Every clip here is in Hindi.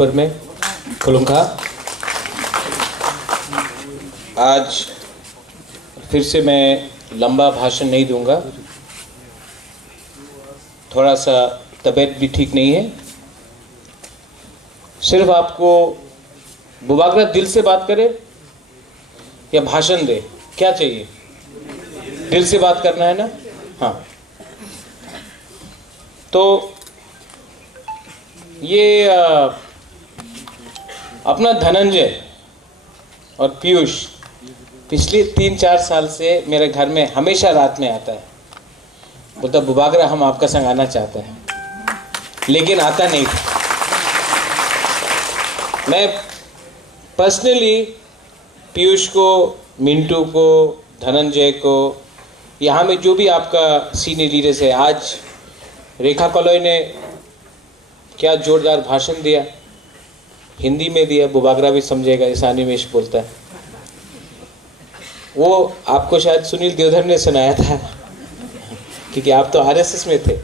पर में खुलूँगा। आज फिर से मैं लंबा भाषण नहीं दूंगा, थोड़ा सा तबीयत भी ठीक नहीं है। सिर्फ आपको बुबागरा दिल से बात करे या भाषण दे, क्या चाहिए? दिल से बात करना है ना? हाँ। तो ये अपना धनंजय और पीयूष पिछले 3-4 साल से मेरे घर में हमेशा रात में आता है, बोलता बुबागरा हम आपका संग आना चाहते हैं, लेकिन आता नहीं था। मैं पर्सनली पीयूष को, मिंटू को, धनंजय को, यहाँ में जो भी आपका सीनियर लीडर्स है, आज रेखा कॉलोई ने क्या जोरदार भाषण दिया, हिंदी में दिया, बुबागरा भी समझेगा, ऐसा अनिमेश बोलता है। वो आपको शायद सुनील देवधर ने सुनाया था, क्योंकि आप तो आरएसएस में थे।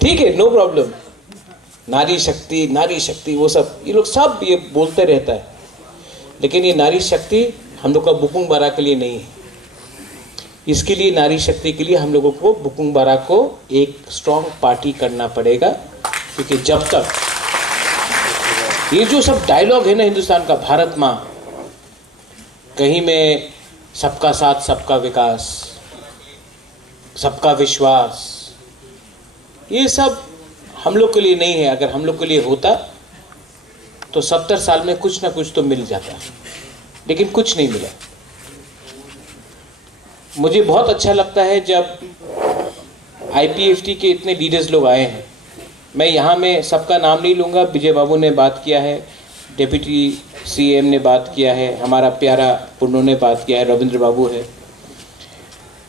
ठीक है, नो प्रॉब्लम। नारी शक्ति वो सब ये लोग सब ये बोलते रहता है, लेकिन ये नारी शक्ति हम लोग का बुकुंग बारा के लिए नहीं है। इसके लिए नारी शक्ति के लिए हम लोगों को बुकुंग बारा को एक स्ट्रॉन्ग पार्टी करना पड़ेगा, क्योंकि जब तक ये जो सब डायलॉग है ना हिंदुस्तान का, भारत माँ, कहीं में सबका साथ सबका विकास, सबका विश्वास, ये सब हम लोग के लिए नहीं है। अगर हम लोग के लिए होता तो 70 साल में कुछ ना कुछ तो मिल जाता, लेकिन कुछ नहीं मिला। मुझे बहुत अच्छा लगता है जब आईपीएफटी के इतने लीडर्स लोग आए हैं। मैं यहाँ में सबका नाम नहीं लूँगा, विजय बाबू ने बात किया है, डिप्टी सीएम ने बात किया है, हमारा प्यारा पुन्नू ने बात किया है, रविंद्र बाबू है,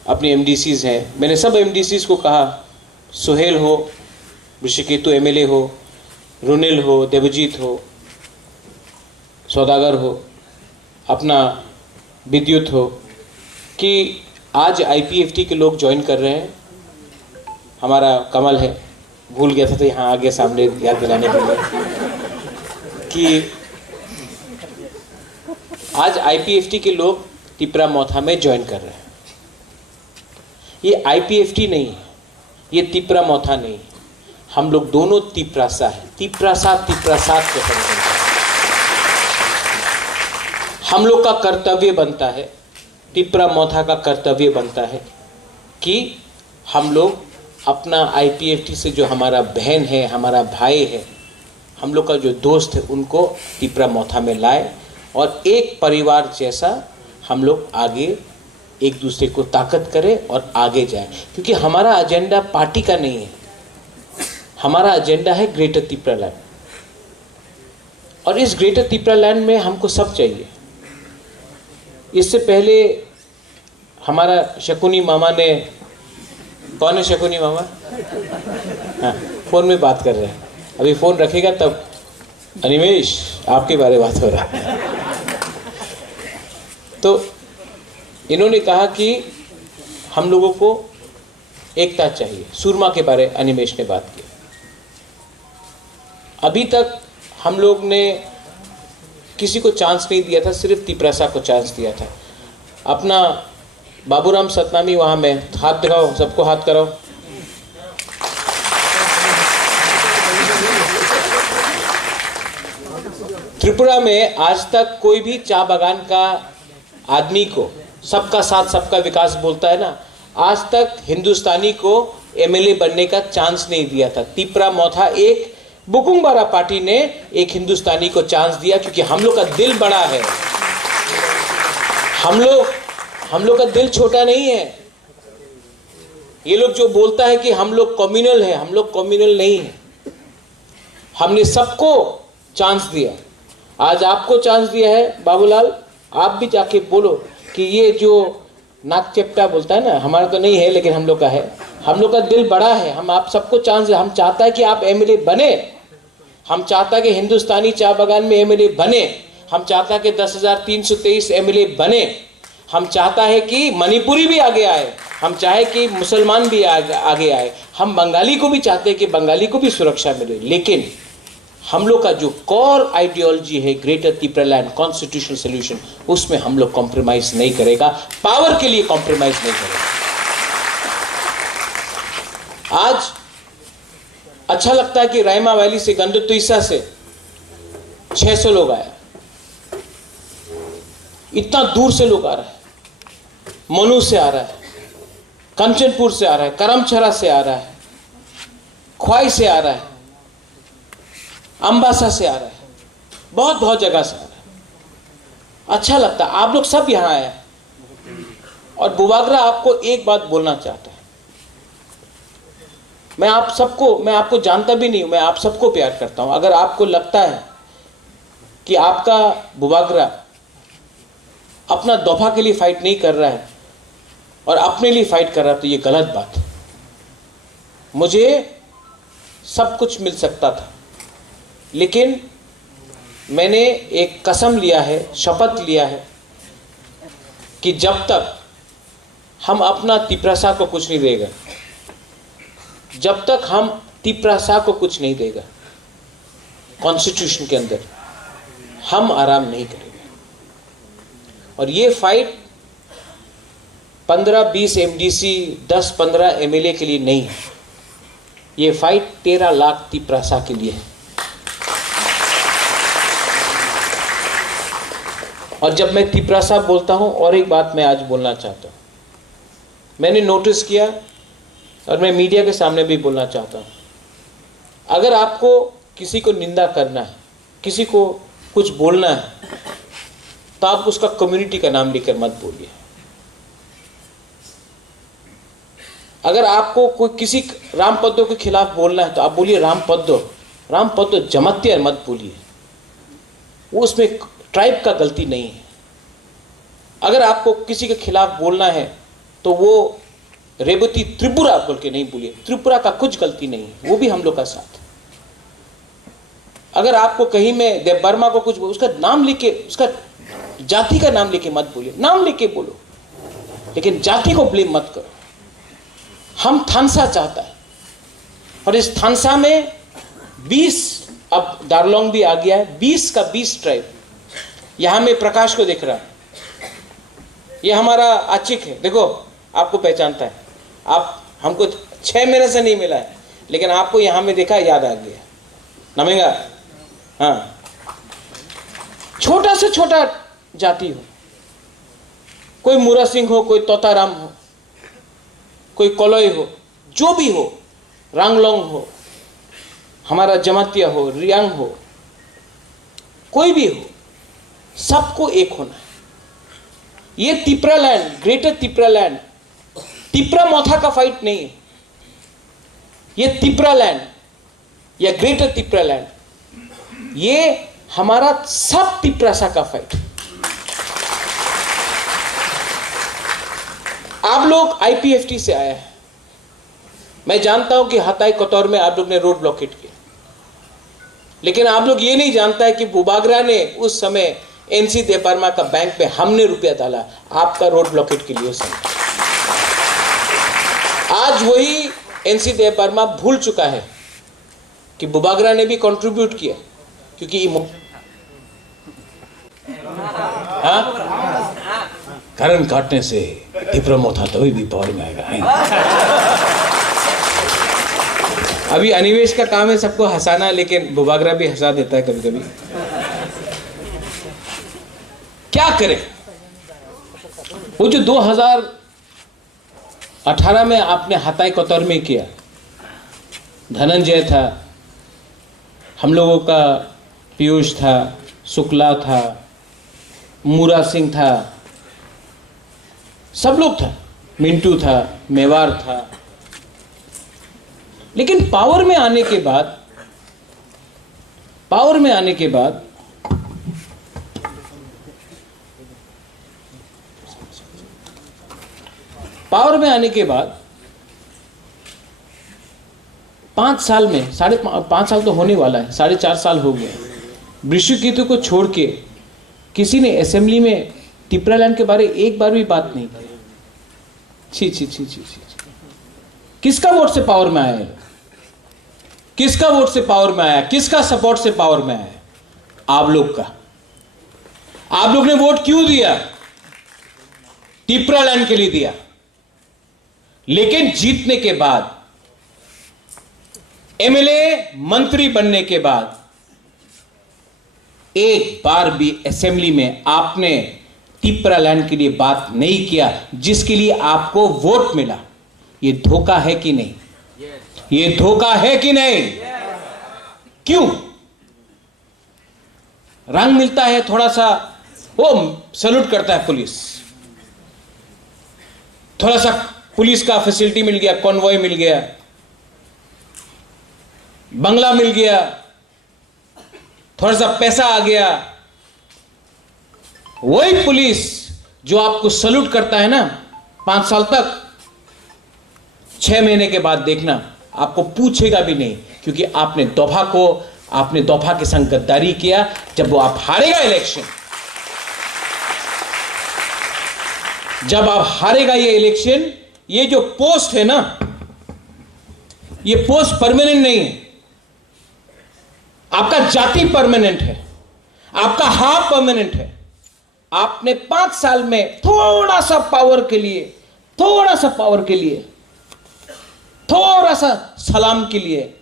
अपने एमडीसीज हैं। मैंने सब एमडीसीज को कहा, सुहेल हो, ऋषिकेतु एमएलए हो, रुनिल हो, देवजीत हो, सौदागर हो, अपना विद्युत हो, कि आज आईपीएफटी के लोग ज्वाइन कर रहे हैं। हमारा कमल है, भूल गया था तो यहाँ आगे सामने याद दिलाने के लिए कि आज आईपीएफटी के लोग तिपरा मोथा में ज्वाइन कर रहे हैं। ये आईपीएफटी नहीं है, ये तिपरा मोथा नहीं है, हम लोग दोनों तिपरासा है। तिपरासा के संगठन। हम लोग का कर्तव्य बनता है, तिपरा मोथा का कर्तव्य बनता है कि हम लोग अपना आईपीएफटी से जो हमारा बहन है, हमारा भाई है, हम लोग का जो दोस्त है, उनको तिपरा मोथा में लाए और एक परिवार जैसा हम लोग आगे एक दूसरे को ताकत करें और आगे जाए। क्योंकि हमारा एजेंडा पार्टी का नहीं है, हमारा एजेंडा है ग्रेटर तिपरा लैंड, और इस ग्रेटर तिपरा लैंड में हमको सब चाहिए। इससे पहले हमारा शकुनी मामा ने, कौन है शकुनी मामा? हाँ, फ़ोन में बात कर रहे हैं, अभी फ़ोन रखेगा तब अनिमेश आपके बारे में बात हो रहा है। तो इन्होंने कहा कि हम लोगों को एकता चाहिए। सूरमा के बारे अनिमेश ने बात की। अभी तक हम लोग ने किसी को चांस नहीं दिया था, सिर्फ तिपरासा को चांस दिया था। अपना बाबूराम सतनामी वहाँ में, हाथ दिखाओ, सबको हाथ कराओ। त्रिपुरा में आज तक कोई भी चाय बागान का आदमी को सबका साथ सबका विकास बोलता है ना, आज तक हिंदुस्तानी को एमएलए बनने का चांस नहीं दिया था। तिपरा मोथा एक बुकुंग बारा पार्टी ने एक हिंदुस्तानी को चांस दिया, क्योंकि हम लोग का दिल बड़ा है, हम लोग का दिल छोटा नहीं है। ये लोग जो बोलता है कि हम लोग कम्युनल है, हम लोग कम्युनल नहीं है। हमने सबको चांस दिया। आज आपको चांस दिया है बाबूलाल, आप भी जाके बोलो कि ये जो नाक चेप्टा बोलता है ना, हमारा तो नहीं है लेकिन हम लोग का है, हम लोग का दिल बड़ा है, हम आप सबको चांस है। हम चाहता है कि आप एमएलए बने, हम चाहता है कि हिंदुस्तानी चाय बागान में एमएलए बने, हम चाहता है कि 10,323 एमएलए बने, हम चाहता है कि मणिपुरी भी आगे आए, हम चाहे कि मुसलमान भी आगे आए, हम बंगाली को भी चाहते हैं कि बंगाली को भी सुरक्षा मिले। लेकिन हम लोग का जो कोर आइडियोलॉजी है ग्रेटर तिप्रालैंड कॉन्स्टिट्यूशनल सोल्यूशन, उसमें हम लोग कॉम्प्रोमाइज नहीं करेगा, पावर के लिए कॉम्प्रोमाइज नहीं करेगा। आज अच्छा लगता है कि रायमा वैली से, गंडतुइसा से 600 लोग आए, इतना दूर से लोग आ रहे हैं, मनु से आ रहा है, कंचनपुर से आ रहा है, करमछरा से आ रहा है, ख्वाई से आ रहा है, अंबासा से आ रहा है, बहुत बहुत जगह से आ रहा है। अच्छा लगता है, आप लोग सब यहां आए हैं। और बुबागरा आपको एक बात बोलना चाहता है, मैं आपको जानता भी नहीं हूं, मैं आप सबको प्यार करता हूं। अगर आपको लगता है कि आपका बुबागरा अपना दफा के लिए फाइट नहीं कर रहा है और अपने लिए फाइट कर रहा है, तो ये गलत बात है। मुझे सब कुछ मिल सकता था, लेकिन मैंने एक कसम लिया है, शपथ लिया है कि जब तक हम अपना तिप्रासा को कुछ नहीं देगा, जब तक हम तिप्रासा को कुछ नहीं देगा कॉन्स्टिट्यूशन के अंदर, हम आराम नहीं करेंगे। और ये फाइट 15-20 एमडीसी, 10-15 एमएलए के लिए नहीं है, ये फाइट 13 लाख तिप्रासा के लिए है। और जब मैं तिप्रासा बोलता हूं, और एक बात मैं आज बोलना चाहता हूं, मैंने नोटिस किया और मैं मीडिया के सामने भी बोलना चाहता हूं, अगर आपको किसी को निंदा करना है, किसी को कुछ बोलना है, तो आप उसका कम्युनिटी का नाम लेकर मत बोलिए। अगर आपको कोई किसी रामपद्दो के खिलाफ बोलना है, तो आप बोलिए रामपद्दो जमत्यार मत बोलिए, वो उसमें ट्राइब का गलती नहीं है। अगर आपको किसी के खिलाफ बोलना है, तो वो रेवती त्रिपुरा बोल के नहीं बोलिए, त्रिपुरा का कुछ गलती नहीं है, वो भी हम लोग का साथ है। अगर आपको कहीं में देव वर्मा को कुछ उसका नाम लेके, उसका जाति का नाम लेके मत बोलिए, नाम लेके बोलो, लेकिन जाति को ब्लेम मत करो। हम थानसा चाहता है, और इस थानसा में 20, अब दार्लोंग भी आ गया है, 20 का 20 ट्राइब। यहां में प्रकाश को देख रहा है, ये हमारा आचिक है, देखो आपको पहचानता है। आप हमको 6 महीने से नहीं मिला है, लेकिन आपको यहां में देखा, याद आ गया, नमेगा। हाँ, छोटा से छोटा जाति हो, कोई मुरा सिंह हो, कोई तोताराम हो, कोई कोलोई हो, जो भी हो, रांगलोंग हो, हमारा जमातिया हो, रियांग हो, कोई भी हो, सबको एक होना है। ये तिप्रालैंड, ग्रेटर तिप्रालैंड, तिप्रा मोथा का फाइट नहीं है, ये तिप्रालैंड या ग्रेटर तिप्रालैंड, ये हमारा सब तिप्रासा का फाइट। आप लोग आईपीएफटी से आए हैं, मैं जानता हूं कि हताई कोतौर में आप लोग ने रोड ब्लॉकेट किया, लेकिन आप लोग ये नहीं जानता है कि बुबागरा ने उस समय एनसी देव वर्मा का बैंक में हमने रुपया डाला आपका रोड ब्लॉकेट के लिए उस समय। आज वही एनसी देव वर्मा भूल चुका है कि बुबागरा ने भी कंट्रीब्यूट किया, क्योंकि कारण काटने से तिप्रा मोथा तो भी पावर में आएगा। अभी अनिवेश का काम है सबको हंसाना, लेकिन बुबागरा भी हंसा देता है कभी कभी। क्या करें? वो जो 2018 में आपने हताई कोतौर में किया, धनंजय था, हम लोगों का पीयूष था, शुक्ला था, मूरा सिंह था, सब लोग था, मिंटू था, मेवार था, लेकिन पावर में आने के बाद पावर में आने के बाद 5 साल में, 5.5 साल तो होने वाला है, 4.5 साल हो गए, विश्वकीर्ति को छोड़ के किसी ने असेंबली में तिप्रालैंड के बारे एक बार भी बात नहीं की। छी छी छी छी छी, किसका वोट से पावर में आए? किसका वोट से पावर में आया, किसका सपोर्ट से पावर में आया? आप लोग का। आप लोग ने वोट क्यों दिया? टिपरा लैंड के लिए दिया। लेकिन जीतने के बाद, एमएलए मंत्री बनने के बाद एक बार भी असेंबली में आपने टिपरा लैंड के लिए बात नहीं किया, जिसके लिए आपको वोट मिला। ये धोखा है कि नहीं? ये धोखा है कि नहीं? क्यों? रंग मिलता है थोड़ा सा, वो सैल्यूट करता है पुलिस, थोड़ा सा पुलिस का फैसिलिटी मिल गया, कॉन्वॉय मिल गया, बंगला मिल गया, थोड़ा सा पैसा आ गया। वही पुलिस जो आपको सैल्यूट करता है ना 5 साल तक, 6 महीने के बाद देखना आपको पूछेगा भी नहीं, क्योंकि आपने दोभा के संग गद्दारी किया। जब वो आप हारेगा इलेक्शन, जब आप हारेगा ये इलेक्शन, ये जो पोस्ट है ना, ये पोस्ट परमानेंट नहीं है। आपका जाति परमानेंट है, आपका हाथ परमानेंट है। आपने 5 साल में थोड़ा सा पावर के लिए, थोड़ा सा सलाम के लिए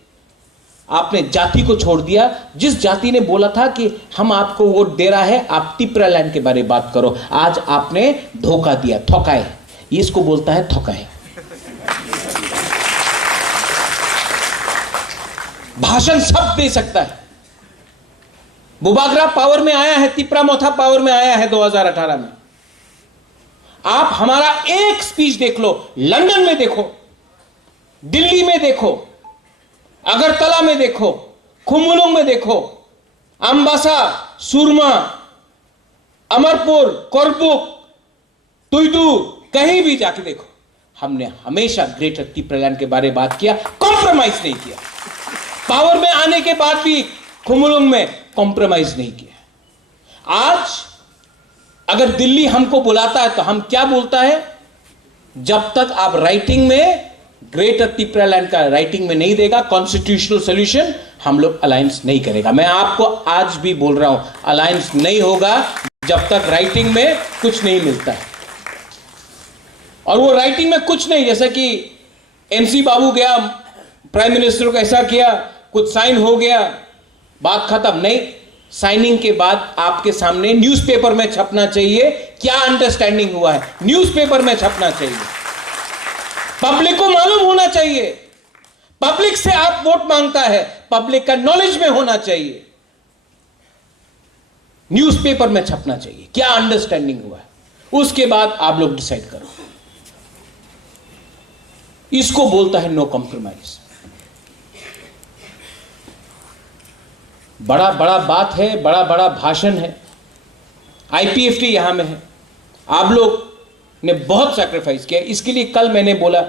आपने जाति को छोड़ दिया। जिस जाति ने बोला था कि हम आपको वोट दे रहा है, आप टिपरा लैंड के बारे में बात करो, आज आपने धोखा दिया, ठोकाए। इसको बोलता है ठोकाए। भाषण सब दे सकता है। बुबागरा पावर में आया है, तिपरा मोथा पावर में आया है 2018 में। आप हमारा एक स्पीच देख लो, लंदन में देखो, दिल्ली में देखो, अगरतला में देखो, खुमुलुंग में देखो, अम्बासा, सुरमा, अमरपुर, कोरबुक, तुइदू, कहीं भी जाके देखो, हमने हमेशा ग्रेटर तिपरा लैंड के बारे में बात किया, कॉम्प्रोमाइज नहीं किया। पावर में आने के बाद भी खुमुलुंग में कॉम्प्रोमाइज नहीं किया। आज अगर दिल्ली हमको बुलाता है तो हम क्या बोलता है? जब तक आप राइटिंग में ग्रेटर तिपरा लैंड का राइटिंग में नहीं देगा कॉन्स्टिट्यूशनल सॉल्यूशन, हम लोग अलायंस नहीं करेगा। मैं आपको आज भी बोल रहा हूं, अलायंस नहीं होगा जब तक राइटिंग में कुछ नहीं मिलता है। और वो राइटिंग में कुछ नहीं, जैसा कि एनसी बाबू गया, प्राइम मिनिस्टर को ऐसा किया, कुछ साइन हो गया, बात खत्म। नहीं, साइनिंग के बाद आपके सामने न्यूज़पेपर में छपना चाहिए क्या अंडरस्टैंडिंग हुआ है, न्यूज़पेपर में छपना चाहिए, पब्लिक को मालूम होना चाहिए। पब्लिक से आप वोट मांगता है, पब्लिक का नॉलेज में होना चाहिए, न्यूज़पेपर में छपना चाहिए क्या अंडरस्टैंडिंग हुआ है। उसके बाद आप लोग डिसाइड करो। इसको बोलता है नो कॉम्प्रोमाइज। बड़ा बड़ा बात है, बड़ा बड़ा भाषण है। आईपीएफटी यहां में है, आप लोग ने बहुत सैक्रिफाइस किया। इसके लिए कल मैंने बोला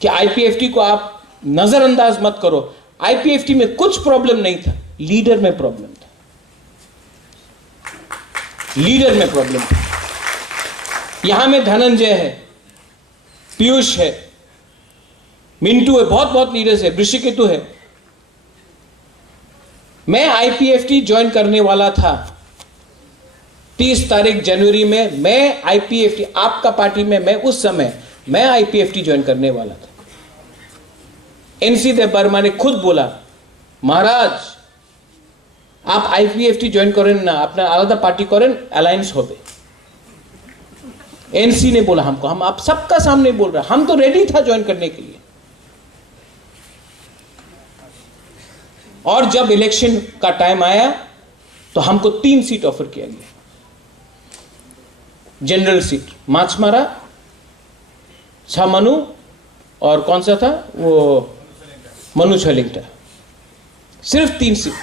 कि आईपीएफटी को आप नजरअंदाज मत करो। आईपीएफटी में कुछ प्रॉब्लम नहीं था, लीडर में प्रॉब्लम था, लीडर में प्रॉब्लम था। यहां में धनंजय है, पीयूष है, मिंटू है, बहुत बहुत लीडर्स है, ऋषिकेतु है। मैं आईपीएफटी ज्वाइन करने वाला था 30 तारीख जनवरी में। मैं आईपीएफटी, आपका पार्टी में, मैं उस समय मैं आईपीएफटी ज्वाइन करने वाला था। एनसी देव बर्मा ने खुद बोला, महाराज आप आईपीएफटी ज्वाइन करें ना, अपना आलादा पार्टी करें, अलायंस हो गए। एनसी ने बोला हमको, हम आप सबका सामने बोल रहा, हम तो रेडी था ज्वाइन करने के लिए। और जब इलेक्शन का टाइम आया तो हमको 3 सीट ऑफर किया गया, जनरल सीट, माछमारा, छामनु और कौन सा था वो मनु छलिंगटा, सिर्फ 3 सीट।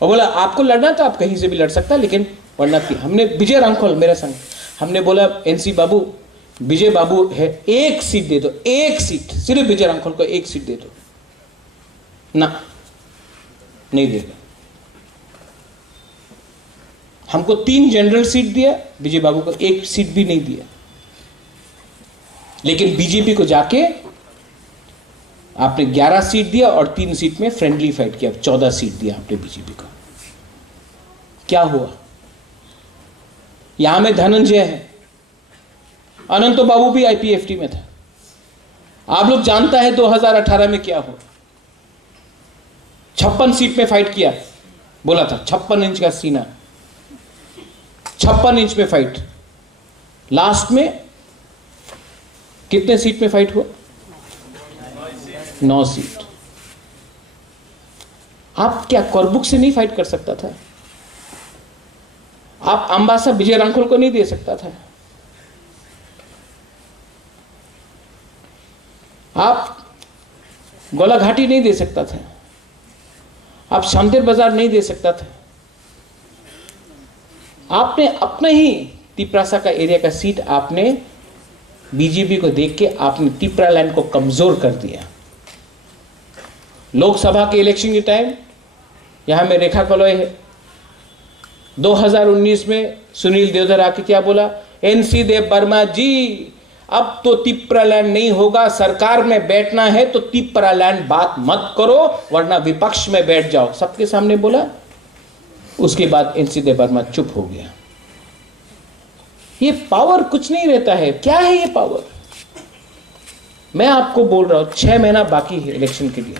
और बोला आपको लड़ना तो आप कहीं से भी लड़ सकता, लेकिन वरना थी। हमने विजय रांखोल मेरे संग, हमने बोला एनसी बाबू, विजय बाबू है, 1 सीट दे दो, 1 सीट, सिर्फ विजय रांखोल को 1 सीट दे दो। ना, नहीं देगा। हमको 3 जनरल सीट दिया, विजय बाबू को 1 सीट भी नहीं दिया। लेकिन बीजेपी को जाके आपने 11 सीट दिया और 3 सीट में फ्रेंडली फाइट किया, 14 सीट दिया आपने बीजेपी को। क्या हुआ? यहां में धनंजय है, अनंतो बाबू भी आईपीएफटी में था। आप लोग जानता है 2018 में क्या हुआ? 56 सीट में फाइट किया, बोला था 56 इंच का सीना, 56 इंच में फाइट। लास्ट में कितने सीट में फाइट हुआ? 9 सीट। आप क्या कोरबुक से नहीं फाइट कर सकता था? आप अंबासा विजय रांखोल को नहीं दे सकता था? आप गोलाघाटी नहीं दे सकता था? आप शामदेव बाजार नहीं दे सकता था? आपने अपने ही तिपरासा का एरिया का सीट आपने बीजेपी को देख के आपने तिपरा लैंड को कमजोर कर दिया। लोकसभा के इलेक्शन के टाइम यहां में रेखा कलोय है, 2019 में सुनील देवधर आके क्या बोला? एनसी देव वर्मा जी, अब तो तिपरा लैंड नहीं होगा, सरकार में बैठना है तो तिपरा लैंड बात मत करो वरना विपक्ष में बैठ जाओ, सबके सामने बोला। उसके बाद एनसी देव वर्मा चुप हो गया। ये पावर कुछ नहीं रहता है। क्या है ये पावर? मैं आपको बोल रहा हूं 6 महीना बाकी है इलेक्शन के लिए,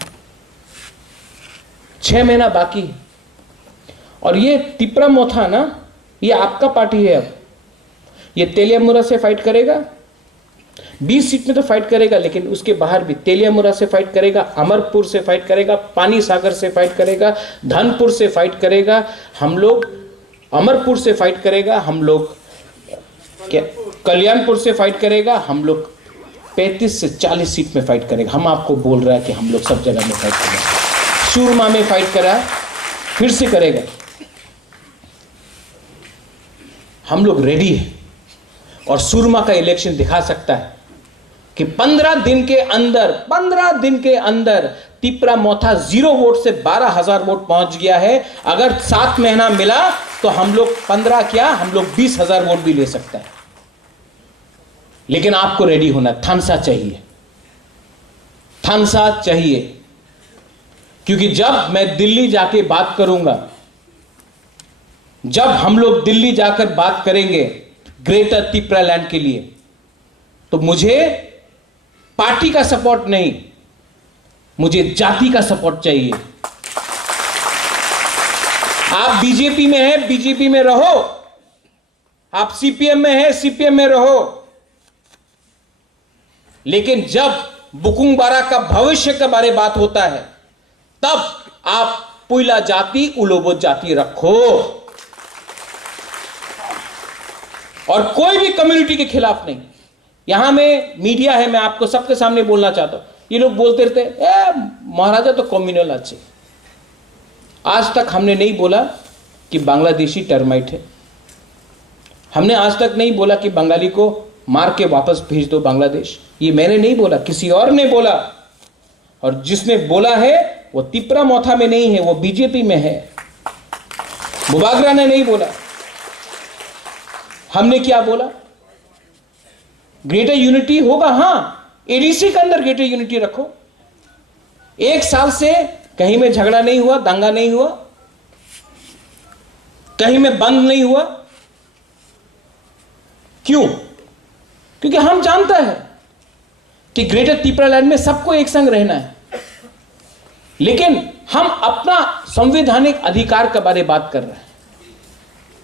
6 महीना बाकी है। और ये तिपरा मोथा ना, ये आपका पार्टी है। अब ये तेलियामुरा से फाइट करेगा, 20 सीट में तो फाइट करेगा, लेकिन उसके बाहर भी तेलियामुरा से फाइट करेगा, अमरपुर से फाइट करेगा, पानी सागर से फाइट करेगा, धनपुर से फाइट करेगा, हम लोग अमरपुर से फाइट करेगा, हम लोग क्या कल्याणपुर से फाइट करेगा, हम लोग 35 से 40 सीट में फाइट करेगा। हम आपको बोल रहा है कि हम लोग सब जगह में फाइट करेंगे। सुरमा में फाइट करा, फिर से करेगा। हम लोग रेडी है और सुरमा का इलेक्शन दिखा सकता है कि 15 दिन के अंदर तिपरा मोथा 0 वोट से 12,000 वोट पहुंच गया है। अगर 7 महीना मिला तो हम लोग 15 क्या, हम लोग 20,000 वोट भी ले सकते हैं। लेकिन आपको रेडी होना, थानसा चाहिए, थानसा चाहिए। क्योंकि जब मैं दिल्ली जाके बात करूंगा, जब हम लोग दिल्ली जाकर बात करेंगे ग्रेटर तिपरा लैंड के लिए, तो मुझे पार्टी का सपोर्ट नहीं, मुझे जाति का सपोर्ट चाहिए। आप बीजेपी में हैं, बीजेपी में रहो। आप सीपीएम में हैं, सीपीएम में रहो। लेकिन जब बुकुंग बारा का भविष्य के बारे बात होता है, तब आप पुइला जाति, उलोबो जाति रखो। और कोई भी कम्युनिटी के खिलाफ नहीं। यहां में मीडिया है, मैं आपको सबके सामने बोलना चाहता हूं। ये लोग बोलते रहते हैं महाराजा तो कम्युनल अच्छे। आज तक हमने नहीं बोला कि बांग्लादेशी टर्माइट है, हमने आज तक नहीं बोला कि बंगाली को मार के वापस भेज दो बांग्लादेश। ये मैंने नहीं बोला, किसी और ने बोला। और जिसने बोला है वो तिपरा मोथा में नहीं है, वो बीजेपी में है। बुबागरा ने नहीं बोला। हमने क्या बोला? ग्रेटर यूनिटी होगा। हां, एडीसी के अंदर ग्रेटर यूनिटी रखो। 1 साल से कहीं में झगड़ा नहीं हुआ, दंगा नहीं हुआ, कहीं में बंद नहीं हुआ। क्यों? क्योंकि हम जानता है कि ग्रेटर तिपरा लैंड में सबको एक संग रहना है। लेकिन हम अपना संवैधानिक अधिकार के बारे में बात कर रहे हैं।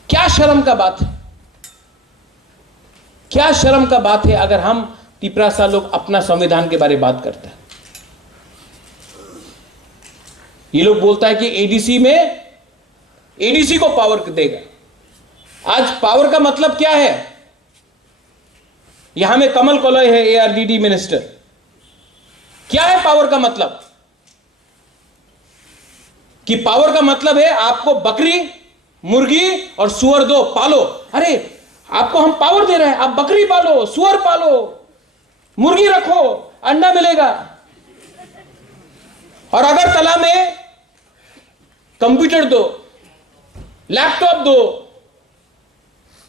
क्या शर्म का बात है, क्या शर्म का बात है अगर हम तिपरासा लोग अपना संविधान के बारे में बात करते हैं। ये लोग बोलता है कि एडीसी में, एडीसी को पावर देगा। आज पावर का मतलब क्या है? यहां में कमल कोलय है, एआरडीडी मिनिस्टर। क्या है पावर का मतलब? कि पावर का मतलब है आपको बकरी, मुर्गी और सुअर दो, पालो। अरे आपको हम पावर दे रहे हैं, आप बकरी पालो, सुअर पालो, मुर्गी रखो, अंडा मिलेगा। और अगर तला में कंप्यूटर दो, लैपटॉप दो।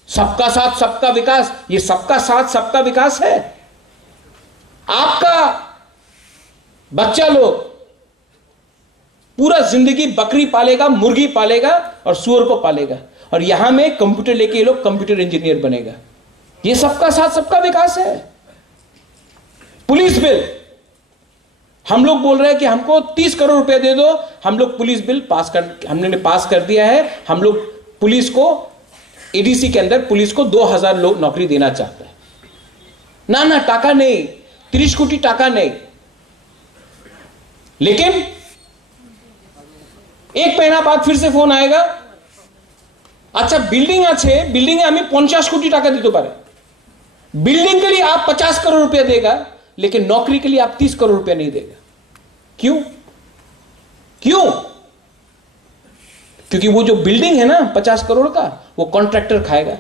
सबका साथ सबका विकास, ये सबका साथ सबका विकास है। आपका बच्चा लोग पूरा जिंदगी बकरी पालेगा, मुर्गी पालेगा और सूअर को पालेगा, और यहां में कंप्यूटर लेके ये लोग कंप्यूटर इंजीनियर बनेगा। ये सबका साथ सबका विकास है। पुलिस बिल हम लोग बोल रहे हैं कि हमको 30 करोड़ रुपए दे दो, हम लोग पुलिस बिल हमने पास कर दिया है। हम लोग पुलिस को एडीसी के अंदर पुलिस को 2000 लोग नौकरी देना चाहते हैं। ना टाका नहीं, 30 कोटी टाका नहीं। लेकिन एक महीना बाद फिर से फोन आएगा, अच्छा बिल्डिंग आछे, बिल्डिंग हमें 50 कोटी टाका दीते पारे, बिल्डिंग के लिए आप 50 करोड़ रुपया देगा, लेकिन नौकरी के लिए आप 30 करोड़ रुपया नहीं देगा। क्यों? क्योंकि वो जो बिल्डिंग है ना 50 करोड़ का, वो कॉन्ट्रैक्टर खाएगा।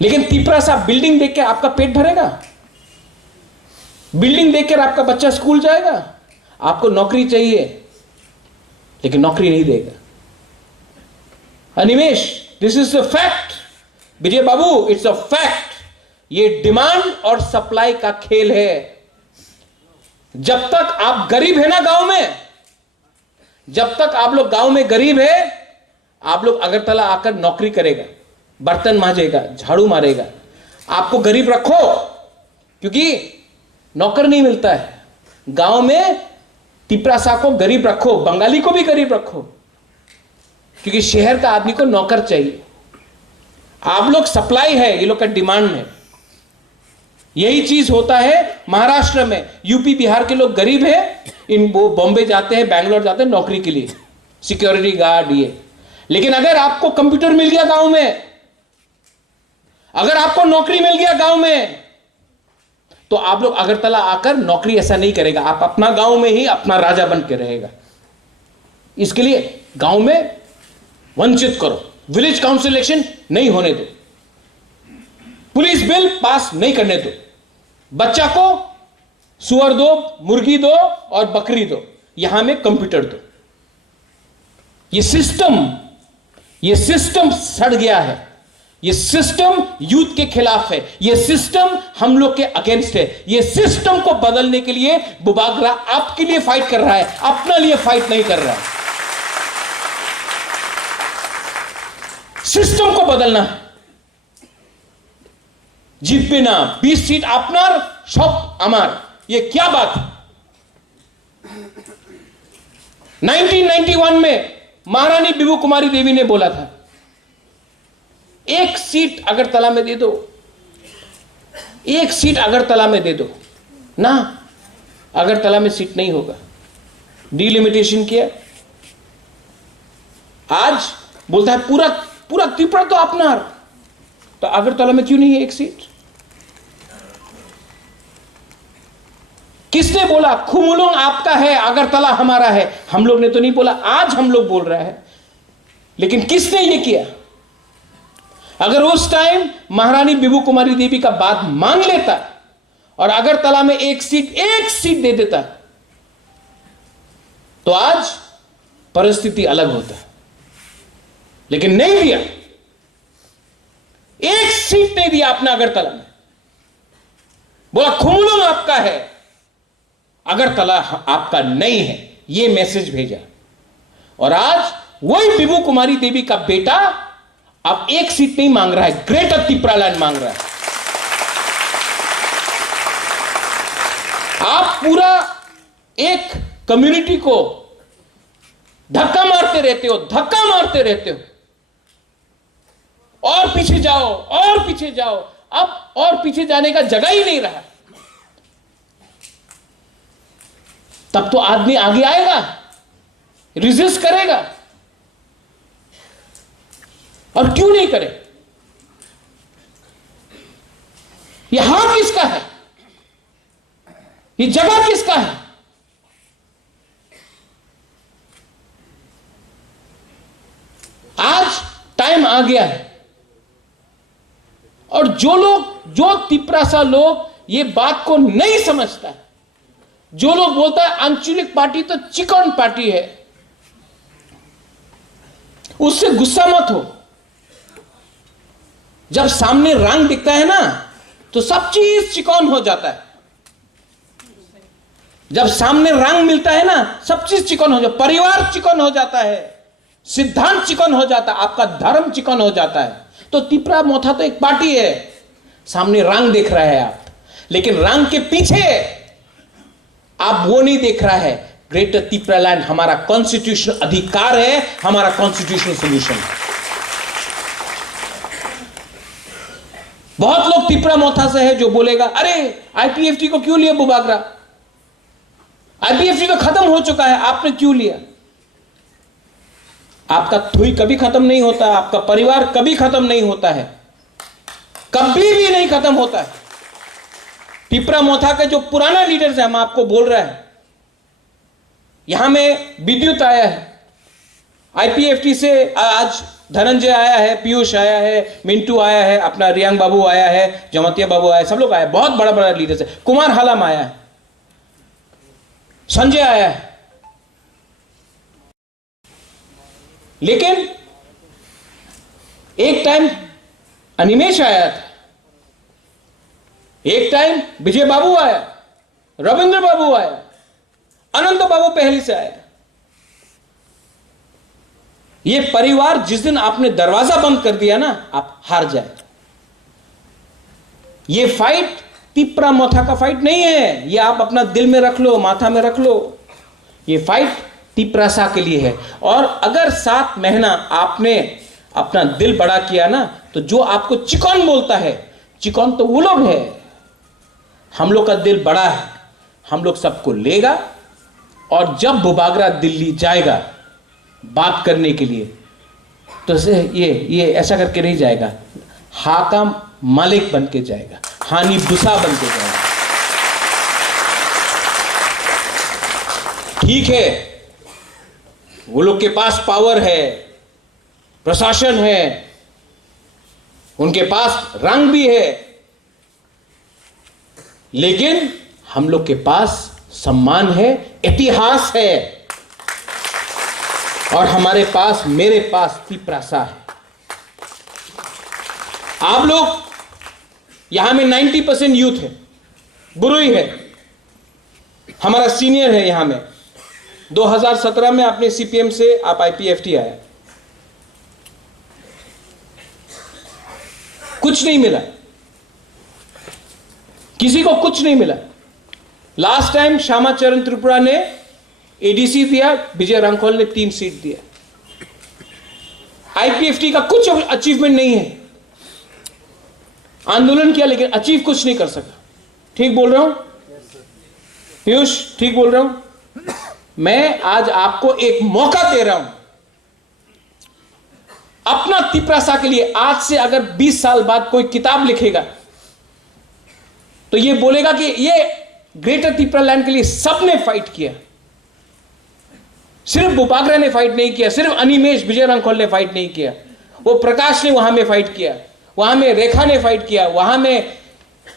लेकिन तिपरा साहब, बिल्डिंग देख के आपका पेट भरेगा? बिल्डिंग देखकर आपका बच्चा स्कूल जाएगा? आपको नौकरी चाहिए, लेकिन नौकरी नहीं देगा। Animesh, this is a fact. Vijay Babu, it's a fact. ये डिमांड और सप्लाई का खेल है। जब तक आप गरीब है ना गांव में, जब तक आप लोग गांव में गरीब है, आप लोग अगरतला आकर नौकरी करेगा, बर्तन मांजेगा, झाड़ू मारेगा। आपको गरीब रखो, क्योंकि नौकर नहीं मिलता है गांव में। तिपरासा को गरीब रखो, बंगाली को भी गरीब रखो, क्योंकि शहर का आदमी को नौकर चाहिए। आप लोग सप्लाई है, ये लोग का डिमांड है। यही चीज होता है महाराष्ट्र में। यूपी बिहार के लोग गरीब है, वो बॉम्बे जाते हैं, बैंगलोर जाते हैं नौकरी के लिए, सिक्योरिटी गार्ड ये। लेकिन अगर आपको कंप्यूटर मिल गया गांव में, अगर आपको नौकरी मिल गया गांव में, तो आप लोग अगरतला आकर नौकरी ऐसा नहीं करेगा। आप अपना गांव में ही अपना राजा बन के रहेगा। इसके लिए गांव में वंचित करो, विलेज काउंसिल इलेक्शन नहीं होने दो, पुलिस बिल पास नहीं करने दो, बच्चा को सुअर दो, मुर्गी दो और बकरी दो, यहां में कंप्यूटर दो। ये सिस्टम सड़ गया है। ये सिस्टम यूथ के खिलाफ है। ये सिस्टम हम लोग के अगेंस्ट है। ये सिस्टम को बदलने के लिए बुबागरा आपके लिए फाइट कर रहा है, अपना लिए फाइट नहीं कर रहा है। सिस्टम को बदलना है। जितबे ना 20 सीट आपनार, सब अमार, ये क्या बात है? 1991 में महारानी बिबू कुमारी देवी ने बोला था, एक सीट अगरतला में दे दो, एक सीट अगरतला में दे दो ना। अगरतला में सीट नहीं होगा, डिलिमिटेशन किया। आज बोलता है पूरा पूरा त्रिपुरा तो अपना, तो अगरतला में क्यों नहीं है एक सीट? किसने बोला खुमुलुंग आपका है, अगरतला हमारा है? हम लोग ने तो नहीं बोला, आज हम लोग बोल रहे हैं। लेकिन किसने ये किया? अगर उस टाइम महारानी बिबू कुमारी देवी का बात मान लेता और अगरतला में एक सीट दे देता, तो आज परिस्थिति अलग होता। लेकिन नहीं दिया, एक सीट नहीं दिया आपने अगरतला में। बोला खुमुलुंग आपका है, अगरतला आपका नहीं है, यह मैसेज भेजा। और आज वही बिबू कुमारी देवी का बेटा अब एक सीट नहीं मांग रहा है, ग्रेटर तिपरालैंड मांग रहा है। आप पूरा एक कम्युनिटी को धक्का मारते रहते हो, धक्का मारते रहते हो, और पीछे जाओ और पीछे जाओ। अब और पीछे जाने का जगह ही नहीं रहा। तब तो आदमी आगे आएगा, रिजिस्ट करेगा। और क्यों नहीं करे? यह हाथ किसका है? ये जगह किसका है? आज टाइम आ गया है। और जो तिपरासा लोग ये बात को नहीं समझता है, जो लोग बोलता है आंचलिक पार्टी तो चिकन पार्टी है, उससे गुस्सा मत हो। जब सामने रंग दिखता है ना, तो सब चीज चिकन हो जाता है। जब सामने रंग मिलता है ना, सब चीज चिकन हो जाता, परिवार चिकन हो जाता है, सिद्धांत चिकन हो जाता है, आपका धर्म चिकन हो जाता है। तो तिपरा मोथा तो एक पार्टी है, सामने रंग देख रहा है आप, लेकिन रंग के पीछे आप वो नहीं देख रहा है। ग्रेटर तिपरा लैंड हमारा कॉन्स्टिट्यूशनल अधिकार है, हमारा कॉन्स्टिट्यूशनल सोल्यूशन है। बहुत लोग तिपरा मोथा से है जो बोलेगा, अरे आईपीएफटी को क्यों लिया बुबागरा, आईपीएफटी तो खत्म हो चुका है, आपने क्यों लिया। आपका थुई कभी खत्म नहीं होता, आपका परिवार कभी खत्म नहीं होता है, कभी भी नहीं खत्म होता है। तिपरा मोथा के जो पुराना लीडर्स है, हम आपको बोल रहे हैं, यहां में विद्युत आया है, आईपीएफटी से आज धनंजय आया है, पीयूष आया है, मिंटू आया है, अपना रियांग बाबू आया है, जमतिया बाबू आया है, सब लोग आए, बहुत बड़ा बड़ा लीडर्स है, कुमार हालम आया है, संजय आया है। लेकिन एक टाइम अनिमेश आया था, एक टाइम विजय बाबू आया, रविंद्र बाबू आया, अनंत बाबू पहले से आया। ये परिवार जिस दिन आपने दरवाजा बंद कर दिया ना, आप हार जाए। ये फाइट तिपरा मोथा का फाइट नहीं है, ये आप अपना दिल में रख लो, माथा में रख लो। ये फाइट तिपरासा के लिए है। और अगर 7 महीना आपने अपना दिल बड़ा किया ना, तो जो आपको चिकन बोलता है, चिकन तो वो लोग है, हम लोग का दिल बड़ा है, हम लोग सबको लेगा। और जब बुबागरा दिल्ली जाएगा बात करने के लिए, तो ये ऐसा करके नहीं जाएगा, हाकम मालिक बन के जाएगा, हानि बुसा बन के जाएगा। ठीक है, वो लोग के पास पावर है, प्रशासन है, उनके पास रंग भी है, लेकिन हम लोग के पास सम्मान है, इतिहास है, और हमारे पास, मेरे पास तिपरासा है। आप लोग यहां में 90% यूथ है, बुरुई है, हमारा सीनियर है यहां में। 2017 में आपने सीपीएम से आप आईपीएफटी आया, कुछ नहीं मिला, किसी को कुछ नहीं मिला। लास्ट टाइम श्यामाचरण त्रिपुरा ने एडीसी दिया, विजय रांखोल ने 3 सीट दिया। आईपीएफटी का कुछ अचीवमेंट नहीं है, आंदोलन किया लेकिन अचीव कुछ नहीं कर सका। ठीक बोल रहा हूं पीयूष, ठीक बोल रहा हूं। मैं आज आपको एक मौका दे रहा हूं अपना तिपरासा के लिए। आज से अगर 20 साल बाद कोई किताब लिखेगा तो ये बोलेगा कि ये ग्रेटर तिपरा लैंड के लिए सबने फाइट किया, सिर्फ बुबागरा ने फाइट नहीं किया, सिर्फ अनिमेश विजय रांखोल ने फाइट नहीं किया, वो प्रकाश ने वहां में फाइट किया, वहां में रेखा ने फाइट किया, वहां में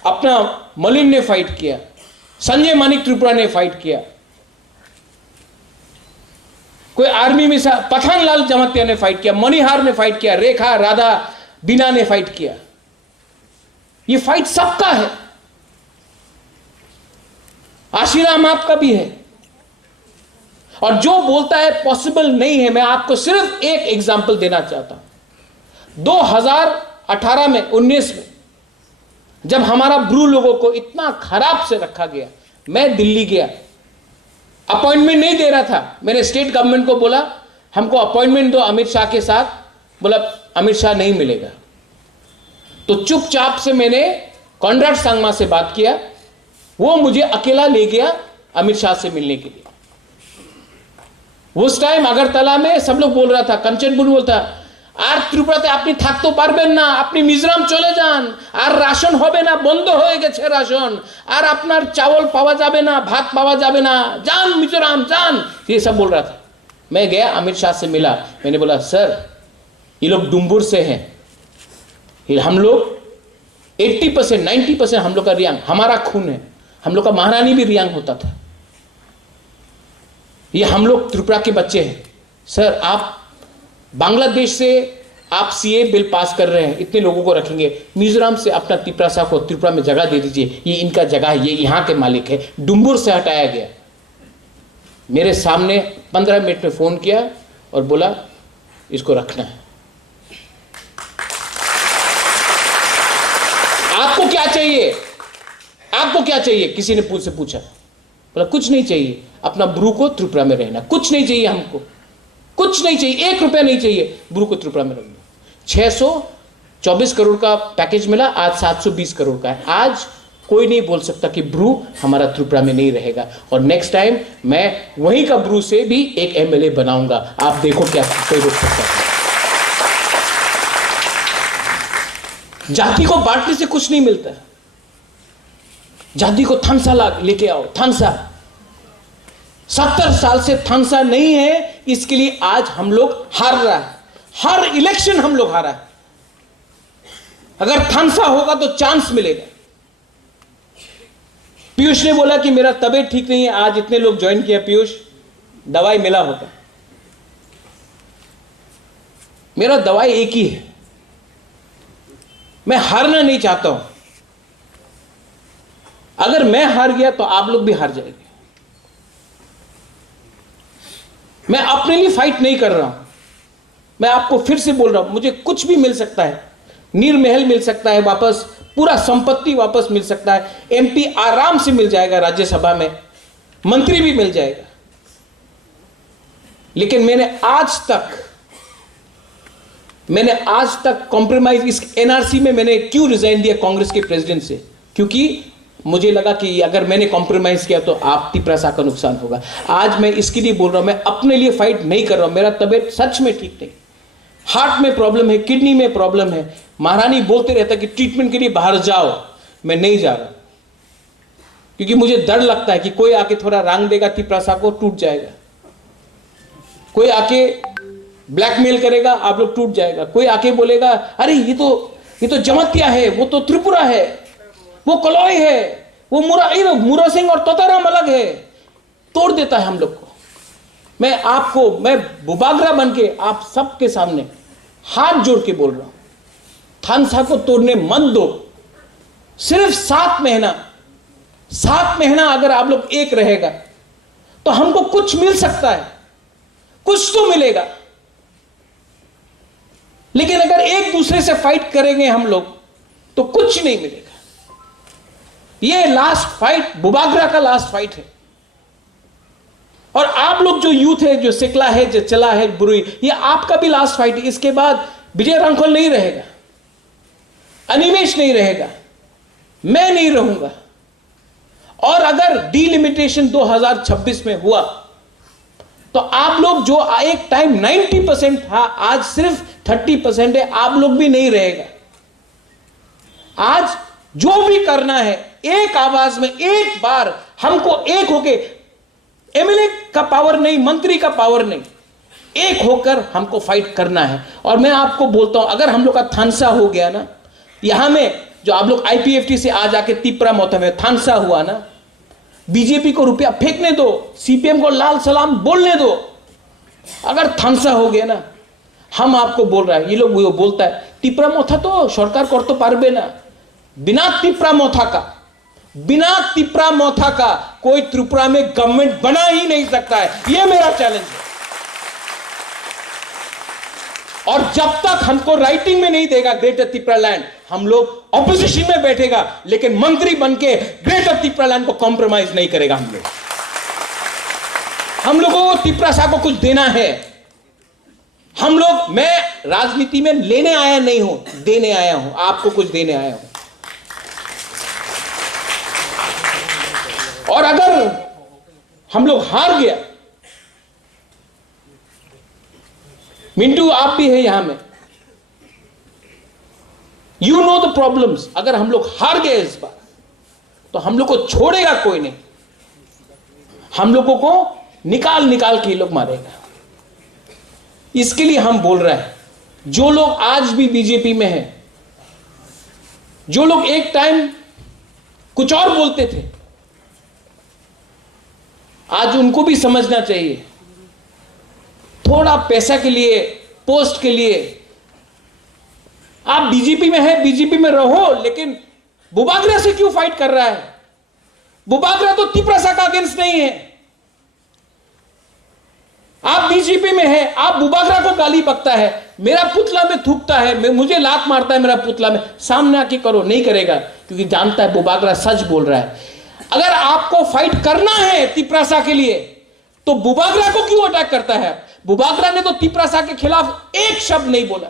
अपना मलिन ने फाइट किया, संजय मानिक त्रिपुरा ने फाइट किया, कोई आर्मी में पठानलाल जमतिया ने फाइट किया, मणिहार ने फाइट किया, रेखा राधा बीना ने फाइट किया। ये फाइट सबका है, आशीराम आपका भी है। और जो बोलता है पॉसिबल नहीं है, मैं आपको सिर्फ एक एग्जांपल देना चाहता हूं। 2018 में 19 में जब हमारा ब्रू लोगों को इतना खराब से रखा गया, मैं दिल्ली गया, अपॉइंटमेंट नहीं दे रहा था। मैंने स्टेट गवर्नमेंट को बोला हमको अपॉइंटमेंट दो अमित शाह के साथ, बोला अमित शाह नहीं मिलेगा। तो चुपचाप से मैंने कॉन्राड सांगमा से बात किया, वो मुझे अकेला ले गया अमित शाह से मिलने के लिए। उस टाइम अगरतला में सब लोग बोल रहा था, कंचन बुन बोलता, আর ত্রিপুরাতে আপনি থাকতে পারবেন না, আপনি মিজোরাম চলে যান, আর রাশন হবে না, বন্ধ হয়ে গেছে রাশন, আর আপনার চাवल পাওয়া যাবে না, ভাত পাওয়া যাবে না, যান मिजोराम जान, ये सब बोल रहा था। मैं गया अमित शाह से मिला, मैंने बोला सर ये लोग डुम्बुर से हैं, हम लोग 80% 90% हम लोग का रियांग, हमारा खून है, हम लोग का महारानी भी रियांग होता था, ये हम लोग त्रिपुरा के बच्चे हैं। सर आप बांग्लादेश से आप सीए बिल पास कर रहे हैं, इतने लोगों को रखेंगे, मिजोरम से अपना तिपरासा को त्रिपुरा में जगह दे दीजिए, ये इनका जगह है, ये यहाँ के मालिक है। डुम्बुर से हटाया गया, मेरे सामने 15 मिनट में फोन किया और बोला इसको रखना है। आपको क्या चाहिए, आपको क्या चाहिए, किसी ने मुझसे पूछा। बोला कुछ नहीं चाहिए, अपना ब्रू को त्रिपुरा में रहना, कुछ नहीं चाहिए हमको, कुछ नहीं चाहिए, 1 रुपया नहीं चाहिए, ब्रू को त्रिपुरा में रखना। 624 करोड़ का पैकेज मिला, आज 720 करोड़ का है। आज कोई नहीं बोल सकता कि ब्रू हमारा त्रिपुरा में नहीं रहेगा, और नेक्स्ट टाइम मैं वहीं का ब्रू से भी एक एमएलए बनाऊंगा। आप देखो क्या कोई रोक सकता है। जाति को बांटने से कुछ नहीं मिलता, जाति को थानसा लेके आओ, थानसा। 70 साल से थानसा नहीं है, इसके लिए आज हम लोग हार रहा है, हर इलेक्शन हम लोग हारा है। अगर थानसा होगा तो चांस मिलेगा। पीयूष ने बोला कि मेरा तबीयत ठीक नहीं है, आज इतने लोग ज्वाइन किया, पीयूष दवाई मिला होगा। मेरा दवाई एक ही है, मैं हारना नहीं चाहता हूं। अगर मैं हार गया तो आप लोग भी हार जाएंगे। मैं अपने लिए फाइट नहीं कर रहा हूं, मैं आपको फिर से बोल रहा हूं, मुझे कुछ भी मिल सकता है, नीर महल मिल सकता है वापस, पूरा संपत्ति वापस मिल सकता है, एमपी आराम से मिल जाएगा, राज्यसभा में मंत्री भी मिल जाएगा। लेकिन मैंने आज तक कॉम्प्रोमाइज, इस एनआरसी में मैंने क्यों रिजाइन दिया कांग्रेस के प्रेसिडेंट से, क्योंकि मुझे लगा कि अगर मैंने कॉम्प्रोमाइज किया तो आप त्रिपुरा का नुकसान होगा। आज मैं इसके लिए बोल रहा हूं, मैं अपने लिए फाइट नहीं कर रहा हूं। मेरा तबीयत सच में ठीक नहीं, हार्ट में प्रॉब्लम है, किडनी में प्रॉब्लम है। महारानी बोलते रहता कि ट्रीटमेंट के लिए बाहर जाओ, मैं नहीं जा रहा, क्योंकि मुझे डर लगता है कि कोई आके थोड़ा रंग देगा, त्रिपुरा को टूट जाएगा। कोई आके ब्लैकमेल करेगा, आप लोग टूट जाएगा। कोई आके बोलेगा अरे ये तो जमतिया है, वो तो त्रिपुरा है, वो कलौय है, वो मुरा सिंह और तोताराम अलग है, तोड़ देता है हम लोग को। मैं बुबागरा बन के आप सबके सामने हाथ जोड़ के बोल रहा हूं, थानसा को तोड़ने मत दो। सिर्फ 7 महीना अगर आप लोग एक रहेगा तो हमको कुछ मिल सकता है, कुछ तो मिलेगा। लेकिन अगर एक दूसरे से फाइट करेंगे हम लोग तो कुछ नहीं मिलेगा। ये लास्ट फाइट, बुबागरा का लास्ट फाइट है। और आप लोग जो यूथ है, जो सिकला है, जो चला है बुरी, ये आपका भी लास्ट फाइट है। इसके बाद विजय रांखल नहीं रहेगा, अनिमेश नहीं रहेगा, मैं नहीं रहूंगा। और अगर डीलिमिटेशन 2026 में हुआ तो आप लोग जो एक टाइम 90% था, आज सिर्फ 30% है, आप लोग भी नहीं रहेगा। आज जो भी करना है, एक आवाज में, एक बार हमको एक होके, एमएलए का पावर नहीं, मंत्री का पावर नहीं, एक होकर हमको फाइट करना है। और मैं आपको बोलता हूं, अगर हम लोग का थानसा हो गया ना, यहां में जो आप लोग आईपीएफटी से आ जाके तिपरा मोथा में थानसा हुआ ना, बीजेपी को रुपया फेंकने दो, सीपीएम को लाल सलाम बोलने दो। अगर थानसा हो गया ना, हम आपको बोल रहा है, ये लोग वो बोलता है तिपरा मोथा तो सरकार कर तो पारबे ना, बिना तिपरा मोथा का कोई त्रिपुरा में गवर्नमेंट बना ही नहीं सकता है। यह मेरा चैलेंज है। और जब तक हमको राइटिंग में नहीं देगा ग्रेटर त्रिपुरा लैंड, हम लोग ऑपोजिशन में बैठेगा, लेकिन मंत्री बनके ग्रेटर त्रिपुरा लैंड को कॉम्प्रोमाइज नहीं करेगा। हम लोगों को त्रिपुरा को कुछ देना है। हम लोग, मैं राजनीति में लेने आया नहीं हूं, देने आया हूं, आपको कुछ देने आया हूं। और अगर हम लोग हार गया, मिंटू आप भी है यहां में, यू नो द प्रॉब्लम्स। अगर हम लोग हार गए इस बार तो हम लोग को छोड़ेगा कोई नहीं, हम लोगों को निकाल के ये लोग मारेगा। इसके लिए हम बोल रहे हैं, जो लोग आज भी बीजेपी में हैं, जो लोग एक टाइम कुछ और बोलते थे, आज उनको भी समझना चाहिए। थोड़ा पैसा के लिए, पोस्ट के लिए आप बीजेपी में है, बीजेपी में रहो, लेकिन बुबागरा से क्यों फाइट कर रहा है? बुबागरा तो त्रिपुरा का अगेंस्ट नहीं है। बीजेपी में है, आप बुबागरा को गाली बकता है, मेरा पुतला में थूकता है, मुझे लात मारता है मेरा पुतला में, सामने आके करो, नहीं करेगा क्योंकि जानता है बुबागरा सच बोल रहा है। अगर आपको फाइट करना है तिपरासा के लिए तो बुबागरा को क्यों अटैक करता है? बुबागरा ने तो तिपरासा के खिलाफ एक शब्द नहीं बोला।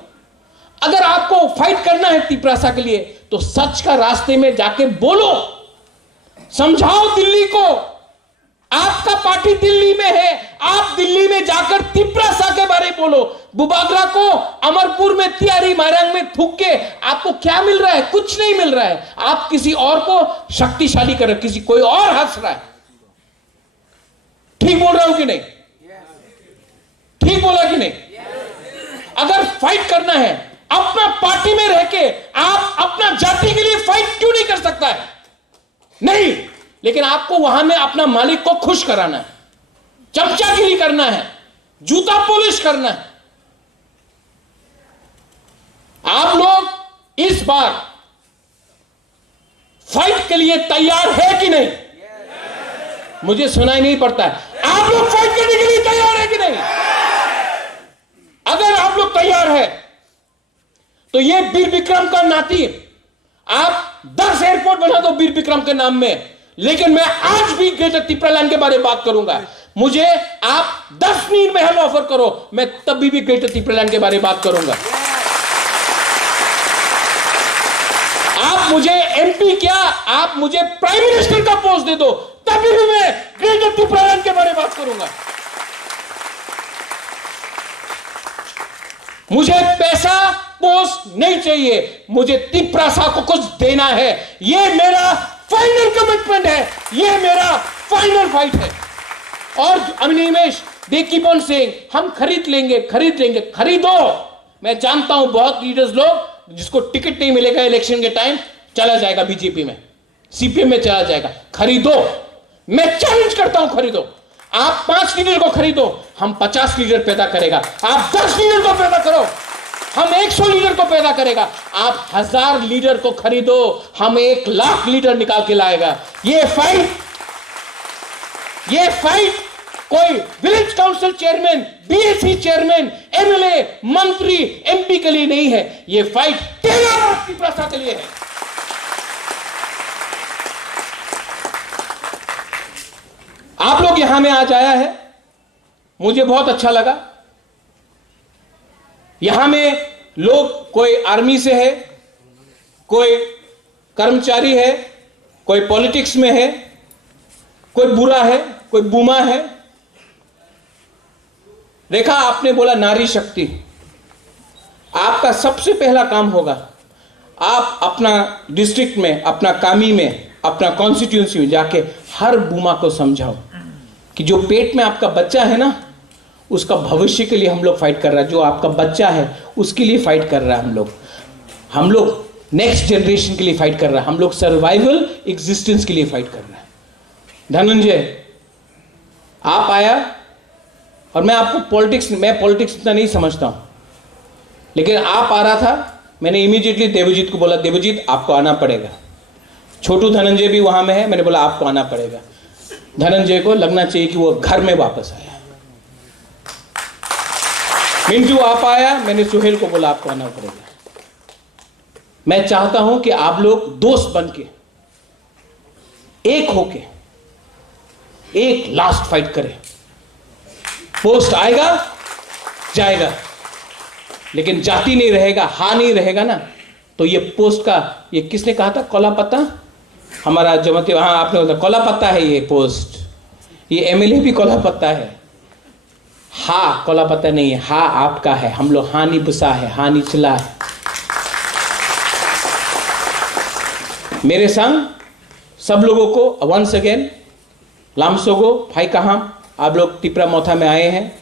अगर आपको फाइट करना है तिपरासा के लिए तो सच का रास्ते में जाके बोलो, समझाओ दिल्ली को। आपका पार्टी दिल्ली में है, आप दिल्ली में जाकर तिपरासा के बारे में बोलो। बुबागरा को अमरपुर में, तियारी मारंग में थूक के आपको क्या मिल रहा है? कुछ नहीं मिल रहा है। आप किसी और को शक्तिशाली कर रहे, किसी कोई और हंस रहा है। ठीक बोल रहा हूं कि नहीं? ठीक बोला कि नहीं? अगर फाइट करना है अपना पार्टी में रह के, आप अपना जाति के लिए फाइट क्यों नहीं कर सकता है? नहीं, लेकिन आपको वहां में अपना मालिक को खुश कराना है, चमचागिरी करना है, जूता पॉलिश करना है। आप लोग इस बार फाइट के लिए तैयार है कि नहीं? मुझे सुनाई नहीं पड़ता है। आप लोग फाइट करने के लिए तैयार है कि नहीं? अगर आप लोग तैयार है तो ये वीर विक्रम का नाती, आप 10 एयरपोर्ट बना दो वीर विक्रम के नाम में, लेकिन मैं आज भी ग्रेटर तिपरालैंड के बारे में बात करूंगा। मुझे आप 10 नील महल ऑफर करो, मैं तभी भी ग्रेटर तिपरालैंड के बारे में बात करूंगा। आप मुझे एमपी क्या, आप मुझे प्राइम मिनिस्टर का पोस्ट दे दो, तभी भी मैं ग्रेटर तिपरालैंड के बारे में बात करूंगा। मुझे पैसा पोस्ट नहीं चाहिए, मुझे तिपरासा को कुछ देना है। यह मेरा फाइनल कमिटमेंट है, यह मेरा फाइनल फाइट है। और Animesh, they keep on saying हम खरीद लेंगे, खरीद लेंगे। खरीदो। मैं जानता हूं बहुत लीडर्स लोग जिसको टिकट नहीं मिलेगा इलेक्शन के टाइम, चला जाएगा बीजेपी में, सीपीएम में चला जाएगा। खरीदो, मैं चैलेंज करता हूं, खरीदो। आप 5 लीडर को खरीदो, हम 50 लीडर पैदा करेगा। आप 10 लीडर को पैदा करो, हम 100 लीडर को पैदा करेगा। आप 1000 लीडर को खरीदो, हम 1 लाख लीडर निकाल के लाएगा। ये फाइट कोई village council chairman, BSc chairman, MLA, मंत्री, एमपी के लिए नहीं है। ये फाइट तेरा तिपरासा के लिए है। आप लोग यहां में आज आया है, मुझे बहुत अच्छा लगा। यहां में लोग कोई आर्मी से है, कोई कर्मचारी है, कोई पॉलिटिक्स में है, कोई बुरा है, कोई बुमा है। देखा, आपने बोला नारी शक्ति। आपका सबसे पहला काम होगा, आप अपना डिस्ट्रिक्ट में, अपना कामी में, अपना कॉन्स्टिट्यूंसी में जाके हर बुमा को समझाओ कि जो पेट में आपका बच्चा है ना, उसका भविष्य के लिए हम लोग फाइट कर रहा है। जो आपका बच्चा है उसके लिए फाइट कर रहा है हम लोग नेक्स्ट जनरेशन के लिए फाइट कर रहा है, हम लोग सर्वाइवल एग्जिस्टेंस के लिए फाइट कर रहे हैं। धनंजय, आप आया और मैं पॉलिटिक्स इतना नहीं समझता हूं, लेकिन आप आ रहा था, मैंने इमीडिएटली देवजीत को बोला, देवजीत आपको आना पड़ेगा। छोटू धनंजय भी वहां में है, मैंने बोला आपको आना पड़ेगा। धनंजय को लगना चाहिए कि वो घर में वापस आया। मिंटू आप आया, मैंने सुहेल को बोला आपको आना पड़ेगा। मैं चाहता हूं कि आप लोग दोस्त बन के, एक होके, एक लास्ट फाइट करें। पोस्ट आएगा जाएगा, लेकिन जाति नहीं रहेगा, हाँ नहीं रहेगा ना, तो ये पोस्ट का, ये किसने कहा था, कोला पत्ता, हमारा जमते, हाँ आपने बोला कोला पत्ता है ये पोस्ट, ये एमएलए भी कोला पत्ता है। हाँ कोला पत्ता नहीं है, हाँ आपका है। हम लोग हानि बुसा है, हानि चिल्ला है। मेरे संग सब लोगों को वंस अगेन लामसोगो भाई कहां, आप लोग तिपरा मोथा में आए हैं।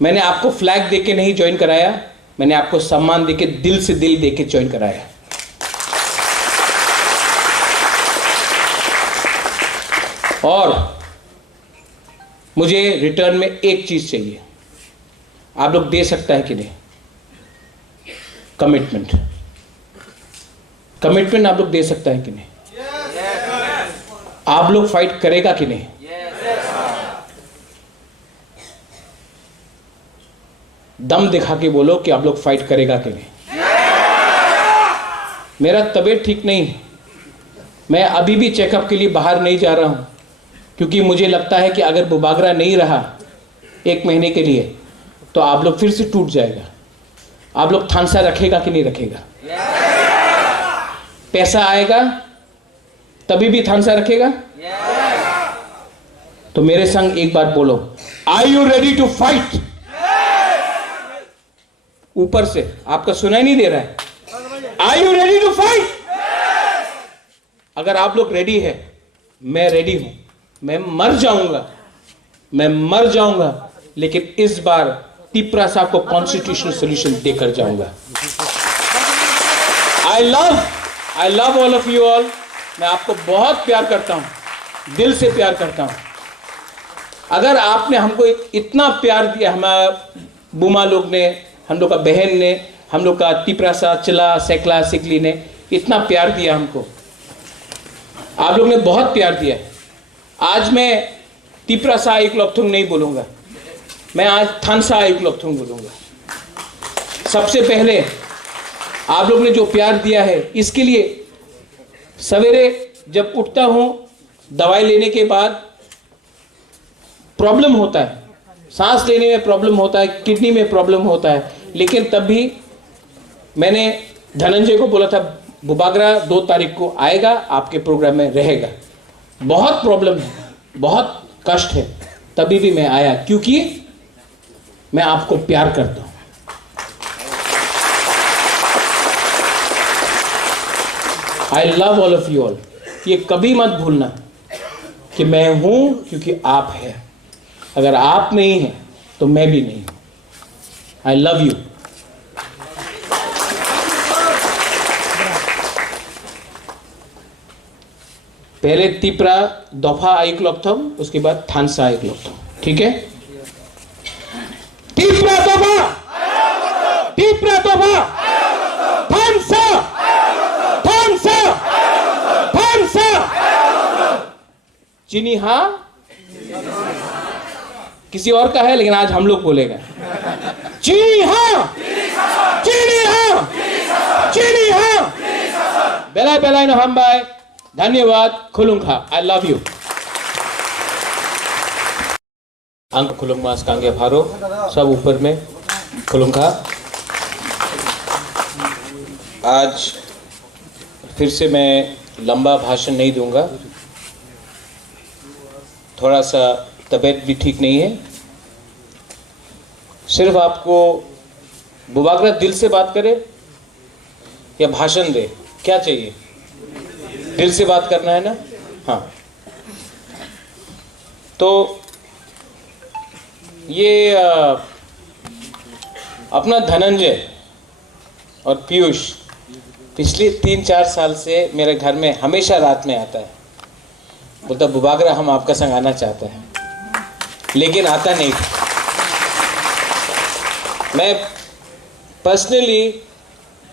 मैंने आपको फ्लैग देके नहीं ज्वाइन कराया, मैंने आपको सम्मान देके, दिल से दिल देके ज्वाइन कराया। और मुझे रिटर्न में एक चीज चाहिए, आप लोग दे सकता है कि नहीं? कमिटमेंट आप लोग दे सकता है कि नहीं? आप लोग फाइट करेगा कि नहीं? दम दिखा के बोलो कि आप लोग फाइट करेगा कि नहीं। मेरा तबीयत ठीक नहीं है, मैं अभी भी चेकअप के लिए बाहर नहीं जा रहा हूँ, क्योंकि मुझे लगता है कि अगर बुबागरा नहीं रहा 1 महीने के लिए तो आप लोग फिर से टूट जाएगा। आप लोग थानसा रखेगा कि नहीं रखेगा? पैसा आएगा तभी भी थानसा रखेगा? तो मेरे संग एक बार बोलो, are you ready to fight? ऊपर से आपका सुनाई नहीं दे रहा है। Are you ready to fight? अगर आप लोग रेडी है, मैं रेडी हूं। मैं मर जाऊंगा, लेकिन इस बार टिपरा साहब को कॉन्स्टिट्यूशनल सोल्यूशन देकर जाऊंगा। I love all of you all. मैं आपको बहुत प्यार करता हूं, दिल से प्यार करता हूं। अगर आपने हमको इतना प्यार दिया, हमारा बुमा लोग ने, हम लोग का बहन ने, हम लोग का टिपरा सा चिला सेकला सिकली ने इतना प्यार दिया हमको, आप लोग ने बहुत प्यार दिया। आज मैं टिपरा सा एक लोकथुंग नहीं बोलूंगा, मैं आज थानसा एक लोकथुंग बोलूंगा। सबसे पहले आप लोग ने जो प्यार दिया है, इसके लिए सवेरे जब उठता हूं, दवाई लेने के बाद प्रॉब्लम होता है, सांस लेने में प्रॉब्लम होता है, किडनी में प्रॉब्लम होता है, लेकिन तब भी मैंने धनंजय को बोला था बुबागरा 2 तारीख को आएगा, आपके प्रोग्राम में रहेगा। बहुत प्रॉब्लम है, बहुत कष्ट है, तभी भी मैं आया, क्योंकि मैं आपको प्यार करता हूं। I love all of you all. ये कभी मत भूलना कि मैं हूं क्योंकि आप हैं। अगर आप नहीं हैं तो मैं भी नहीं हूं। आई लव यू। पहले टिपरा दफा एक लोकथम, उसके बाद थानसा एक लोकथम, ठीक है? टिपरा दफा, टिपरा दफा, थानसा, थानसा, थानसा। चीनी हाँ, किसी और का है, लेकिन आज हम लोग बोलेगा चीनी हाँ, चीनी हाँ, चीनी हाँ। बेलाय बेलाय न हम बाय। धन्यवाद। खुलुंखा। I love you. अंक खुलुंगमास कांगे भारो, सब ऊपर में खुलुंखा। आज फिर से मैं लंबा भाषण नहीं दूंगा, थोड़ा सा तबीयत भी ठीक नहीं है। सिर्फ आपको बुबागरा दिल से बात करे या भाषण दे, क्या चाहिए? दिल से बात करना है ना? हाँ। तो ये अपना धनंजय और पीयूष पिछले 3-4 साल से मेरे घर में हमेशा रात में आता है, बोलता बुबागरा हम आपका संग आना चाहते हैं, लेकिन आता नहीं। मैं पर्सनली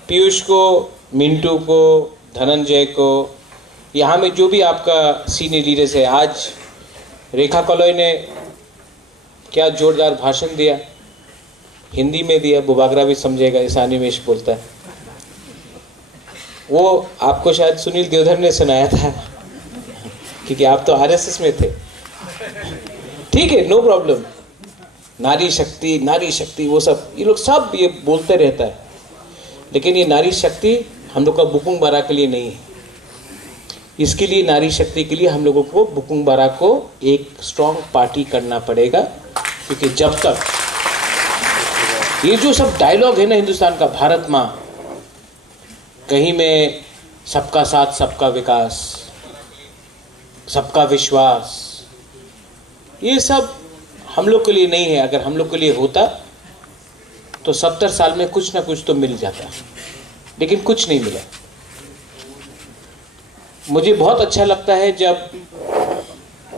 पीयूष को, मिंटू को, धनंजय को, यहाँ में जो भी आपका सीनियर लीडर्स है, आज रेखा कॉलोई ने क्या जोरदार भाषण दिया, हिंदी में दिया, बुबागरा भी समझेगा, ईशानी में बोलता है। वो आपको शायद सुनील देवधर ने सुनाया था, क्योंकि आप तो आरएसएस में थे। ठीक है, नो प्रॉब्लम। नारी शक्ति वो सब, ये लोग सब ये बोलते रहता है, लेकिन ये नारी शक्ति हम लोग का बुकुंग बारा के लिए नहीं है। इसके लिए, नारी शक्ति के लिए हम लोगों को बुकुंग बारा को एक स्ट्रॉन्ग पार्टी करना पड़ेगा, क्योंकि जब तक ये जो सब डायलॉग है ना हिंदुस्तान का, भारत माँ, कहीं में सबका साथ सबका विकास, सबका विश्वास, ये सब हम लोग के लिए नहीं है। अगर हम लोग के लिए होता तो 70 साल में कुछ ना कुछ तो मिल जाता, लेकिन कुछ नहीं मिला। मुझे बहुत अच्छा लगता है जब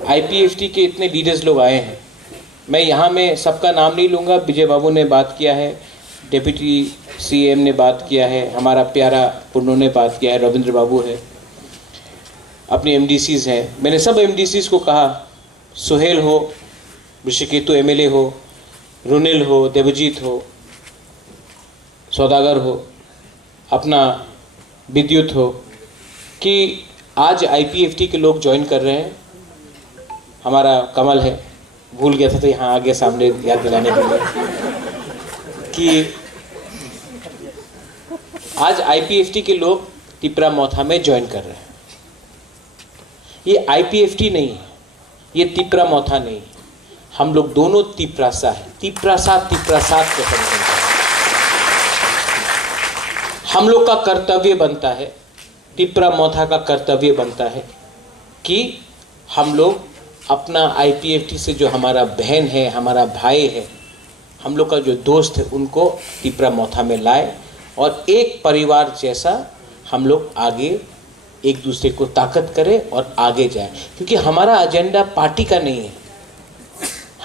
आईपीएफटी के इतने लीडर्स लोग आए हैं। मैं यहाँ में सबका नाम नहीं लूँगा, विजय बाबू ने बात किया है, डिप्टी सीएम ने बात किया है, हमारा प्यारा पुन्नू ने बात किया है, रविंद्र बाबू है, अपने एमडीसीज हैं। मैंने सब एमडीसीज को कहा, सुहेल हो, ऋषिकेतु एमएलए हो, रुनिल हो, देवजीत हो, सौदागर हो, अपना विद्युत हो, कि आज IPFT के लोग ज्वाइन कर रहे हैं। हमारा कमल है, भूल गया था तो यहाँ आगे सामने याद दिलाने के लिए कि आज IPFT के लोग तिपरा मोथा में ज्वाइन कर रहे हैं। ये IPFT नहीं है, ये तिपरा मोथा नहीं है, हम लोग दोनों तिपरासा है। तिपरासा को समझेंगे। हम लोग का कर्तव्य बनता है, तिपरा मोथा का कर्तव्य बनता है कि हम लोग अपना IPFT से जो हमारा बहन है, हमारा भाई है, हम लोग का जो दोस्त है, उनको तिपरा मोथा में लाए और एक परिवार जैसा हम लोग आगे एक दूसरे को ताकत करें और आगे जाए। क्योंकि हमारा एजेंडा पार्टी का नहीं है,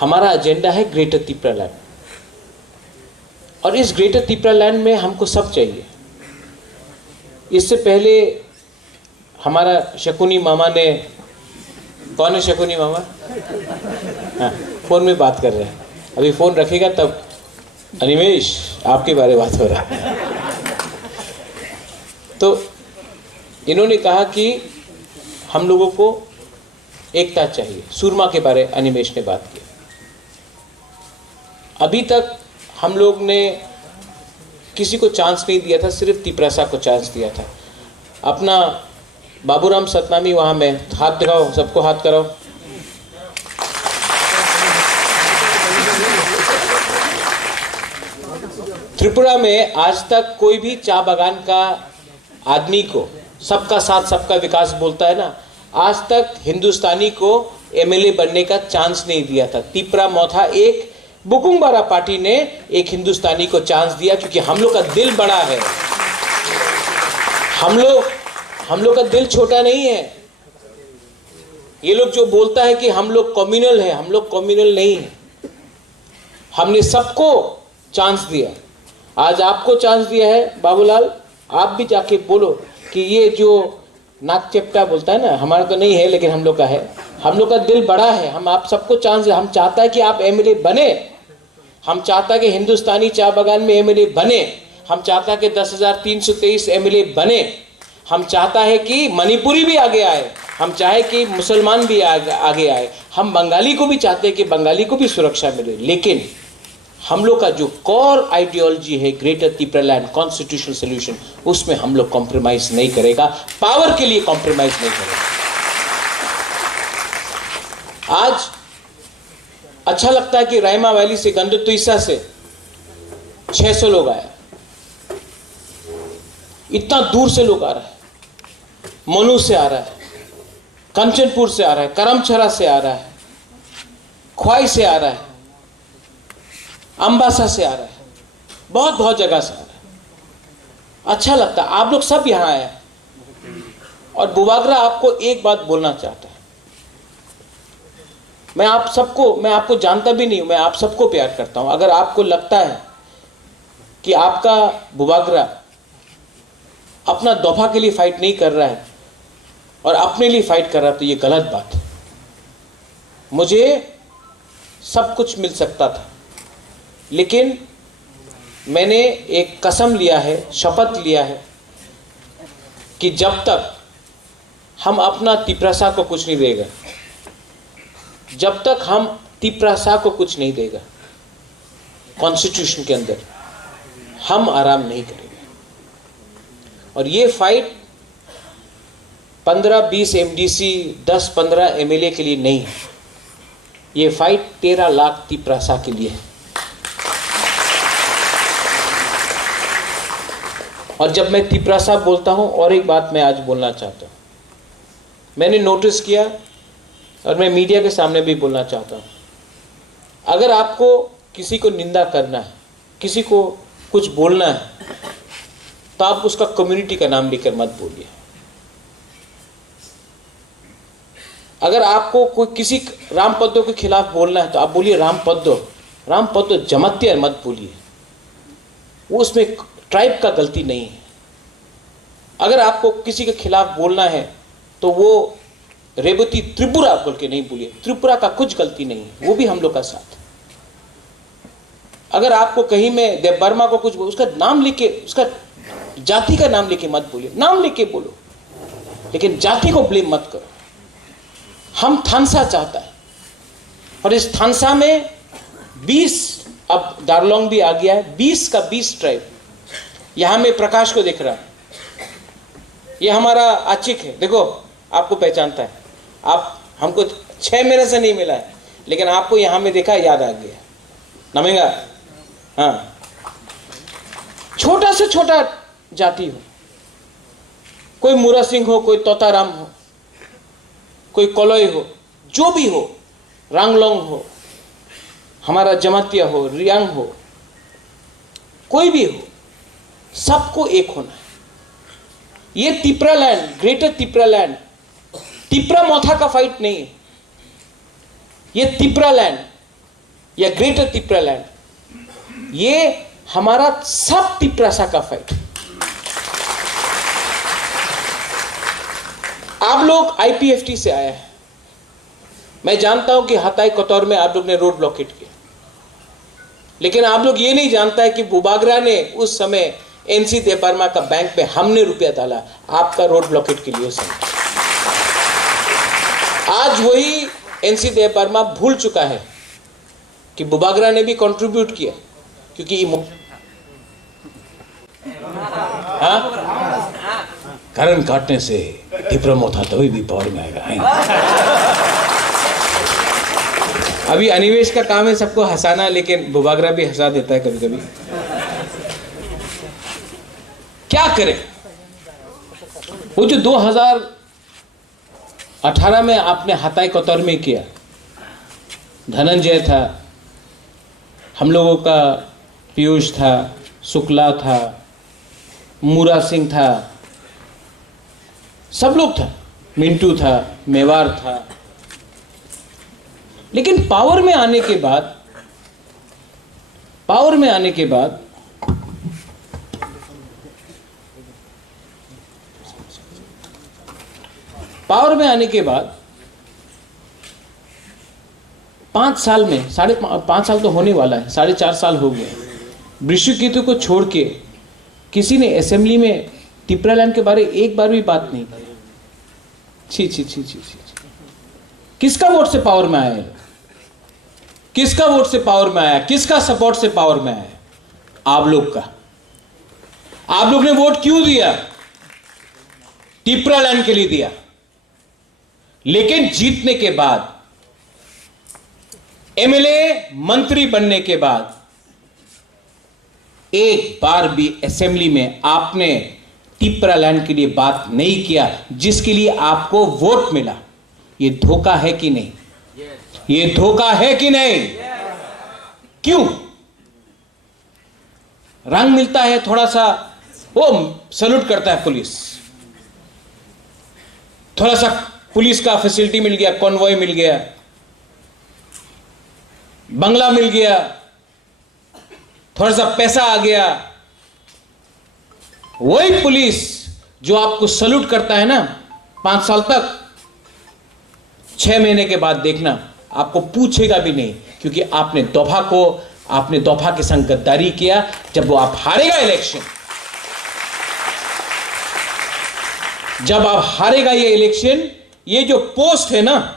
हमारा एजेंडा है ग्रेटर तिपरा लैंड। और इस ग्रेटर तिपरा लैंड में हमको सब चाहिए। इससे पहले हमारा शकुनी मामा ने, कौन है शकुनी मामा? हाँ, फोन में बात कर रहे हैं, अभी फोन रखेगा तब। अनिमेश, आपके बारे में बात हो रहा है। तो इन्होंने कहा कि हम लोगों को एकता चाहिए। सूरमा के बारे अनिमेश ने बात की। अभी तक हम लोग ने किसी को चांस नहीं दिया था, सिर्फ तिपरासा को चांस दिया था। अपना बाबूराम सतनामी वहाँ में, हाथ दिखाओ, सबको हाथ कराओ। त्रिपुरा में आज तक कोई भी चाय बागान का आदमी को सबका साथ सबका विकास बोलता है ना, आज तक हिंदुस्तानी को MLA बनने का चांस नहीं दिया था। तिपरा मोथा एक बुकुंबारा पार्टी ने एक हिंदुस्तानी को चांस दिया, क्योंकि हम लोग का दिल बड़ा है। हम लोग का दिल छोटा नहीं है। ये लोग जो बोलता है कि हम लोग कम्युनल है, हम लोग कम्युनल नहीं है। हमने सबको चांस दिया। आज आपको चांस दिया है बाबूलाल, आप भी जाके बोलो कि ये जो नाक चेपटा बोलता है ना, हमारा तो नहीं है लेकिन हम लोग का है। हम लोग का दिल बड़ा है, हम आप सबको चांस, हम चाहता है कि आप MLA बने। हम चाहता है कि हिंदुस्तानी चाय बागान में MLA बने। हम चाहता है कि 10,323 MLA बने। हम चाहता है कि मणिपुरी भी आगे आए, हम चाहे कि मुसलमान भी आगे आए, हम बंगाली को भी चाहते हैं कि बंगाली को भी सुरक्षा मिले। लेकिन हम लोग का जो कोर आइडियोलॉजी है greater Tipra land constitutional solution, उसमें हम लोग कॉम्प्रोमाइज नहीं करेगा, पावर के लिए कॉम्प्रोमाइज नहीं करेगा। आज अच्छा लगता है कि रायमा वैली से, गंडतुइसा से 600 लोग आए। इतना दूर से लोग आ रहे हैं, मनु से आ रहा है, कंचनपुर से आ रहा है, करमछरा से आ रहा है, ख्वाई से आ रहा है, अंबासा से आ रहा है, बहुत बहुत जगह से आ रहा है। अच्छा लगता है, आप लोग सब यहां आए। और बुबागरा आपको एक बात बोलना चाहता है, मैं आपको जानता भी नहीं हूं, मैं आप सबको प्यार करता हूं। अगर आपको लगता है कि आपका बुबागरा अपना दफा के लिए फाइट नहीं कर रहा है और अपने लिए फाइट कर रहा है, तो ये गलत बात है। मुझे सब कुछ मिल सकता था, लेकिन मैंने एक कसम लिया है, शपथ लिया है कि जब तक हम अपना तिपरासा को कुछ नहीं देगा, जब तक हम तिपरासा को कुछ नहीं देगा कॉन्स्टिट्यूशन के अंदर, हम आराम नहीं करेंगे। और ये फाइट 15-20 MDC, 10-15 MLA के लिए नहीं है, ये फाइट 13 लाख तिपरासा के लिए है। और जब मैं तिपरासा बोलता हूं, और एक बात मैं आज बोलना चाहता हूं, मैंने नोटिस किया और मैं मीडिया के सामने भी बोलना चाहता हूं, अगर आपको किसी को निंदा करना है, किसी को कुछ बोलना है, तो आप उसका कम्युनिटी का नाम लेकर मत बोलिए। अगर आपको कोई किसी रामपद्दो के खिलाफ बोलना है, तो आप बोलिए रामपद्दो जमत्या मत बोलिए, वो उसमें ट्राइब का गलती नहीं है। अगर आपको किसी के खिलाफ बोलना है तो वो रेवती त्रिपुरा बोल के नहीं बोलिए, त्रिपुरा का कुछ गलती नहीं है, वो भी हम लोग का साथ। अगर आपको कहीं में देव वर्मा को कुछ उसका नाम लेके, उसका जाति का नाम लेके मत बोलिए, नाम लेके बोलो, लेकिन जाति को ब्लेम मत करो। हम थानसा चाहता है, और इस थानसा में 20, अब दार्लोंग भी आ गया है, 20 का 20 ट्राइब। यहां में प्रकाश को देख रहा है, ये हमारा आचिक है, देखो आपको पहचानता है। आप हमको 6 महीने से नहीं मिला है, लेकिन आपको यहां में देखा, याद आ गया। नमेगा, हाँ, छोटा से छोटा जाति हो, कोई मुरा सिंह हो, कोई तोताराम हो, कोई कोलोई हो, जो भी हो, रांगलोंग हो, हमारा जमातिया हो, रियांग हो, कोई भी हो, सबको एक होना है। ये Tipra land, greater Tipra land, Tipra Motha का फाइट नहीं है। ये तिप्रा लैंड या ग्रेटर तिप्रा लैंड, ये हमारा सब तिप्रासा का फाइट। आप लोग आईपीएफटी से आए हैं, मैं जानता हूं कि हताई कोतौर में आप लोग ने रोड ब्लॉकेट किया, लेकिन आप लोग ये नहीं जानता है कि बुबागरा ने उस समय एनसी देव वर्मा का बैंक पे हमने रुपया डाला आपका रोड ब्लॉकेट के लिए उस समय। आज वही एनसी देव वर्मा भूल चुका है कि बुबागरा ने भी कंट्रीब्यूट किया, क्योंकि कारण काटने से तिप्रा मोथा तभी भी पावर में आएगा, है ना? अभी अनिवेश का काम है सबको हंसाना, लेकिन बुबागरा भी हंसा देता है कभी कभी। क्या करें? वो जो 2018 में आपने हताई कोतौर में किया, धनंजय था, हम लोगों का पीयूष था, शुक्ला था, मूरा सिंह था, सब लोग था, मिंटू था, मेवार था, लेकिन पावर में आने के बाद पावर में आने के बाद 5 साल में, 5.5 साल तो होने वाला है, 4.5 साल हो गए, वृषकेतु को छोड़ के किसी ने असेंबली में तिप्रा लैंड के बारे एक बार भी बात नहीं की। छी छी छी छी छी। किसका वोट से पावर में आया? किसका वोट से पावर में आया? किसका सपोर्ट से पावर में आया? आप लोग का। आप लोग ने वोट क्यों दिया? तिप्रा लैंड के लिए दिया, लेकिन जीतने के बाद, एमएलए मंत्री बनने के बाद एक बार भी असेंबली में आपने तिप्रा लैंड के लिए बात नहीं किया, जिसके लिए आपको वोट मिला। ये धोखा है कि नहीं? ये धोखा है कि नहीं? क्यों? रंग मिलता है थोड़ा सा, वो सैल्यूट करता है पुलिस, थोड़ा सा पुलिस का फैसिलिटी मिल गया, कॉन्वॉय मिल गया, बंगला मिल गया, थोड़ा सा पैसा आ गया। वही पुलिस जो आपको सैल्यूट करता है ना 5 साल तक, 6 महीने के बाद देखना आपको पूछेगा भी नहीं, क्योंकि आपने दोभा के संग गद्दारी किया। जब वो आप हारेगा इलेक्शन, जब आप हारेगा ये इलेक्शन, ये जो पोस्ट है ना,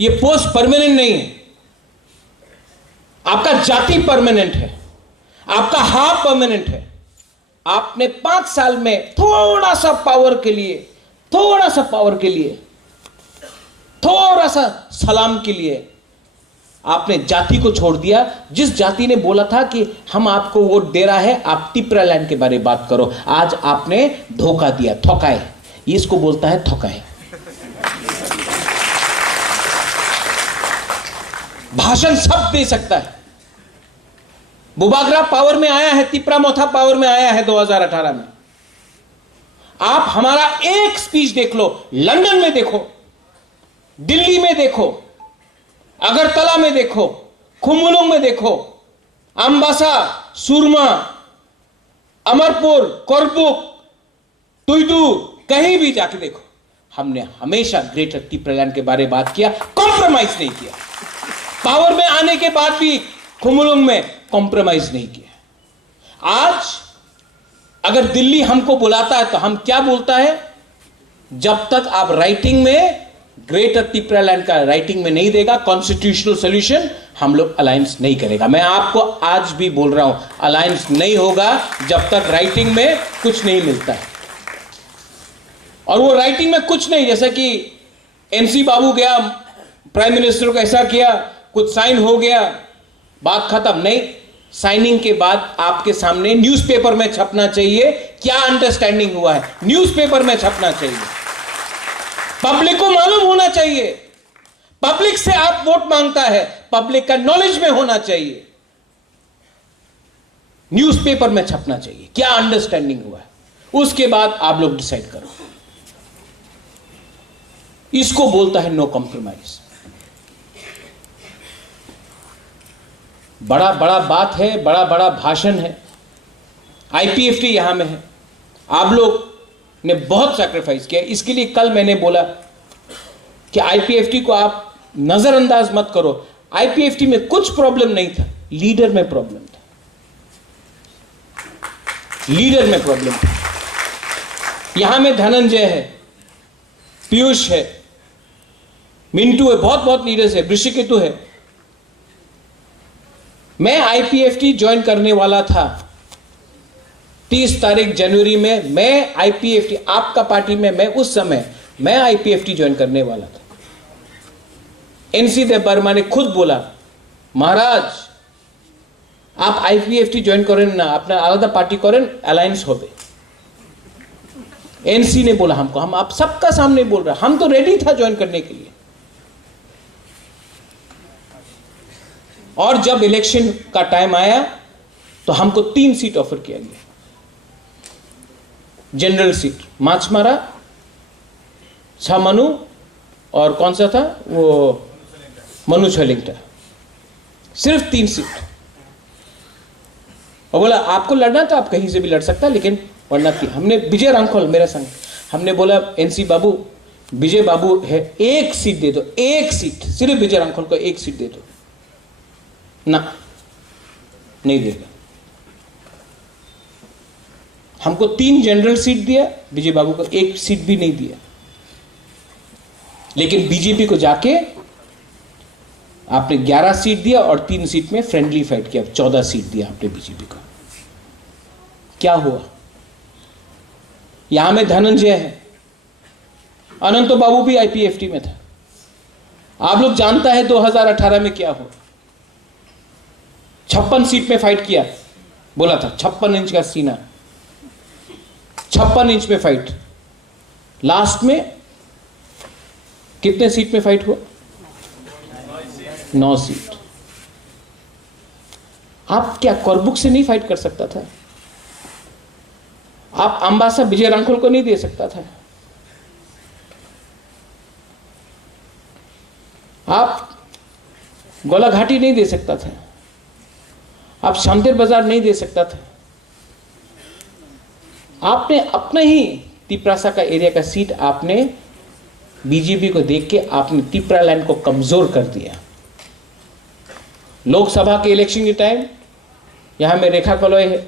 ये पोस्ट परमानेंट नहीं है। आपका जाति परमानेंट है, आपका हाफ परमानेंट है। आपने 5 साल में थोड़ा सा पावर के लिए, थोड़ा सा सलाम के लिए आपने जाति को छोड़ दिया। जिस जाति ने बोला था कि हम आपको वोट दे रहा है, आप तिप्रा लैंड के बारे में बात करो, आज आपने धोखा दिया, ठोकाए। इसको बोलता है ठोकाए। भाषण सब दे सकता है। बुबागरा पावर में आया है, तिप्रा मोथा पावर में आया है 2018 में। आप हमारा एक स्पीच देख लो, लंदन में देखो, दिल्ली में देखो, अगरतला में देखो, खुम्बुलुंग में देखो, अम्बासा, सुरमा, अमरपुर, कोरबुक, तुइदू, कहीं भी जाके देखो, हमने हमेशा ग्रेटर तिप्रा लैंड के बारे में बात किया, कॉम्प्रोमाइज नहीं किया। पावर में आने के बाद भी कुमुलुंग में कॉम्प्रोमाइज नहीं किया। आज अगर दिल्ली हमको बुलाता है तो हम क्या बोलता है, जब तक आप राइटिंग में ग्रेटर त्रिपुरालैंड का राइटिंग में नहीं देगा कॉन्स्टिट्यूशनल सॉल्यूशन, हम लोग अलायंस नहीं करेगा। मैं आपको आज भी बोल रहा हूं, अलायंस नहीं होगा जब तक राइटिंग में कुछ नहीं मिलता है। और वो राइटिंग में कुछ नहीं, जैसा कि एनसी बाबू गया, प्राइम मिनिस्टर को ऐसा किया, कुछ साइन हो गया, बात खत्म। नहीं, साइनिंग के बाद आपके सामने न्यूज़पेपर में छपना चाहिए क्या अंडरस्टैंडिंग हुआ है, न्यूज़पेपर में छपना चाहिए, पब्लिक को मालूम होना चाहिए। पब्लिक से आप वोट मांगता है, पब्लिक का नॉलेज में होना चाहिए, न्यूज़पेपर में छपना चाहिए क्या अंडरस्टैंडिंग हुआ है, उसके बाद आप लोग डिसाइड करो। इसको बोलता है नो कॉम्प्रोमाइज। बड़ा बड़ा बात है, बड़ा बड़ा भाषण है। आईपीएफटी यहां में है, आप लोग ने बहुत सैक्रिफाइस किया। इसके लिए कल मैंने बोला कि आईपीएफटी को आप नजरअंदाज मत करो। आईपीएफटी में कुछ प्रॉब्लम नहीं था, लीडर में प्रॉब्लम था, लीडर में प्रॉब्लम था। यहां में धनंजय है, पीयूष है, मिंटू है, बहुत बहुत लीडर्स है, ऋषिकेतु है। मैं आईपीएफटी ज्वाइन करने वाला था 30 तारीख जनवरी में। मैं आईपीएफटी, आपका पार्टी में, मैं उस समय मैं आईपीएफटी ज्वाइन करने वाला था। एनसी देव बर्मा ने खुद बोला, महाराज आप आईपीएफटी ज्वाइन करें ना, अपना आलादा पार्टी करें, अलायंस हो गए। एनसी ने बोला हमको, हम आप सबका सामने बोल रहा, हम तो रेडी था ज्वाइन करने के लिए। और जब इलेक्शन का टाइम आया तो हमको 3 सीट ऑफर किया गया, जनरल सीट, माछमारा, छमनु और कौन सा था वो मनु छलिंगटा, सिर्फ 3 सीट। और बोला आपको लड़ना तो आप कहीं से भी लड़ सकता, लेकिन वरना थी। हमने विजय रांखोल मेरा संग, हमने बोला एनसी बाबू, विजय बाबू है, 1 सीट दे दो, 1 सीट, सिर्फ विजय रांखोल को 1 सीट दे दो। ना, नहीं देगा। हमको 3 जनरल सीट दिया, विजय बाबू को 1 सीट भी नहीं दिया। लेकिन बीजेपी को जाके आपने 11 सीट दिया और 3 सीट में फ्रेंडली फाइट किया, 14 सीट दिया आपने बीजेपी को। क्या हुआ? यहां में धनंजय है, अनंतो बाबू भी आईपीएफटी में था। आप लोग जानता है 2018 में क्या हुआ, 56 सीट में फाइट किया, बोला था 56 इंच का सीना, 56 इंच में फाइट। लास्ट में कितने सीट में फाइट हुआ? 9 सीट। आप क्या कोरबुक से नहीं फाइट कर सकता था? आप अंबासा विजय रांखोल को नहीं दे सकता था? आप गोलाघाटी नहीं दे सकता था? आप शांतिर बाजार नहीं दे सकता था? आपने अपने ही तिपरासा का एरिया का सीट आपने बीजेपी को देख के आपने त्रिपुरालैंड को कमजोर कर दिया। लोकसभा के इलेक्शन के टाइम यहां में रेखा कलोय है,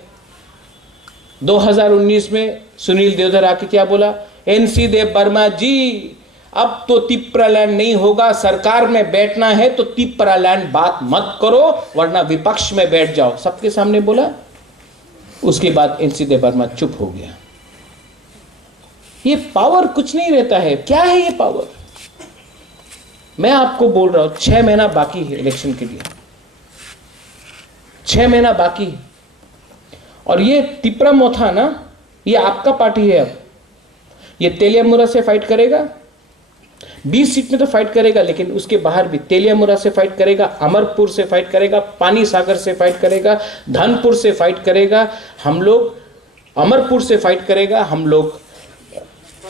2019 में सुनील देवधर आके क्या बोला, एनसी देव बर्मा जी अब तो त्रिपुरालैंड नहीं होगा, सरकार में बैठना है तो त्रिपुरालैंड बात मत करो वरना विपक्ष में बैठ जाओ, सबके सामने बोला। उसके बाद एनसी देव बर्मा चुप हो गया। ये पावर कुछ नहीं रहता है। क्या है ये पावर? मैं आपको बोल रहा हूं 6 महीना बाकी है इलेक्शन के लिए, 6 महीना बाकी है। और ये त्रिपुरा मोथा ना, ये आपका पार्टी है। अब ये तेलियामुरा से फाइट करेगा, 20 सीट में तो फाइट करेगा, लेकिन उसके बाहर भी तेलियामुरा से फाइट करेगा, अमरपुर से फाइट करेगा, पानी सागर से फाइट करेगा, धनपुर से फाइट करेगा, हम लोग अमरपुर से फाइट करेगा, हम लोग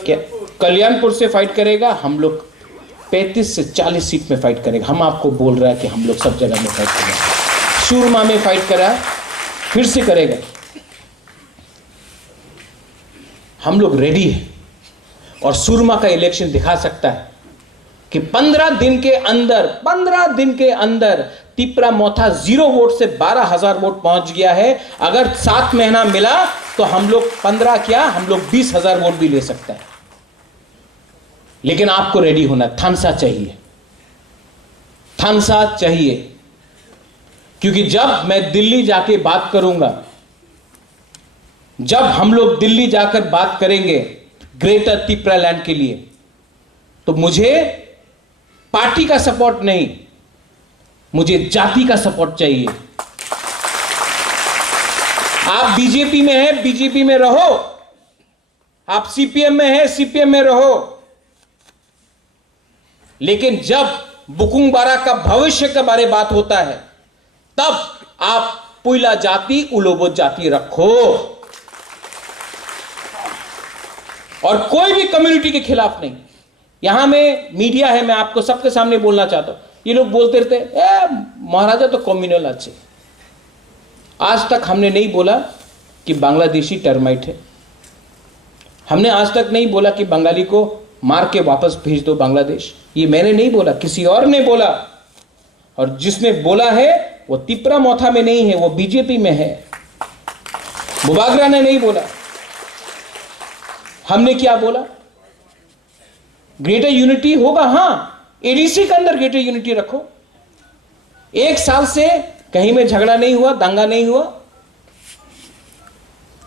क्या कल्याणपुर से फाइट करेगा, हम लोग 35 से 40 सीट में फाइट करेगा। हम आपको बोल रहा है कि हम लोग सब जगह में फाइट करेंगे। सुरमा में फाइट करा, फिर से करेगा। हम लोग रेडी है। और सुरमा का इलेक्शन दिखा सकता है कि 15 दिन के अंदर तिपरा मोथा 0 वोट से 12,000 वोट पहुंच गया है। अगर 7 महीना मिला तो हम लोग 15 क्या, हम लोग 20,000 वोट भी ले सकते हैं। लेकिन आपको रेडी होना, थानसा चाहिए, थानसा चाहिए। क्योंकि जब मैं दिल्ली जाके बात करूंगा, जब हम लोग दिल्ली जाकर बात करेंगे ग्रेटर तिपरा लैंड के लिए, तो मुझे पार्टी का सपोर्ट नहीं, मुझे जाति का सपोर्ट चाहिए। आप बीजेपी में हैं, बीजेपी में रहो, आप सीपीएम में हैं, सीपीएम में रहो, लेकिन जब बुकुंग बारा का भविष्य के बारे में बात होता है, तब आप पुइला जाति, उलोबो जाति रखो। और कोई भी कम्युनिटी के खिलाफ नहीं। यहां में मीडिया है, मैं आपको सबके सामने बोलना चाहता हूं। ये लोग बोलते रहते महाराजा तो कम्युनल अच्छे। आज तक हमने नहीं बोला कि बांग्लादेशी टर्माइट है, हमने आज तक नहीं बोला कि बंगाली को मार के वापस भेज दो बांग्लादेश। ये मैंने नहीं बोला, किसी और ने बोला। और जिसने बोला है वो तिपरा मोथा में नहीं है, वो बीजेपी में है। बुबागरा ने नहीं बोला। हमने क्या बोला? ग्रेटर यूनिटी होगा, हां, एडीसी के अंदर ग्रेटर यूनिटी रखो। 1 साल से कहीं में झगड़ा नहीं हुआ, दंगा नहीं हुआ,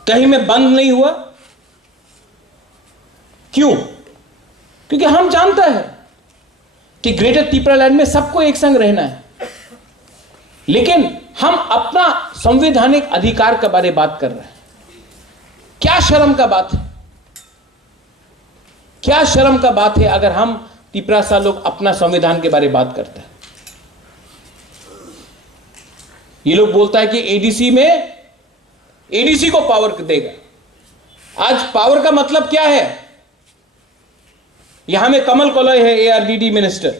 कहीं में बंद नहीं हुआ। क्यों? क्योंकि हम जानते हैं कि ग्रेटर तिपरा लैंड में सबको एक संग रहना है। लेकिन हम अपना संवैधानिक अधिकार के बारे में बात कर रहे हैं। क्या शर्म का बात है, क्या शर्म का बात है अगर हम तिपरा सा लोग अपना संविधान के बारे में बात करते हैं। ये लोग बोलता है कि एडीसी में, एडीसी को पावर देगा। आज पावर का मतलब क्या है? यहां में कमल कोलय है, एआरडीडी मिनिस्टर।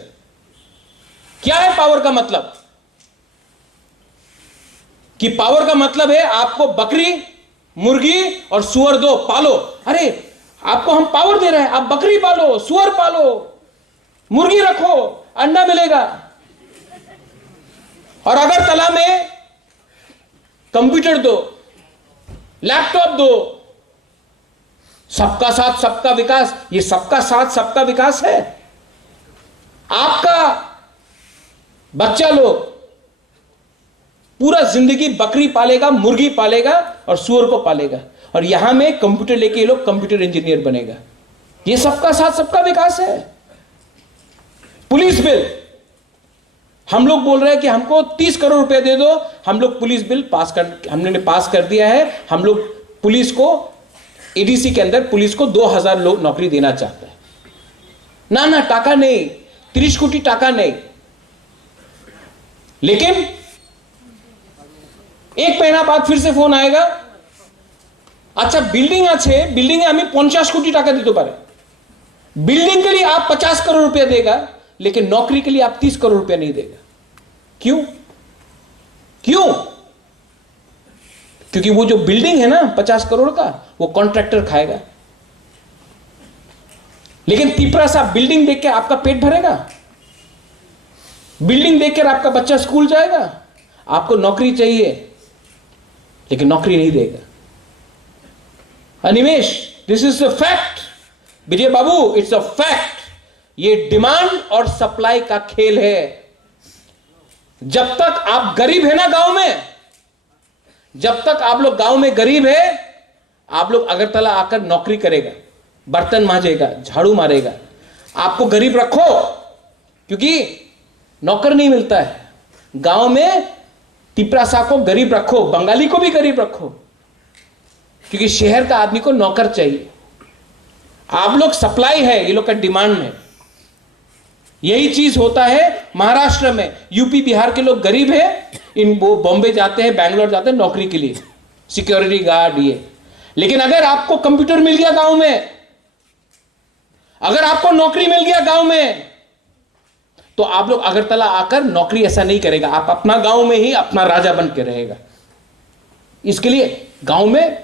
क्या है पावर का मतलब? कि पावर का मतलब है आपको बकरी, मुर्गी और सुअर दो, पालो। अरे आपको हम पावर दे रहे हैं, आप बकरी पालो, सुअर पालो, मुर्गी रखो, अंडा मिलेगा। और अगर तला में कंप्यूटर दो, लैपटॉप दो। सबका साथ सबका विकास, ये सबका साथ सबका विकास है। आपका बच्चा लोग पूरा जिंदगी बकरी पालेगा, मुर्गी पालेगा और सुअर को पालेगा, और यहां में कंप्यूटर लेके ये लोग कंप्यूटर इंजीनियर बनेगा। ये सबका साथ सबका विकास है। पुलिस बिल, हम लोग बोल रहे हैं कि हमको 30 करोड़ रुपए दे दो, हम लोग पुलिस बिल हमने पास कर दिया है। हम लोग पुलिस को, एडीसी के अंदर पुलिस को 2000 लोग नौकरी देना चाहते हैं। ना टाका नहीं, 30 कोटी टाका नहीं। लेकिन 1 महीना बाद फिर से फोन आएगा, अच्छा बिल्डिंग আছে, बिल्डिंगे हमें 50 कोटी टाका दिते पारे। बिल्डिंग के लिए आप 50 करोड़ रुपया देगा, लेकिन नौकरी के लिए आप 30 करोड़ रुपया नहीं देगा। क्यों? क्यों? क्योंकि वो जो बिल्डिंग है ना 50 करोड़ का, वो कॉन्ट्रैक्टर खाएगा। लेकिन तिपरा सा बिल्डिंग देख के आपका पेट भरेगा? बिल्डिंग देखकर आपका बच्चा स्कूल जाएगा? आपको नौकरी चाहिए, लेकिन नौकरी नहीं देगा। Animesh, this is a fact. Vijay Babu, it's a fact. ये डिमांड और सप्लाई का खेल है। जब तक आप गरीब है ना गांव में, जब तक आप लोग गांव में गरीब है, आप लोग अगरतला आकर नौकरी करेगा, बर्तन मांजेगा, झाड़ू मारेगा। आपको गरीब रखो, क्योंकि नौकर नहीं मिलता है गांव में। तिपरासा को गरीब रखो, बंगाली को भी गरीब रखो, क्योंकि शहर का आदमी को नौकर चाहिए। आप लोग सप्लाई है, ये लोग का डिमांड है। यही चीज होता है महाराष्ट्र में। यूपी बिहार के लोग गरीब है, इन वो बॉम्बे जाते हैं, बैंगलोर जाते हैं नौकरी के लिए, सिक्योरिटी गार्ड ये। लेकिन अगर आपको कंप्यूटर मिल गया गांव में, अगर आपको नौकरी मिल गया गांव में, तो आप लोग अगरतला आकर नौकरी ऐसा नहीं करेगा। आप अपना गांव में ही अपना राजा बन के रहेगा। इसके लिए गांव में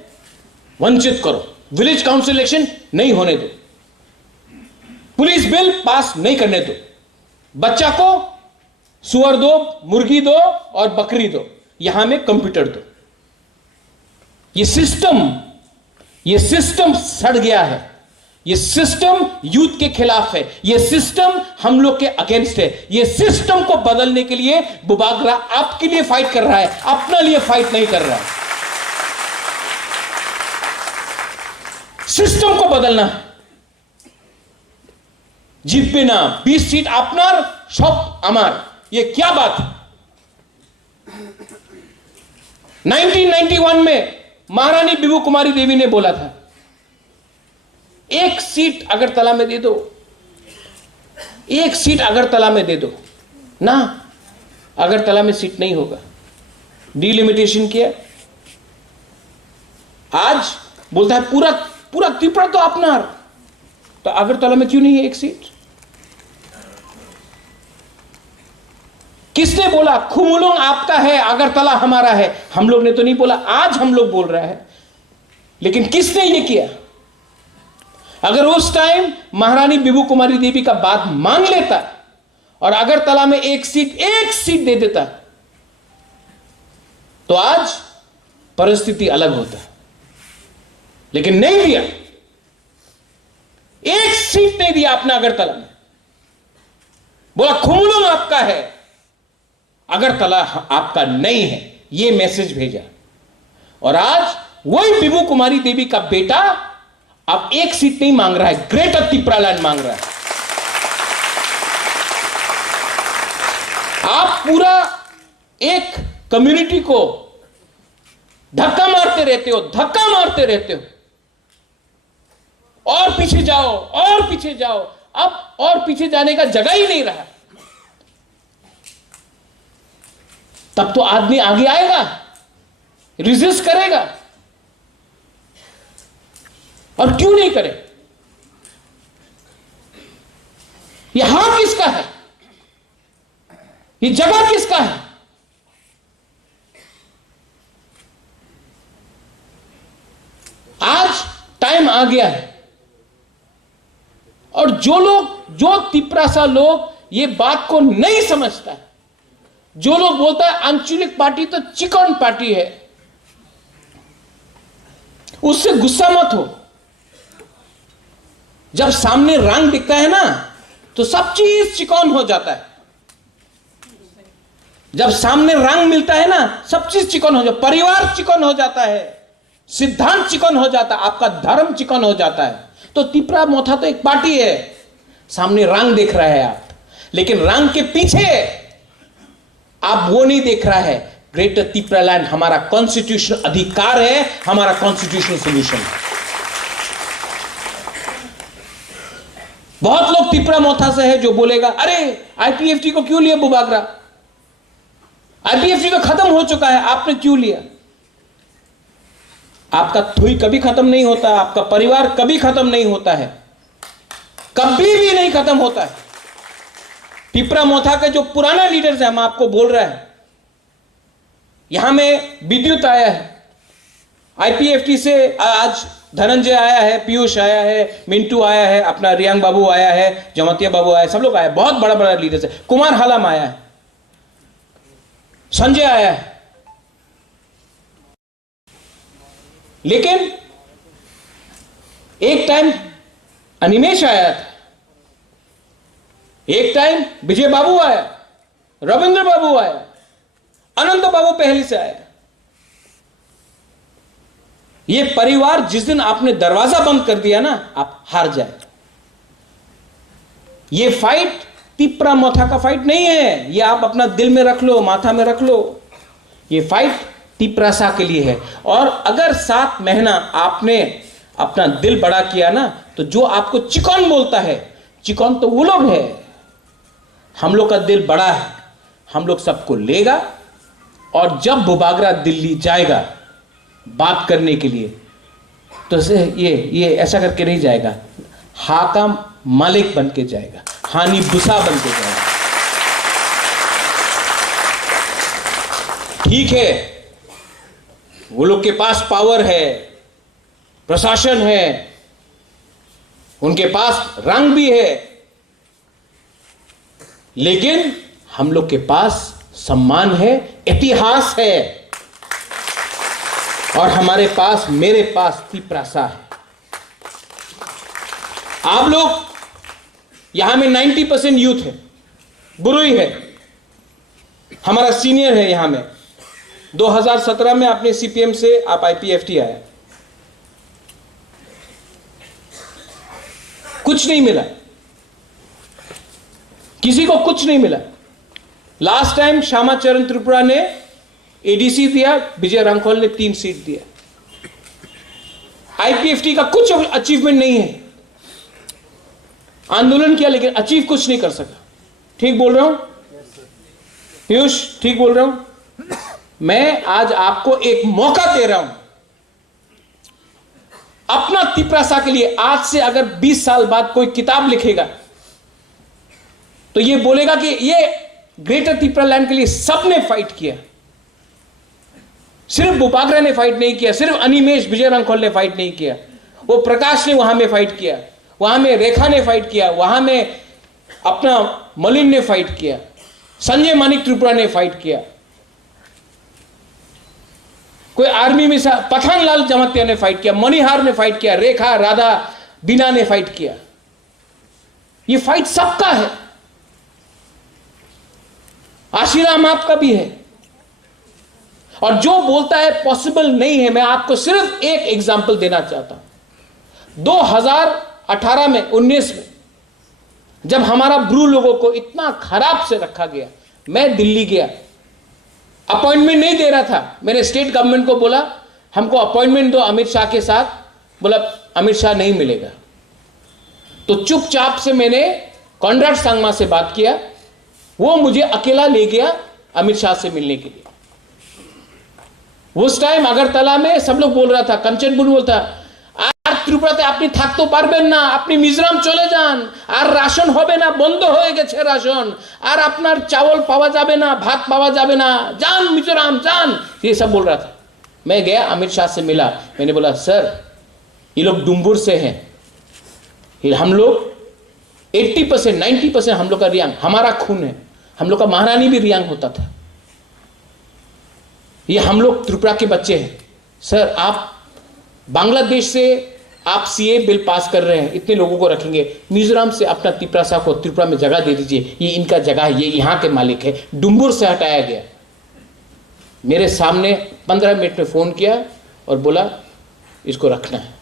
वंचित करो, विलेज काउंसिल इलेक्शन नहीं होने दो, पुलिस बिल पास नहीं करने दो, बच्चा को सुअर दो, मुर्गी दो और बकरी दो, यहां में कंप्यूटर दो। ये सिस्टम सड़ गया है। ये सिस्टम यूथ के खिलाफ है। ये सिस्टम हम लोग के अगेंस्ट है। ये सिस्टम को बदलने के लिए बुबागरा आपके लिए फाइट कर रहा है, अपने लिए फाइट नहीं कर रहा है। सिस्टम को बदलना है। জিতবে না, 20 सीट আপনার, सब আমার, ये क्या बात है? 1991 में महारानी बिबू कुमारी देवी ने बोला था, एक सीट अगरतला में दे दो, एक सीट अगरतला में दे दो ना। अगरतला में सीट नहीं होगा, डिलिमिटेशन किया। आज बोलता है पूरा पूरा त्रिपुरा तो अपना, तो अगरतला में क्यों नहीं है एक सीट? किसने बोला खुमुलुंग आपका है, अगरतला हमारा है? हम लोग ने तो नहीं बोला, आज हम लोग बोल रहे हैं। लेकिन किसने ये किया? अगर उस टाइम महारानी बिबू कुमारी देवी का बात मान लेता और अगरतला में एक सीट दे देता, तो आज परिस्थिति अलग होता। लेकिन नहीं दिया, एक सीट नहीं दिया आपने अगरतला में। बोला खुमुलुंग आपका है, अगरतला आपका नहीं है, ये मैसेज भेजा। और आज वही बिबू कुमारी देवी का बेटा अब एक सीट नहीं मांग रहा है, ग्रेटर त्रिपुरालैंड मांग रहा है। आप पूरा एक कम्युनिटी को धक्का मारते रहते हो, धक्का मारते रहते हो, और पीछे जाओ और पीछे जाओ। अब और पीछे जाने का जगह ही नहीं रहा। तब तो आदमी आगे आएगा, रिजिस्ट करेगा। और क्यों नहीं करे? यह हाथ किसका है? ये जगह किसका है? आज टाइम आ गया है। और जो तिपरासा लोग ये बात को नहीं समझता है, जो लोग बोलता है आंचलिक पार्टी तो चिकन पार्टी है, उससे गुस्सा मत हो। जब सामने रंग दिखता है ना, तो सब चीज चिकन हो जाता है। जब सामने रंग मिलता है ना, सब चीज चिकन हो जाता है। परिवार चिकन हो जाता है, सिद्धांत चिकन हो जाता है, आपका धर्म चिकन हो जाता है। तो तिपरा मोथा तो एक पार्टी है, सामने रंग देख रहा है आप, लेकिन रंग के पीछे आप वो नहीं देख रहा है। ग्रेटर त्रिपुरालैंड हमारा कॉन्स्टिट्यूशनल अधिकार है, हमारा कॉन्स्टिट्यूशनल सोल्यूशन है। बहुत लोग त्रिपुरा मोथा से है जो बोलेगा अरे आईपीएफटी को क्यों लिया बुबागरा, आईपीएफटी तो खत्म हो चुका है, आपने क्यों लिया? आपका थुई कभी खत्म नहीं होता, आपका परिवार कभी खत्म नहीं होता है, कभी भी नहीं खत्म होता है। त्रिपुरा मोथा के जो पुराना लीडर्स है, हम आपको बोल रहे हैं, यहां में विद्युत आया है, आईपीएफटी से आज धनंजय आया है, पीयूष आया है, मिंटू आया है, अपना रियांग बाबू आया है, जमतिया बाबू आया है, सब लोग आए, बहुत बड़ा बड़ा लीडर्स है। कुमार हालम आया है, संजय आया है। लेकिन एक टाइम अनिमेश आया था, एक टाइम विजय बाबू आया, रविंद्र बाबू आया, अनंत बाबू पहले से आया। ये परिवार जिस दिन आपने दरवाजा बंद कर दिया ना, आप हार जाए। ये फाइट तिपरा मोथा का फाइट नहीं है, ये आप अपना दिल में रख लो, माथा में रख लो। ये फाइट तिपरासा के लिए है। और अगर 7 महीना आपने अपना दिल बड़ा किया ना, तो जो आपको चिकन बोलता है, चिकन तो वो लोग है। हम लोग का दिल बड़ा है, हम लोग सबको लेगा। और जब बुबागरा दिल्ली जाएगा बात करने के लिए, तो ये ऐसा करके नहीं जाएगा, हाका मालिक बन के जाएगा, हानि बुसा बन के जाएगा। ठीक है, वो लोग के पास पावर है, प्रशासन है, उनके पास रंग भी है, लेकिन हम लोग के पास सम्मान है, इतिहास है, और हमारे पास, मेरे पास तिप्रासा है। आप लोग यहां में 90% यूथ है, बुरुई है, हमारा सीनियर है यहां में। 2017 में आपने सीपीएम से आप आईपीएफटी आए, कुछ नहीं मिला, किसी को कुछ नहीं मिला। लास्ट टाइम श्यामाचरण त्रिपुरा ने एडीसी दिया, विजय रांखोल ने 3 सीट दिया। आईपीएफटी का कुछ अचीवमेंट नहीं है, आंदोलन किया लेकिन अचीव कुछ नहीं कर सका। ठीक बोल रहा हूं पीयूष? ठीक बोल रहा हूं? मैं आज आपको एक मौका दे रहा हूं अपना तिप्रासा के लिए। आज से अगर 20 साल बाद कोई किताब लिखेगा तो ये बोलेगा कि ये ग्रेटर तिप्रा लैंड के लिए सबने फाइट किया, सिर्फ बुपागरा ने फाइट नहीं किया, सिर्फ अनिमेश विजय रांखोल ने फाइट नहीं किया, वो प्रकाश ने वहां में फाइट किया, वहां में रेखा ने फाइट किया, वहां में अपना मलिन ने फाइट किया, संजय मानिक त्रिपुरा ने फाइट किया, कोई आर्मी में पठानलाल जमातिया ने फाइट किया, मणिहार ने फाइट किया, रेखा, राधा, बीना ने फाइट किया। ये फाइट सबका है, आशीराम आपका भी है। और जो बोलता है पॉसिबल नहीं है, मैं आपको सिर्फ एक एग्जांपल देना चाहता हूं। 2018 में 19 में जब हमारा ब्रू लोगों को इतना खराब से रखा गया, मैं दिल्ली गया, अपॉइंटमेंट नहीं दे रहा था। मैंने स्टेट गवर्नमेंट को बोला हमको अपॉइंटमेंट दो अमित शाह के साथ, बोला अमित शाह नहीं मिलेगा। तो चुपचाप से मैंने कॉनराड सांगमा से बात किया, वो मुझे अकेला ले गया अमित शाह से मिलने के लिए। उस टाइम अगरतला में सब लोग बोल रहा था, कंचन बुन बोलता, আর ত্রিপুরাতে আপনি থাকতে পারবেন না, আপনি মিজোরাম চলে যান, আর রাশন হবে না, বন্ধ হয়ে গেছে রাশন, আর আপনার চাवल পাওয়া যাবে না, ভাত পাওয়া যাবে না, जान मिजोराम जान, ये सब बोल रहा था। मैं गया अमित शाह से मिला, मैंने बोला सर ये लोग डुम्बुर से हैं, हम लोग 80% 90% हम लोग का रियांग, हमारा खून है, हम लोग का महारानी भी रियांग होता था, ये हम लोग त्रिपुरा के बच्चे हैं। सर आप बांग्लादेश से आप सीए बिल पास कर रहे हैं, इतने लोगों को रखेंगे, मिजोरम से अपना तिप्रासा को त्रिपुरा में जगह दे दीजिए, ये इनका जगह है, ये यहाँ के मालिक है। डुम्बुर से हटाया गया। मेरे सामने 15 मिनट में फोन किया और बोला इसको रखना है।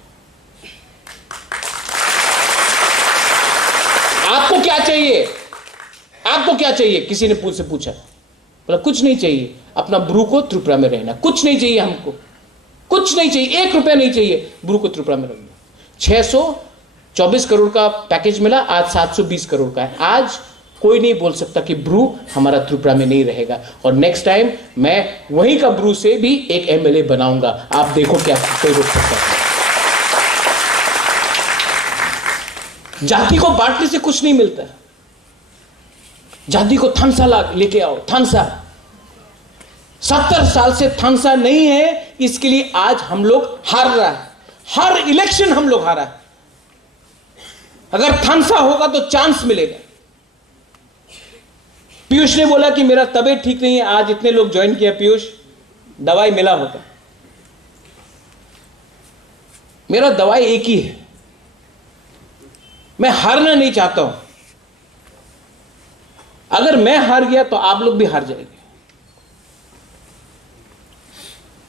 आपको क्या चाहिए, आपको क्या चाहिए, किसी ने मुझसे पूछा, बोला कुछ नहीं चाहिए, अपना ब्रू को त्रिपुरा में रहना, कुछ नहीं चाहिए हमको, कुछ नहीं चाहिए, 1 रुपया नहीं चाहिए, ब्रू को त्रिपुरा में रखना। 624 करोड़ का पैकेज मिला, आज 720 करोड़ का है। आज कोई नहीं बोल सकता कि ब्रू हमारा त्रिपुरा में नहीं रहेगा। और नेक्स्ट टाइम मैं वहीं का ब्रू से भी एक एमएलए बनाऊंगा, आप देखो क्या कोई रोक सकता है। जाति को बांटने से कुछ नहीं मिलता, जाति को थानसा लेके आओ, थानसा 70 साल से थानसा नहीं है, इसके लिए आज हम लोग हार रहा है, हर इलेक्शन हम लोग हारा है। अगर थानसा होगा तो चांस मिलेगा। पीयूष ने बोला कि मेरा तबीयत ठीक नहीं है, आज इतने लोग ज्वाइन किया, पीयूष दवाई मिला होगा, मेरा दवाई एक ही है, मैं हारना नहीं चाहता हूं। अगर मैं हार गया तो आप लोग भी हार जाएंगे।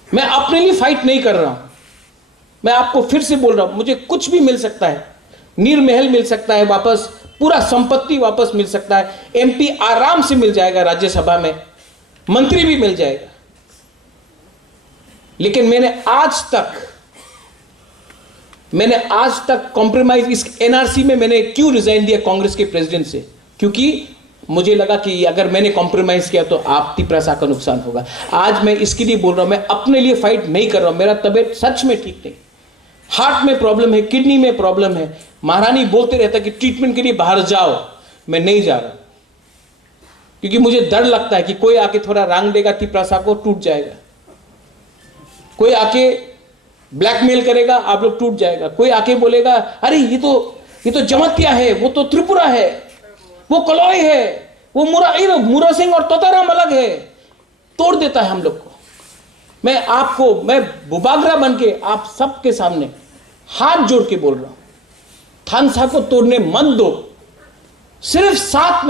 मैं अपने लिए फाइट नहीं कर रहा हूं, मैं आपको फिर से बोल रहा हूं, मुझे कुछ भी मिल सकता है, नीर महल मिल सकता है वापस, पूरा संपत्ति वापस मिल सकता है, एमपी आराम से मिल जाएगा, राज्यसभा में मंत्री भी मिल जाएगा। लेकिन मैंने आज तक कॉम्प्रोमाइज, इस एनआरसी में मैंने क्यों रिजाइन दिया कांग्रेस के प्रेसिडेंट से, क्योंकि मुझे लगा कि अगर मैंने कॉम्प्रोमाइज किया तो आप तिप्रासा का नुकसान होगा। आज मैं इसके लिए बोल रहा हूं, मैं अपने लिए फाइट नहीं कर रहा हूं। मेरा तबीयत सच में ठीक नहीं, हार्ट में प्रॉब्लम है, किडनी में प्रॉब्लम है। महारानी बोलते रहता कि ट्रीटमेंट के लिए बाहर जाओ, मैं नहीं जा रहा, क्योंकि मुझे डर लगता है कि कोई आके थोड़ा रांग देगा, तिप्रासा को टूट जाएगा, कोई आके ब्लैकमेल करेगा, आप लोग टूट जाएगा, कोई आके बोलेगा अरे ये तो जमातिया है, वो तो त्रिपुरा है, वो कलौय है, वो मुरा सिंह और तोताराम अलग है, तोड़ देता है हम लोग को। मैं बुबागरा बन के आप सबके सामने हाथ जोड़ के बोल रहा हूं, थानसा को तोड़ने मत दो। सिर्फ 7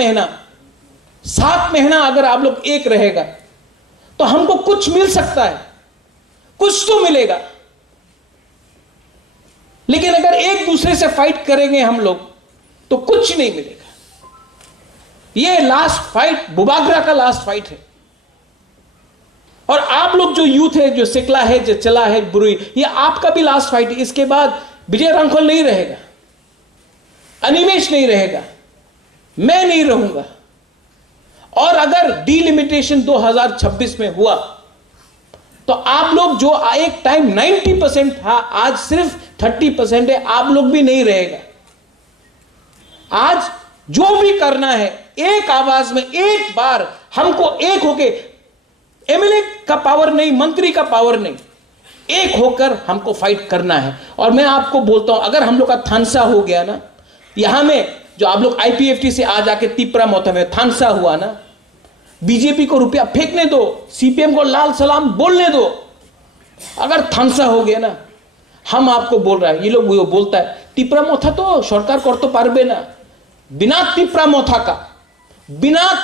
महीना अगर आप लोग एक रहेगा तो हमको कुछ मिल सकता है, कुछ तो मिलेगा। लेकिन अगर एक दूसरे से फाइट करेंगे हम लोग तो कुछ नहीं मिलेगा। ये लास्ट फाइट, बुबागरा का लास्ट फाइट है। और आप लोग जो यूथ है, जो सिकला है, जो चला है बुरी, ये आपका भी लास्ट फाइट है। इसके बाद विजय रांखल नहीं रहेगा, अनिमेश नहीं रहेगा, मैं नहीं रहूंगा। और अगर डीलिमिटेशन 2026 में हुआ तो आप लोग जो एक टाइम 90% था, आज सिर्फ 30% है, आप लोग भी नहीं रहेगा। आज जो भी करना है एक आवाज में, एक बार हमको एक होके, एमएलए का पावर नहीं, मंत्री का पावर नहीं, एक होकर हमको फाइट करना है। और मैं आपको बोलता हूं, अगर हम लोग का थानसा हो गया ना, यहां में जो आप लोग आईपीएफटी से आ जाके तिपरा मोथा में थानसा हुआ ना, बीजेपी को रुपया फेंकने दो, सीपीएम को लाल सलाम बोलने दो। अगर थानसा हो गया ना, हम आपको बोल रहा है, ये लोग वो बोलता है तिपरा मोथा तो सरकार कर तो पारबे ना। बिना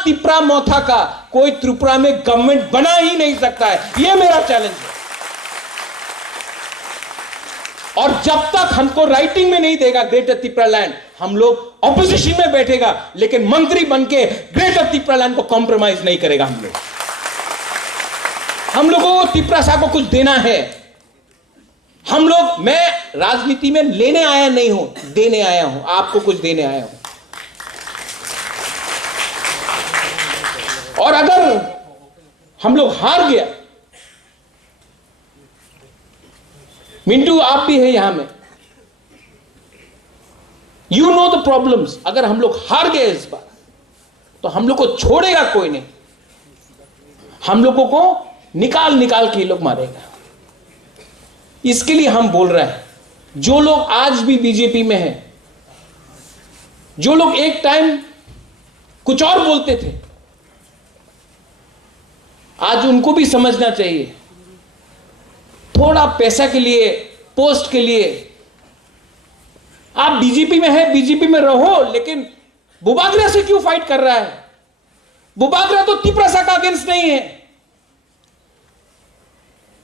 तिपरा मोथा का कोई त्रिपुरा में गवर्नमेंट बना ही नहीं सकता है। ये मेरा चैलेंज है। और जब तक हमको राइटिंग में नहीं देगा ग्रेटर त्रिपुरा लैंड, हम लोग ऑपोजिशन में बैठेगा, लेकिन मंत्री बनके ग्रेटर त्रिपुरा लैंड को कॉम्प्रोमाइज नहीं करेगा। हम लोगों को त्रिपुरा सा को कुछ देना है। मैं राजनीति में लेने आया नहीं हूं, देने आया हूं, आपको कुछ देने आया हूं। और अगर हम लोग हार गया, मिंटू आप भी है यहां में, यू नो द प्रॉब्लम्स। अगर हम लोग हार गए इस बार तो हम लोग को छोड़ेगा कोई नहीं, हम लोगों को निकाल के ये लोग मारेगा। इसके लिए हम बोल रहे हैं, जो लोग आज भी बीजेपी में हैं, जो लोग एक टाइम कुछ और बोलते थे, आज उनको भी समझना चाहिए, थोड़ा पैसा के लिए, पोस्ट के लिए आप बीजेपी में है, बीजेपी में रहो, लेकिन बुबागरा से क्यों फाइट कर रहा है? बुबागरा तो तिपरा का अगेंस्ट नहीं है।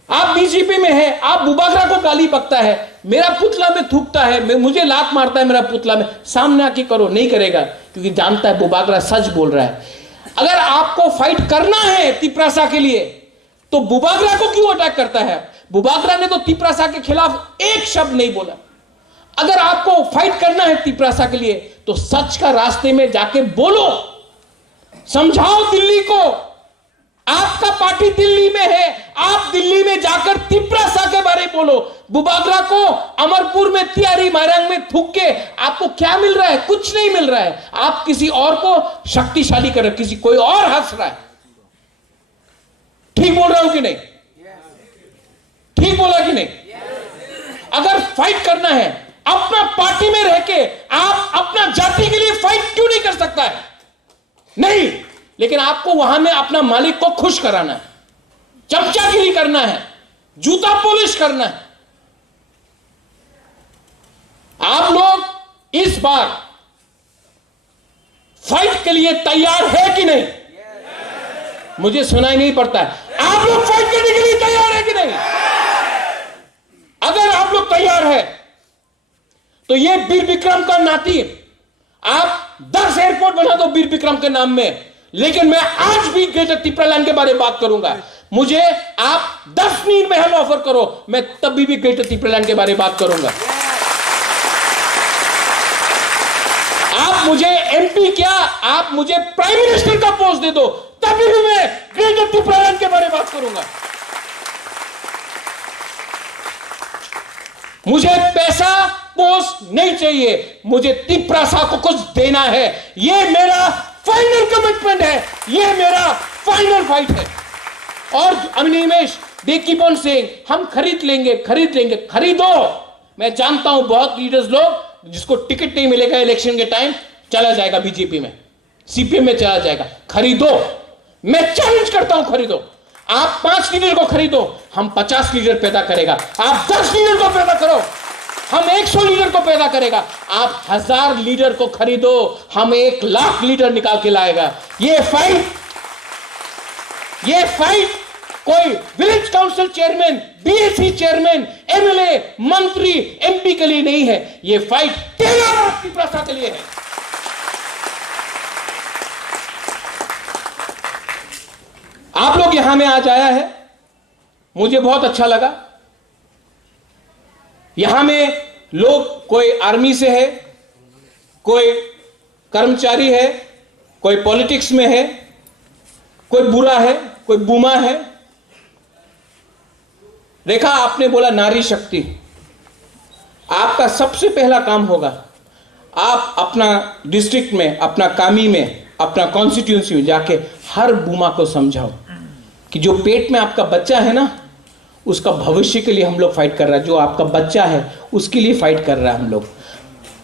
आप बीजेपी में है, आप बुबागरा को गाली बकता है, मेरा पुतला में थूकता है, मुझे लात मारता है मेरा पुतला में, सामने आके करो, नहीं करेगा, क्योंकि जानता है बुबागरा सच बोल रहा है। अगर आपको फाइट करना है तिपरासा के लिए तो बुबागरा को क्यों अटैक करता है? बुबागरा ने तो तिपरासा के खिलाफ एक शब्द नहीं बोला। अगर आपको फाइट करना है तिपरासा के लिए तो सच का रास्ते में जाके बोलो, समझाओ दिल्ली को। आपका पार्टी दिल्ली में है, आप दिल्ली में जाकर तिपरासा के बारे में बोलो। बुबागरा को अमरपुर में, तियारी मारंग में थूक के आपको क्या मिल रहा है? कुछ नहीं मिल रहा है। आप किसी और को शक्तिशाली कर रहे, किसी कोई और हंस रहा है। ठीक बोल रहा हूं कि नहीं? ठीक बोला कि नहीं? अगर फाइट करना है अपना पार्टी में रह के, आप अपना जाति के लिए फाइट क्यों नहीं कर सकता है? नहीं, लेकिन आपको वहां में अपना मालिक को खुश कराना है, चमचागिरी करना है, जूता पॉलिश करना है। आप लोग इस बार फाइट के लिए तैयार है कि नहीं? मुझे सुनाई नहीं पड़ता है। आप लोग फाइट करने के लिए तैयार है कि नहीं? अगर आप लोग तैयार है तो ये वीर विक्रम का नाती, आप 10 एयरपोर्ट बना दो वीर विक्रम के नाम में, लेकिन मैं आज भी ग्रेटर त्रिपुरा लैंड के बारे में बात करूंगा। मुझे आप 10 नील महल ऑफर करो, मैं तभी भी ग्रेटर त्रिपुरा लैंड के बारे में बात करूंगा। आप मुझे एमपी क्या, आप मुझे प्राइम मिनिस्टर का पोस्ट दे दो, तभी भी मैं ग्रेटर त्रिपुरा लैंड के बारे में बात करूंगा। मुझे पैसा, पोस्ट नहीं चाहिए, मुझे तिपरासा को कुछ देना है। यह मेरा फाइनल कमिटमेंट है, यह मेरा फाइनल फाइट है। और Animesh, they keep on saying हम खरीद लेंगे, खरीदो। मैं जानता हूं बहुत लीडर्स लोग जिसको टिकट नहीं मिलेगा इलेक्शन के टाइम चला जाएगा बीजेपी में, सीपीएम में चला जाएगा। खरीदो, मैं चैलेंज करता हूं, खरीदो। आप 5 लीडर को खरीदो, हम 50 लीडर पैदा करेगा। आप 10 लीडर को पैदा करो, हम 100 लीडर को पैदा करेगा। आप 1000 लीडर को खरीदो, हम 1 लाख लीडर निकाल के लाएगा। ये फाइट कोई village council chairman, BSc chairman, MLA, मंत्री, एमपी के लिए नहीं है। ये फाइट तेरा तिपरासा के लिए है। आप लोग यहां में आज आया है, मुझे बहुत अच्छा लगा। यहां में लोग कोई आर्मी से है, कोई कर्मचारी है, कोई पॉलिटिक्स में है, कोई बुरा है, कोई बुमा है। रेखा, आपने बोला नारी शक्ति। आपका सबसे पहला काम होगा, आप अपना डिस्ट्रिक्ट में, अपना कामी में, अपना कॉन्स्टिट्यूंसी में जाके हर बुमा को समझाओ कि जो पेट में आपका बच्चा है ना, उसका भविष्य के लिए हम लोग फाइट कर रहा है। जो आपका बच्चा है उसके लिए फाइट कर रहा है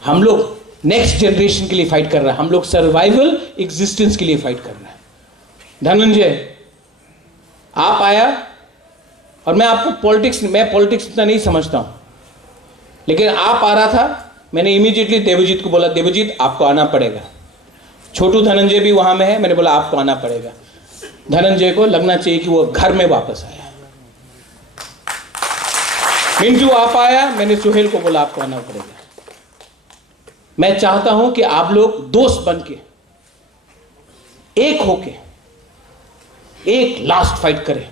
हम लोग नेक्स्ट जनरेशन के लिए फाइट कर रहा है। हम लोग सर्वाइवल एग्जिस्टेंस के लिए फाइट कर रहा है। धनंजय, आप आया, और मैं आपको मैं पॉलिटिक्स इतना नहीं समझता हूं, लेकिन आप आ रहा था, मैंने इमीडिएटली देवजीत को बोला, देवजीत आपको आना पड़ेगा। छोटू धनंजय भी वहां में है, मैंने बोला आपको आना पड़ेगा। धनंजय को लगना चाहिए कि वो घर में वापस आया। मिंटू आप आया, मैंने सुहेल को बोला आपको आना पड़ेगा। मैं चाहता हूं कि आप लोग दोस्त बन के, एक होके, एक लास्ट फाइट करें।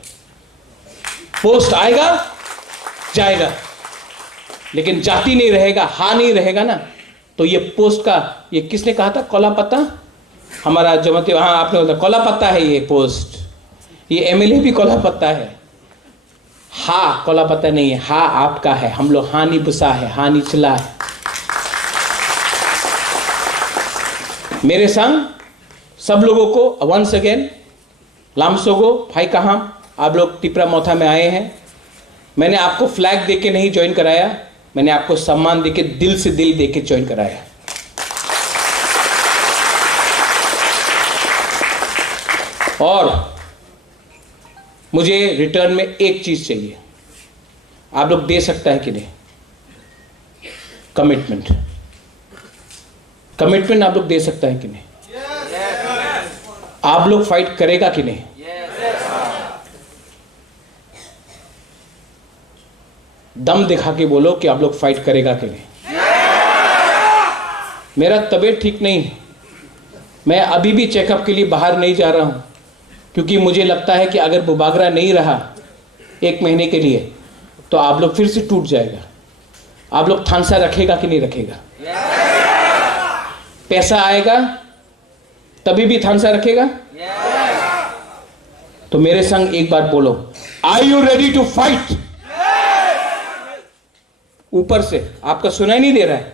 पोस्ट आएगा जाएगा, लेकिन जाति नहीं रहेगा, हा नहीं रहेगा ना, तो ये पोस्ट का, ये किसने कहा था, कोला पत्ता, हमारा जमते, हाँ आपने बोला कोला पत्ता है ये पोस्ट, ये एमएलए भी कोला पत्ता है। हा कोला पत्ता नहीं है, हा आपका है। हम लोग हानि बुसा है, हानि चला है। मेरे संग सब लोगों को वंस अगेन लामसोगो भाई कहां, आप लोग टिपरा मोथा में आए हैं। मैंने आपको फ्लैग देके नहीं ज्वाइन कराया, मैंने आपको सम्मान देके, दिल से दिल देके ज्वाइन कराया। और मुझे रिटर्न में एक चीज चाहिए, आप लोग दे सकता है कि नहीं, कमिटमेंट। कमिटमेंट आप लोग दे सकता है कि नहीं? आप लोग फाइट करेगा कि नहीं? दम दिखा के बोलो कि आप लोग फाइट करेगा कि नहीं। मेरा तबीयत ठीक नहीं है, मैं अभी भी चेकअप के लिए बाहर नहीं जा रहा हूं, क्योंकि मुझे लगता है कि अगर बुबागरा नहीं रहा 1 महीने के लिए तो आप लोग फिर से टूट जाएगा। आप लोग थानसा रखेगा कि नहीं रखेगा? पैसा आएगा तभी भी थानसा रखेगा? तो मेरे संग एक बार बोलो, are you ready to fight? ऊपर से आपका सुनाई नहीं दे रहा है।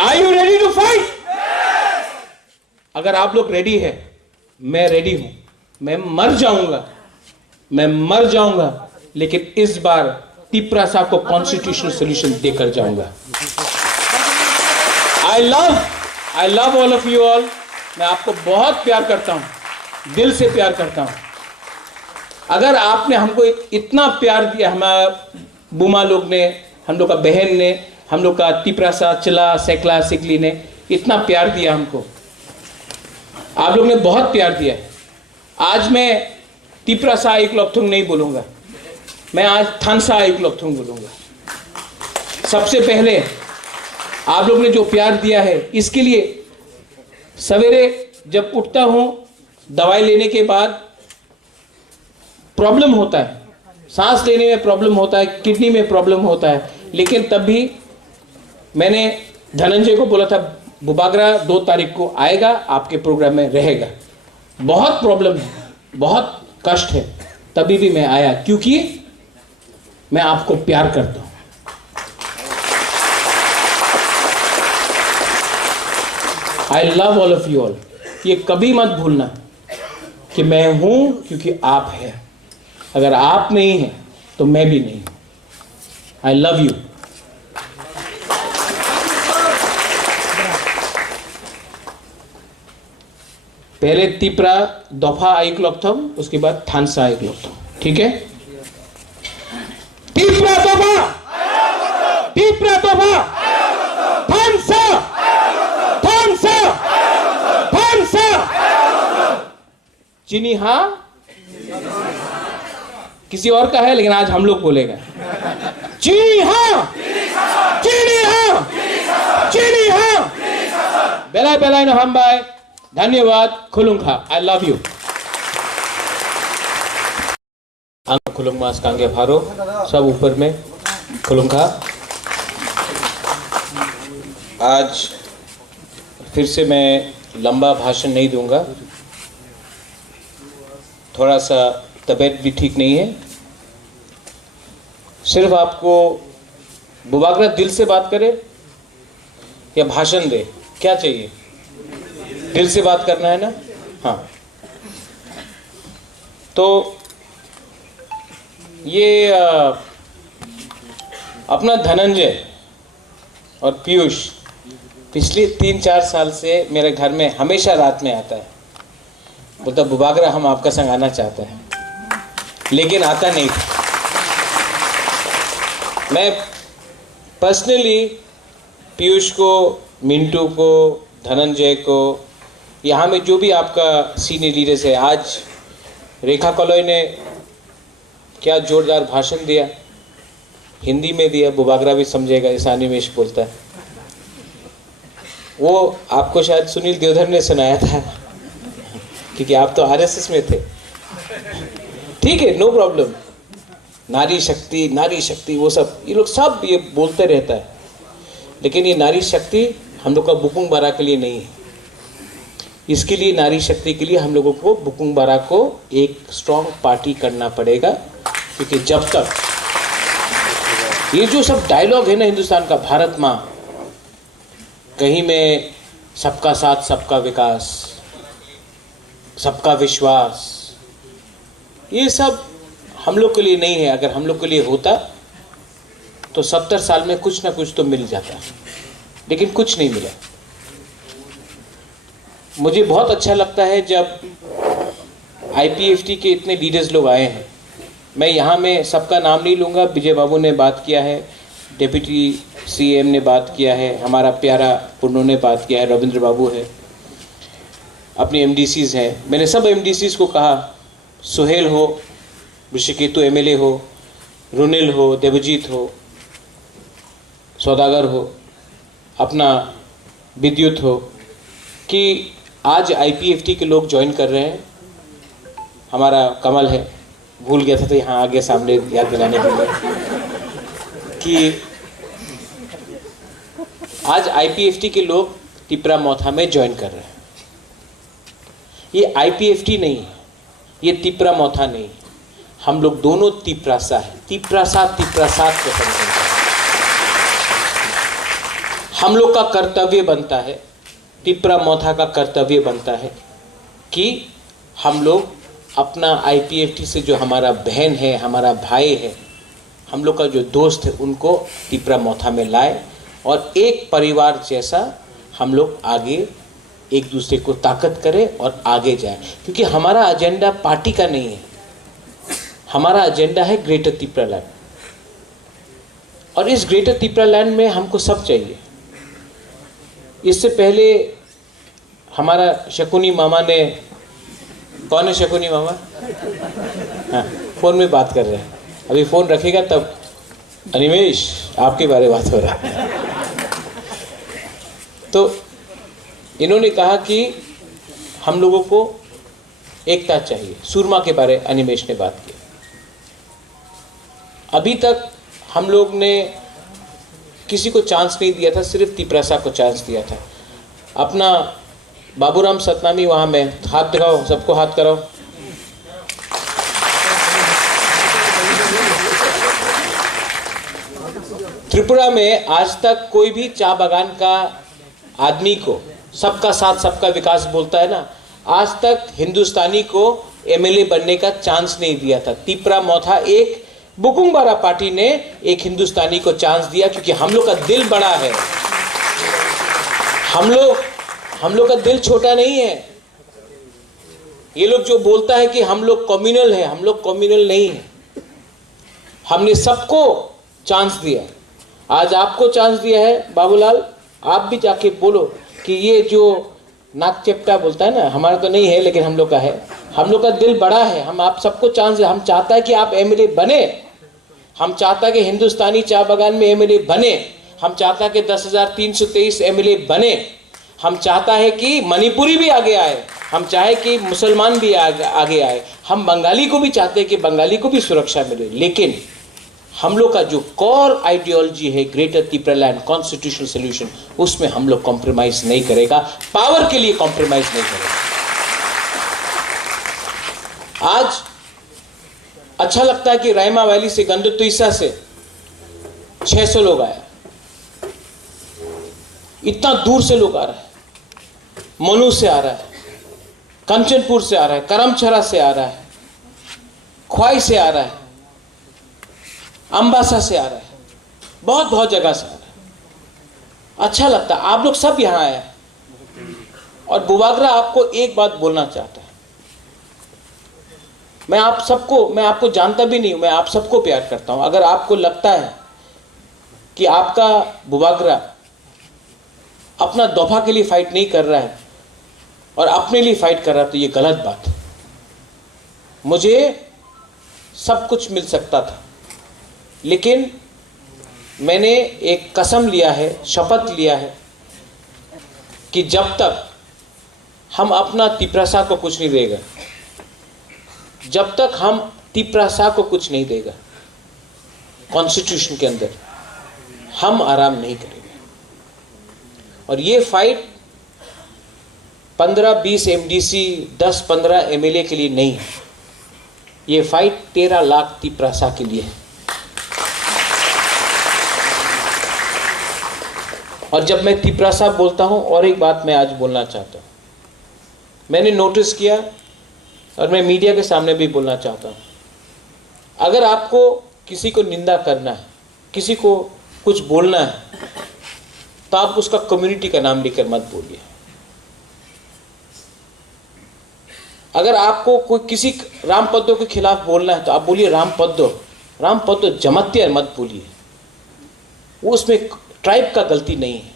Are you ready to fight? अगर आप लोग रेडी है, मैं रेडी हूं। मैं मर जाऊंगा, लेकिन इस बार टिपरा साहब को कॉन्स्टिट्यूशनल सोल्यूशन देकर जाऊंगा। I love all of you all. मैं आपको बहुत प्यार करता हूं, दिल से प्यार करता हूं। अगर आपने हमको इतना प्यार दिया, हमारा बुमा लोग ने, हम लोग का बहन ने, हम लोग का टिपरा सा चिला सेकला सिकली ने इतना प्यार दिया हमको, आप लोग ने बहुत प्यार दिया है। आज मैं टिपरा सा एक लोकथुंग नहीं बोलूंगा, मैं आज थानसा एक लोकथुंग बोलूंगा। सबसे पहले आप लोग ने जो प्यार दिया है, इसके लिए सवेरे जब उठता हूं, दवाई लेने के बाद प्रॉब्लम होता है, सांस लेने में प्रॉब्लम होता है, किडनी में प्रॉब्लम होता है, लेकिन तब भी मैंने धनंजय को बोला था, बुबागरा 2 तारीख को आएगा, आपके प्रोग्राम में रहेगा। बहुत प्रॉब्लम है, बहुत कष्ट है, तभी भी मैं आया, क्योंकि मैं आपको प्यार करता हूं। I love all of you all. ये कभी मत भूलना कि मैं हूं क्योंकि आप हैं। अगर आप नहीं हैं तो मैं भी नहीं। आई लव यू। पहले तिप्रा दफा आइक्लोक्थम, उसके बाद थानसा आइक्लोक्थम, ठीक है? तिप्रा दफा, तिप्रा दफा, थानसा, थानसा, थानसा। चीनी हाँ, किसी और का है लेकिन आज हम लोग बोलेगा। चीनी हाँ, चीनी हाँ, चीनी हाँ। बेलाय बेलाय न हम बाय। धन्यवाद। खुलुंखा। I love you. खुलुंगमास कांगे भारो सब ऊपर में खुलुंखा। आज फिर से मैं लंबा भाषण नहीं दूंगा, थोड़ा सा तबीयत भी ठीक नहीं है। सिर्फ आपको बुबागरा दिल से बात करे या भाषण दे, क्या चाहिए? दिल से बात करना है ना? हाँ। तो ये अपना धनंजय और पीयूष पिछले 3-4 साल से मेरे घर में हमेशा रात में आता है। बोलता बुबागरा हम आपका संग आना चाहते हैं, लेकिन आता नहीं। मैं पर्सनली पीयूष को, मिंटू को, धनंजय को, यहाँ में जो भी आपका सीनियर लीडर्स है, आज रेखा कॉलोई ने क्या जोरदार भाषण दिया, हिंदी में दिया, बुबागरा भी समझेगा, ऐसा अनिमेश बोलता है। वो आपको शायद सुनील देवधर ने सुनाया था, क्योंकि आप तो आरएसएस में थे। ठीक है, नो प्रॉब्लम। नारी शक्ति वो सब ये लोग सब ये बोलते रहता है, लेकिन ये नारी शक्ति हम लोग का बुकुंग बारा के लिए नहीं है। इसके लिए नारी शक्ति के लिए हम लोगों को बुकुंग बारा को एक स्ट्रॉन्ग पार्टी करना पड़ेगा, क्योंकि जब तक ये जो सब डायलॉग है ना हिंदुस्तान का, भारत माँ, कहीं में सबका साथ सबका विकास, सबका विश्वास, ये सब हम लोग के लिए नहीं है। अगर हम लोग के लिए होता तो 70 साल में कुछ ना कुछ तो मिल जाता, लेकिन कुछ नहीं मिला। मुझे बहुत अच्छा लगता है जब आईपीएफटी के इतने लीडर्स लोग आए हैं। मैं यहाँ में सबका नाम नहीं लूँगा। विजय बाबू ने बात किया है, डिप्टी सीएम ने बात किया है, हमारा प्यारा पुन्नू ने बात किया है, रविंद्र बाबू है, अपनी एमडीसीज हैं। मैंने सब एमडीसीज को कहा, सुहेल हो, ऋषिकेतु एमएलए हो, रुनिल हो, देवजीत हो, सौदागर हो, अपना विद्युत हो, कि आज आईपीएफटी के लोग ज्वाइन कर रहे हैं। हमारा कमल है, भूल गया था तो यहाँ आगे सामने याद दिलाने के लिए कि आज आईपीएफटी के लोग तिप्रा मोथा में ज्वाइन कर रहे हैं। ये आईपीएफटी नहीं है, ये तिप्रा मोथा नहीं है, हम लोग दोनों तिप्रासा है। तिप्रासा के संगठन है। हम लोग का कर्तव्य बनता है, तिप्रा मोथा का कर्तव्य बनता है कि हम लोग अपना आईपीएफटी से जो हमारा बहन है, हमारा भाई है, हम लोग का जो दोस्त है, उनको तिप्रा मोथा में लाए और एक परिवार जैसा हम लोग आगे एक दूसरे को ताकत करें और आगे जाए। क्योंकि हमारा एजेंडा पार्टी का नहीं है, हमारा एजेंडा है ग्रेटर तिप्रा लैंड। और इस ग्रेटर तिप्रा लैंड में हमको सब चाहिए। इससे पहले हमारा शकुनी मामा ने, कौन है शकुनी मामा? हाँ, फोन में बात कर रहे हैं। अभी फोन रखेगा तब अनिमेश आपके बारे में बात हो रहा है। तो इन्होंने कहा कि हम लोगों को एकता चाहिए। सूरमा के बारे अनिमेश ने बात की। अभी तक हम लोग ने किसी को चांस नहीं दिया था, सिर्फ तिप्रासा को चांस दिया था। अपना बाबूराम सतनामी वहाँ में, हाथ दिखाओ, सबको हाथ कराओ। त्रिपुरा में आज तक कोई भी चाय बागान का आदमी को सबका साथ सबका विकास बोलता है ना, आज तक हिंदुस्तानी को एमएलए बनने का चांस नहीं दिया था। तिप्रा मोथा एक बुकुंग बारा पार्टी ने एक हिंदुस्तानी को चांस दिया, क्योंकि हम लोग का दिल बड़ा है। हम लोग का दिल छोटा नहीं है। ये लोग जो बोलता है कि हम लोग कम्युनल है, हम लोग कम्युनल नहीं है। हमने सबको चांस दिया। आज आपको चांस दिया है बाबूलाल, आप भी जाके बोलो कि ये जो नाक चेपटा बोलता है ना, हमारा तो नहीं है लेकिन हम लोग का है, हम लोग का दिल बड़ा है, हम आप सबको चांस दे। हम चाहता है कि आप एमएलए बने, हम चाहता है कि हिंदुस्तानी चाय बागान में एमएलए बने, हम चाहता है कि 10,323 एमएलए बने, हम चाहता है कि मणिपुरी भी आगे आए, हम चाहे कि मुसलमान भी आगे आए, हम बंगाली को भी चाहते हैं कि बंगाली को भी सुरक्षा मिले। लेकिन हम लोग का जो कोर आइडियोलॉजी है ग्रेटर त्रिपुरालैंड कॉन्स्टिट्यूशनल सॉल्यूशन, उसमें हम लोग कॉम्प्रोमाइज नहीं करेगा, पावर के लिए कॉम्प्रोमाइज नहीं करेगा। आज अच्छा लगता है कि रायमा वैली से गंडतुईसा से 600 लोग आए, इतना दूर से लोग आ रहे हैं, मनु से आ रहा है, कंचनपुर से आ रहा है, करमछरा से आ रहा है, ख्वाई से आ रहा है, अंबासा से आ रहा है, बहुत बहुत जगह से आ रहा है। अच्छा लगता है, आप लोग सब यहां आए हैं। और बुबागरा आपको एक बात बोलना चाहता है, मैं आपको जानता भी नहीं हूं, मैं आप सबको प्यार करता हूं। अगर आपको लगता है कि आपका बुबागरा अपना दफा के लिए फाइट नहीं कर रहा है और अपने लिए फाइट कर रहा है, तो ये गलत बात है। मुझे सब कुछ मिल सकता था, लेकिन मैंने एक कसम लिया है, शपथ लिया है कि जब तक हम अपना तिपरासा को कुछ नहीं देगा, जब तक हम तिपरासा को कुछ नहीं देगा कॉन्स्टिट्यूशन के अंदर, हम आराम नहीं करेंगे। और ये फाइट 15-20 एमडीसी 10-15 एमएलए के लिए नहीं है, ये फाइट 13 लाख तिपरासा के लिए है। और जब मैं तिपरासा बोलता हूं, और एक बात मैं आज बोलना चाहता हूं, मैंने नोटिस किया और मैं मीडिया के सामने भी बोलना चाहता हूं, अगर आपको किसी को निंदा करना है, किसी को कुछ बोलना है, तो आप उसका कम्युनिटी का नाम लेकर मत बोलिए। अगर आपको कोई किसी रामपद्दो के खिलाफ बोलना है तो आप बोलिए रामपद्दो जमत्या मत बोलिए, वो उसमें ट्राइब का गलती नहीं है।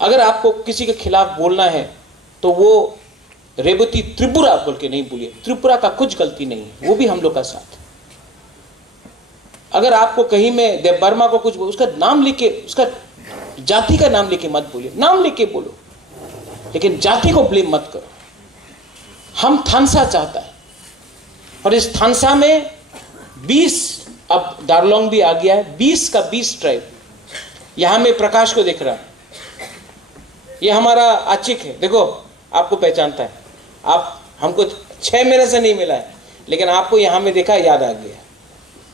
अगर आपको किसी के खिलाफ बोलना है तो वो रेवती त्रिपुरा बोल के नहीं बोलिए, त्रिपुरा का कुछ गलती नहीं है, वो भी हम लोग का साथ। अगर आपको कहीं में देव वर्मा को कुछ, उसका नाम लेके, उसका जाति का नाम लेके मत बोलिए, नाम लेके बोलो, लेकिन जाति को ब्लेम मत करो। हम थानसा चाहता है, और इस थानसा में 20, अब दार्लोंग भी आ गया है, 20 का 20 ट्राइब। यहां में प्रकाश को देख रहा, ये हमारा आचिक है, देखो आपको पहचानता है, आप हमको 6 महीने से नहीं मिला है, लेकिन आपको यहां में देखा, याद आ गया।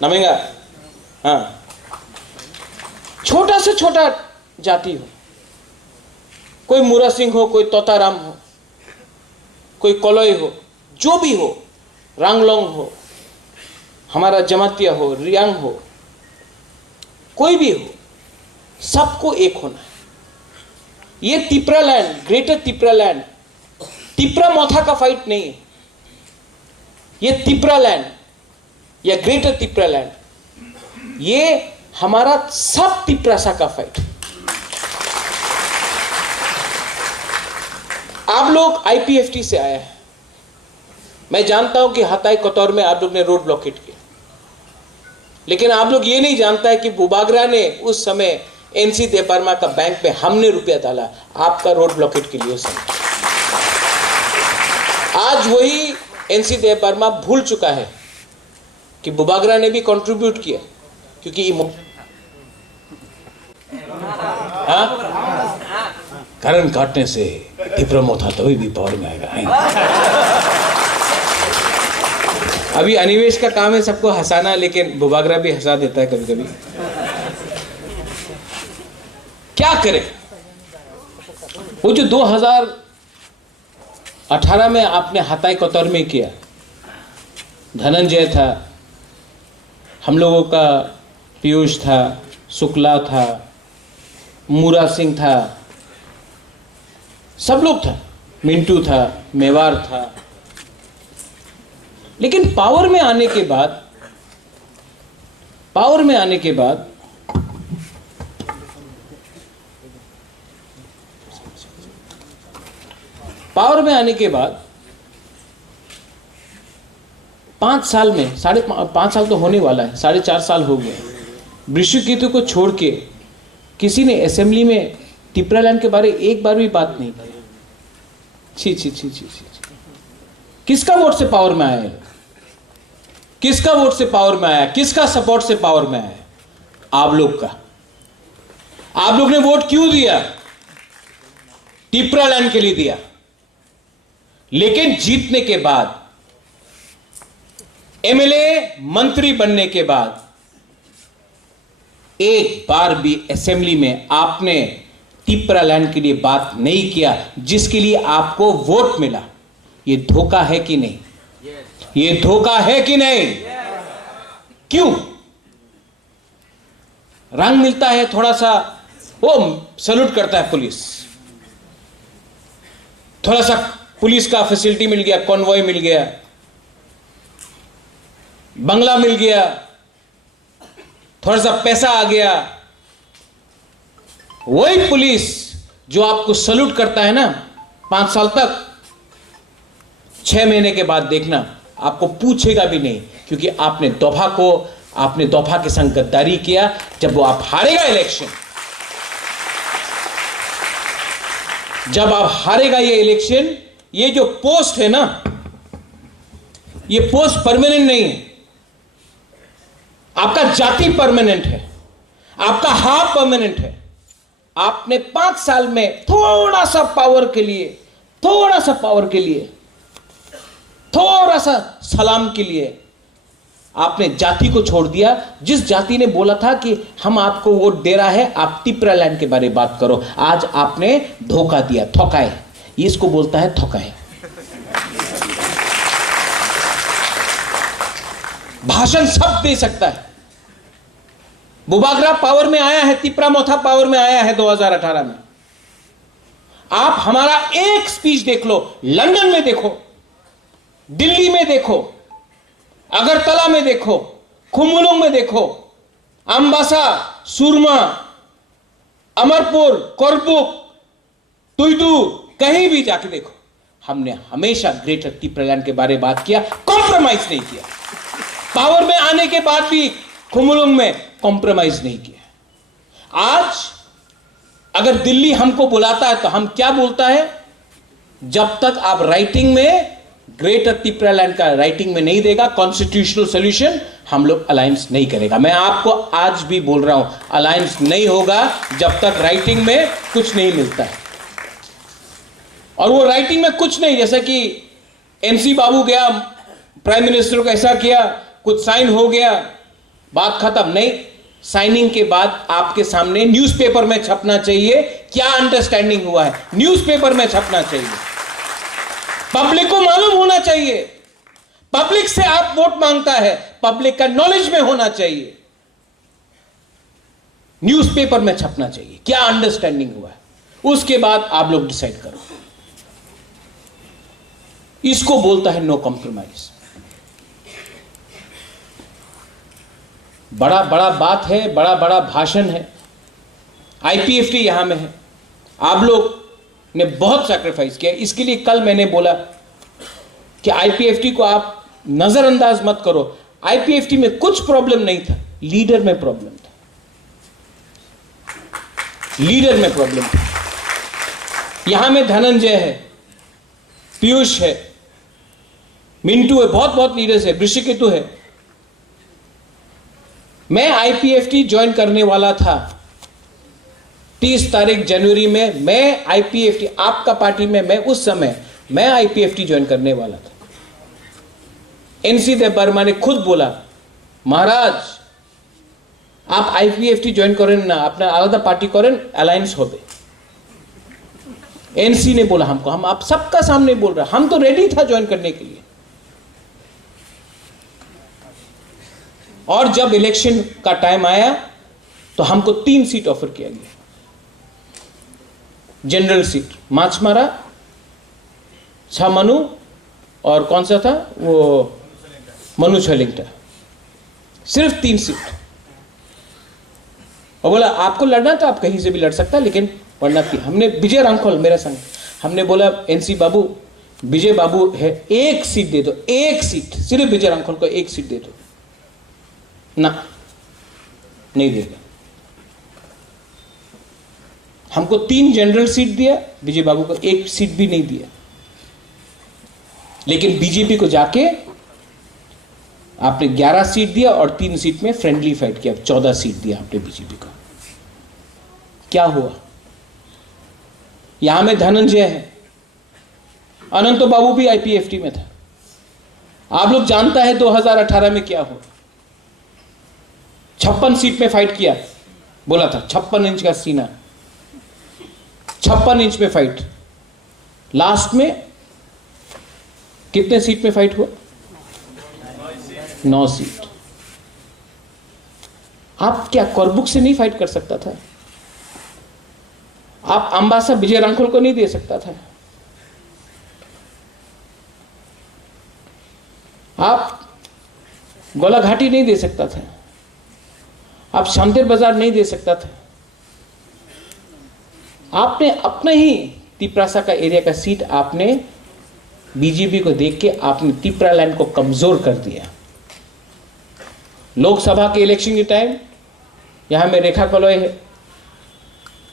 नमेगा, हाँ, छोटा से छोटा जाति हो, कोई मुरा सिंह हो, कोई तोताराम हो, कोई कोलोई हो, जो भी हो, रांगलोंग हो, हमारा जमातिया हो, रियांग हो, कोई भी हो, सबको एक होना है। ये त्रिपुरालैंड, ग्रेटर त्रिपुरालैंड, त्रिपुरा मोथा का फाइट नहीं है, ये त्रिपुरालैंड या ग्रेटर त्रिपुरालैंड, ये हमारा सब त्रिपुरासा का फाइट। आप लोग आईपीएफटी से आया है, मैं जानता हूं कि हताई कतौर में आप लोग ने रोड ब्लॉकेट किया, लेकिन आप लोग ये नहीं जानता है कि बुबागरा ने उस समय एनसी देव वर्मा का बैंक में हमने रुपया डाला आपका रोड ब्लॉकेट के लिए उस समय। आज वही एनसी देव वर्मा भूल चुका है कि बुबागरा ने भी कंट्रीब्यूट किया, क्योंकि कारण काटने से त्रिपुरा मोथा तभी भी पावर में आएगा। अभी अनिवेश का काम है सबको हंसाना, लेकिन बुबागरा भी हंसा देता है कभी कभी। क्या करें? वो जो 2018 में आपने हताई कतौर में किया, धनंजय था, हम लोगों का पीयूष था, शुक्ला था, मूरा सिंह था, सब लोग था, मिंटू था, मेवार था, लेकिन पावर में आने के बाद पावर में आने के बाद 5 साल में 5.5 साल तो होने वाला है, 4.5 साल हो गए, वृषकेतु को छोड़ के किसी ने असेंबली में तिपरालैंड के बारे एक बार भी बात नहीं की। छी छी छी छी छी। किसका वोट से पावर में आया है? किसका वोट से पावर में आया? किसका सपोर्ट से पावर में आया? आप लोग का। आप लोग ने वोट क्यों दिया? तिपरालैंड के लिए दिया। लेकिन जीतने के बाद, एमएलए मंत्री बनने के बाद एक बार भी असेंबली में आपने तिपरालैंड के लिए बात नहीं किया, जिसके लिए आपको वोट मिला। यह धोखा है कि नहीं? यह धोखा है कि नहीं? क्यों? रंग मिलता है थोड़ा सा, वो सैल्यूट करता है पुलिस, थोड़ा सा पुलिस का फैसिलिटी मिल गया, कॉन्वॉय मिल गया, बंगला मिल गया, थोड़ा सा पैसा आ गया। वही पुलिस जो आपको सैल्यूट करता है ना 5 साल तक, 6 महीने के बाद देखना आपको पूछेगा भी नहीं, क्योंकि आपने दोफा के संग गद्दारी किया। जब वो आप हारेगा इलेक्शन, जब आप हारेगा ये इलेक्शन, ये जो पोस्ट है ना, ये पोस्ट परमानेंट नहीं है। आपका जाति परमानेंट है, आपका हाफ परमानेंट है। आपने 5 साल में थोड़ा सा पावर के लिए, थोड़ा सा सलाम के लिए आपने जाति को छोड़ दिया। जिस जाति ने बोला था कि हम आपको वोट दे रहा है, आप तिपरालैंड के बारे में बात करो, आज आपने धोखा दिया, थोकाए। इसको बोलता है थोकाए। भाषण सब दे सकता है। बुबागरा पावर में आया है, तिपरामोथा पावर में आया है 2018 में। आप हमारा एक स्पीच देख लो, लंदन में देखो, दिल्ली में देखो, अगरतला में देखो, खुमुलुंग में देखो, अम्बासा, सुरमा, अमरपुर, कोरबुक, तुइदू, कहीं भी जाके देखो, हमने हमेशा ग्रेटर तिपरालैंड के बारे में बात किया, कॉम्प्रोमाइज नहीं किया। पावर में आने के बाद भी खुमुलुंग में कॉम्प्रोमाइज नहीं किया। आज अगर दिल्ली हमको बुलाता है तो हम क्या बोलता है? जब तक आप राइटिंग में ग्रेटर तिपरालैंड का राइटिंग में नहीं देगा कॉन्स्टिट्यूशनल सॉल्यूशन, हम लोग अलायंस नहीं करेगा। मैं आपको आज भी बोल रहा हूं, अलायंस नहीं होगा जब तक राइटिंग में कुछ नहीं मिलता है। और वो राइटिंग में कुछ नहीं, जैसा कि एमसी बाबू गया, प्राइम मिनिस्टर को ऐसा किया, कुछ साइन हो गया, बात खत्म। नहीं, साइनिंग के बाद आपके सामने न्यूज़पेपर में छपना चाहिए क्या अंडरस्टैंडिंग हुआ है, न्यूज़पेपर में छपना चाहिए, पब्लिक को मालूम होना चाहिए। पब्लिक से आप वोट मांगता है, पब्लिक का नॉलेज में होना चाहिए, न्यूज़पेपर में छपना चाहिए क्या अंडरस्टैंडिंग हुआ है। उसके बाद आप लोग डिसाइड करो। इसको बोलता है नो कॉम्प्रोमाइज। बड़ा बड़ा बात है, बड़ा बड़ा भाषण है। आईपीएफटी यहां में है, आप लोग ने बहुत सैक्रिफाइस किया। इसके लिए कल मैंने बोला कि आईपीएफटी को आप नजरअंदाज मत करो। आईपीएफटी में कुछ प्रॉब्लम नहीं था, लीडर में प्रॉब्लम था, लीडर में प्रॉब्लम था। यहां में धनंजय है, पीयूष है, मिंटू है, बहुत बहुत लीडर्स है, वृषकेतु है। मैं आईपीएफटी ज्वाइन करने वाला था 30 तारीख जनवरी में। मैं आईपीएफटी, आपका पार्टी में, मैं उस समय मैं आईपीएफटी ज्वाइन करने वाला था। एनसी देव बर्मा ने खुद बोला, महाराज आप आईपीएफटी ज्वाइन करें ना, अपना आलादा पार्टी करें, अलायंस हो गए। एनसी ने बोला हमको, हम आप सबका सामने बोल रहा, हम तो रेडी था ज्वाइन करने के लिए। और जब इलेक्शन का टाइम आया तो हमको 3 सीट ऑफर किया गया, जनरल सीट, माछमारा, छामनू और कौन सा था वो, मनोज हलिंगटा, सिर्फ 3 सीट। और बोला आपको लड़ना तो आप कहीं से भी लड़ सकता, लेकिन वरना थी। हमने विजय रांखोल मेरे संग, हमने बोला एनसी बाबू, विजय बाबू है, 1 सीट दे दो, 1 सीट, सिर्फ विजय रांखोल को 1 सीट दे दो। ना, नहीं देगा। हमको 3 जनरल सीट दिया, विजय बाबू को 1 सीट भी नहीं दिया। लेकिन बीजेपी को जाके आपने 11 सीट दिया और 3 सीट में फ्रेंडली फाइट किया, 14 सीट दिया आपने बीजेपी को। क्या हुआ? यहां में धनंजय है, अनंतो बाबू भी आईपीएफटी में था। आप लोग जानता है 2018 में क्या हुआ? 56 सीट में फाइट किया, बोला था 56 इंच का सीना, 56 इंच में फाइट। लास्ट में कितने सीट में फाइट हुआ? 9 सीट। आप क्या कोरबुक से नहीं फाइट कर सकता था? आप अंबासा विजय रांखोल को नहीं दे सकता था? आप गोलाघाटी नहीं दे सकता था? आप शामतेर बाजार नहीं दे सकता था? आपने अपने ही तिपरासा का एरिया का सीट आपने बीजेपी को देख के आपने तिपरा लैंड को कमजोर कर दिया। लोकसभा के इलेक्शन के टाइम यहां में रेखा कलॉय है,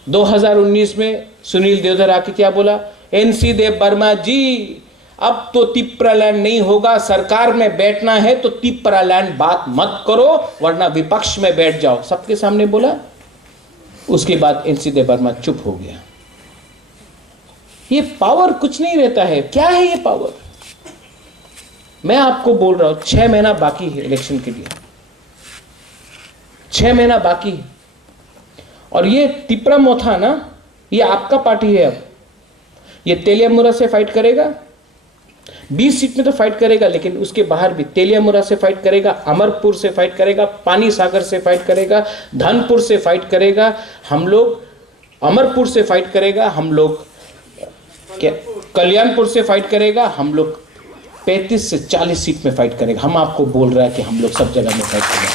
2019 में सुनील देवधर आके क्या बोला? एनसी देव वर्मा जी, अब तो तिपरा लैंड नहीं होगा, सरकार में बैठना है तो तिपरा लैंड बात मत करो, वरना विपक्ष में बैठ जाओ, सबके सामने बोला। उसके बाद एनसी देव वर्मा चुप हो गया। ये पावर कुछ नहीं रहता है। क्या है ये पावर? मैं आपको बोल रहा हूं, 6 महीना बाकी है इलेक्शन के लिए, 6 महीना बाकी है। और ये तिपरा मोथा ना, ये आपका पार्टी है। अब ये तेलियामुरा से फाइट करेगा, 20 सीट में तो फाइट करेगा, लेकिन उसके बाहर भी तेलियामुरा से फाइट करेगा, अमरपुर से फाइट करेगा, पानी सागर से फाइट करेगा, धनपुर से फाइट करेगा, हम लोग अमरपुर से फाइट करेगा, हम लोग कल्याणपुर से फाइट करेगा, हम लोग 35 से 40 सीट में फाइट करेगा। हम आपको बोल रहा है कि हम लोग सब जगह में फाइट करेंगे।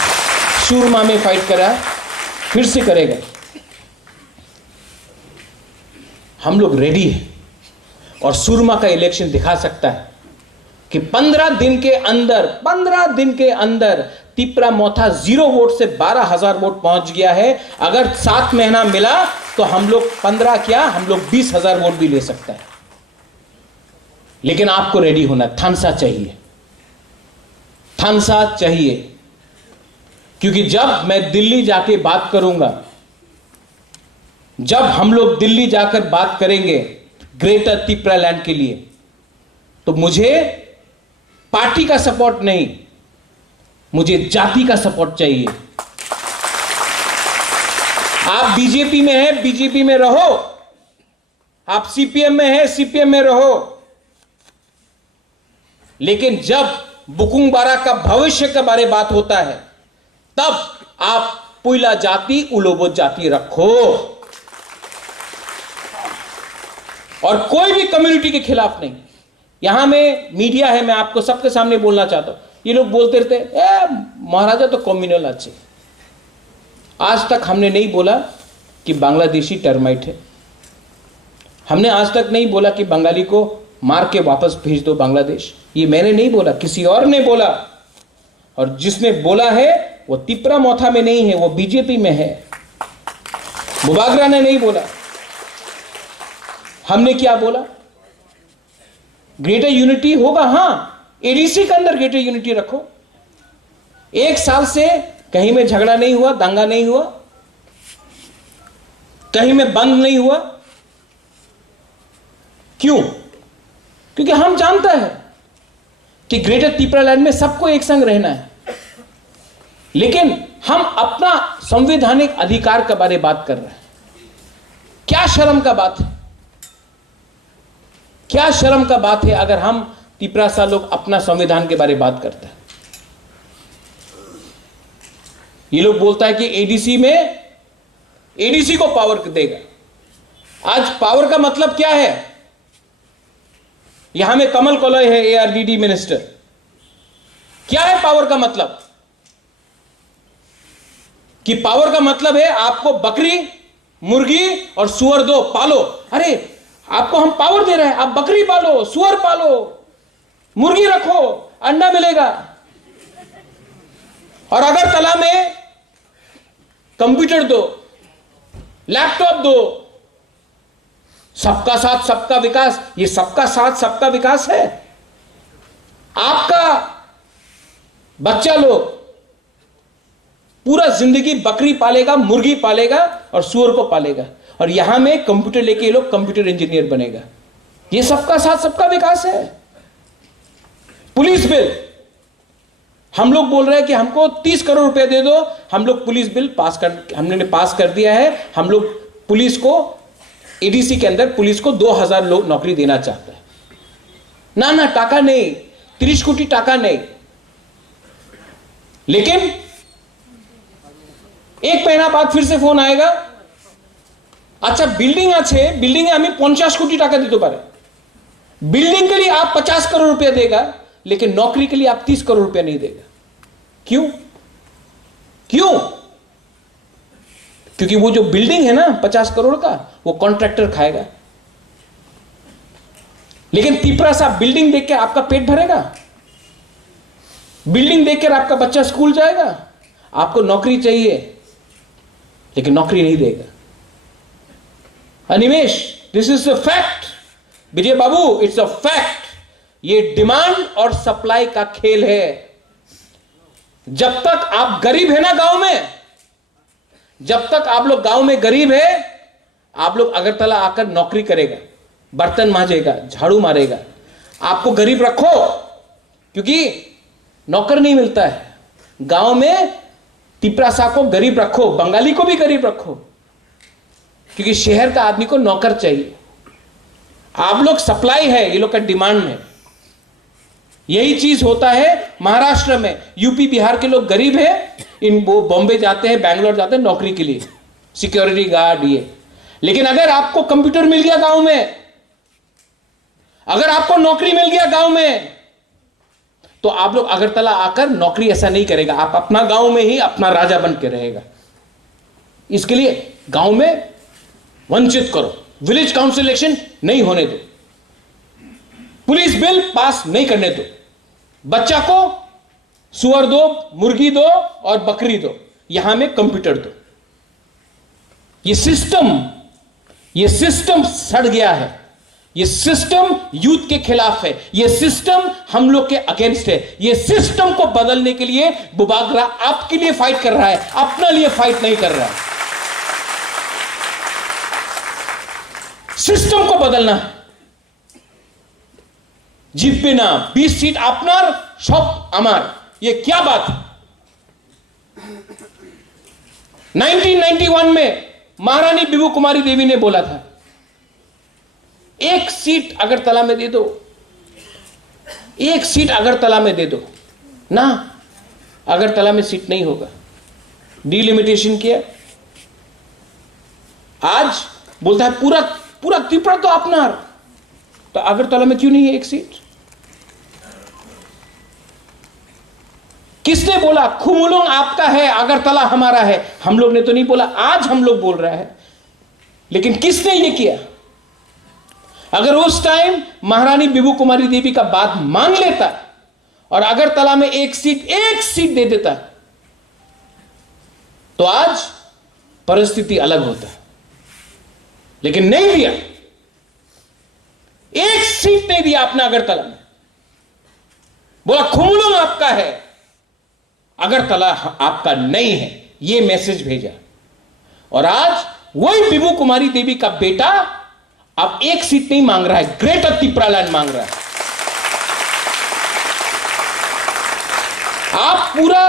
सुरमा में फाइट करा, फिर से करेगा। हम लोग रेडी है। और सुरमा का इलेक्शन दिखा सकता है कि 15 दिन के अंदर तिपरा मोथा 0 वोट से 12,000 वोट पहुंच गया है। अगर 7 महीना मिला तो हम लोग 15 क्या, हम लोग 20,000 वोट भी ले सकता है। लेकिन आपको रेडी होना, थानसा चाहिए, थानसा चाहिए। क्योंकि जब मैं दिल्ली जाके बात करूंगा, जब हम लोग दिल्ली जाकर बात करेंगे ग्रेटर तिपरा लैंड के लिए, तो मुझे पार्टी का सपोर्ट नहीं, मुझे जाति का सपोर्ट चाहिए। आप बीजेपी में हैं, बीजेपी में रहो। आप सीपीएम में हैं, सीपीएम में रहो। लेकिन जब बुकुंग बारा का भविष्य के बारे बात होता है, तब आप पुइला जाति, उलोबो जाति रखो। और कोई भी कम्युनिटी के खिलाफ नहीं। यहां में मीडिया है, मैं आपको सबके सामने बोलना चाहता हूं। ये लोग बोलते रहते हैं महाराजा तो कम्युनल अच्छे। आज तक हमने नहीं बोला कि बांग्लादेशी टर्माइट है। हमने आज तक नहीं बोला कि बंगाली को मार के वापस भेज दो बांग्लादेश। ये मैंने नहीं बोला, किसी और ने बोला। और जिसने बोला है वो तिपरा मोथा में नहीं है, वो बीजेपी में है। बुबागरा ने नहीं बोला। हमने क्या बोला? ग्रेटर यूनिटी होगा। हां, एडीसी के अंदर ग्रेटर यूनिटी रखो। 1 साल से कहीं में झगड़ा नहीं हुआ, दंगा नहीं हुआ, कहीं में बंद नहीं हुआ। क्यों? क्योंकि हम जानता है कि ग्रेटर तिपरा लैंड में सबको एक संग रहना है। लेकिन हम अपना संवैधानिक अधिकार के बारे में बात कर रहे हैं। क्या शर्म का बात है, क्या शर्म का बात है अगर हम तिपरासा लोग अपना संविधान के बारे में बात करते हैं। ये लोग बोलता है कि एडीसी में, एडीसी को पावर देगा। आज पावर का मतलब क्या है? यहां में कमल कोलय है, एआरडीडी मिनिस्टर। क्या है पावर का मतलब? कि पावर का मतलब है आपको बकरी, मुर्गी और सुअर दो, पालो। अरे आपको हम पावर दे रहे हैं, आप बकरी पालो, सुअर पालो, मुर्गी रखो, अंडा मिलेगा। और अगर तला में कंप्यूटर दो, लैपटॉप दो, सबका साथ सबका विकास। ये सबका साथ सबका विकास है। आपका बच्चा लोग पूरा जिंदगी बकरी पालेगा, मुर्गी पालेगा और सुअर को पालेगा, और यहां में कंप्यूटर लेके ये लोग कंप्यूटर इंजीनियर बनेगा। ये सबका साथ सबका विकास है। पुलिस बिल, हम लोग बोल रहे हैं कि हमको 30 करोड़ रुपए दे दो, हम लोग पुलिस बिल हमने पास कर दिया है। हम लोग पुलिस को, एडीसी के अंदर पुलिस को 2000 लोग नौकरी देना चाहते हैं। ना टाका नहीं, 30 कोटी टाका नहीं। लेकिन एक महीना बाद फिर से फोन आएगा, अच्छा बिल्डिंग आछे, बिल्डिंग हमें 50 कोटी टाका दीते पारे, बिल्डिंग के लिए आप 50 करोड़ रुपया देगा, लेकिन नौकरी के लिए आप 30 करोड़ रुपया नहीं देगा। क्यों? क्योंकि वो जो बिल्डिंग है ना 50 करोड़ का, वो कॉन्ट्रैक्टर खाएगा। लेकिन तिपरा साहब, बिल्डिंग देखकर आपका पेट भरेगा? बिल्डिंग देखकर आपका बच्चा स्कूल जाएगा? आपको नौकरी चाहिए, लेकिन नौकरी नहीं देगा। Animesh, this is a fact. Vijay Babu, it's a fact. ये डिमांड और सप्लाई का खेल है। जब तक आप गरीब है ना गांव में, जब तक आप लोग गांव में गरीब है, आप लोग अगरतला आकर नौकरी करेगा, बर्तन मांजेगा, झाड़ू मारेगा। आपको गरीब रखो, क्योंकि नौकर नहीं मिलता है गांव में। तिपरासा को गरीब रखो, बंगाली को भी गरीब रखो, क्योंकि शहर का आदमी को नौकर चाहिए। आप लोग सप्लाई है, ये लोग का डिमांड है। यही चीज होता है महाराष्ट्र में। यूपी बिहार के लोग गरीब है, वो बॉम्बे जाते हैं, बैंगलोर जाते हैं नौकरी के लिए, सिक्योरिटी गार्ड ये। लेकिन अगर आपको कंप्यूटर मिल गया गांव में, अगर आपको नौकरी मिल गया गांव में, तो आप लोग अगरतला आकर नौकरी ऐसा नहीं करेगा। आप अपना गांव में ही अपना राजा बन के रहेगा। इसके लिए गांव में वंचित करो, विलेज काउंसिल इलेक्शन नहीं होने दो, पुलिस बिल पास नहीं करने दो, बच्चा को सुअर दो, मुर्गी दो और बकरी दो, यहां में कंप्यूटर दो। ये सिस्टम सड़ गया है। ये सिस्टम यूथ के खिलाफ है। ये सिस्टम हम लोग के अगेंस्ट है। ये सिस्टम को बदलने के लिए बुबागरा आपके लिए फाइट कर रहा है, अपना लिए फाइट नहीं कर रहा है। सिस्टम को बदलना है। জিতবে না, 20 सीट আপনার, सब আমার, ये क्या बात है? 1991 में महारानी बिबू कुमारी देवी ने बोला था, एक सीट अगरतला में दे दो, एक सीट अगरतला में दे दो ना। अगरतला में सीट नहीं होगा, डिलिमिटेशन किया। आज बोलता है पूरा पूरा त्रिपुरा तो अपना, तो अगरतला में क्यों नहीं है एक सीट? किसने बोला खुमुलुंग आपका है, अगरतला हमारा है? हम लोग ने तो नहीं बोला, आज हम लोग बोल रहे हैं। लेकिन किसने ये किया? अगर उस टाइम महारानी बिबू कुमारी देवी का बात मान लेता और अगरतला में एक सीट दे देता, तो आज परिस्थिति अलग होता। लेकिन नहीं दिया, एक सीट नहीं दिया आपने अगरतला में। बोला खुमुलुंग आपका है, अगरतला आपका नहीं है, यह मैसेज भेजा। और आज वही बिबू कुमारी देवी का बेटा अब एक सीट नहीं मांग रहा है, ग्रेटर तिपरालैंड मांग रहा है। आप पूरा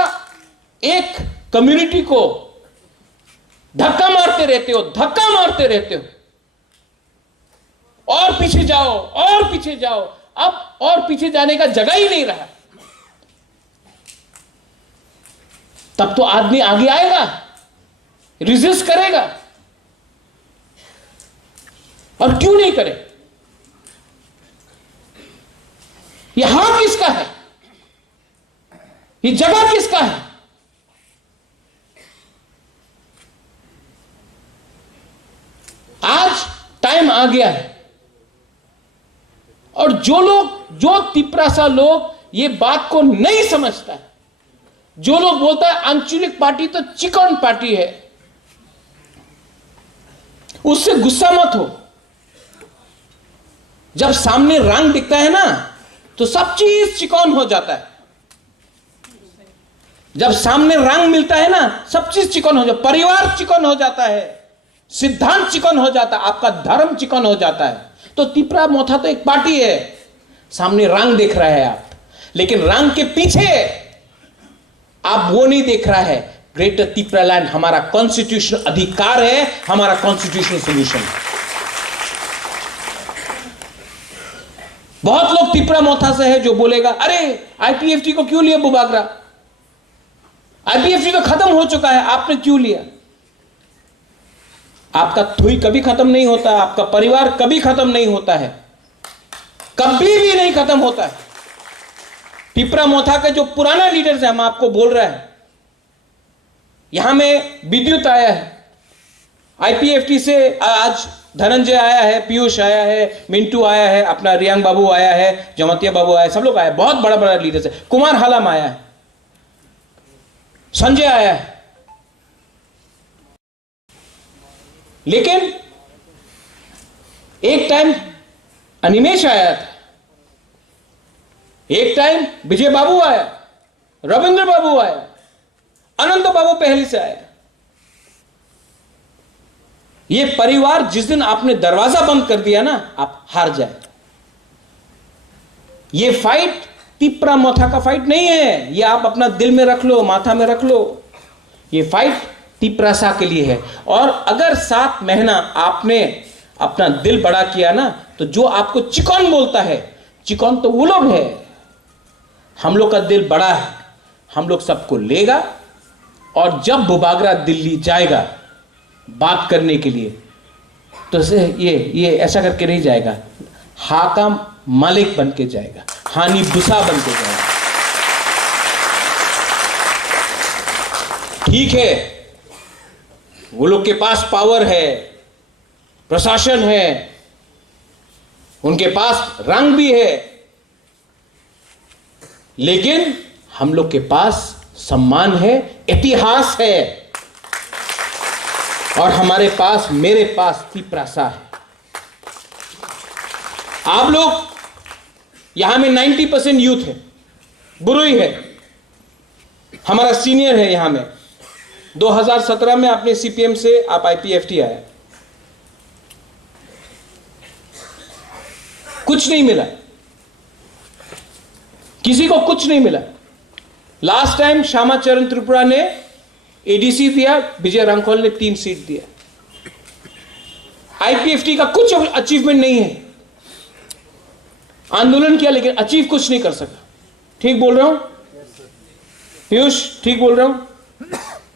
एक कम्युनिटी को धक्का मारते रहते हो, और पीछे जाओ, अब और पीछे जाने का जगह ही नहीं रहा। तब तो आदमी आगे आएगा, रिजिस्ट करेगा। और क्यों नहीं करे? यह हाथ किसका है? ये जगह किसका है? आज टाइम आ गया है और जो तिपरासा लोग ये बात को नहीं समझता है, जो लोग बोलता है आंचलिक पार्टी तो चिकन पार्टी है, उससे गुस्सा मत हो। जब सामने रंग दिखता है ना तो सब चीज चिकन हो जाता है। जब सामने रंग मिलता है ना सब चीज चिकन हो जाता है। परिवार चिकन हो जाता है, सिद्धांत चिकन हो जाता है, आपका धर्म चिकन हो जाता है। तो तिपरा मोथा तो एक पार्टी है, सामने रंग देख रहा है आप, लेकिन रंग के पीछे आप वो नहीं देख रहा है। ग्रेटर तिपरा लैंड हमारा कॉन्स्टिट्यूशनल अधिकार है, हमारा कॉन्स्टिट्यूशनल सोल्यूशन है। बहुत लोग तिपरा मोथा से है जो बोलेगा अरे आईपीएफटी को क्यों लिया बुबागरा, आईपीएफटी तो खत्म हो चुका है, आपने क्यों लिया? आपका थुई कभी खत्म नहीं होता, आपका परिवार कभी खत्म नहीं होता है, कभी भी नहीं खत्म होता है। तिपरा मोथा के जो पुराना लीडर्स है, हम आपको बोल रहे हैं, यहां में विद्युत आया है, आईपीएफटी से आज धनंजय आया है, पीयूष आया है, मिंटू आया है, अपना रियांग बाबू आया है, जमतिया बाबू आया है, सब लोग आए, बहुत बड़ा बड़ा लीडर्स है। कुमार हालम आया है, संजय आया है। लेकिन एक टाइम अनिमेश आया था, एक टाइम विजय बाबू आया, रविंद्र बाबू आया, अनंत बाबू पहले से आया। ये परिवार जिस दिन आपने दरवाजा बंद कर दिया ना, आप हार जाए। ये फाइट तिपरा मोथा का फाइट नहीं है, ये आप अपना दिल में रख लो, माथा में रख लो। ये फाइट तिपरासा के लिए है। और अगर 7 महीना आपने अपना दिल बड़ा किया ना, तो जो आपको चिकन बोलता है, चिकन तो वो लोग है, हम लोग का दिल बड़ा है, हम लोग सबको लेगा। और जब बुबागरा दिल्ली जाएगा बात करने के लिए, तो ये ऐसा करके नहीं जाएगा, हाकम मालिक बन के जाएगा, हानि बुसा बन के जाएगा। ठीक है, वो लोग के पास पावर है, प्रशासन है, उनके पास रंग भी है, लेकिन हम लोग के पास सम्मान है, इतिहास है, और हमारे पास, मेरे पास तिपरासा है। आप लोग यहां में 90% यूथ है, बुरुई है, हमारा सीनियर है यहां में। 2017 में आपने सीपीएम से आप आईपीएफटी आया, कुछ नहीं मिला, किसी को कुछ नहीं मिला। लास्ट टाइम श्यामाचरण त्रिपुरा ने एडीसी दिया, विजय रामखोल ने 3 सीट दिया। आईपीएफटी का कुछ अचीवमेंट नहीं है, आंदोलन किया लेकिन अचीव कुछ नहीं कर सका। ठीक बोल रहा हूं पीयूष, ठीक बोल रहा हूं?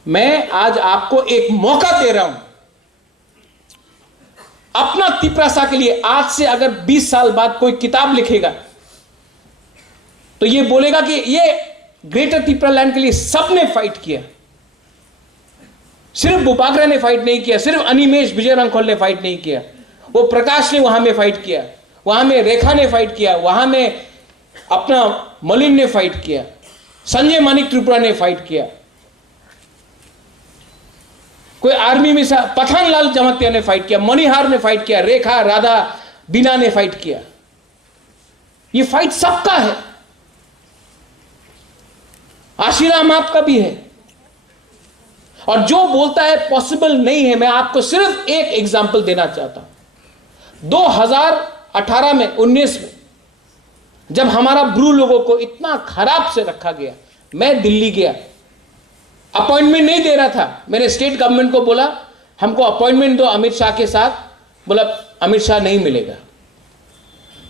मैं आज आपको एक मौका दे रहा हूं अपना तिपरासा के लिए। आज से अगर 20 साल बाद कोई किताब लिखेगा तो ये बोलेगा कि ये ग्रेटर तिपरा लैंड के लिए सबने फाइट किया, सिर्फ बुबागरा ने फाइट नहीं किया, सिर्फ अनिमेश विजय रामखोल ने फाइट नहीं किया, वो प्रकाश ने वहां में फाइट किया, वहां में रेखा ने फाइट किया, वहां में अपना मलिन ने फाइट किया, संजय मानिक त्रिपुरा ने फाइट किया, कोई आर्मी में पठानलाल जमतिया ने फाइट किया, मणिहार ने फाइट किया, रेखा, राधा, बीना ने फाइट किया। ये फाइट सबका है, आशीराम आपका भी है। और जो बोलता है पॉसिबल नहीं है, मैं आपको सिर्फ एक एग्जांपल देना चाहता हूं। 2018 में 19 में जब हमारा ब्रू लोगों को इतना खराब से रखा गया, मैं दिल्ली गया, अपॉइंटमेंट नहीं दे रहा था। मैंने स्टेट गवर्नमेंट को बोला हमको अपॉइंटमेंट दो अमित शाह के साथ, बोला अमित शाह नहीं मिलेगा।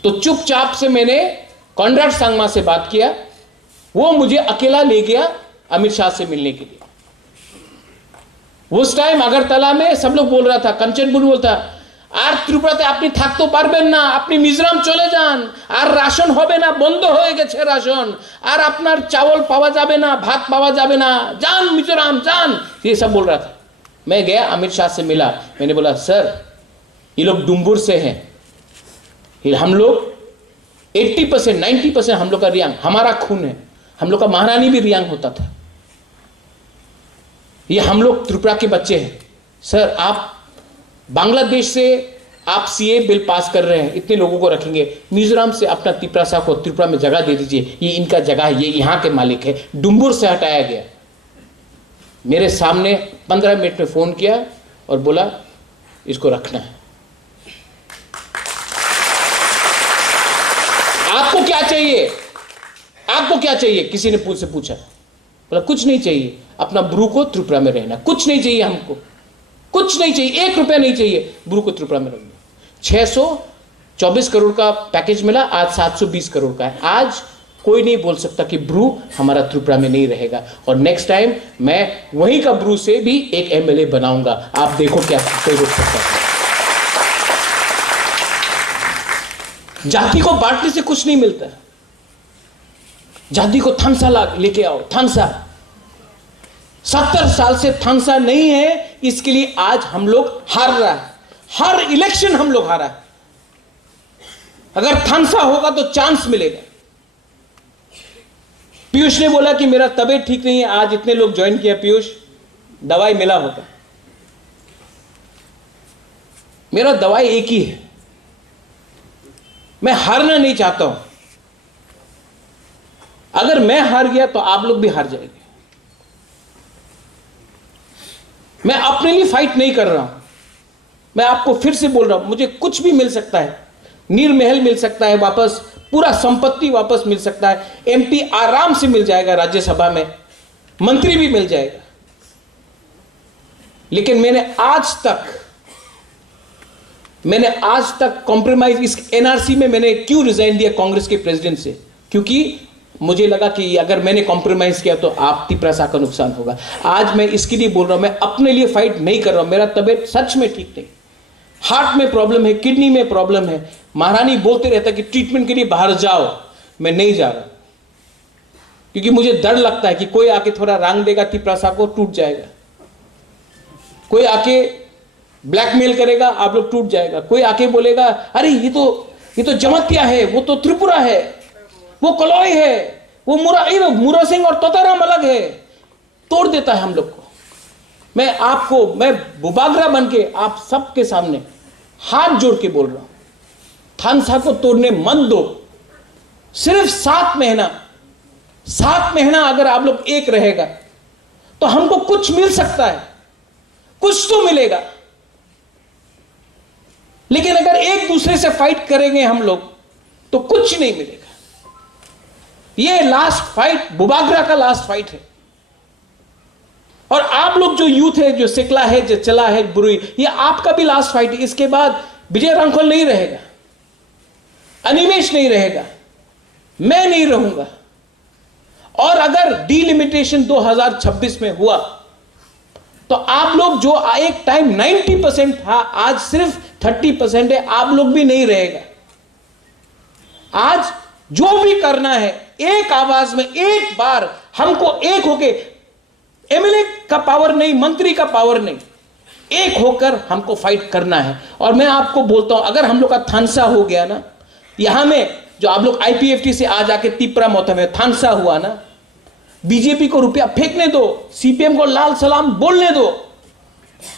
तो चुपचाप से मैंने कॉन्राड सांगमा से बात किया, वो मुझे अकेला ले गया अमित शाह से मिलने के लिए। उस टाइम अगरतला में सब लोग बोल रहा था, कंचन बुन बोलता আর ত্রিপুরাতে আপনি থাকতে পারবেন না, আপনি মিজোরাম চলে যান, আর রাশন হবে না, বন্ধ হয়ে গেছে রাশন, আর আপনার चावल पावा जाबे ना, भात पावा जाबे ना, जान मिजोराम जान, ये सब बोल रहा था। मैं गया, अमित शाह से मिला, मैंने बोला सर ये लोग डुम्बुर से हैं, हम लोग 80% 90% हम लोग का रियांग, हमारा खून है, हम लोग का महारानी भी रियांग होता था, ये हम लोग त्रिपुरा के बच्चे हैं। सर आप बांग्लादेश से आप सीए बिल पास कर रहे हैं, इतने लोगों को रखेंगे, मिजोरम से अपना तिपरासा को त्रिपुरा में जगह दे दीजिए, ये इनका जगह है, ये यहाँ के मालिक है। डुम्बुर से हटाया गया, मेरे सामने 15 मिनट में फोन किया और बोला इसको रखना है। आपको क्या चाहिए, आपको क्या चाहिए, किसी ने मुझसे पूछा, बोला कुछ नहीं चाहिए, अपना ब्रू को त्रिपुरा में रहना, कुछ नहीं चाहिए हमको, कुछ नहीं चाहिए, 1 रुपया नहीं चाहिए, ब्रू को त्रिपुरा में रखना। 624 करोड़ का पैकेज मिला, आज 720 करोड़ का है। आज कोई नहीं बोल सकता कि ब्रू हमारा त्रिपुरा में नहीं रहेगा, और नेक्स्ट टाइम मैं वहीं का ब्रू से भी एक एमएलए बनाऊंगा, आप देखो क्या कोई रोक सकता है। जाति को बांटने से कुछ नहीं मिलता, जाति को थानसा लेके आओ, थानसा 70 साल से थानसा नहीं है, इसके लिए आज हम लोग हार रहा है, हर इलेक्शन हम लोग हारा है। अगर थानसा होगा तो चांस मिलेगा। पीयूष ने बोला कि मेरा तबीयत ठीक नहीं है, आज इतने लोग ज्वाइन किया, पीयूष दवाई मिला होगा, मेरा दवाई एक ही है, मैं हारना नहीं चाहता हूं, अगर मैं हार गया तो आप लोग भी हार जाएंगे। मैं अपने लिए फाइट नहीं कर रहा हूं, मैं आपको फिर से बोल रहा हूं, मुझे कुछ भी मिल सकता है, नीर महल मिल सकता है वापस, पूरा संपत्ति वापस मिल सकता है, एमपी आराम से मिल जाएगा, राज्यसभा में मंत्री भी मिल जाएगा, लेकिन मैंने आज तक कॉम्प्रोमाइज, इस एनआरसी में मैंने क्यों रिजाइन दिया कांग्रेस के प्रेसिडेंट से, क्योंकि मुझे लगा कि अगर मैंने कॉम्प्रोमाइज किया तो आप तिपरासा का नुकसान होगा। आज मैं इसके लिए बोल रहा हूं, मैं अपने लिए फाइट नहीं कर रहा हूं, मेरा तबीयत सच में ठीक नहीं, हार्ट में प्रॉब्लम है, किडनी में प्रॉब्लम है, महारानी बोलते रहता कि ट्रीटमेंट के लिए बाहर जाओ, मैं नहीं जा रहा, क्योंकि मुझे डर लगता है कि कोई आके थोड़ा रंग देगा, तिपरासा को टूट जाएगा, कोई आके ब्लैकमेल करेगा, आप लोग टूट जाएगा, कोई आके बोलेगा अरे ये तो जमतिया है, वो तो त्रिपुरा है, वो कलौई है, वो मुरा सिंह और तोताराम अलग है, तोड़ देता है हम लोग को। मैं बुबागरा बन के आप सबके सामने हाथ जोड़ के बोल रहा हूं, थानसा को तोड़ने मत दो। सिर्फ 7 महीना अगर आप लोग एक रहेगा तो हमको कुछ मिल सकता है, कुछ तो मिलेगा, लेकिन अगर एक दूसरे से फाइट करेंगे हम लोग तो कुछ नहीं मिलेगा। ये लास्ट फाइट, बुबागरा का लास्ट फाइट है, और आप लोग जो यूथ है, जो सिकला है, जो चला है बुरी, ये आपका भी लास्ट फाइट है। इसके बाद विजय रांखल नहीं रहेगा, अनिमेश नहीं रहेगा, मैं नहीं रहूंगा, और अगर डीलिमिटेशन 2026 में हुआ तो आप लोग जो एक टाइम 90% था, आज सिर्फ 30% है, आप लोग भी नहीं रहेगा। आज जो भी करना है, एक आवाज में, एक बार हमको एक होके, एमएलए का पावर नहीं, मंत्री का पावर नहीं, एक होकर हमको फाइट करना है। और मैं आपको बोलता हूं, अगर हम लोग का थानसा हो गया ना, यहां में जो आप लोग आईपीएफटी से आ जाके तिपरा मोथा में थानसा हुआ ना, बीजेपी को रुपया फेंकने दो, सीपीएम को लाल सलाम बोलने दो।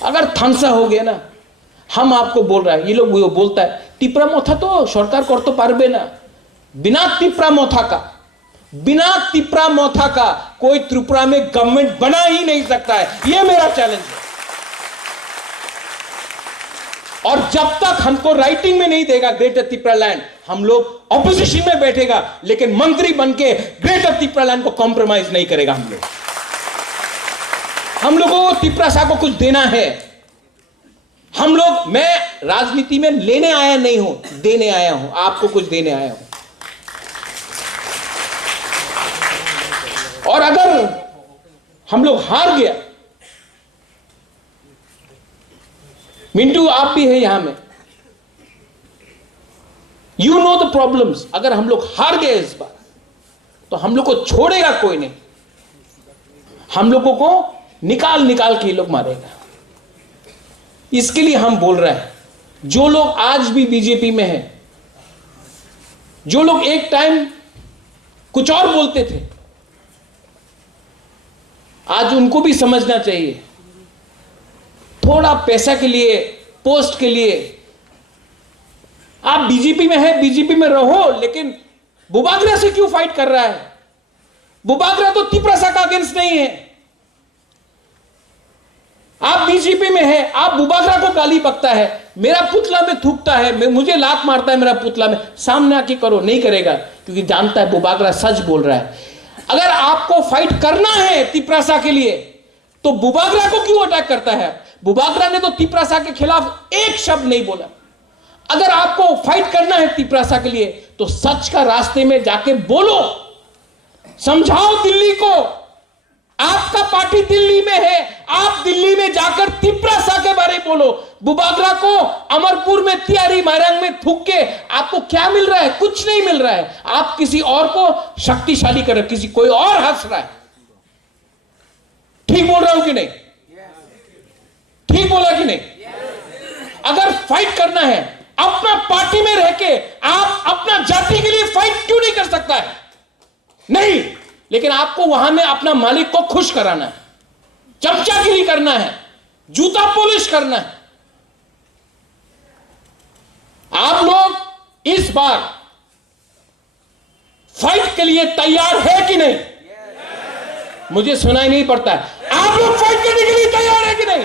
अगर थानसा हो गया ना, हम आपको बोल रहा है, ये लोग वो बोलता है तिपरा मोथा तो सरकार कर तो पारबे ना, बिना तिपरा मोथा का कोई त्रिपुरा में गवर्नमेंट बना ही नहीं सकता है, ये मेरा चैलेंज है। और जब तक हमको राइटिंग में नहीं देगा ग्रेटर त्रिपुरा लैंड, हम लोग ऑपोजिशन में बैठेगा, लेकिन मंत्री बनके ग्रेटर त्रिपुरा लैंड को कॉम्प्रोमाइज नहीं करेगा। हम लोगों को तिपरासा को कुछ देना है। मैं राजनीति में लेने आया नहीं हूं, देने आया हूं, आपको कुछ देने आया हूं। और अगर हम लोग हार गया, मिंटू आप भी है यहां में, यू नो द प्रॉब्लम्स। अगर हम लोग हार गए इस बार तो हम लोग को छोड़ेगा कोई नहीं, हम लोगों को निकाल निकाल के ये लोग मारेगा। इसके लिए हम बोल रहे हैं, जो लोग आज भी बीजेपी में हैं, जो लोग एक टाइम कुछ और बोलते थे, आज उनको भी समझना चाहिए, थोड़ा पैसा के लिए, पोस्ट के लिए आप बीजेपी में है, बीजेपी में रहो, लेकिन बुबागरा से क्यों फाइट कर रहा है? बुबागरा तो तिपरासा का अगेंस्ट नहीं है। आप बीजेपी में है, आप बुबागरा को गाली बकता है, मेरा पुतला में थूकता है, मुझे लात मारता है मेरा पुतला में, सामने आके करो, नहीं करेगा क्योंकि जानता है बुबागरा सच बोल रहा है। अगर आपको फाइट करना है तिपरासा के लिए तो बुबागरा को क्यों अटैक करता है? बुबागरा ने तो तिपरासा के खिलाफ एक शब्द नहीं बोला। अगर आपको फाइट करना है तिपरासा के लिए तो सच का रास्ते में जाके बोलो, समझाओ दिल्ली को। आपका पार्टी दिल्ली में है, आप दिल्ली में जाकर तिपरासा के बारे में बोलो। बुबागरा को अमरपुर में, तियारी मारंग में थूक के आपको क्या मिल रहा है? कुछ नहीं मिल रहा है। आप किसी और को शक्तिशाली कर रहे, किसी कोई और हंस रहा है। ठीक बोल रहा हूं कि नहीं? ठीक बोला कि नहीं? अगर फाइट करना है अपना पार्टी में रह के, आप अपना जाति के लिए फाइट क्यों नहीं कर सकता है? नहीं, लेकिन आपको वहां में अपना मालिक को खुश कराना है, चमचागिरी करना है, जूता पॉलिश करना है। आप लोग इस बार फाइट के लिए तैयार है कि नहीं? मुझे सुनाई नहीं पड़ता है। आप लोग फाइट करने के लिए तैयार है कि नहीं?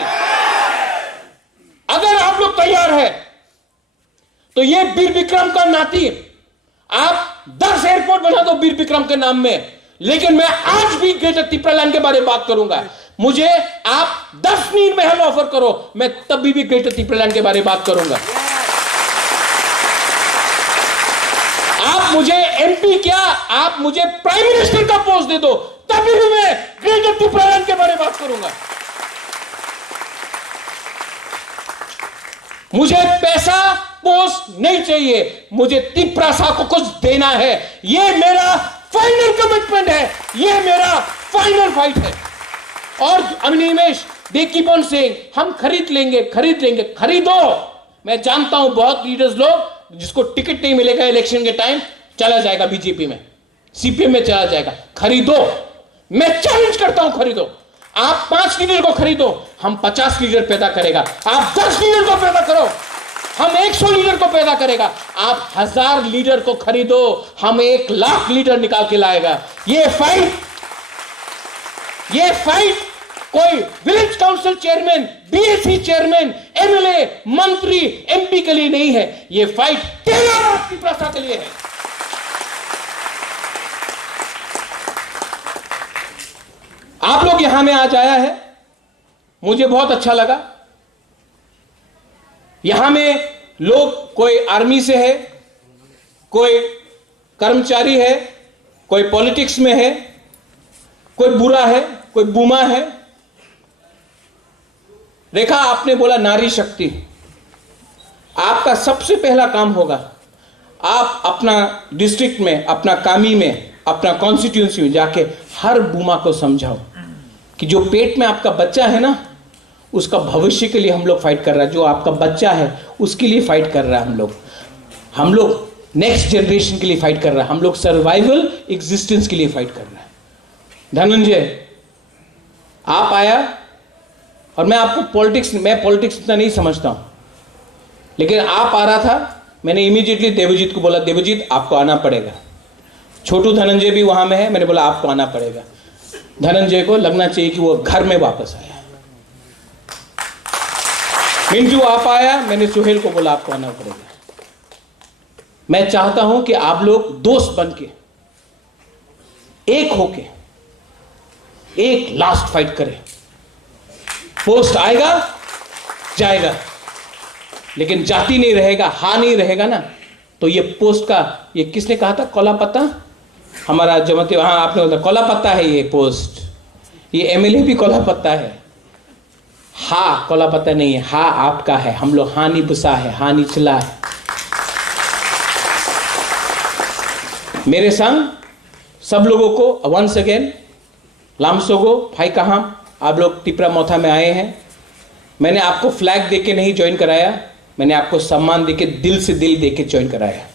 अगर आप लोग तैयार है तो ये वीर विक्रम का नाती, आप 10 एयरपोर्ट बना दो वीर विक्रम के नाम में, लेकिन मैं आज भी ग्रेटर तिपरालैंड के बारे में बात करूंगा। मुझे आप 10 नील महल ऑफर करो, मैं तभी भी ग्रेटर तिपरालैंड के बारे में बात करूंगा। आप मुझे एमपी क्या, आप मुझे प्राइम मिनिस्टर का पोस्ट दे दो, तभी भी मैं ग्रेटर तिपरालैंड के बारे में बात करूंगा। मुझे पैसा, पोस्ट नहीं चाहिए, मुझे तिपरासा को कुछ देना है। यह मेरा फाइनल कमिटमेंट है, यह मेरा फाइनल फाइट है। और Animesh, they keep on saying हम खरीद लेंगे, खरीद लेंगे। खरीदो। मैं जानता हूं बहुत लीडर्स लोग जिसको टिकट नहीं मिलेगा इलेक्शन के टाइम, चला जाएगा बीजेपी में, सीपीएम में चला जाएगा। खरीदो, मैं चैलेंज करता हूं, खरीदो। आप 5 लीडर को खरीदो, हम 50 लीडर पैदा करेगा। आप 10 लीडर को पैदा करो, हम 100 लीडर को पैदा करेगा। आप 1000 लीडर को खरीदो, हम 1 लाख लीडर निकाल के लाएगा। ये फाइट कोई village council chairman, BSc chairman, MLA, मंत्री, एमपी के लिए नहीं है। ये फाइट तेरा तिपरासा के लिए है। आप लोग यहां में आज आया है, मुझे बहुत अच्छा लगा। यहां में लोग कोई आर्मी से है, कोई कर्मचारी है, कोई पॉलिटिक्स में है, कोई बुरा है, कोई बूमा है। रेखा, आपने बोला नारी शक्ति, आपका सबसे पहला काम होगा, आप अपना डिस्ट्रिक्ट में, अपना कामी में, अपना कॉन्स्टिट्यूंसी में जाके हर बूमा को समझाओ कि जो पेट में आपका बच्चा है ना, उसका भविष्य के लिए हम लोग फाइट कर रहा है। जो आपका बच्चा है उसके लिए फाइट कर रहा है हम लोग नेक्स्ट जनरेशन के लिए फाइट कर रहा है, हम लोग सर्वाइवल एग्जिस्टेंस के लिए फाइट कर रहा है। धनंजय, आप आया, और मैं आपको मैं पॉलिटिक्स इतना नहीं समझता हूं, लेकिन आप आ रहा था, मैंने इमीडिएटली देवजीत को बोला, देवजीत आपको आना पड़ेगा। छोटू धनंजय भी वहां में है, मैंने बोला आपको आना पड़ेगा। धनंजय को लगना चाहिए कि वो घर में वापस आया। मिंटू आप आया, मैंने सुहेल को बोला आपको आना पड़ेगा। मैं चाहता हूं कि आप लोग दोस्त बन के, एक होके, एक लास्ट फाइट करें। पोस्ट आएगा जाएगा, लेकिन जाति नहीं रहेगा, हाँ नहीं रहेगा ना, तो ये पोस्ट का, ये किसने कहा था, कोला पत्ता, हमारा जमते, हाँ आपने बोला कोला पत्ता है ये पोस्ट, ये एमएलए भी कोला पत्ता है। हाँ कोला पत्ता नहीं है, हाँ आपका है। हम लोग हानि बुसा है, हानि चला है। मेरे संग सब लोगों को वंस अगेन लामसोगो फाई कहाम, आप लोग टिपरा मोथा में आए हैं। मैंने आपको फ्लैग देके नहीं ज्वाइन कराया, मैंने आपको सम्मान देके दिल से दिल देके ज्वाइन कराया।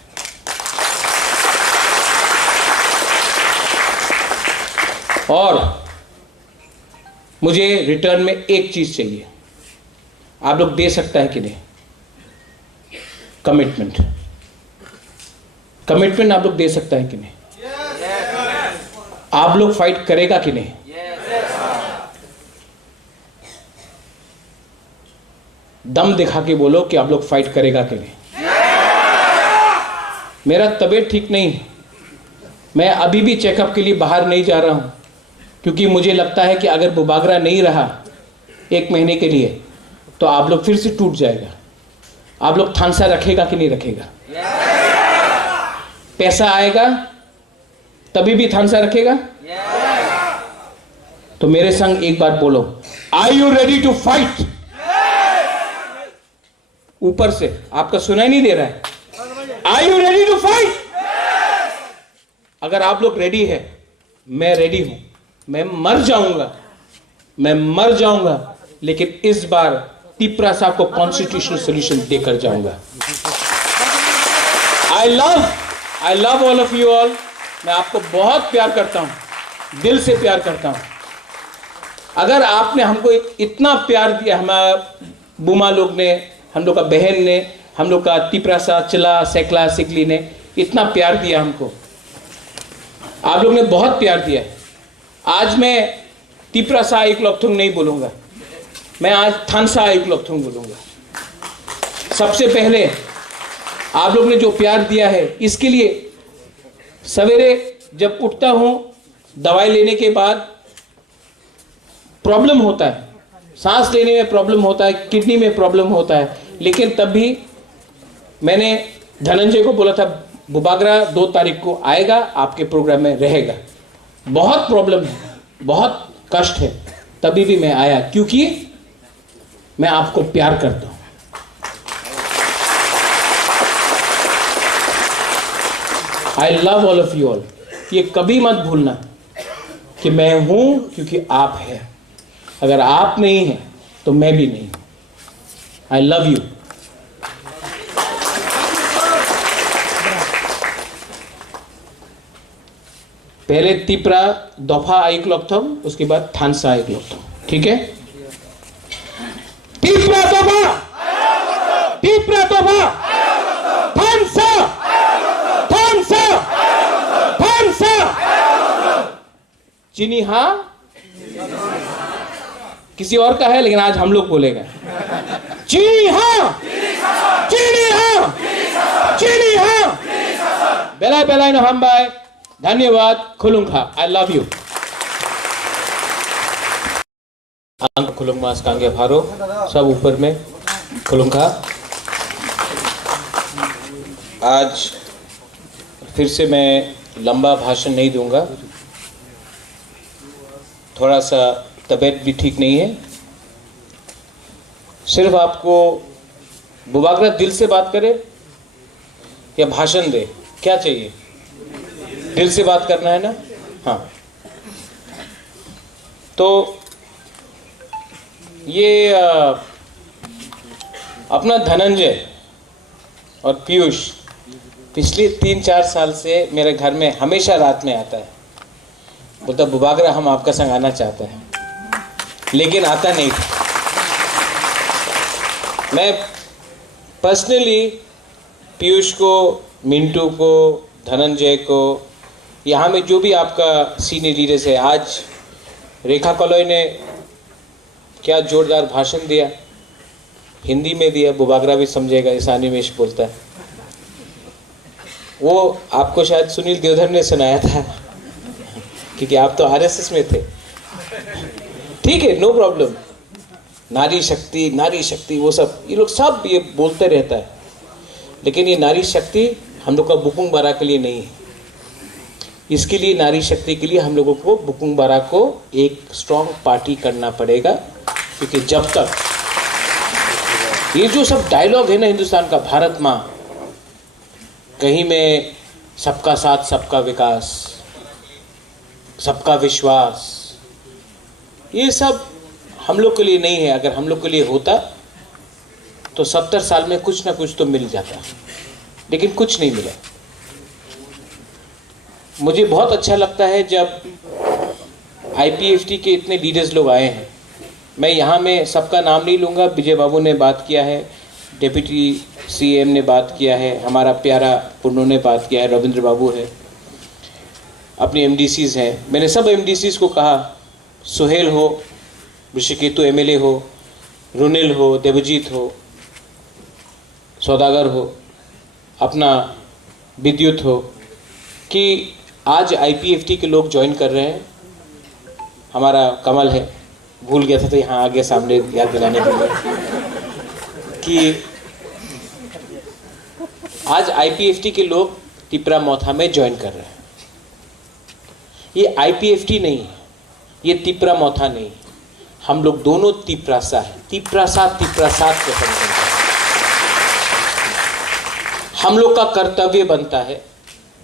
और मुझे रिटर्न में एक चीज चाहिए, आप लोग दे सकता है कि नहीं? कमिटमेंट। कमिटमेंट आप लोग दे सकता है कि नहीं? आप लोग फाइट करेगा कि नहीं? दम दिखा के बोलो कि आप लोग फाइट करेगा कि नहीं। मेरा तबीयत ठीक नहीं, मैं अभी भी चेकअप के लिए बाहर नहीं जा रहा हूं, क्योंकि मुझे लगता है कि अगर बुबागरा नहीं रहा 1 महीने के लिए तो आप लोग फिर से टूट जाएगा। आप लोग थानसा रखेगा कि नहीं रखेगा? पैसा आएगा तभी भी थानसा रखेगा? तो मेरे संग एक बार बोलो, are you ready to fight? ऊपर से आपका सुनाई नहीं दे रहा है। Are you ready to fight? अगर आप लोग रेडी है, मैं रेडी हूं। मैं मर जाऊंगा, लेकिन इस बार टिपरा साहब को कॉन्स्टिट्यूशनल सोल्यूशन देकर जाऊंगा। I love all of you all. मैं आपको बहुत प्यार करता हूं, दिल से प्यार करता हूं। अगर आपने हमको इतना प्यार दिया, हमारा बुमा लोग ने, हम लोग का बहन ने, हम लोग का टिपरा सा चिला सेकला सिकली ने इतना प्यार दिया हमको, आप लोग ने बहुत प्यार दिया। आज मैं टिपरा सा एक लोकथुंग नहीं बोलूंगा, मैं आज थानसा एक लोकथुंग बोलूंगा। सबसे पहले आप लोग ने जो प्यार दिया है, इसके लिए सवेरे जब उठता हूं, दवाई लेने के बाद प्रॉब्लम होता है, सांस लेने में प्रॉब्लम होता है, किडनी में प्रॉब्लम होता है, लेकिन तब भी मैंने धनंजय को बोला था बुबागरा 2 तारीख को आएगा, आपके प्रोग्राम में रहेगा। बहुत प्रॉब्लम है, बहुत कष्ट है, तभी भी मैं आया, क्योंकि मैं आपको प्यार करता हूं। I love all of you all. ये कभी मत भूलना कि मैं हूं क्योंकि आप हैं। अगर आप नहीं हैं तो मैं भी नहीं हूं। आई लव यू। पहले तिपरा दफा आइक लोकथम, उसके बाद थानसा आइक लोकथम, ठीक है? तिपरा दफा, तिपरा दफा, थानसा, थानसा, थानसा। चीनी हाँ, किसी और का है, लेकिन आज हम लोग बोलेगा चीनी हाँ, चीनी हाँ, चीनी हाँ। बेलाय बेलाय न हम बाय। धन्यवाद। खुलुंखा। I love you. अंक खुलुंग मास कांगे फारो सब ऊपर में खुलुंखा। आज फिर से मैं लंबा भाषण नहीं दूंगा, थोड़ा सा तबीयत भी ठीक नहीं है। सिर्फ आपको बुबागरा दिल से बात करे या भाषण दे, क्या चाहिए? दिल से बात करना है ना? हाँ। तो ये अपना धनंजय और पीयूष पिछले 3-4 साल से मेरे घर में हमेशा रात में आता है, बोलता बुबागरा हम आपका संग आना चाहते हैं, लेकिन आता नहीं था। मैं पर्सनली पीयूष को, मिंटू को, धनंजय को, यहाँ में जो भी आपका सीनियर लीडर्स है, आज रेखा कॉलोई ने क्या जोरदार भाषण दिया, हिंदी में दिया, बुबागरा भी समझेगा, ईशानी में बोलता है। वो आपको शायद सुनील देवधर ने सुनाया था, क्योंकि आप तो आरएसएस में थे। ठीक है, नो प्रॉब्लम। नारी शक्ति वो सब, ये लोग सब ये बोलते रहता है, लेकिन ये नारी शक्ति हम लोग का बुकुंग बारा के लिए नहीं है। इसके लिए, नारी शक्ति के लिए हम लोगों को बुकुंग बारा को एक स्ट्रॉन्ग पार्टी करना पड़ेगा, क्योंकि जब तक ये जो सब डायलॉग है ना हिंदुस्तान का, भारत माँ, कहीं में सबका साथ सबका विकास, सबका विश्वास, ये सब हम लोग के लिए नहीं है। अगर हम लोग के लिए होता तो 70 साल में कुछ ना कुछ तो मिल जाता, लेकिन कुछ नहीं मिला। मुझे बहुत अच्छा लगता है जब आईपीएफटी के इतने लीडर्स लोग आए हैं। मैं यहाँ में सबका नाम नहीं लूँगा। विजय बाबू ने बात किया है, डिप्टी सीएम ने बात किया है, हमारा प्यारा पुन्नू ने बात किया है, रविंद्र बाबू है, अपने एमडीसीज हैं। मैंने सब एमडीसीज को कहा, सुहेल हो, ऋषिकेतु एमएलए हो, रुनिल हो, देवजीत हो, सौदागर हो, अपना विद्युत हो, कि आज आईपीएफटी के लोग ज्वाइन कर रहे हैं। हमारा कमल है, भूल गया था तो यहाँ आगे सामने याद दिलाने के लिए कि आज आईपीएफटी के लोग तिपरा मोथा में ज्वाइन कर रहे हैं। ये आईपीएफटी नहीं है, ये तिपरा मोथा नहीं है, हम लोग दोनों तिपरासा है। तिपरासा तिपरासात के संगठन है। हम लोग का कर्तव्य बनता है,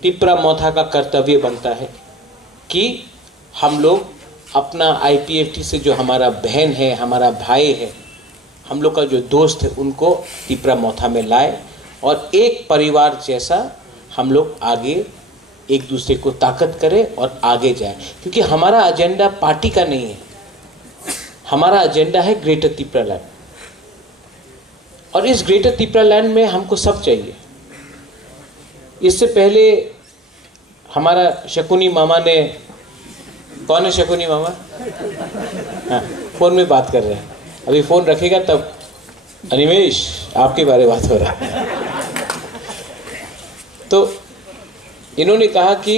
तिपरा मोथा का कर्तव्य बनता है कि हम लोग अपना आईपीएफटी से जो हमारा बहन है, हमारा भाई है, हम लोग का जो दोस्त है, उनको तिपरा मोथा में लाए और एक परिवार जैसा हम लोग आगे एक दूसरे को ताकत करें और आगे जाए। क्योंकि हमारा एजेंडा पार्टी का नहीं है, हमारा एजेंडा है ग्रेटर तिपरा लैंड। और इस ग्रेटर तिपरा लैंड में हमको सब चाहिए। इससे पहले हमारा शकुनी मामा ने, कौन है शकुनी मामा? हाँ, फ़ोन में बात कर रहे हैं, अभी फ़ोन रखेगा तब। अनिमेश, आपके बारे में बात हो रहा है। तो इन्होंने कहा कि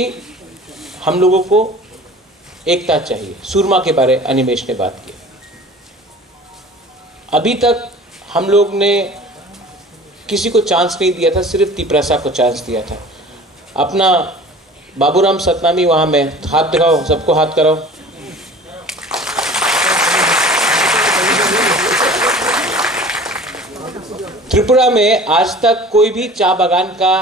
हम लोगों को एकता चाहिए। सूरमा के बारे अनिमेश ने बात की। अभी तक हम लोग ने किसी को चांस नहीं दिया था, सिर्फ तिपरासा को चांस दिया था। अपना बाबूराम सतनामी वहाँ में, हाथ दिखाओ, सबको हाथ कराओ। त्रिपुरा में आज तक कोई भी चाय बागान का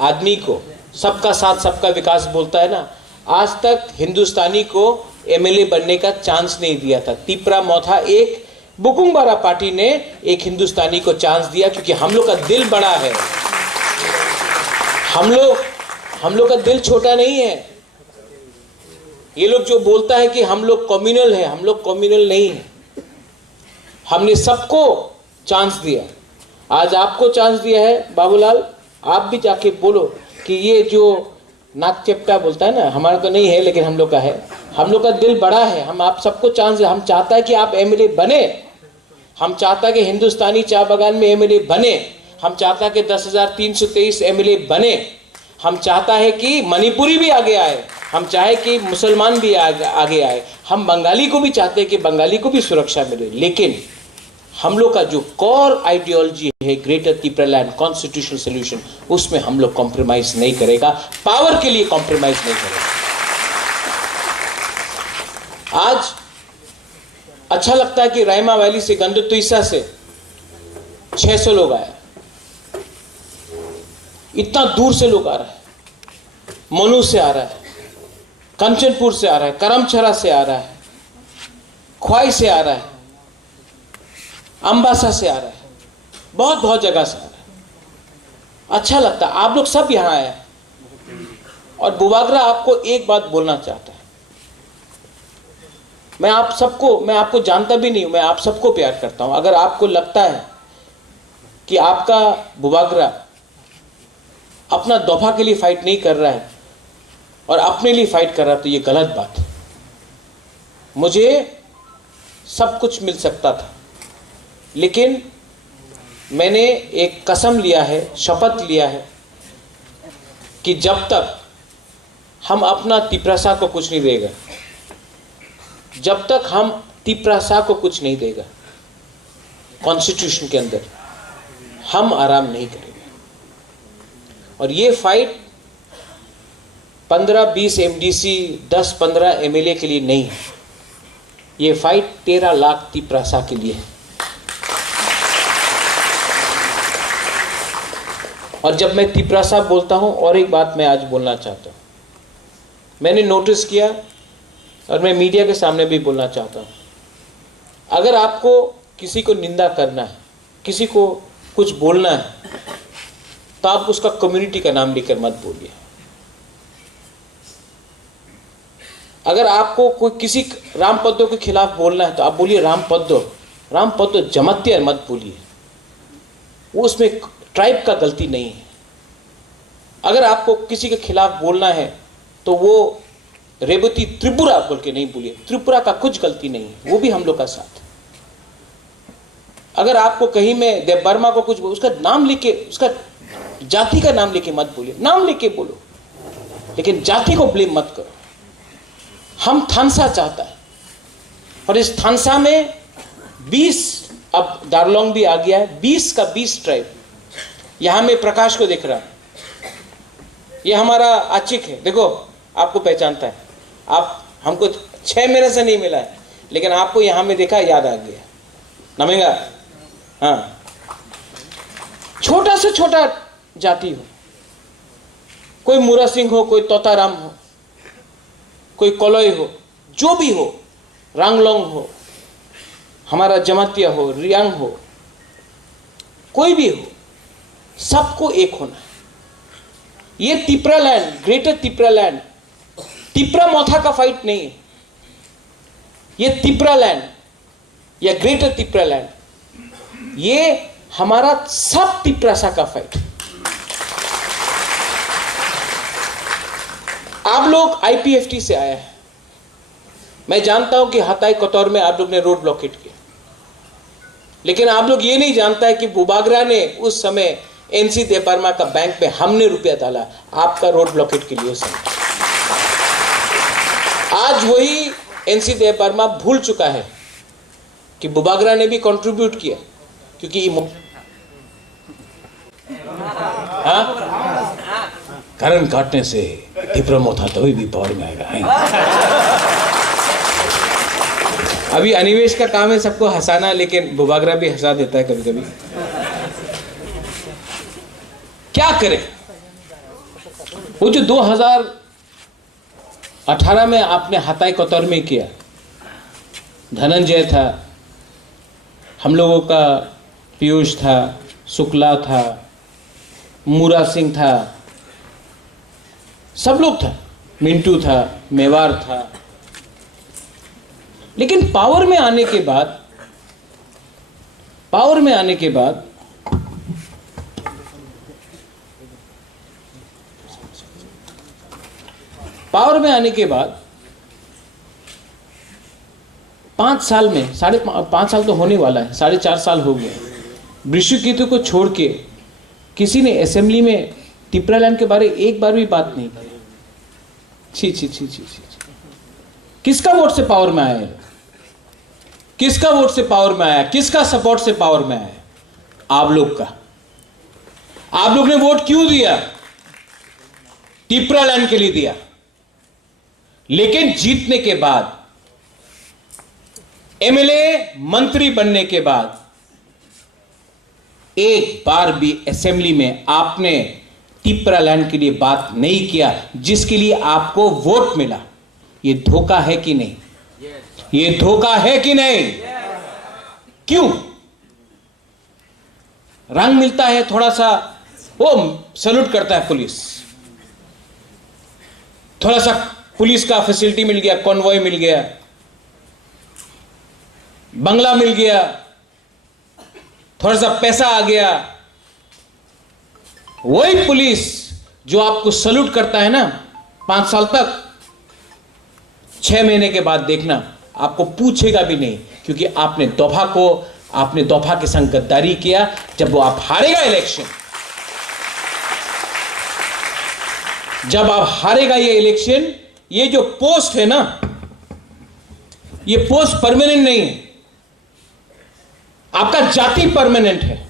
आदमी को सबका साथ सबका विकास बोलता है ना, आज तक हिंदुस्तानी को एमएलए बनने का चांस नहीं दिया था। तिपरा मोथा एक बुकुंबारा पार्टी ने एक हिंदुस्तानी को चांस दिया, क्योंकि हम लोग का दिल बड़ा है। हम लोग का दिल छोटा नहीं है। ये लोग जो बोलता है कि हम लोग कम्युनल है, हम लोग कम्युनल नहीं है। हमने सबको चांस दिया। आज आपको चांस दिया है बाबूलाल, आप भी जाके बोलो कि ये जो नाक चेपटा बोलता है ना, हमारा तो नहीं है लेकिन हम लोग का है। हम लोग का दिल बड़ा है, हम आप सबको चांस दे। हम चाहता है कि आप एमएलए बने, हम चाहता है कि हिंदुस्तानी चाय बागान में एमएलए बने, हम चाहता है कि 10,323 एमएलए बने, हम चाहता है कि मणिपुरी भी आगे आए, हम चाहे कि मुसलमान भी आगे आए, हम बंगाली को भी चाहते हैं कि बंगाली को भी सुरक्षा मिले। लेकिन हम लोग का जो कोर आइडियोलॉजी है greater Tipra land constitutional solution, उसमें हम लोग कॉम्प्रोमाइज नहीं करेगा, पावर के लिए कॉम्प्रोमाइज नहीं करेगा। आज अच्छा लगता है कि रायमा वैली से, गंडतुइसा से 600 लोग आए। इतना दूर से लोग आ रहे हैं, मनु से आ रहा है, कंचनपुर से आ रहा है, करमछरा से आ रहा है, ख्वाई से आ रहा है, अंबासा से आ रहा है, बहुत बहुत जगह से आ रहा है। अच्छा लगता है, आप लोग सब यहाँ आए। और बुबागरा आपको एक बात बोलना चाहता है, मैं आपको जानता भी नहीं हूं, मैं आप सबको प्यार करता हूं। अगर आपको लगता है कि आपका बुबागरा अपना दफा के लिए फाइट नहीं कर रहा है और अपने लिए फाइट कर रहा है, तो ये गलत बात है। मुझे सब कुछ मिल सकता था, लेकिन मैंने एक कसम लिया है, शपथ लिया है कि जब तक हम अपना तिपरासा को कुछ नहीं देगा, जब तक हम तिपरासा को कुछ नहीं देगा कॉन्स्टिट्यूशन के अंदर, हम आराम नहीं करेंगे। और ये फाइट 15-20 एमडीसी, 10-15 एमएलए के लिए नहीं है, ये फाइट 13 लाख तिपरासा के लिए है। और जब मैं तिपरा साहब बोलता हूं, और एक बात मैं आज बोलना चाहता हूं, मैंने नोटिस किया और मैं मीडिया के सामने भी बोलना चाहता हूं, अगर आपको किसी को निंदा करना है, किसी को कुछ बोलना है, तो आप उसका कम्युनिटी का नाम लेकर मत बोलिए। अगर आपको कोई किसी रामपद्दो के खिलाफ बोलना है तो आप बोलिए रामपद्दो जमातियार मत बोलिए, वो उसमें ट्राइब का गलती नहीं है। अगर आपको किसी के खिलाफ बोलना है तो वो रेवती त्रिपुरा बोल के नहीं बोलिए, त्रिपुरा का कुछ गलती नहीं है, वो भी हम लोग का साथ। अगर आपको कहीं में देव वर्मा को कुछ उसका नाम लेके, उसका जाति का नाम लेके मत बोलिए, नाम लेके बोलो, लेकिन जाति को ब्लेम मत करो। हम थानसा चाहता है, और इस थानसा में 20, अब दार्लोंग भी आ गया है, 20 का 20 ट्राइब। यहां में प्रकाश को देख रहा हूं, ये हमारा आचिक है, देखो आपको पहचानता है। आप हमको 6 महीने से नहीं मिला है, लेकिन आपको यहां में देखा, याद आ गया। नमेगा, हाँ, छोटा से छोटा जाति हो, कोई मुरा सिंह हो, कोई तोताराम हो, कोई कोलोई हो, जो भी हो, रांगलोंग हो, हमारा जमातिया हो, रियांग हो, कोई भी हो, सबको एक होना है। ये Tipra land, greater Tipra land, Tipra Motha का फाइट नहीं है। ये तिपरा लैंड या ग्रेटर तिपरा लैंड, ये हमारा सब तिपरासा का फाइट। आप लोग आईपीएफटी से आए हैं, मैं जानता हूं कि हताई कोतौर में आप लोग ने रोड ब्लॉकेट किया, लेकिन आप लोग ये नहीं जानता है कि बुबागरा ने उस समय एनसी देव वर्मा का बैंक में हमने रुपया डाला आपका रोड ब्लॉकेट के लिए। समय आज वही एनसी देव वर्मा भूल चुका है कि बुबागरा ने भी कंट्रीब्यूट किया, क्योंकि कारण काटने से तिपरा मोथा तो भी पावर में आएगा। अभी अनिवेश का काम है सबको हंसाना, लेकिन बुबागरा भी हंसा देता है कभी कभी। क्या करें? वो जो 2018 में आपने हताई कोतौर में किया, धनंजय था, हम लोगों का पीयूष था, शुक्ला था, मूरा सिंह था, सब लोग था, मिंटू था, मेवार था, लेकिन पावर में आने के बाद पावर में आने के बाद 5 साल में, 5.5 साल तो होने वाला है, 4.5 साल हो गए, विश्वकीर्ति को छोड़ के किसी ने असेंबली में तिपरा लैंड के बारे एक बार भी बात नहीं की। छी। किसका वोट से पावर में आया है? किसका वोट से पावर में आया? किसका सपोर्ट से पावर में आया? आप लोग का। आप लोग ने वोट क्यों दिया? तिपरा लैंड के लिए दिया, लेकिन जीतने के बाद, एमएलए मंत्री बनने के बाद एक बार भी असेंबली में आपने तिपरा लैंड के लिए बात नहीं किया, जिसके लिए आपको वोट मिला। यह धोखा है कि नहीं? यह धोखा है कि नहीं? क्यों? रंग मिलता है थोड़ा सा, वो सैल्यूट करता है पुलिस, थोड़ा सा पुलिस का फैसिलिटी मिल गया, कॉन्वॉय मिल गया, बंगला मिल गया, थोड़ा सा पैसा आ गया। वही पुलिस जो आपको सैल्यूट करता है ना 5 साल तक, 6 महीने के बाद देखना आपको पूछेगा भी नहीं, क्योंकि आपने दोफा के संग गद्दारी किया। जब वो आप हारेगा इलेक्शन, जब आप हारेगा ये इलेक्शन, ये जो पोस्ट है ना, ये पोस्ट परमानेंट नहीं है। आपका जाति परमानेंट है,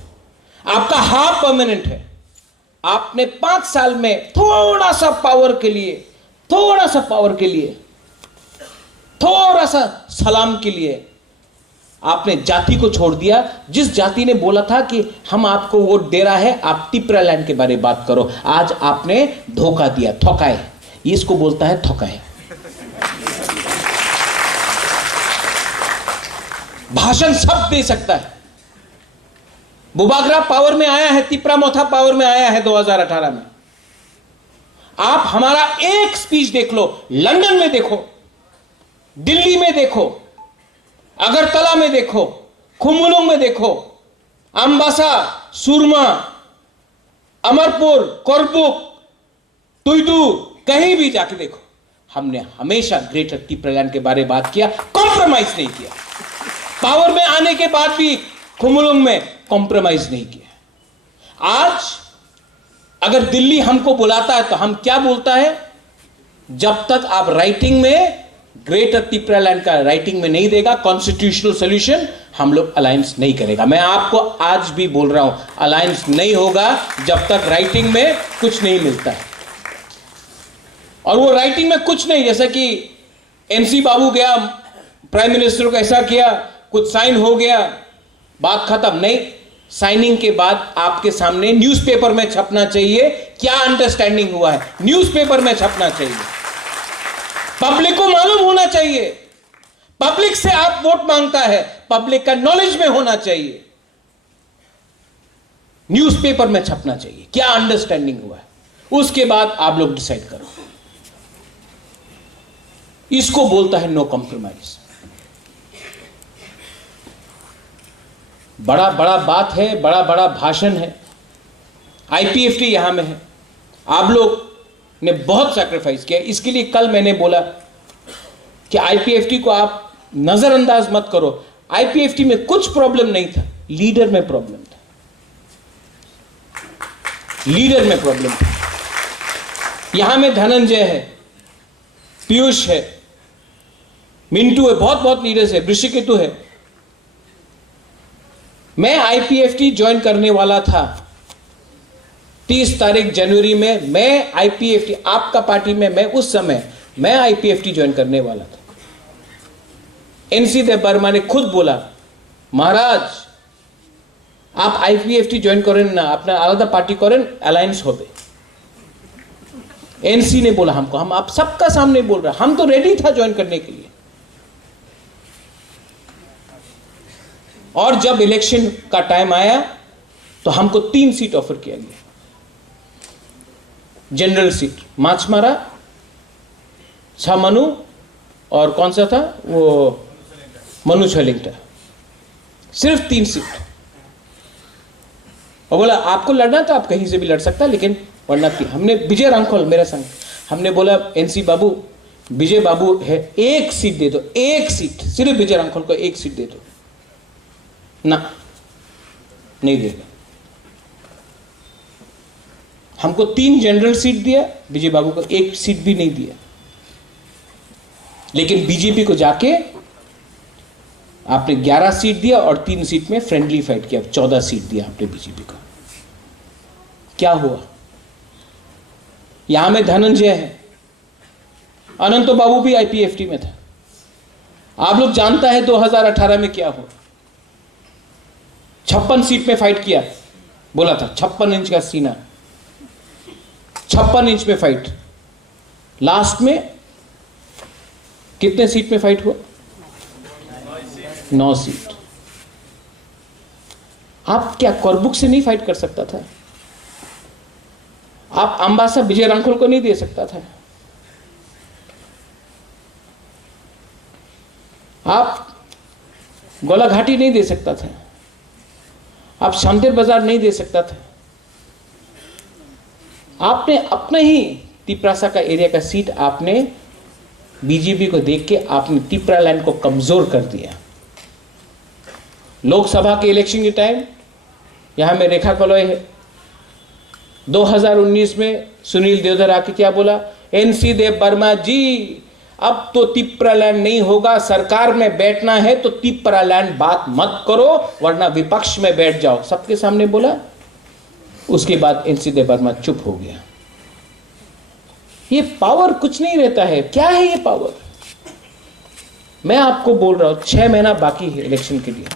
आपका हाफ परमानेंट है। आपने 5 साल में थोड़ा सा पावर के लिए, थोड़ा सा सलाम के लिए आपने जाति को छोड़ दिया। जिस जाति ने बोला था कि हम आपको वोट दे रहा है, आप तिपरा लैंड के बारे में बात करो, आज आपने धोखा दिया, थोकाए। इसको बोलता है थोकाए। भाषण सब दे सकता है। बुबागरा पावर में आया है, तिपरा मोथा पावर में आया है 2018 में। आप हमारा एक स्पीच देख लो, लंदन में देखो, दिल्ली में देखो, अगरतला में देखो, खुमुलुंग में देखो, अम्बासा, सुरमा, अमरपुर, कोरबुक, तुइदू, कहीं भी जाके देखो, हमने हमेशा ग्रेटर तिपरा लैंड के बारे में बात किया, कॉम्प्रोमाइज नहीं किया। पावर में आने के बाद भी खुमुलुंग में कॉम्प्रोमाइज नहीं किया। आज अगर दिल्ली हमको बुलाता है तो हम क्या बोलता है, जब तक आप राइटिंग में ग्रेटर तिपरा लैंड का राइटिंग में नहीं देगा कॉन्स्टिट्यूशनल सॉल्यूशन, हम लोग अलायंस नहीं करेगा। मैं आपको आज भी बोल रहा हूं, अलायंस नहीं होगा जब तक राइटिंग में कुछ नहीं मिलता है। और वो राइटिंग में कुछ नहीं, जैसा कि एनसी बाबू गया, प्राइम मिनिस्टर को ऐसा किया, कुछ साइन हो गया, बात खत्म। नहीं, साइनिंग के बाद आपके सामने न्यूज़पेपर में छपना चाहिए क्या अंडरस्टैंडिंग हुआ है, न्यूज़पेपर में छपना चाहिए, पब्लिक को मालूम होना चाहिए। पब्लिक से आप वोट मांगता है, पब्लिक का नॉलेज में होना चाहिए, न्यूज़पेपर में छपना चाहिए क्या अंडरस्टैंडिंग हुआ है, उसके बाद आप लोग डिसाइड करो। इसको बोलता है नो कॉम्प्रोमाइज। बड़ा बड़ा बात है, बड़ा बड़ा भाषण है। आईपीएफटी यहां में है, आप लोग ने बहुत सैक्रिफाइस किया। इसके लिए कल मैंने बोला कि आईपीएफटी को आप नजरअंदाज मत करो। आईपीएफटी में कुछ प्रॉब्लम नहीं था, लीडर में प्रॉब्लम था, लीडर में प्रॉब्लम था। यहां में धनंजय है, पीयूष है, मिंटू है, बहुत बहुत लीडर्स है, ऋषिकेतु है। मैं आईपीएफटी ज्वाइन करने वाला था 30 तारीख जनवरी में। मैं आईपीएफटी, आपका पार्टी में मैं उस समय मैं आईपीएफटी ज्वाइन करने वाला था। एनसी देव वर्मा ने खुद बोला, महाराज आप आईपीएफटी ज्वाइन करें ना, अपना आलादा पार्टी करें, अलायंस हो गए। एनसी ने बोला हमको, हम आप सबका सामने बोल रहा, हम तो रेडी था ज्वाइन करने के लिए। और जब इलेक्शन का टाइम आया तो हमको 3 सीट ऑफर किया गया, जनरल सीट, माछमारा, छमनु और कौन सा था वो मनु छलिंगटा, सिर्फ 3 सीट। और बोला आपको लड़ना तो आप कहीं से भी लड़ सकता, लेकिन वरना थी। हमने विजय रांखोल मेरा संग, हमने बोला एनसी बाबू, विजय बाबू है, 1 सीट दे दो, 1 सीट, सिर्फ विजय रांखोल को 1 सीट दे दो। ना, नहीं देगा। हमको 3 जनरल सीट दिया, विजय बाबू को 1 सीट भी नहीं दिया। लेकिन बीजेपी को जाके आपने 11 सीट दिया और 3 सीट में फ्रेंडली फाइट किया, 14 सीट दिया आपने बीजेपी को। क्या हुआ? यहां में धनंजय है, अनंतो बाबू भी आईपीएफटी में था। आप लोग जानता है 2018 में क्या हुआ। 56 सीट में फाइट किया, बोला था 56 इंच का सीना, 56 इंच में फाइट। लास्ट में कितने सीट में फाइट हुआ? 9 सीट। आप क्या कोरबुक से नहीं फाइट कर सकता था? आप अंबासा विजय रांखोल को नहीं दे सकता था? आप गोलाघाटी नहीं दे सकता था? आप शामतेर बाजार नहीं दे सकता था? आपने अपने ही तिपरासा का एरिया का सीट आपने बीजेपी को देख के आपने तिपरा लैंड को कमजोर कर दिया। लोकसभा के इलेक्शन के टाइम यहां में रेखा कलोय है, 2019 में सुनील देवधर आके क्या बोला, एनसी देव वर्मा जी अब तो तिपरा लैंड नहीं होगा, सरकार में बैठना है तो तिपरा लैंड बात मत करो वरना विपक्ष में बैठ जाओ, सबके सामने बोला। उसके बाद एनसी देव वर्मा चुप हो गया। ये पावर कुछ नहीं रहता है। क्या है ये पावर? मैं आपको बोल रहा हूं 6 महीना बाकी है इलेक्शन के लिए,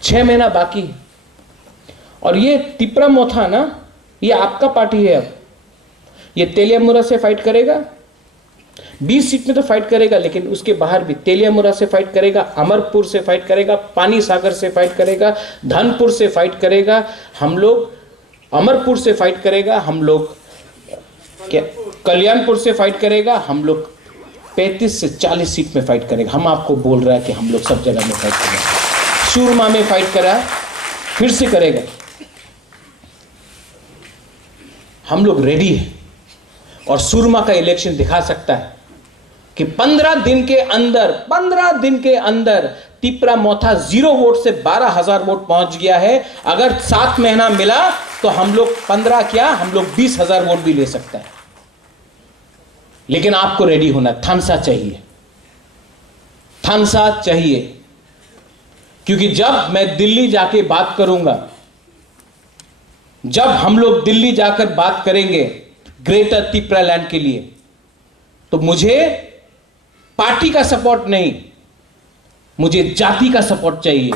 6 महीना बाकी है। और ये तिप्रा मोथा ना, ये आपका पार्टी है। अब ये तेलियामुरा से फाइट करेगा, 20 सीट में तो फाइट करेगा, लेकिन उसके बाहर भी तेलियामुरा से फाइट करेगा, अमरपुर से फाइट करेगा, पानी सागर से फाइट करेगा, धनपुर से फाइट करेगा, हम लोग अमरपुर से फाइट करेगा, हम लोग क्या कल्याणपुर से फाइट करेगा, हम लोग 35 से 40 सीट में फाइट करेगा। हम आपको बोल रहा है कि हम लोग सब जगह में फाइट करेंगे। सुरमा में फाइट करा, फिर से करेगा। हम लोग रेडी हैं और सुरमा का इलेक्शन दिखा सकता है कि 15 दिन के अंदर तिप्रा मोथा 0 वोट से 12,000 वोट पहुंच गया है। अगर 7 महीना मिला तो हम लोग 15 क्या, हम लोग 20,000 वोट भी ले सकते हैं। लेकिन आपको रेडी होना, थानसा चाहिए, थानसा चाहिए। क्योंकि जब मैं दिल्ली जाके बात करूंगा, जब हम लोग दिल्ली जाकर बात करेंगे ग्रेटर तिप्रा लैंड के लिए, तो मुझे पार्टी का सपोर्ट नहीं, मुझे जाति का सपोर्ट चाहिए।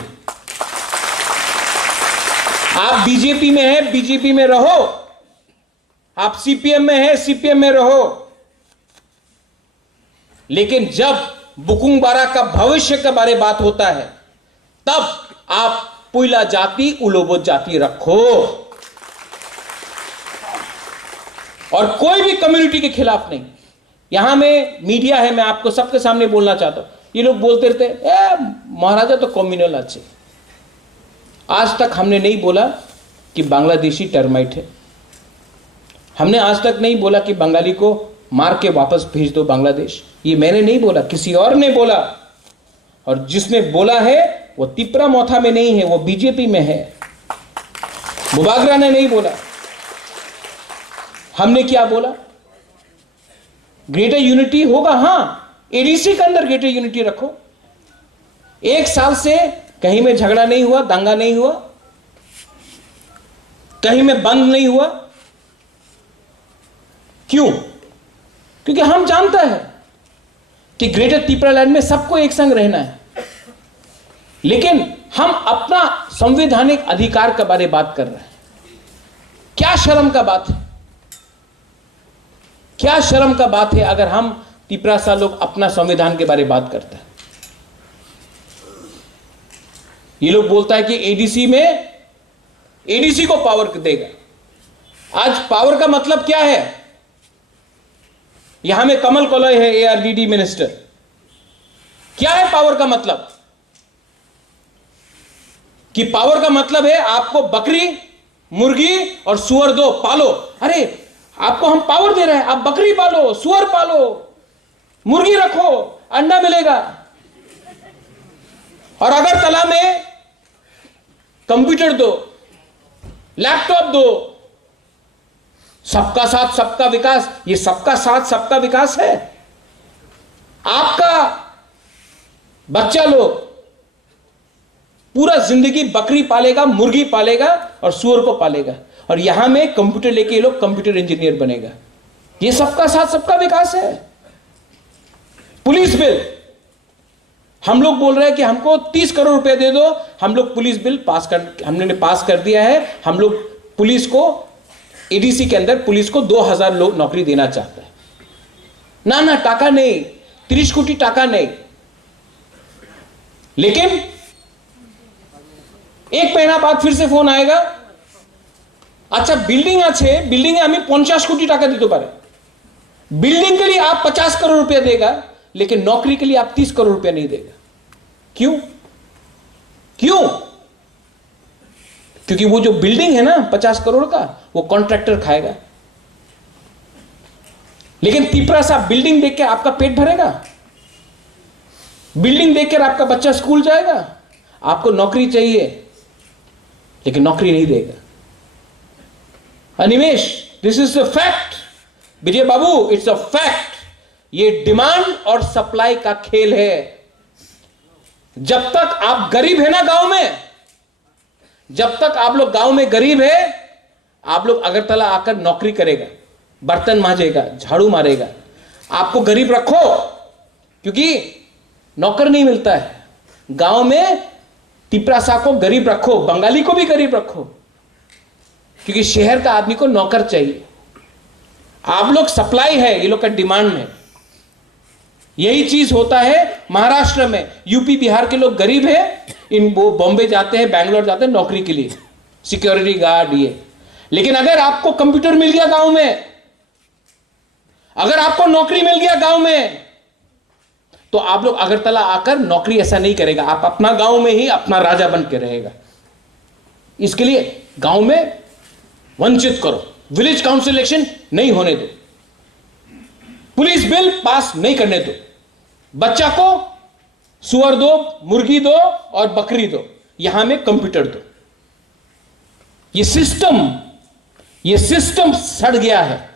आप बीजेपी में हैं, बीजेपी में रहो, आप सीपीएम में हैं, सीपीएम में रहो, लेकिन जब बुकुंग बारा का भविष्य के बारे बात होता है, तब आप पुइला जाति, उलोबो जाति रखो। और कोई भी कम्युनिटी के खिलाफ नहीं। यहां में मीडिया है, मैं आपको सबके सामने बोलना चाहता हूं। ये लोग बोलते रहते महाराजा तो कम्युनल अच्छे। आज तक हमने नहीं बोला कि बांग्लादेशी टर्माइट है, हमने आज तक नहीं बोला कि बंगाली को मार के वापस भेज दो बांग्लादेश। ये मैंने नहीं बोला, किसी और ने बोला। और जिसने बोला है वो तिप्रा मोथा में नहीं है, वो बीजेपी में है। बुबागरा ने नहीं बोला। हमने क्या बोला? ग्रेटर यूनिटी होगा, हां, एडीसी के अंदर ग्रेटर यूनिटी रखो। 1 साल से कहीं में झगड़ा नहीं हुआ, दंगा नहीं हुआ, कहीं में बंद नहीं हुआ। क्यों? क्योंकि हम जानते हैं कि ग्रेटर तिप्रा लैंड में सबको एक संग रहना है। लेकिन हम अपना संवैधानिक अधिकार के बारे में बात कर रहे हैं। क्या शर्म का बात है, क्या शर्म का बात है अगर हम तिप्रा सा लोग अपना संविधान के बारे में बात करते हैं। ये लोग बोलता है कि एडीसी में, एडीसी को पावर देगा। आज पावर का मतलब क्या है? यहां में कमल कोलय है एआरडीडी मिनिस्टर। क्या है पावर का मतलब? कि पावर का मतलब है आपको बकरी, मुर्गी और सुअर दो, पालो। अरे आपको हम पावर दे रहे हैं, आप बकरी पालो, सुअर पालो, मुर्गी रखो, अंडा मिलेगा। और अगर तला में कंप्यूटर दो, लैपटॉप दो। सबका साथ सबका विकास, ये सबका साथ सबका विकास है। आपका बच्चा लोग पूरा जिंदगी बकरी पालेगा, मुर्गी पालेगा और सुअर को पालेगा, और यहां में कंप्यूटर लेके ये लोग कंप्यूटर इंजीनियर बनेगा। ये सबका साथ सबका विकास है। पुलिस बिल, हम लोग बोल रहे हैं कि हमको 30 करोड़ रुपए दे दो, हम लोग पुलिस बिल हमने पास कर दिया है। हम लोग पुलिस को, एडीसी के अंदर पुलिस को 2000 लोग नौकरी देना चाहते हैं। ना टाका नहीं, 30 कोटी टाका नहीं। लेकिन 1 महीना बाद फिर से फोन आएगा, अच्छा बिल्डिंग आछे, बिल्डिंगे हमें 50 कोटी टाका दीते पारे। बिल्डिंग के लिए आप 50 करोड़ रुपया देगा, लेकिन नौकरी के लिए आप 30 करोड़ रुपया नहीं देगा। क्यों? क्यों? क्योंकि वो जो बिल्डिंग है ना 50 करोड़ का, वो कॉन्ट्रैक्टर खाएगा। लेकिन तिप्रा सा बिल्डिंग देख के आपका पेट भरेगा? बिल्डिंग देखकर आपका बच्चा स्कूल जाएगा? आपको नौकरी चाहिए, लेकिन नौकरी नहीं देगा। Animesh, this is a fact. Vijay Babu, it's a fact. ये डिमांड और सप्लाई का खेल है। जब तक आप गरीब है ना गांव में, जब तक आप लोग गांव में गरीब है, आप लोग अगरतला आकर नौकरी करेगा, बर्तन मांजेगा, झाड़ू मारेगा। आपको गरीब रखो, क्योंकि नौकर नहीं मिलता है। गांव में तिपरासा को गरीब रखो, बंगाली को भी गरीब रखो, क्योंकि शहर का आदमी को नौकर चाहिए। आप लोग सप्लाई है, ये लोग का डिमांड है। यही चीज होता है महाराष्ट्र में। यूपी बिहार के लोग गरीब है, वो बॉम्बे जाते हैं, बैंगलोर जाते हैं नौकरी के लिए, सिक्योरिटी गार्ड ये। लेकिन अगर आपको कंप्यूटर मिल गया गांव में, अगर आपको नौकरी मिल गया गांव में, तो आप लोग अगरतला आकर नौकरी ऐसा नहीं करेगा। आप अपना गांव में ही अपना राजा बन के रहेगा। इसके लिए गांव में वंचित करो, विलेज काउंसिल इलेक्शन नहीं होने दो, पुलिस बिल पास नहीं करने दो, बच्चा को सुअर दो, मुर्गी दो और बकरी दो, यहां में कंप्यूटर दो। ये सिस्टम सड़ गया है।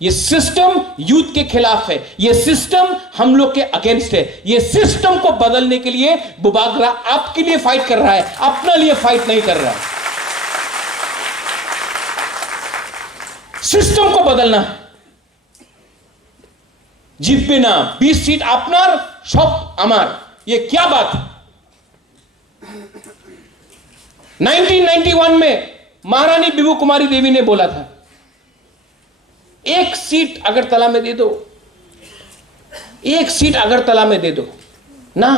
ये सिस्टम यूथ के खिलाफ है। ये सिस्टम हम लोग के अगेंस्ट है। ये सिस्टम को बदलने के लिए बुबागरा आपके लिए फाइट कर रहा है, अपने लिए फाइट नहीं कर रहा है। सिस्टम को बदलना है। जितबे ना 20 सीट आपनार, सब अमार, ये क्या बात है? 1991 में महारानी बिबू कुमारी देवी ने बोला था, एक सीट अगरतला में दे दो, एक सीट अगरतला में दे दो ना।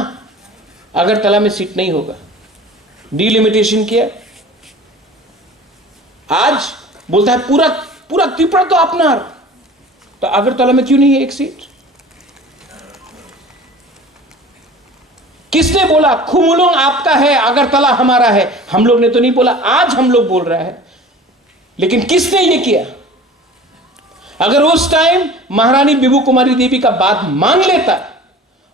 अगरतला में सीट नहीं होगा, डिलिमिटेशन किया। आज बोलता है पूरा पूरा त्रिपुरा तो अपना, तो अगरतला में क्यों नहीं है एक सीट? किसने बोला खुमुलुंग आपका है, अगरतला हमारा है? हम लोग ने तो नहीं बोला, आज हम लोग बोल रहे हैं। लेकिन किसने ये किया? अगर उस टाइम महारानी बिबू कुमारी देवी का बात मान लेता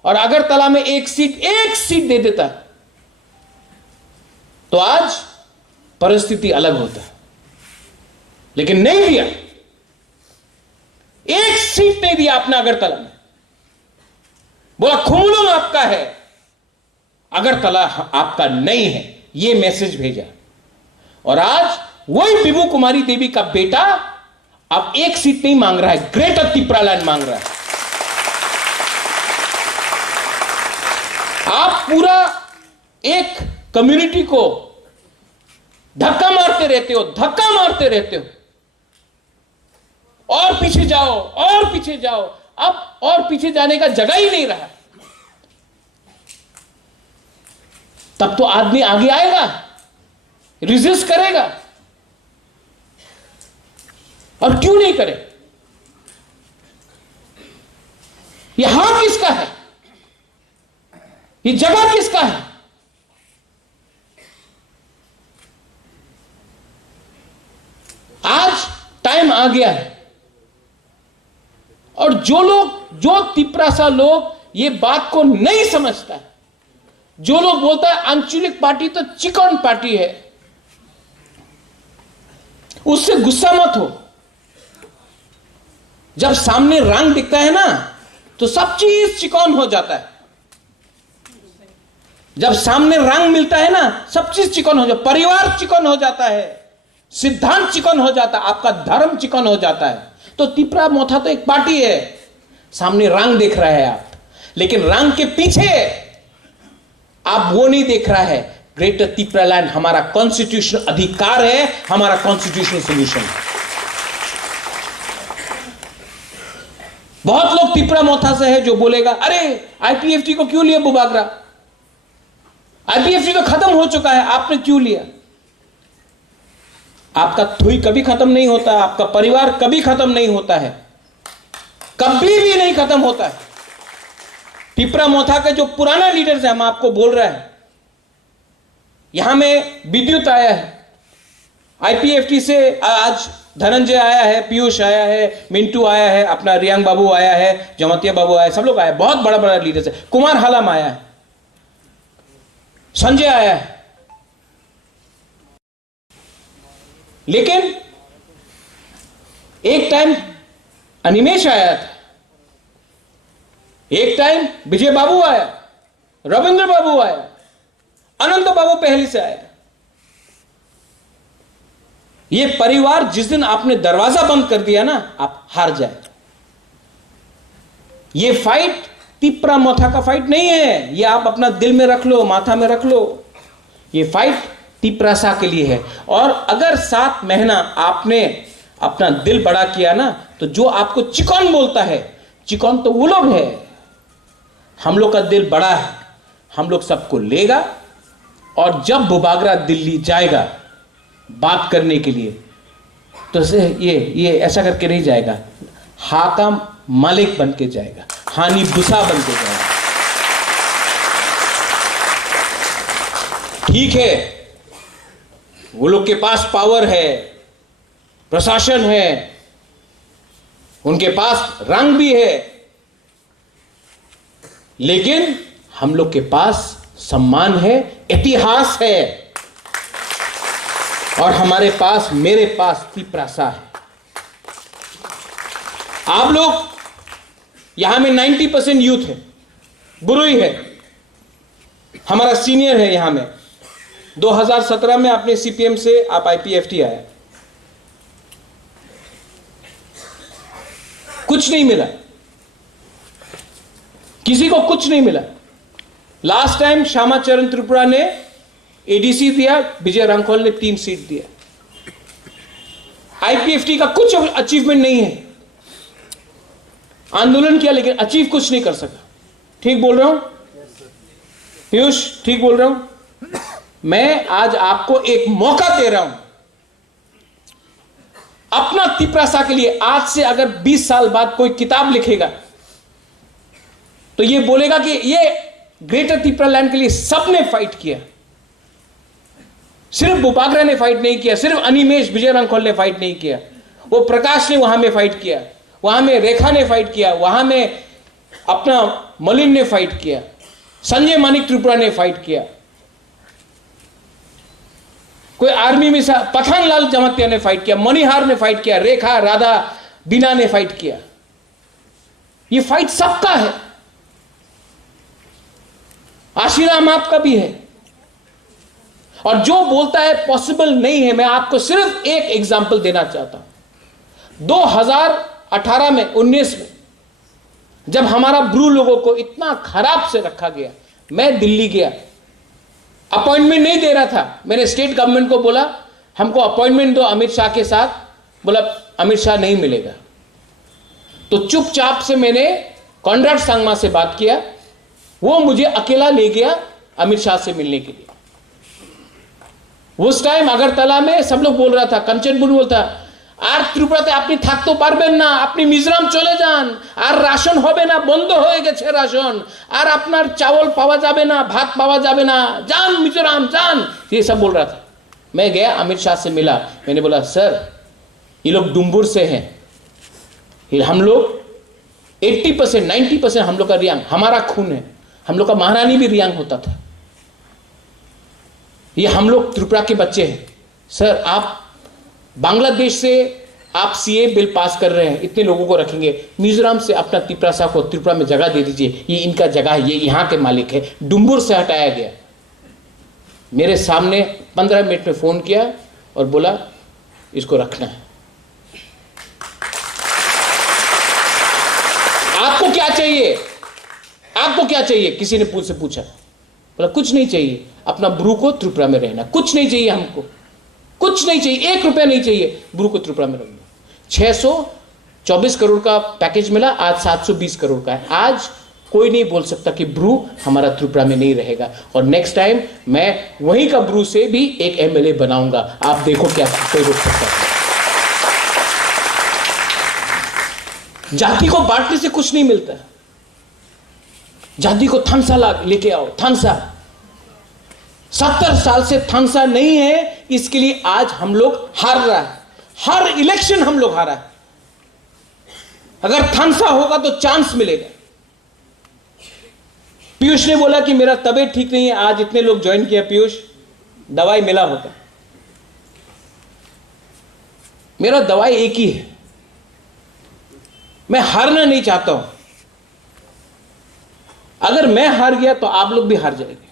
और अगरतला में एक सीट दे देता, तो आज परिस्थिति अलग होता। लेकिन नहीं दिया, एक सीट नहीं दिया आपने अगरतला में। बोला खुमुलुंग आपका है, अगरतला आपका नहीं है, यह मैसेज भेजा। और आज वही बिबू कुमारी देवी का बेटा अब एक सीट नहीं मांग रहा है, ग्रेटर त्रिपुरा लैंड मांग रहा है। आप पूरा एक कम्युनिटी को धक्का मारते रहते हो, धक्का मारते रहते हो, और पीछे जाओ और पीछे जाओ। अब और पीछे जाने का जगह ही नहीं रहा। तब तो आदमी आगे आएगा, रिजिस्ट करेगा। और क्यों नहीं करे? यह हाथ किसका है? ये जगह किसका है? आज टाइम आ गया है। और जो तिपरासा लोग ये बात को नहीं समझता है, जो लोग बोलता है आंचलिक पार्टी तो चिकन पार्टी है, उससे गुस्सा मत हो। जब सामने रंग दिखता है ना, तो सब चीज चिकन हो जाता है। जब सामने रंग मिलता है ना, सब चीज चिकन हो जाता है। परिवार चिकन हो जाता है, सिद्धांत चिकन हो जाता है, आपका धर्म चिकन हो जाता है। तो तिपरा मोथा तो एक पार्टी है, सामने रंग देख रहा है आप, लेकिन रंग के पीछे आप वो नहीं देख रहा है। ग्रेटर तिपरा लैंड हमारा कॉन्स्टिट्यूशनल अधिकार है, हमारा कॉन्स्टिट्यूशनल सोल्यूशन है। बहुत लोग तिपरा मोथा से है जो बोलेगा, अरे आईपीएफटी को क्यों लिया बुबागरा? आईपीएफटी तो खत्म हो चुका है, आपने क्यों लिया? आपका थुई कभी खत्म नहीं होता, आपका परिवार कभी खत्म नहीं होता है, कभी भी नहीं खत्म होता है। तिपरा मोथा के जो पुराना लीडर्स है, हम आपको बोल रहे हैं, यहां में विद्युत आया है, आईपीएफटी से आज धनंजय आया है, पीयूष आया है, मिंटू आया है, अपना रियांग बाबू आया है, जमतिया बाबू आया है, सब लोग आए, बहुत बड़ा बड़ा लीडर्स है। कुमार हालम आया है, संजय आया है। लेकिन एक टाइम अनिमेश आया था, एक टाइम विजय बाबू आया, रविंद्र बाबू आया, अनंत बाबू पहले से आया। ये परिवार जिस दिन आपने दरवाजा बंद कर दिया ना, आप हार जाए। ये फाइट तिपरा मोथा का फाइट नहीं है। ये आप अपना दिल में रख लो, माथा में रख लो। ये फाइट तिपरासा के लिए है। और अगर 7 महीना आपने अपना दिल बड़ा किया ना, तो जो आपको चिकन बोलता है, चिकन तो वो लोग है। हम लोग का दिल बड़ा है, हम लोग सबको लेगा। और जब बुबागरा दिल्ली जाएगा बात करने के लिए, तो ये ऐसा करके नहीं जाएगा, हाकम मालिक बन के जाएगा, हानि बुसा बन के जाएगा। ठीक है, वो लोग के पास पावर है, प्रशासन है, उनके पास रंग भी है, लेकिन हम लोग के पास सम्मान है, इतिहास है, और हमारे पास, मेरे पास तिपरासा है। आप लोग यहां में 90% यूथ है, बुरुई है, हमारा सीनियर है यहां में। 2017 में आपने सीपीएम से आप आईपीएफटी आए, कुछ नहीं मिला, किसी को कुछ नहीं मिला। लास्ट टाइम श्यामाचरण त्रिपुरा ने एडीसी दिया, विजय रांखोल ने 3 सीट दिया। आईपीएफटी का कुछ अचीवमेंट नहीं है। आंदोलन किया लेकिन अचीव कुछ नहीं कर सका। ठीक बोल रहा हूं पीयूष? ठीक बोल रहा हूं? मैं आज आपको एक मौका दे रहा हूं अपना तिपरासा के लिए। आज से अगर 20 साल बाद कोई किताब लिखेगा तो ये बोलेगा कि ये ग्रेटर त्रिपुरा लैंड के लिए सबने फाइट किया, सिर्फ बुबागरा ने फाइट नहीं किया, सिर्फ अनिमेश विजय रांखोल ने फाइट नहीं किया, वो प्रकाश ने वहां में फाइट किया, वहां में रेखा ने फाइट किया, वहां में अपना मलिन ने फाइट किया, संजय मानिक त्रिपुरा ने फाइट किया, कोई आर्मी में पठानलाल जमातिया ने फाइट किया, मणिहार ने फाइट किया, रेखा राधा बीना ने फाइट किया। ये फाइट सबका है, आशीराम आपका भी है। और जो बोलता है पॉसिबल नहीं है, मैं आपको सिर्फ एक एग्जांपल देना चाहता हूं। 2018 में 19 में जब हमारा ब्रू लोगों को इतना खराब से रखा गया, मैं दिल्ली गया, अपॉइंटमेंट नहीं दे रहा था। मैंने स्टेट गवर्नमेंट को बोला हमको अपॉइंटमेंट दो अमित शाह के साथ, बोला अमित शाह नहीं मिलेगा। तो चुपचाप से मैंने कॉन्राड सांगमा से बात किया, वो मुझे अकेला ले गया अमित शाह से मिलने के लिए। उस टाइम अगरतला में सब लोग बोल रहा था, कंचन बुन बोलता, আর ত্রিপুরাতে আপনি থাকতে পারবেন না, আপনি মিজোরাম চলে যান, আর রাশন হবে না, বন্ধ হয়ে গেছে রাশন, আর আপনার চাवल পাওয়া যাবে না, ভাত পাওয়া যাবে না, जान मिजोराम जान, ये सब बोल रहा था। मैं गया अमित शाह से मिला, मैंने बोला सर ये लोग डुम्बुर से हैं, हम लोग 80% 90% हम लोग का रियांग, हमारा खून है, हम लोग का महारानी भी रियांग होता था, ये हम लोग त्रिपुरा के बच्चे हैं। सर आप बांग्लादेश से आप सीए बिल पास कर रहे हैं, इतने लोगों को रखेंगे, मिजोरम से अपना तिपरासा को त्रिपुरा में जगह दे दीजिए, ये इनका जगह है, ये यहाँ के मालिक है। डुम्बुर से हटाया गया। मेरे सामने 15 मिनट में फोन किया और बोला इसको रखना है। आपको क्या चाहिए, आपको क्या चाहिए, किसी ने मुझसे पूछा, बोला कुछ नहीं चाहिए, अपना ब्रू को त्रिपुरा में रहना, कुछ नहीं चाहिए हमको, कुछ नहीं चाहिए, 1 रुपया नहीं चाहिए, ब्रू को त्रिपुरा में रखना। 624 करोड़ का पैकेज मिला, आज 720 करोड़ का है। आज कोई नहीं बोल सकता कि ब्रू हमारा त्रिपुरा में नहीं रहेगा। और नेक्स्ट टाइम मैं वहीं का ब्रू से भी एक एमएलए बनाऊंगा, आप देखो क्या कोई रोक सकता है। जाति को बांटने से कुछ नहीं मिलता, जाति को थानसा लेके आओ, थानसा 70 साल से थानसा नहीं है, इसके लिए आज हम लोग हार रहा है, हर इलेक्शन हम लोग हारा है। अगर थानसा होगा तो चांस मिलेगा। पीयूष ने बोला कि मेरा तबीयत ठीक नहीं है, आज इतने लोग ज्वाइन किया, पीयूष दवाई मिला होगा, मेरा दवाई एक ही है, मैं हारना नहीं चाहता हूं। अगर मैं हार गया तो आप लोग भी हार जाएंगे।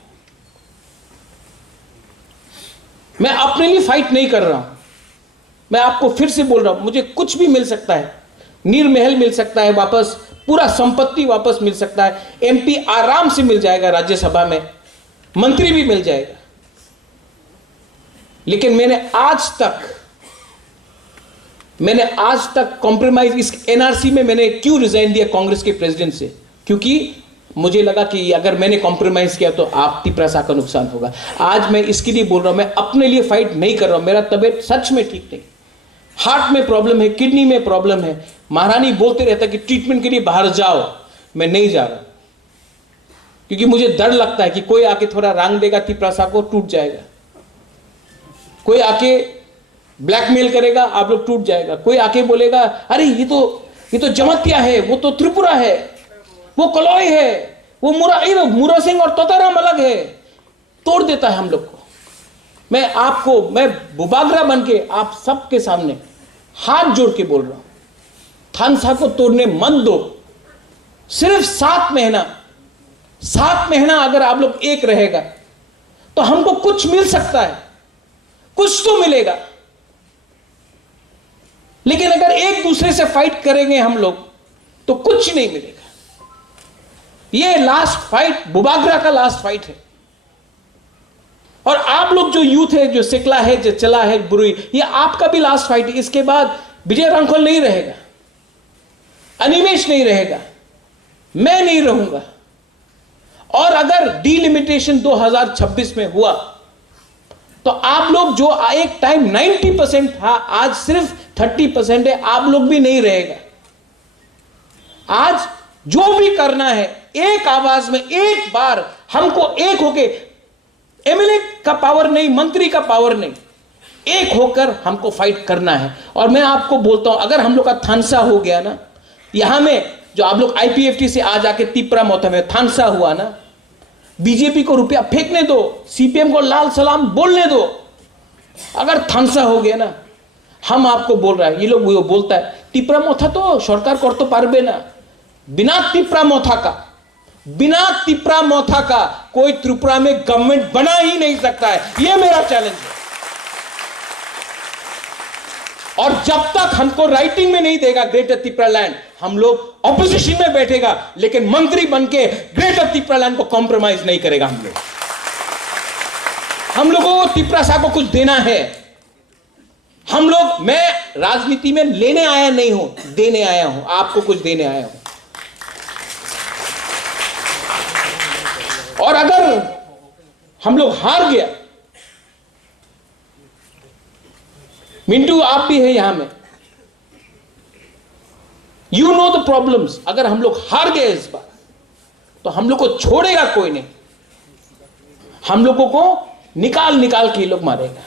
मैं अपने लिए फाइट नहीं कर रहा हूं, मैं आपको फिर से बोल रहा हूं, मुझे कुछ भी मिल सकता है, नीर महल मिल सकता है वापस, पूरा संपत्ति वापस मिल सकता है, एमपी आराम से मिल जाएगा, राज्यसभा में मंत्री भी मिल जाएगा। लेकिन मैंने आज तक कॉम्प्रोमाइज, इस एनआरसी में मैंने क्यों रिजाइन दिया कांग्रेस के प्रेसिडेंट से? क्योंकि मुझे लगा कि अगर मैंने कॉम्प्रोमाइज किया तो आप तिपरासा का नुकसान होगा। आज मैं इसके लिए बोल रहा हूं, मैं अपने लिए फाइट नहीं कर रहा हूं। मेरा तबीयत सच में ठीक नहीं, हार्ट में प्रॉब्लम है, किडनी में प्रॉब्लम है। महारानी बोलते रहता कि ट्रीटमेंट के लिए बाहर जाओ, मैं नहीं जा रहा, क्योंकि मुझे डर लगता है कि कोई आके थोड़ा रंग देगा, तिपरासा को टूट जाएगा। कोई आके ब्लैकमेल करेगा, आप लोग टूट जाएगा। कोई आके बोलेगा अरे ये तो जमतिया है, वो तो त्रिपुरा है, वो कलौय है, वो मुरा सिंह और तोताराम अलग है, तोड़ देता है हम लोग को। मैं बुबागरा बन के आप सबके सामने हाथ जोड़ के बोल रहा हूं, थानसा को तोड़ने मत दो। सिर्फ 7 महीना अगर आप लोग एक रहेगा तो हमको कुछ मिल सकता है, कुछ तो मिलेगा। लेकिन अगर एक दूसरे से फाइट करेंगे हम लोग तो कुछ नहीं मिलेगा। ये लास्ट फाइट, बुबागरा का लास्ट फाइट है। और आप लोग जो यूथ है, जो सिकला है, जो चला है बुरुई, ये आपका भी लास्ट फाइट है। इसके बाद विजय रांखल नहीं रहेगा, अनिमेश नहीं रहेगा, मैं नहीं रहूंगा। और अगर डीलिमिटेशन 2026 में हुआ तो आप लोग जो एक टाइम 90% था, आज सिर्फ 30% है, आप लोग भी नहीं रहेगा। आज जो भी करना है एक आवाज में, एक बार हमको एक होके, एमएलए का पावर नहीं, मंत्री का पावर नहीं, एक होकर हमको फाइट करना है। और मैं आपको बोलता हूं, अगर हम लोग का थानसा हो गया ना, यहां में जो आप लोग आईपीएफटी से आ जाके तिपरा मोथा में थानसा हुआ ना, बीजेपी को रुपया फेंकने दो, सीपीएम को लाल सलाम बोलने दो। अगर थानसा हो गया ना, हम आपको बोल रहा है, ये लोग वो बोलता है तिपरा मोथा तो सरकार कर तो पारबे ना। बिना तिपरा मोथा का कोई त्रिपुरा में गवर्नमेंट बना ही नहीं सकता है। यह मेरा चैलेंज है। और जब तक हमको राइटिंग में नहीं देगा ग्रेटर तिपरा लैंड, हम लोग ऑपोजिशन में बैठेगा, लेकिन मंत्री बनके ग्रेटर तिपरा लैंड को कॉम्प्रोमाइज नहीं करेगा। हम लोगों को तिपरासा को कुछ देना है। मैं राजनीति में लेने आया नहीं हूं, देने आया हूं, आपको कुछ देने आया हूं। और अगर हम लोग हार गया, मिंटू आप भी है यहां में, यू नो द प्रॉब्लम्स। अगर हम लोग हार गए इस बार तो हम लोग को छोड़ेगा कोई नहीं, हम लोगों को निकाल के ये लोग मारेगा।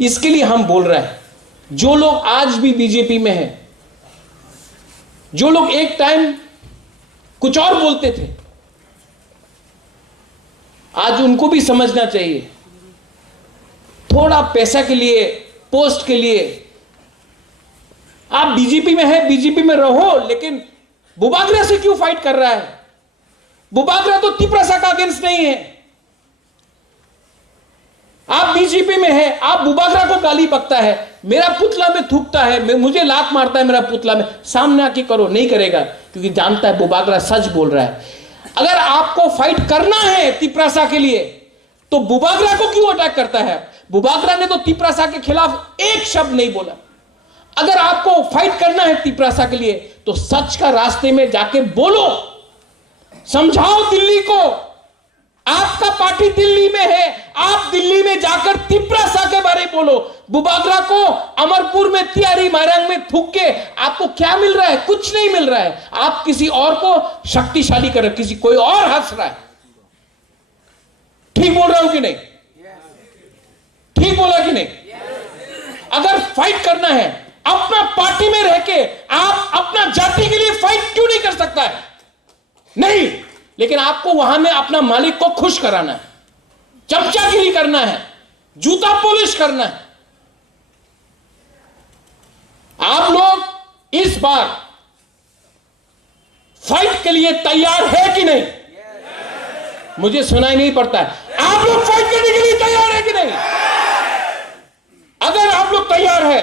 इसके लिए हम बोल रहे हैं, जो लोग आज भी बीजेपी में हैं, जो लोग एक टाइम कुछ और बोलते थे, आज उनको भी समझना चाहिए। थोड़ा पैसा के लिए, पोस्ट के लिए आप बीजेपी में है, बीजेपी में रहो, लेकिन बुबागरा से क्यों फाइट कर रहा है? बुबागरा तो तिपरासा का अगेंस्ट नहीं है। आप बीजेपी में है, आप बुबागरा को गाली बकता है, मेरा पुतला में थूकता है, मुझे लात मारता है मेरा पुतला में, सामने आके करो, नहीं करेगा, क्योंकि जानता है बुबागरा सच बोल रहा है। अगर आपको फाइट करना है तिपरासा के लिए तो बुबागरा को क्यों अटैक करता है? बुबागरा ने तो तिपरासा के खिलाफ एक शब्द नहीं बोला। अगर आपको फाइट करना है तिपरासा के लिए तो सच का रास्ते में जाके बोलो, समझाओ दिल्ली को। आपका पार्टी दिल्ली में है, आप दिल्ली में जाकर तिपरासा के बारे में बोलो। बुबागरा को अमरपुर में, तियारी मारंग में थूक के आपको क्या मिल रहा है? कुछ नहीं मिल रहा है। आप किसी और को शक्तिशाली कर रहे, किसी कोई और हंस रहा है। ठीक बोल रहा हूं कि नहीं? ठीक बोला कि नहीं? अगर फाइट करना है अपना पार्टी में रह के, आप अपना जाति के लिए फाइट क्यों नहीं कर सकता है? नहीं, लेकिन आपको वहां में अपना मालिक को खुश कराना है, चमचागिरी करना है, जूता पॉलिश करना है। आप लोग इस बार फाइट के लिए तैयार है कि नहीं? मुझे सुनाई नहीं पड़ता है। आप लोग फाइट करने के लिए तैयार है कि नहीं? अगर आप लोग तैयार है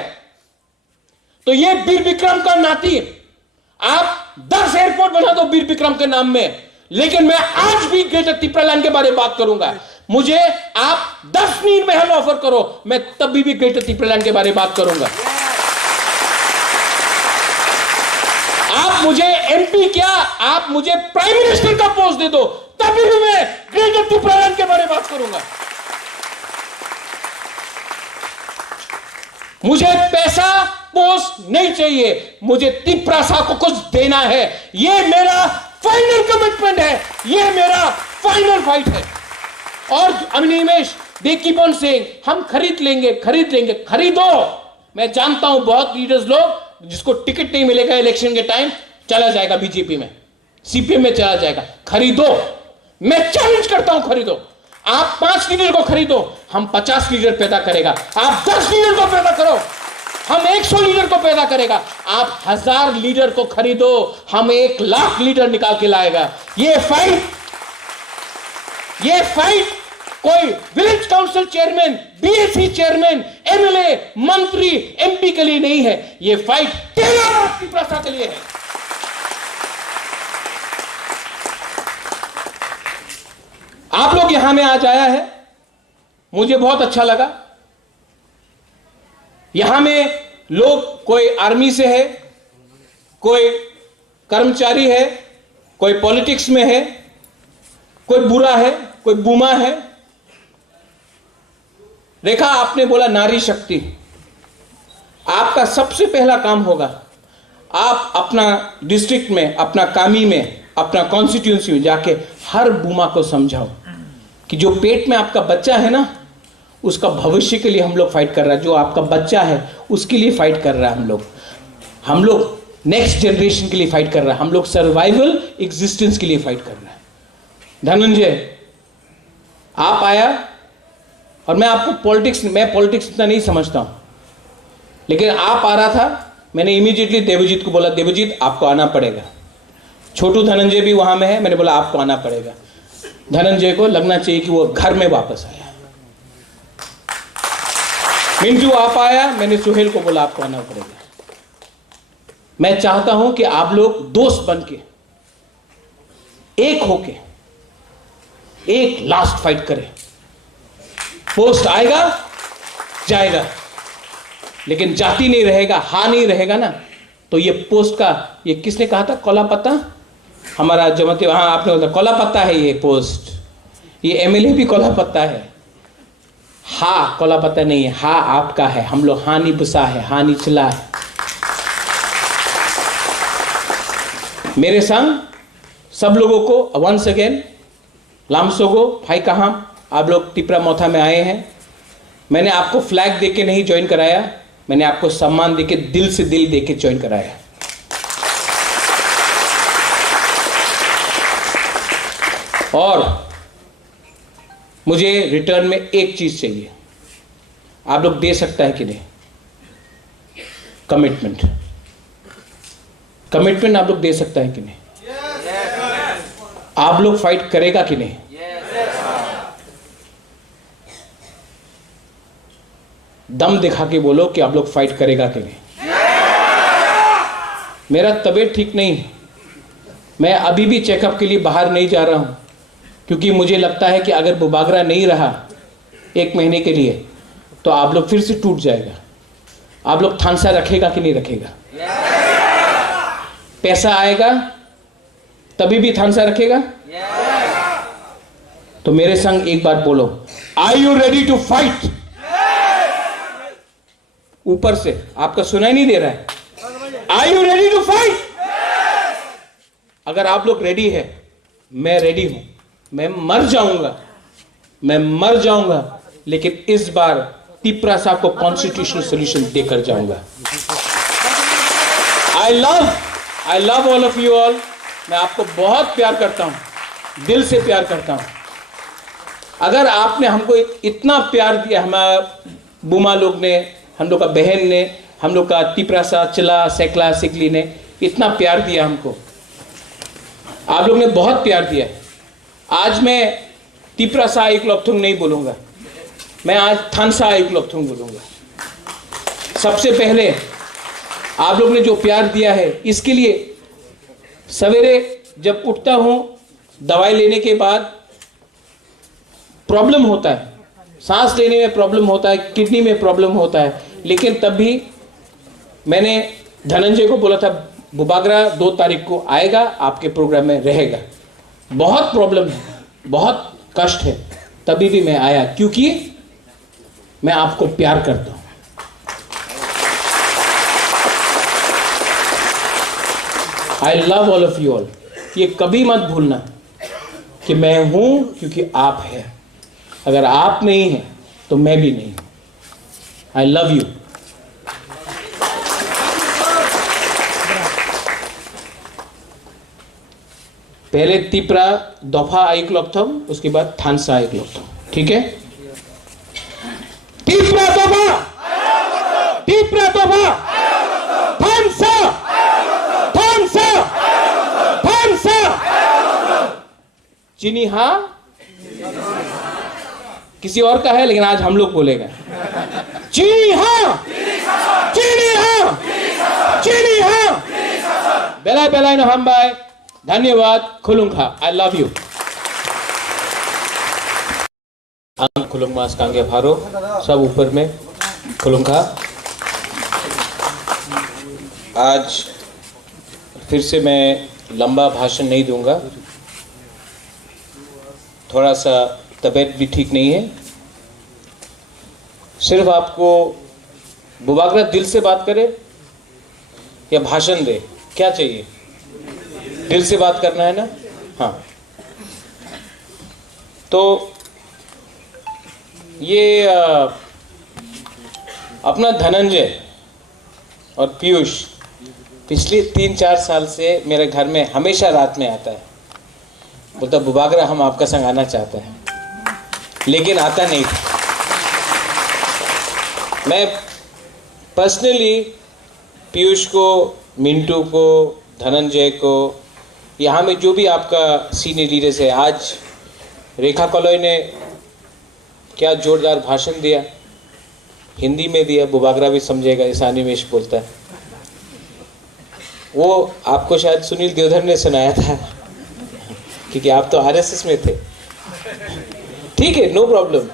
तो ये वीर विक्रम का नाती आप 10 एयरपोर्ट बना दो वीर विक्रम के नाम में, लेकिन मैं आज भी ग्रेटर तिपरालैंड के बारे में बात करूंगा। मुझे आप 10 नील महल ऑफर करो, मैं तभी भी ग्रेटर तिपरालैंड के बारे में बात करूंगा। आप मुझे एमपी क्या, आप मुझे प्राइम मिनिस्टर का पोस्ट दे दो, तभी भी मैं ग्रेटर तिपरालैंड के बारे में बात करूंगा। मुझे पैसा पोस्ट नहीं चाहिए, मुझे तिपरासा को कुछ देना है। यह मेरा फाइनल कमिटमेंट है, यह मेरा फाइनल फाइट है। और Animesh, they keep on saying हम खरीद लेंगे, खरीद लेंगे। खरीदो। मैं जानता हूं बहुत लीडर्स लोग जिसको टिकट नहीं मिलेगा इलेक्शन के टाइम चला जाएगा बीजेपी में, सीपीएम में चला जाएगा। खरीदो, मैं चैलेंज करता हूं, खरीदो। आप 5 लीडर को खरीदो, हम 50 लीडर पैदा करेगा। आप 10 लीडर को पैदा करो, हम 100 लीडर को पैदा करेगा। आप 1000 लीडर को खरीदो, हम 1 लाख लीडर निकाल के लाएगा। ये फाइट कोई village council chairman, BSc chairman, MLA, मंत्री, एमपी के लिए नहीं है। ये फाइट तेरा तिपरासा के लिए है। आप लोग यहां में आज आया है, मुझे बहुत अच्छा लगा। यहां में लोग कोई आर्मी से है, कोई कर्मचारी है, कोई पॉलिटिक्स में है, कोई बुरा है, कोई बुमा है। रेखा, आपने बोला नारी शक्ति। आपका सबसे पहला काम होगा, आप अपना डिस्ट्रिक्ट में, अपना कामी में, अपना कॉन्स्टिट्यूंसी में जाके हर बुमा को समझाओ कि जो पेट में आपका बच्चा है ना, उसका भविष्य के लिए हम लोग फाइट कर रहा है। जो आपका बच्चा है उसके लिए फाइट कर रहा है हम लोग नेक्स्ट जनरेशन के लिए फाइट कर रहा है, हम लोग सर्वाइवल एग्जिस्टेंस के लिए फाइट कर रहे हैं। धनंजय, आप आया और मैं पॉलिटिक्स इतना नहीं समझता हूं, लेकिन आप आ रहा था, मैंने इमीडिएटली देवजीत को बोला, देवजीत आपको आना पड़ेगा। छोटू धनंजय भी वहां में है, मैंने बोला आपको आना पड़ेगा। धनंजय को लगना चाहिए कि वो घर में वापस आया। मिंटू आप आया, मैंने सुहेल को बोला आपको आना पड़ेगा। मैं चाहता हूं कि आप लोग दोस्त बन के, एक होके, एक लास्ट फाइट करें। पोस्ट आएगा जाएगा, लेकिन जाति नहीं रहेगा, हा नहीं रहेगा ना, तो ये पोस्ट का, ये किसने कहा था, कोला पत्ता, हमारा जमते, हाँ आपने बोला कोला पत्ता है ये पोस्ट, ये एमएलए भी कोला पत्ता है। हा कोला पत्ता नहीं है, हा आपका है। हम लोग हानि बुसा है, हानि चला है। मेरे संग सब लोगों को वंस अगेन लामसोगो भाई कहां, आप लोग तिपरा मोथा में आए हैं। मैंने आपको फ्लैग देके नहीं ज्वाइन कराया, मैंने आपको सम्मान देके, दिल से दिल देके ज्वाइन कराया। और मुझे रिटर्न में एक चीज चाहिए, आप लोग दे सकता है कि नहीं, कमिटमेंट। कमिटमेंट आप लोग दे सकता है कि नहीं? आप लोग फाइट करेगा कि नहीं? दम दिखा के बोलो कि आप लोग फाइट करेगा कि नहीं। मेरा तबीयत ठीक नहीं, मैं अभी भी चेकअप के लिए बाहर नहीं जा रहा हूं, क्योंकि मुझे लगता है कि अगर बुबागरा नहीं रहा 1 महीने के लिए तो आप लोग फिर से टूट जाएगा। आप लोग थानसा रखेगा कि नहीं रखेगा? पैसा आएगा तभी भी थानसा रखेगा? तो मेरे संग एक बार बोलो, are you ready to fight? ऊपर से आपका सुनाई नहीं दे रहा है। Are you ready to fight? अगर आप लोग रेडी है, मैं रेडी हूं। मैं मर जाऊंगा, लेकिन इस बार तिपरासा को कॉन्स्टिट्यूशनल सोल्यूशन देकर जाऊंगा। I love all of you all. मैं आपको बहुत प्यार करता हूं, दिल से प्यार करता हूं। अगर आपने हमको इतना प्यार दिया, हमारा बुमा लोग ने, हम लोग का बहन ने, हम लोग का तिपरासा, चिला, सेकला, सिकली ने इतना प्यार दिया हमको, आप लोग ने बहुत प्यार दिया। आज मैं तिपरासा एक लोकथुंग नहीं बोलूंगा, मैं आज थानसा एक लोकथुंग बोलूंगा। सबसे पहले आप लोग ने जो प्यार दिया है, इसके लिए सवेरे जब उठता हूं, दवाई लेने के बाद प्रॉब्लम होता है, सांस लेने में प्रॉब्लम होता है, किडनी में प्रॉब्लम होता है, लेकिन तब भी मैंने धनंजय को बोला था बुबागरा 2 तारीख को आएगा, आपके प्रोग्राम में रहेगा। बहुत प्रॉब्लम है, बहुत कष्ट है, तभी भी मैं आया, क्योंकि मैं आपको प्यार करता हूं। I love all of you all. ये कभी मत भूलना कि मैं हूं क्योंकि आप हैं। अगर आप नहीं हैं तो मैं भी नहीं हूं। आई लव यू। पहले तिप्रा दफा ऐकलोक्थम, उसके बाद थानसा ऐकलोक्थम, ठीक है? तिप्रा दफा, तिप्रा दफा, थानसा, थानसा, थानसा। चीनी हाँ, किसी और का है लेकिन आज हम लोग बोलेगा। चीनी हाँ, चीनी हाँ, चीनी हाँ। बेलाय बेलाय न हम बाय। धन्यवाद। खुलुंखा। I love you. खुलुंगमास कांगे फारो सब ऊपर में खुलुंखा। आज फिर से मैं लंबा भाषण नहीं दूंगा, थोड़ा सा तबीयत भी ठीक नहीं है। सिर्फ आपको बुबागरा दिल से बात करे या भाषण दे, क्या चाहिए? दिल से बात करना है ना? हाँ। तो ये अपना धनंजय और पीयूष पिछले 3-4 साल से मेरे घर में हमेशा रात में आता है, बोलता बुबागरा हम आपका संग आना चाहते हैं, लेकिन आता नहीं था। मैं पर्सनली पीयूष को, मिंटू को, धनंजय को, यहाँ में जो भी आपका सीनियर लीडर्स है, आज रेखा कॉलोई ने क्या जोरदार भाषण दिया, हिंदी में दिया, बुबागरा भी समझेगा, ईशानी में बोलता है। वो आपको शायद सुनील देवधर ने सुनाया था, क्योंकि आप तो आरएसएस में थे। ठीक है, नो प्रॉब्लम।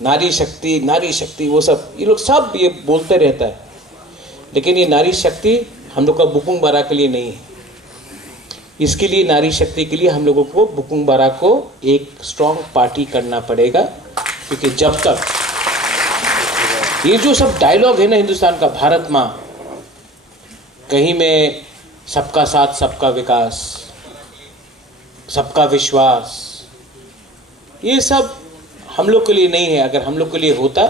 नारी शक्ति वो सब ये लोग सब ये बोलते रहता है, लेकिन ये नारी शक्ति हम लोग का बुकुंग बारा के लिए नहीं है। इसके लिए नारी शक्ति के लिए हम लोगों को बुकुंग बारा को एक स्ट्रॉन्ग पार्टी करना पड़ेगा, क्योंकि जब तक ये जो सब डायलॉग है ना हिंदुस्तान का, भारत माँ, कहीं में सबका साथ सबका विकास, सबका विश्वास, ये सब हम लोग के लिए नहीं है। अगर हम लोग के लिए होता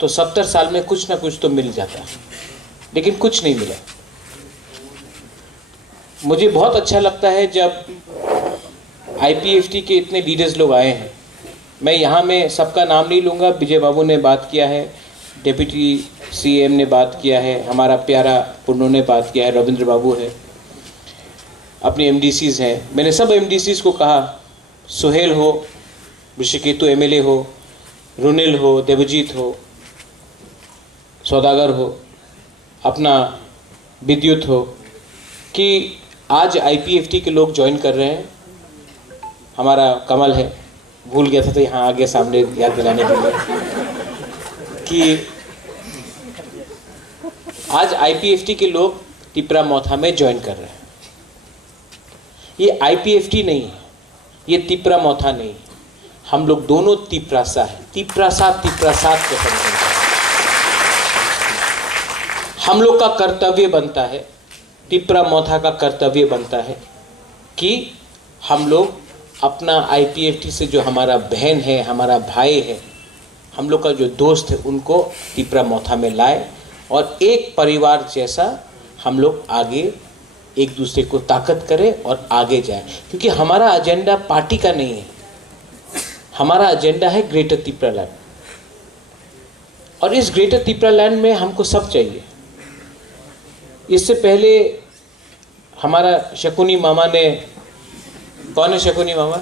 तो 70 साल में कुछ ना कुछ तो मिल जाता, लेकिन कुछ नहीं मिला। मुझे बहुत अच्छा लगता है जब आईपीएफटी के इतने लीडर्स लोग आए हैं। मैं यहाँ में सबका नाम नहीं लूँगा। विजय बाबू ने बात किया है, डिप्टी सीएम ने बात किया है, हमारा प्यारा पुन्नू ने बात किया है, रविंद्र बाबू है, अपने एमडीसीज हैं। मैंने सब एमडीसीज को कहा, सुहेल हो, ऋषिकेतु एमएलए हो, रुनिल हो, देवजीत हो, सौदागर हो, अपना विद्युत हो, कि आज आईपीएफटी के लोग ज्वाइन कर रहे हैं। हमारा कमल है, भूल गया था तो यहाँ आगे सामने याद दिलाने के लिए कि आज आईपीएफटी के लोग तिप्रा मोथा में ज्वाइन कर रहे हैं। ये आईपीएफटी नहीं है, ये तिप्रा मोथा नहीं, हम लोग दोनों तिप्रासा है। तिप्रासा के समझेंगे। हम लोग का कर्तव्य बनता है, तिप्रा मोथा का कर्तव्य बनता है कि हम लोग अपना आईपीएफटी से जो हमारा बहन है, हमारा भाई है, हम लोग का जो दोस्त है, उनको तिप्रा मोथा में लाए और एक परिवार जैसा हम लोग आगे एक दूसरे को ताकत करें और आगे जाए। क्योंकि हमारा एजेंडा पार्टी का नहीं है, हमारा एजेंडा है ग्रेटर तिप्रा लैंड। और इस ग्रेटर तिप्रा लैंड में हमको सब चाहिए। इससे पहले हमारा शकुनी मामा ने, कौन है शकुनी मामा?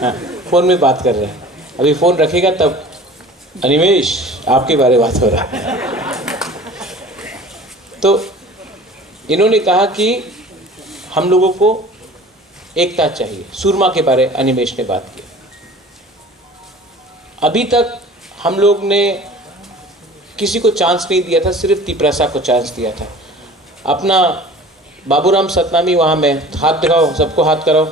हाँ, फ़ोन में बात कर रहे हैं, अभी फ़ोन रखेगा तब। अनिमेश, आपके बारे में बात हो रहा है। तो इन्होंने कहा कि हम लोगों को एकता चाहिए। सूरमा के बारे अनिमेश ने बात की। अभी तक हम लोग ने किसी को चांस नहीं दिया था, सिर्फ तिपरासा को चांस दिया था। अपना बाबूराम सतनामी वहाँ में, हाथ दिखाओ, सबको हाथ कराओ।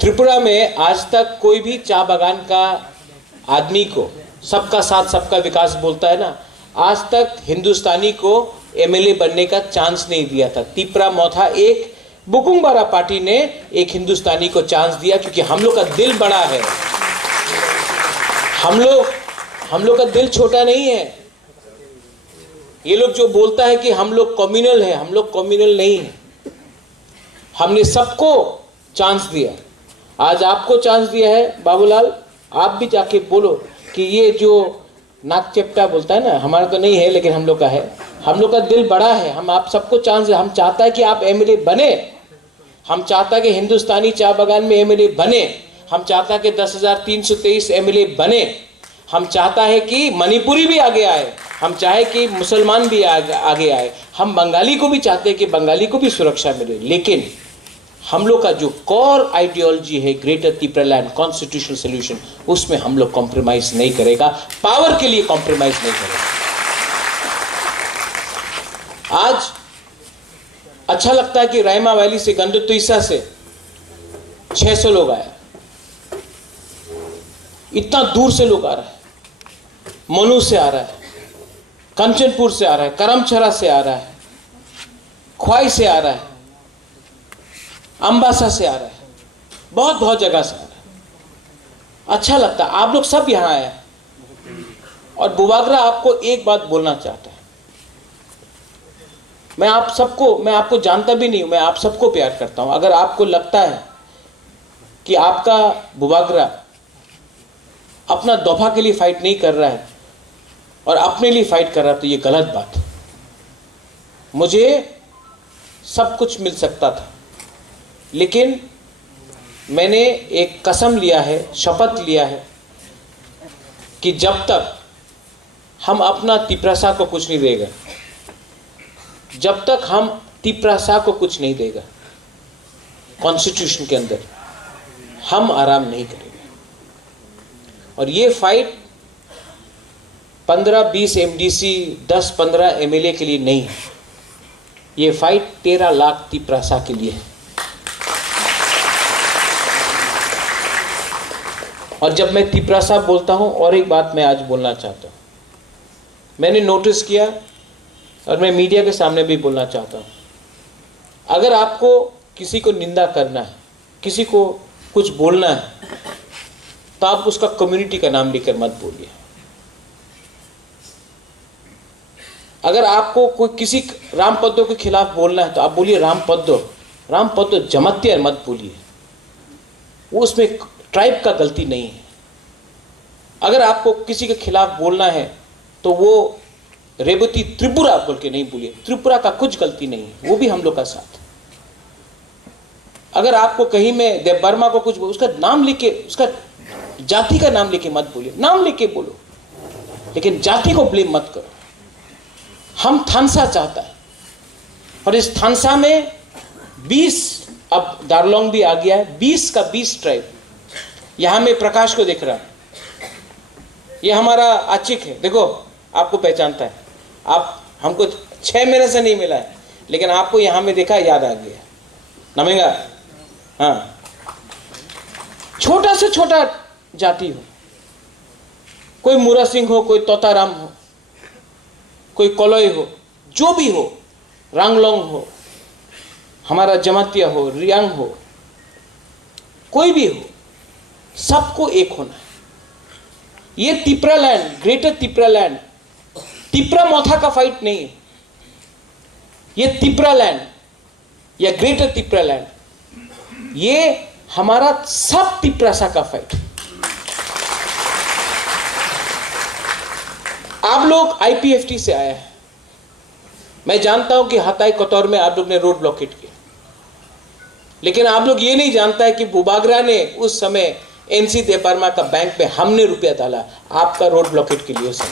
त्रिपुरा में आज तक कोई भी चाय बागान का आदमी को सबका साथ सबका विकास बोलता है ना, आज तक हिंदुस्तानी को एमएलए बनने का चांस नहीं दिया था। तिपरा मोथा एक बुकुंबारा पार्टी ने एक हिंदुस्तानी को चांस दिया, क्योंकि हम लोग का दिल बड़ा है। हम लोग का दिल छोटा नहीं है। ये लोग जो बोलता है कि हम लोग कम्युनल है, हम लोग कम्युनल नहीं है। हमने सबको चांस दिया। आज आपको चांस दिया है बाबूलाल, आप भी जाके बोलो कि ये जो नाक चेपटा बोलता है ना, हमारा तो नहीं है लेकिन हम लोग का है। हम लोग का दिल बड़ा है, हम आप सबको चांस दे। हम चाहता है कि आप एमएलए बने, हम चाहता है कि हिंदुस्तानी चाय बागान में एमएलए बने, हम चाहता है कि 10,323 एमएलए बने, हम चाहता है कि मणिपुरी भी आगे आए, हम चाहे कि मुसलमान भी आगे आए, हम बंगाली को भी चाहते हैं कि बंगाली को भी सुरक्षा मिले। लेकिन हम लोग का जो कोर आइडियोलॉजी है ग्रेटर त्रिपुरालैंड कॉन्स्टिट्यूशनल सॉल्यूशन, उसमें हम लोग कॉम्प्रोमाइज नहीं करेगा, पावर के लिए कॉम्प्रोमाइज नहीं करेगा। आज अच्छा लगता है कि रायमा वैली से, गंडतुइसा से 600 लोग आए। इतना दूर से लोग आ रहे हैं, मनु से आ रहा है, कंचनपुर से आ रहा है, करमछरा से आ रहा है, ख्वाई से आ रहा है, अंबासा से आ रहा है, बहुत बहुत जगह से आ रहा है। अच्छा लगता है आप लोग सब यहां आए। और बुबागरा आपको एक बात बोलना चाहता है, मैं आपको जानता भी नहीं हूं, मैं आप सबको प्यार करता हूं। अगर आपको लगता है कि आपका बुबागरा अपना दफा के लिए फाइट नहीं कर रहा है और अपने लिए फाइट कर रहा है, तो ये गलत बात है। मुझे सब कुछ मिल सकता था, लेकिन मैंने एक कसम लिया है, शपथ लिया है कि जब तक हम अपना तिपरासा को कुछ नहीं देगा, जब तक हम तिपरासा को कुछ नहीं देगा कॉन्स्टिट्यूशन के अंदर, हम आराम नहीं करेंगे। और ये फाइट 15-20 एमडीसी, 10-15 एमएलए के लिए नहीं है, ये फाइट 13 लाख तिपरासा के लिए है। और जब मैं तिपरासा बोलता हूं, और एक बात मैं आज बोलना चाहता हूं, मैंने नोटिस किया और मैं मीडिया के सामने भी बोलना चाहता हूं, अगर आपको किसी को निंदा करना है, किसी को कुछ बोलना है, तो आप उसका कम्युनिटी का नाम लेकर मत बोलिए। अगर आपको कोई किसी रामपद्दो के खिलाफ बोलना है, तो आप बोलिए रामपद्दो जमत्या मत बोलिए, वो उसमें ट्राइब का गलती नहीं है। अगर आपको किसी के खिलाफ बोलना है तो वो रेवती त्रिपुरा बोल के नहीं बोलिए, त्रिपुरा का कुछ गलती नहीं है, वो भी हम लोग का साथ। अगर आपको कहीं में देव वर्मा को कुछ उसका नाम लेके, उसका जाति का नाम लेके मत बोलिए, नाम लेके बोलो, लेकिन जाति को ब्लेम मत करो। हम थानसा चाहता है, और इस थानसा में 20, अब दार्लोंग भी आ गया है, 20 का 20 ट्राइब। यहां में प्रकाश को देख रहा हूं, ये हमारा आचिक है, देखो आपको पहचानता है। आप हमको 6 महीने से नहीं मिला है, लेकिन आपको यहां में देखा, याद आ गया। नमेगा, हाँ, छोटा से छोटा जाति हो, कोई मुरा सिंह हो, कोई तोताराम हो, कोई कोलोई हो, जो भी हो, रांगलोंग हो, हमारा जमातिया हो, रियांग हो, कोई भी हो, सबको एक होना है। ये त्रिपुरालैंड, ग्रेटर त्रिपुरालैंड, त्रिपुरा मोथा का फाइट नहीं है, ये त्रिपुरालैंड या ग्रेटर त्रिपुरालैंड, ये हमारा सब त्रिपुरासा का फाइट। आप लोग आईपीएफटी से आया है, मैं जानता हूं कि हताई कोतौर में आप लोग ने रोड ब्लॉकेट किया, लेकिन आप लोग ये नहीं जानता है कि बुबागरा ने उस समय एनसी देबर्मा का बैंक में हमने रुपया डाला आपका रोड ब्लॉकेट के लिए सर।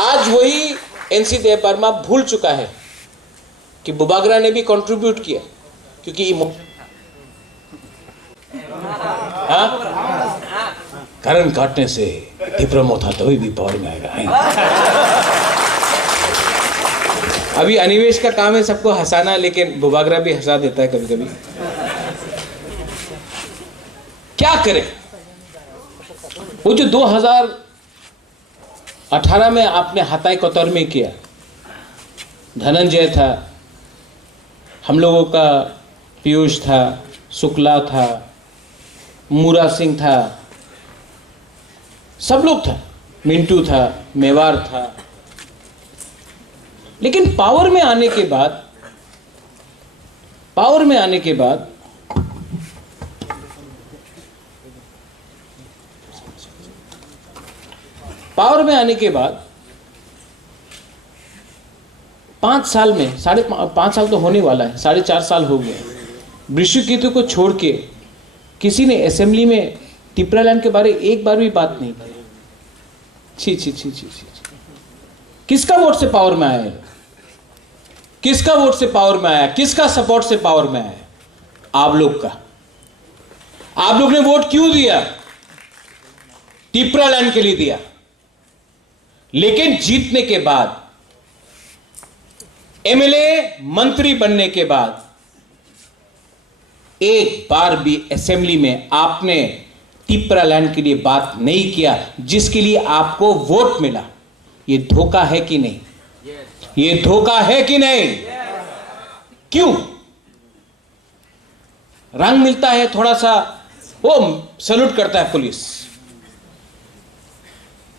आज वही एनसी देबर्मा भूल चुका है कि बुबागरा ने भी कंट्रीब्यूट किया, क्योंकि कारण काटने से डिप्लोमा था तभी भी पावर में आएगा। अभी अनिवेश का काम है सबको हंसाना, लेकिन बुबागरा भी हंसा देता है कभी कभी। क्या करें? वो जो 2018 में आपने हताई कोतर में किया, धनंजय था, हम लोगों का पीयूष था, शुक्ला था, मूरा सिंह था, सब लोग था, मिंटू था, मेवार था। लेकिन पावर में आने के बाद पावर में आने के बाद 5 साल में 5.5 साल तो होने वाला है, 4.5 साल हो गए, वृषकेतु को छोड़ के किसी ने असेंबली में टिपरालैंड के बारे एक बार भी बात नहीं की। छी छी छी छी छी। किसका वोट से पावर में आया? किसका वोट से पावर में आया? किसका सपोर्ट से पावर में आया? आप लोग का। आप लोग ने वोट क्यों दिया? टिपरालैंड के लिए दिया। लेकिन जीतने के बाद, एमएलए मंत्री बनने के बाद एक बार भी असेंबली में आपने टिपरालैंड के लिए बात नहीं किया, जिसके लिए आपको वोट मिला। ये धोखा है कि नहीं? ये धोखा है कि नहीं? क्यों? रंग मिलता है थोड़ा सा, वो सैल्यूट करता है पुलिस,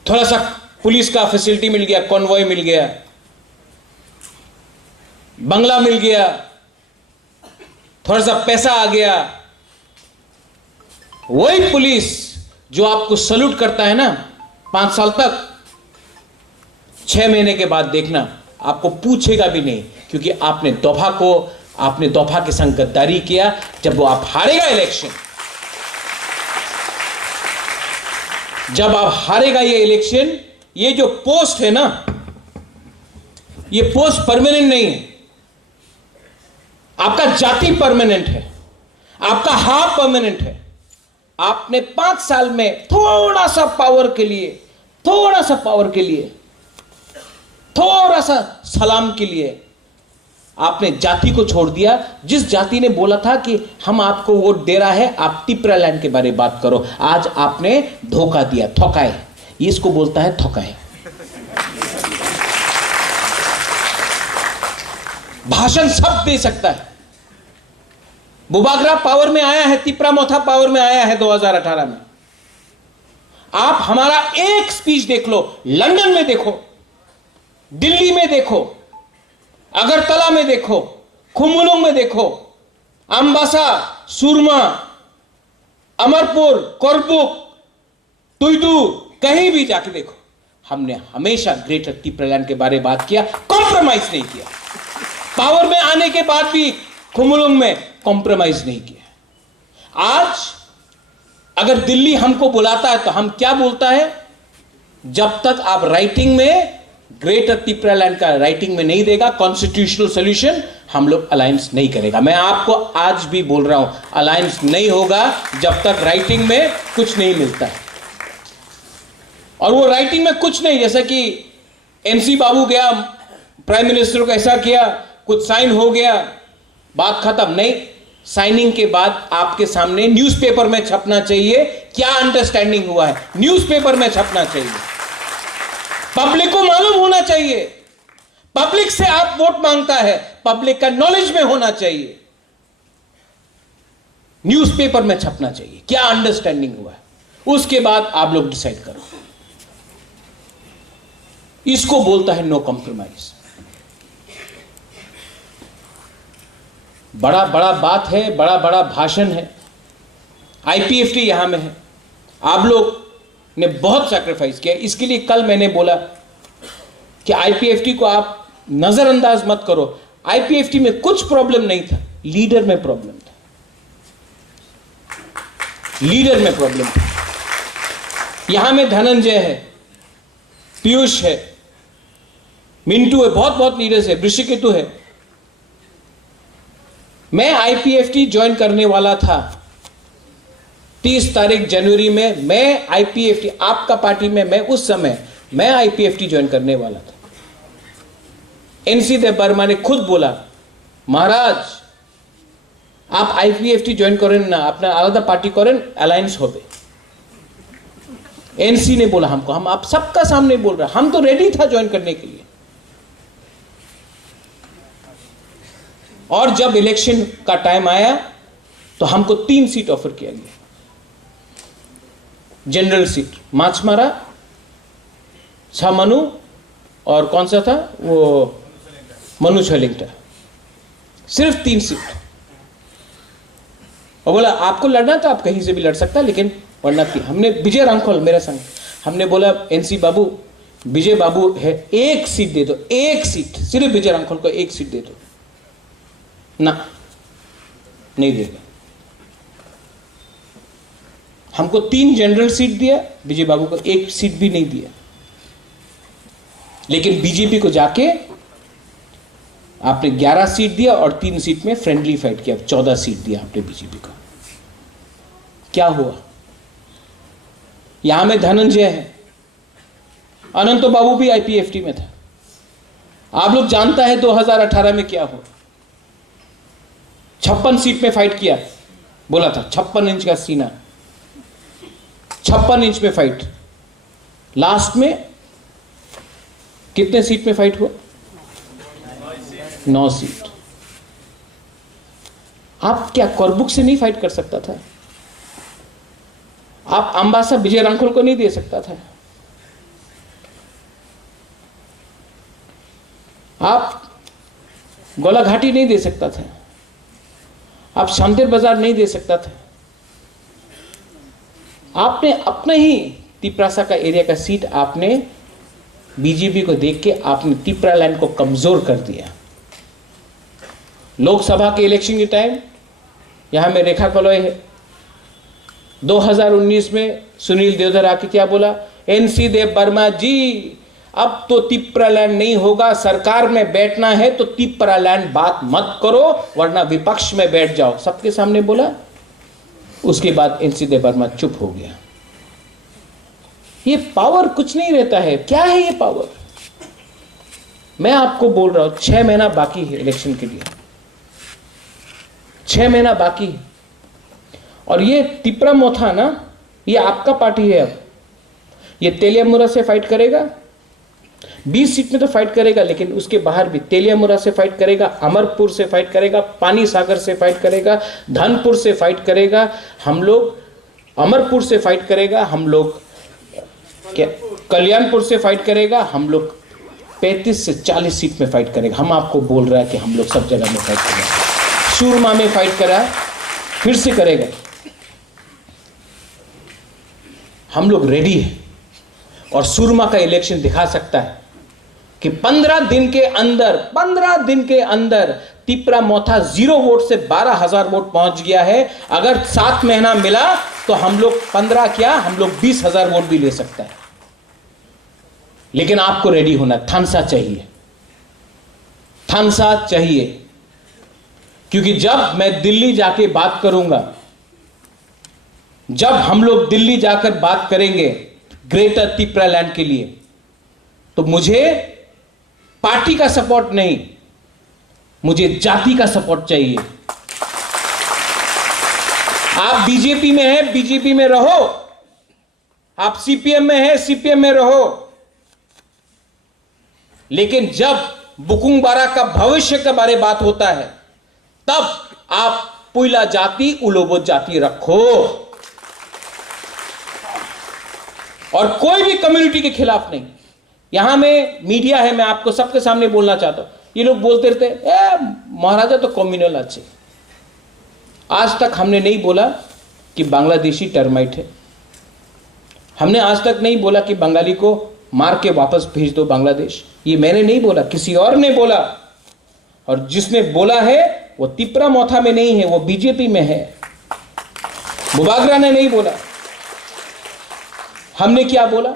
थोड़ा सा पुलिस का फैसिलिटी मिल गया, कॉन्वॉय मिल गया, बंगला मिल गया, थोड़ा सा पैसा आ गया। वही पुलिस जो आपको सैल्यूट करता है ना 5 साल तक, 6 महीने के बाद देखना आपको पूछेगा भी नहीं, क्योंकि आपने दोभा के संग गद्दारी किया। जब वो आप हारेगा इलेक्शन, जब आप हारेगा ये इलेक्शन, ये जो पोस्ट है ना, ये पोस्ट परमानेंट नहीं है। आपका जाति परमानेंट है, आपका हाफ परमानेंट है। आपने 5 साल में थोड़ा सा पावर के लिए, थोड़ा सा सलाम के लिए आपने जाति को छोड़ दिया। जिस जाति ने बोला था कि हम आपको वोट दे रहा है, आप टिपरालैंड के बारे में बात करो, आज आपने धोखा दिया, थोकाए। इसको बोलता है थोकाए। भाषण सब दे सकता है। बुबागरा पावर में आया है, तिपरा मोथा पावर में आया है 2018 में। आप हमारा एक स्पीच देख लो, लंदन में देखो, दिल्ली में देखो, अगरतला में देखो, खुम्बुलुंग में देखो, अम्बासा, सुरमा, अमरपुर, कोरबुक, तुइदू, कहीं भी जाके देखो, हमने हमेशा ग्रेटर टिपरालैंड के बारे में बात किया, कॉम्प्रोमाइज नहीं किया। पावर में आने के बाद भी खुम्बुलुंग में कॉम्प्रोमाइज नहीं किया। आज अगर दिल्ली हमको बुलाता है तो हम क्या बोलता है? जब तक आप राइटिंग में ग्रेटर टिपरालैंड का राइटिंग में नहीं देगा कॉन्स्टिट्यूशनल सॉल्यूशन, हम लोग अलायंस नहीं करेगा। मैं आपको आज भी बोल रहा हूं, अलायंस नहीं होगा जब तक राइटिंग में कुछ नहीं मिलता है। और वो राइटिंग में कुछ नहीं, जैसा कि एनसी बाबू गया, प्राइम मिनिस्टर को ऐसा किया, कुछ साइन हो गया, बात खत्म। नहीं, साइनिंग के बाद आपके सामने न्यूज़पेपर में छपना चाहिए क्या अंडरस्टैंडिंग हुआ है, न्यूज़पेपर में छपना चाहिए, पब्लिक को मालूम होना चाहिए। पब्लिक से आप वोट मांगता है, पब्लिक का नॉलेज में होना चाहिए, न्यूज़पेपर में छपना चाहिए क्या अंडरस्टैंडिंग हुआ है। उसके बाद आप लोग डिसाइड करो। इसको बोलता है नो कॉम्प्रोमाइज। बड़ा बड़ा बात है, बड़ा बड़ा भाषण है। आईपीएफटी यहां में है, आप लोग ने बहुत सैक्रिफाइस किया। इसके लिए कल मैंने बोला कि आईपीएफटी को आप नजरअंदाज मत करो। आईपीएफटी में कुछ प्रॉब्लम नहीं था, लीडर में प्रॉब्लम था। लीडर में प्रॉब्लम है। यहां में धनंजय है, पीयूष है, मिंटू है, बहुत बहुत लीडर्स है, ऋषिकेतु है। मैं आईपीएफटी ज्वाइन करने वाला था 30 तारीख जनवरी में। मैं आईपीएफटी, आपका पार्टी में, मैं उस समय मैं आईपीएफटी ज्वाइन करने वाला था। एनसी देव वर्मा ने खुद बोला, महाराज आप आईपीएफटी ज्वाइन करें ना, अपना आलादा पार्टी करें, अलायंस हो गए। एनसी ने बोला हमको, हम आप सबका सामने बोल रहा, हम तो रेडी था ज्वाइन करने के लिए। और जब इलेक्शन का टाइम आया तो हमको 3 सीट ऑफर किया गया, जनरल सीट, माछमारा, छमनु और कौन सा था वो मनु छलिंगटा, सिर्फ 3 सीट। और बोला आपको लड़ना तो आप कहीं से भी लड़ सकता, लेकिन वरना थी। हमने विजय रांखोल मेरा संग, हमने बोला एनसी बाबू, विजय बाबू है, 1 सीट दे दो, 1 सीट, सिर्फ विजय रांखोल को 1 सीट दे दो। ना, नहीं देगा। हमको 3 जनरल सीट दिया, विजय बाबू को 1 सीट भी नहीं दिया। लेकिन बीजेपी को जाके आपने 11 सीट दिया और 3 सीट में फ्रेंडली फाइट किया, 14 सीट दिया आपने बीजेपी को। क्या हुआ? यहां में धनंजय है, अनंतो बाबू भी आईपीएफटी में था। आप लोग जानता है 2018 में क्या हुआ? 56 सीट में फाइट किया, बोला था 56 इंच का सीना, 56 इंच में फाइट। लास्ट में कितने सीट में फाइट हुआ? 9 सीट। आप क्या कोरबुक से नहीं फाइट कर सकता था? आप अंबासा विजय रांखोल को नहीं दे सकता था? आप गोलाघाटी नहीं दे सकता था? आप शांतिर बाजार नहीं दे सकता था? आपने अपने ही तिपरासा का एरिया का सीट आपने बीजेपी को देख के आपने तिपरा लैंड को कमजोर कर दिया। लोकसभा के इलेक्शन के टाइम यहां में रेखा कलोय है, 2019 में सुनील देवधर आके क्या बोला, एनसी देव वर्मा जी अब तो तिपरा लैंड नहीं होगा, सरकार में बैठना है तो तिपरा लैंड बात मत करो वरना विपक्ष में बैठ जाओ, सबके सामने बोला। उसके बाद एनसी देव वर्मा चुप हो गया। ये पावर कुछ नहीं रहता है। क्या है ये पावर? मैं आपको बोल रहा हूं 6 महीना बाकी है इलेक्शन के लिए, 6 महीना बाकी है। और ये तिपरा मोथा ना, ये आपका पार्टी है। अब ये तेलियामुरा से फाइट करेगा, 20 सीट में तो फाइट करेगा, लेकिन उसके बाहर भी तेलियामुरा से फाइट करेगा, अमरपुर से फाइट करेगा, पानी सागर से फाइट करेगा, धनपुर से फाइट करेगा, हम लोग अमरपुर से फाइट करेगा, हम लोग क्या कल्याणपुर से फाइट करेगा, हम लोग 35 से 40 सीट में फाइट करेगा। हम आपको बोल रहा है कि हम लोग सब जगह में फाइट करेंगे। सूरमा में फाइट करा, फिर से करेगा। हम लोग रेडी है। और सूरमा का इलेक्शन दिखा सकता है कि 15 दिन के अंदर तिपरा मोथा 0 वोट से 12,000 वोट पहुंच गया है। अगर 7 महीना मिला तो हम लोग 15 क्या, हम लोग 20,000 वोट भी ले सकता है। लेकिन आपको रेडी होना, थानसा चाहिए, थानसा चाहिए। क्योंकि जब मैं दिल्ली जाके बात करूंगा, जब हम लोग दिल्ली जाकर बात करेंगे ग्रेटर तिपरा लैंड के लिए, तो मुझे पार्टी का सपोर्ट नहीं, मुझे जाति का सपोर्ट चाहिए। आप बीजेपी में हैं, बीजेपी में रहो। आप सीपीएम में हैं, सीपीएम में रहो। लेकिन जब बुकुंगबारा का भविष्य के बारे में बात होता है, तब आप पुइला जाति, उलोबो जाति रखो। और कोई भी कम्युनिटी के खिलाफ नहीं। यहां में मीडिया है, मैं आपको सबके सामने बोलना चाहता हूं। ये लोग बोलते रहते महाराजा तो कम्युनल अच्छे। आज तक हमने नहीं बोला कि बांग्लादेशी टर्माइट है। हमने आज तक नहीं बोला कि बंगाली को मार के वापस भेज दो बांग्लादेश। ये मैंने नहीं बोला, किसी और ने बोला। और जिसने बोला है वो तिपरा मोथा में नहीं है, वो बीजेपी में है। बुबागरा ने नहीं बोला, हमने क्या बोला?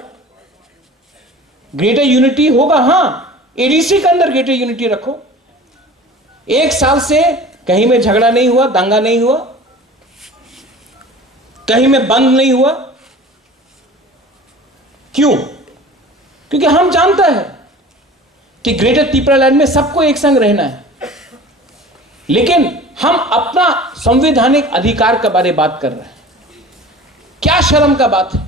ग्रेटर यूनिटी होगा, हां, एडीसी के अंदर ग्रेटर यूनिटी रखो। 1 साल से कहीं में झगड़ा नहीं हुआ, दंगा नहीं हुआ, कहीं में बंद नहीं हुआ। क्यों? क्योंकि हम जानता है कि ग्रेटर त्रिपुरालैंड में सबको एक संग रहना है, लेकिन हम अपना संवैधानिक अधिकार के बारे में बात कर रहे हैं। क्या शर्म का बात है,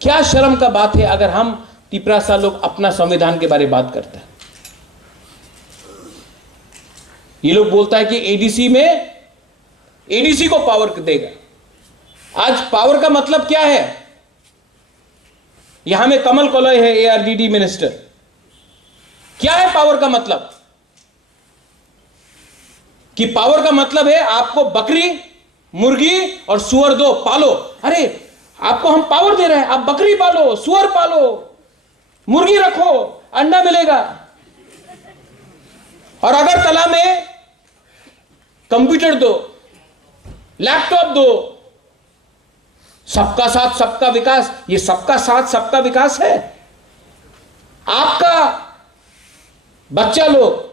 क्या शर्म का बात है अगर हम त्रिपुरा लोग अपना संविधान के बारे में बात करते हैं। ये लोग बोलता है कि एडीसी को पावर देगा। आज पावर का मतलब क्या है? यहां में कमल कोलय है, एआरडीडी मिनिस्टर। क्या है पावर का मतलब? कि पावर का मतलब है आपको बकरी, मुर्गी और सुअर दो, पालो। अरे आपको हम पावर दे रहे हैं, आप बकरी पालो, सुअर पालो, मुर्गी रखो, अंडा मिलेगा। और अगरतला में कंप्यूटर दो, लैपटॉप दो। सबका साथ सबका विकास, ये सबका साथ सबका विकास है। आपका बच्चा लोग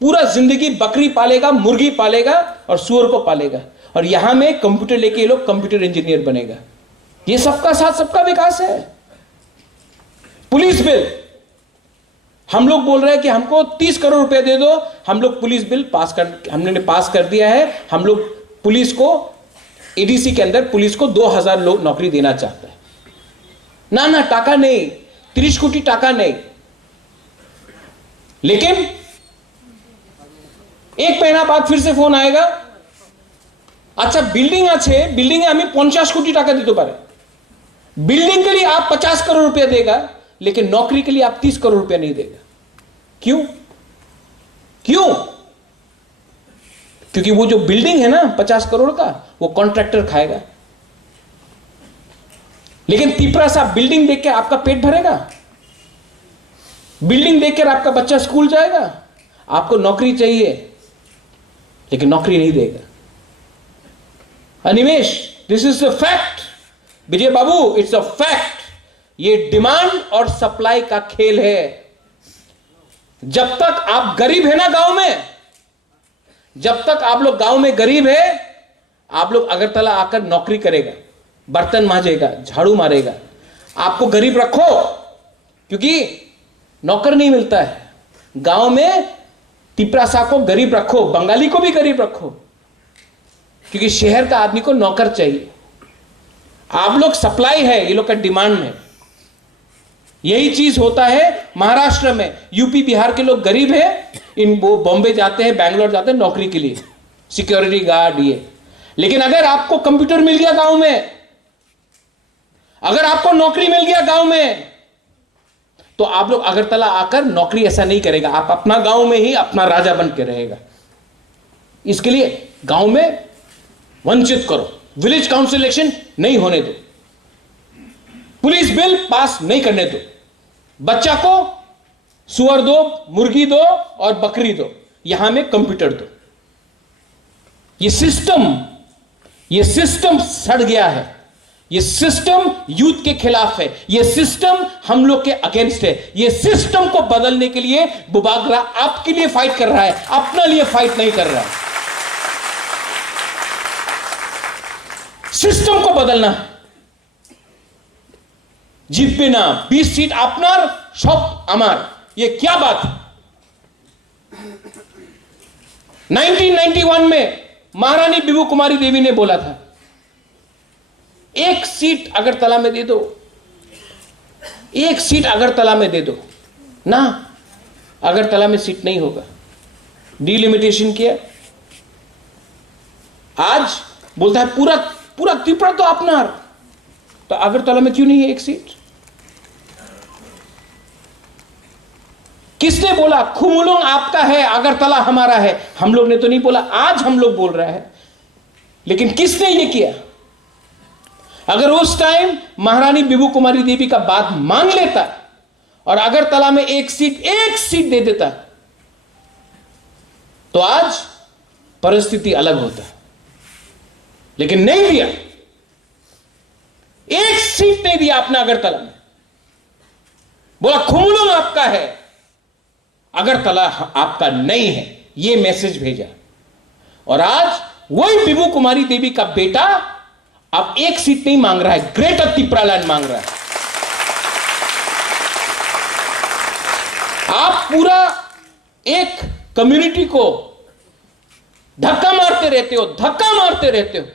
पूरा जिंदगी बकरी पालेगा, मुर्गी पालेगा और सुअर को पालेगा, और यहां में कंप्यूटर लेके ये लोग कंप्यूटर इंजीनियर बनेगा। ये सबका साथ सबका विकास है। पुलिस बिल, हम लोग बोल रहे हैं कि हमको 30 करोड़ रुपए दे दो, हम लोग पुलिस बिल हमने पास कर दिया है। हम लोग पुलिस को, एडीसी के अंदर पुलिस को 2000 लोग नौकरी देना चाहते हैं। ना टाका नहीं, 30 कोटी टाका नहीं। लेकिन एक महीना बाद फिर से फोन आएगा, अच्छा बिल्डिंग আছে, बिल्डिंगे हमें 50 कोटी टाका दिते पारे। बिल्डिंग के लिए आप 50 करोड़ रुपया देगा, लेकिन नौकरी के लिए आप 30 करोड़ रुपया नहीं देगा। क्यों? क्यों? क्योंकि वो जो बिल्डिंग है ना 50 करोड़ का, वो कॉन्ट्रैक्टर खाएगा। लेकिन त्रिपुरा साहब, बिल्डिंग देख के आपका पेट भरेगा? बिल्डिंग देखकर आपका बच्चा स्कूल जाएगा? आपको नौकरी चाहिए, लेकिन नौकरी नहीं देगा। Animesh, this is a fact. Vijay Babu, it's a fact. ये डिमांड और सप्लाई का खेल है। जब तक आप गरीब है ना गांव में, जब तक आप लोग गांव में गरीब है, आप लोग अगरतला आकर नौकरी करेगा, बर्तन मांजेगा, झाड़ू मारेगा। आपको गरीब रखो, क्योंकि नौकर नहीं मिलता है गांव में। त्रिपुरा को गरीब रखो, बंगाली को भी गरीब रखो, क्योंकि शहर का आदमी को नौकर चाहिए। आप लोग सप्लाई है, ये लोग का डिमांड है। यही चीज होता है महाराष्ट्र में। यूपी बिहार के लोग गरीब है, वो बॉम्बे जाते हैं, बैंगलोर जाते हैं नौकरी के लिए, सिक्योरिटी गार्ड ये। लेकिन अगर आपको कंप्यूटर मिल गया गांव में, अगर आपको नौकरी मिल गया गांव में, तो आप लोग अगरतला आकर नौकरी ऐसा नहीं करेगा। आप अपना गांव में ही अपना राजा बन के रहेगा। इसके लिए गांव में वंचित करो, विलेज काउंसिल इलेक्शन नहीं होने दो, पुलिस बिल पास नहीं करने दो, बच्चा को सुअर दो, मुर्गी दो और बकरी दो, यहां में कंप्यूटर दो। ये सिस्टम सड़ गया है। ये सिस्टम यूथ के खिलाफ है। ये सिस्टम हम लोग के अगेंस्ट है। ये सिस्टम को बदलने के लिए बुबागरा आपके लिए फाइट कर रहा है, अपने लिए फाइट नहीं कर रहा है। सिस्टम को बदलना है। जितबे ना 20 सीट आपनार, सब अमार, ये क्या बात है? 1991 में महारानी बिबू कुमारी देवी ने बोला था, 1 सीट अगरतला में दे दो, 1 सीट अगरतला में दे दो ना। अगरतला में सीट नहीं होगा, डिलिमिटेशन किया। आज बोलता है पूरा त्रिपुरा तो अपना, तो अगरतला में क्यों नहीं है 1 सीट? किसने बोला? खुमुलुंग आपका है, अगरतला हमारा है। हम लोग ने तो नहीं बोला, आज हम लोग बोल रहे हैं। लेकिन किसने ये किया? अगर उस टाइम महारानी बिबू कुमारी देवी का बात मान लेता और अगरतला में 1 सीट दे देता, तो आज परिस्थिति अलग होता। लेकिन नहीं दिया, एक सीट नहीं दिया आपने अगरतला में। बोला खुमलुंग आपका है, अगरतला आपका नहीं है, यह मैसेज भेजा। और आज वही बिबू कुमारी देवी का बेटा अब एक सीट नहीं मांग रहा है, ग्रेटर तिप्रालैंड मांग रहा है। आप पूरा एक कम्युनिटी को धक्का मारते रहते हो, धक्का मारते रहते हो,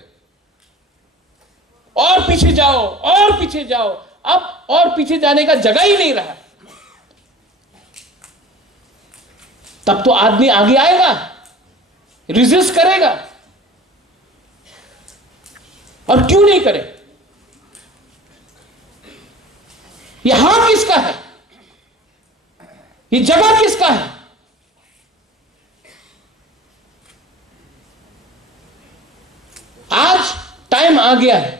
और पीछे जाओ और पीछे जाओ। अब और पीछे जाने का जगह ही नहीं रहा। तब तो आदमी आगे आएगा, रिजिस्ट करेगा। और क्यों नहीं करे? यह हाथ किसका है? ये जगह किसका है? आज टाइम आ गया है।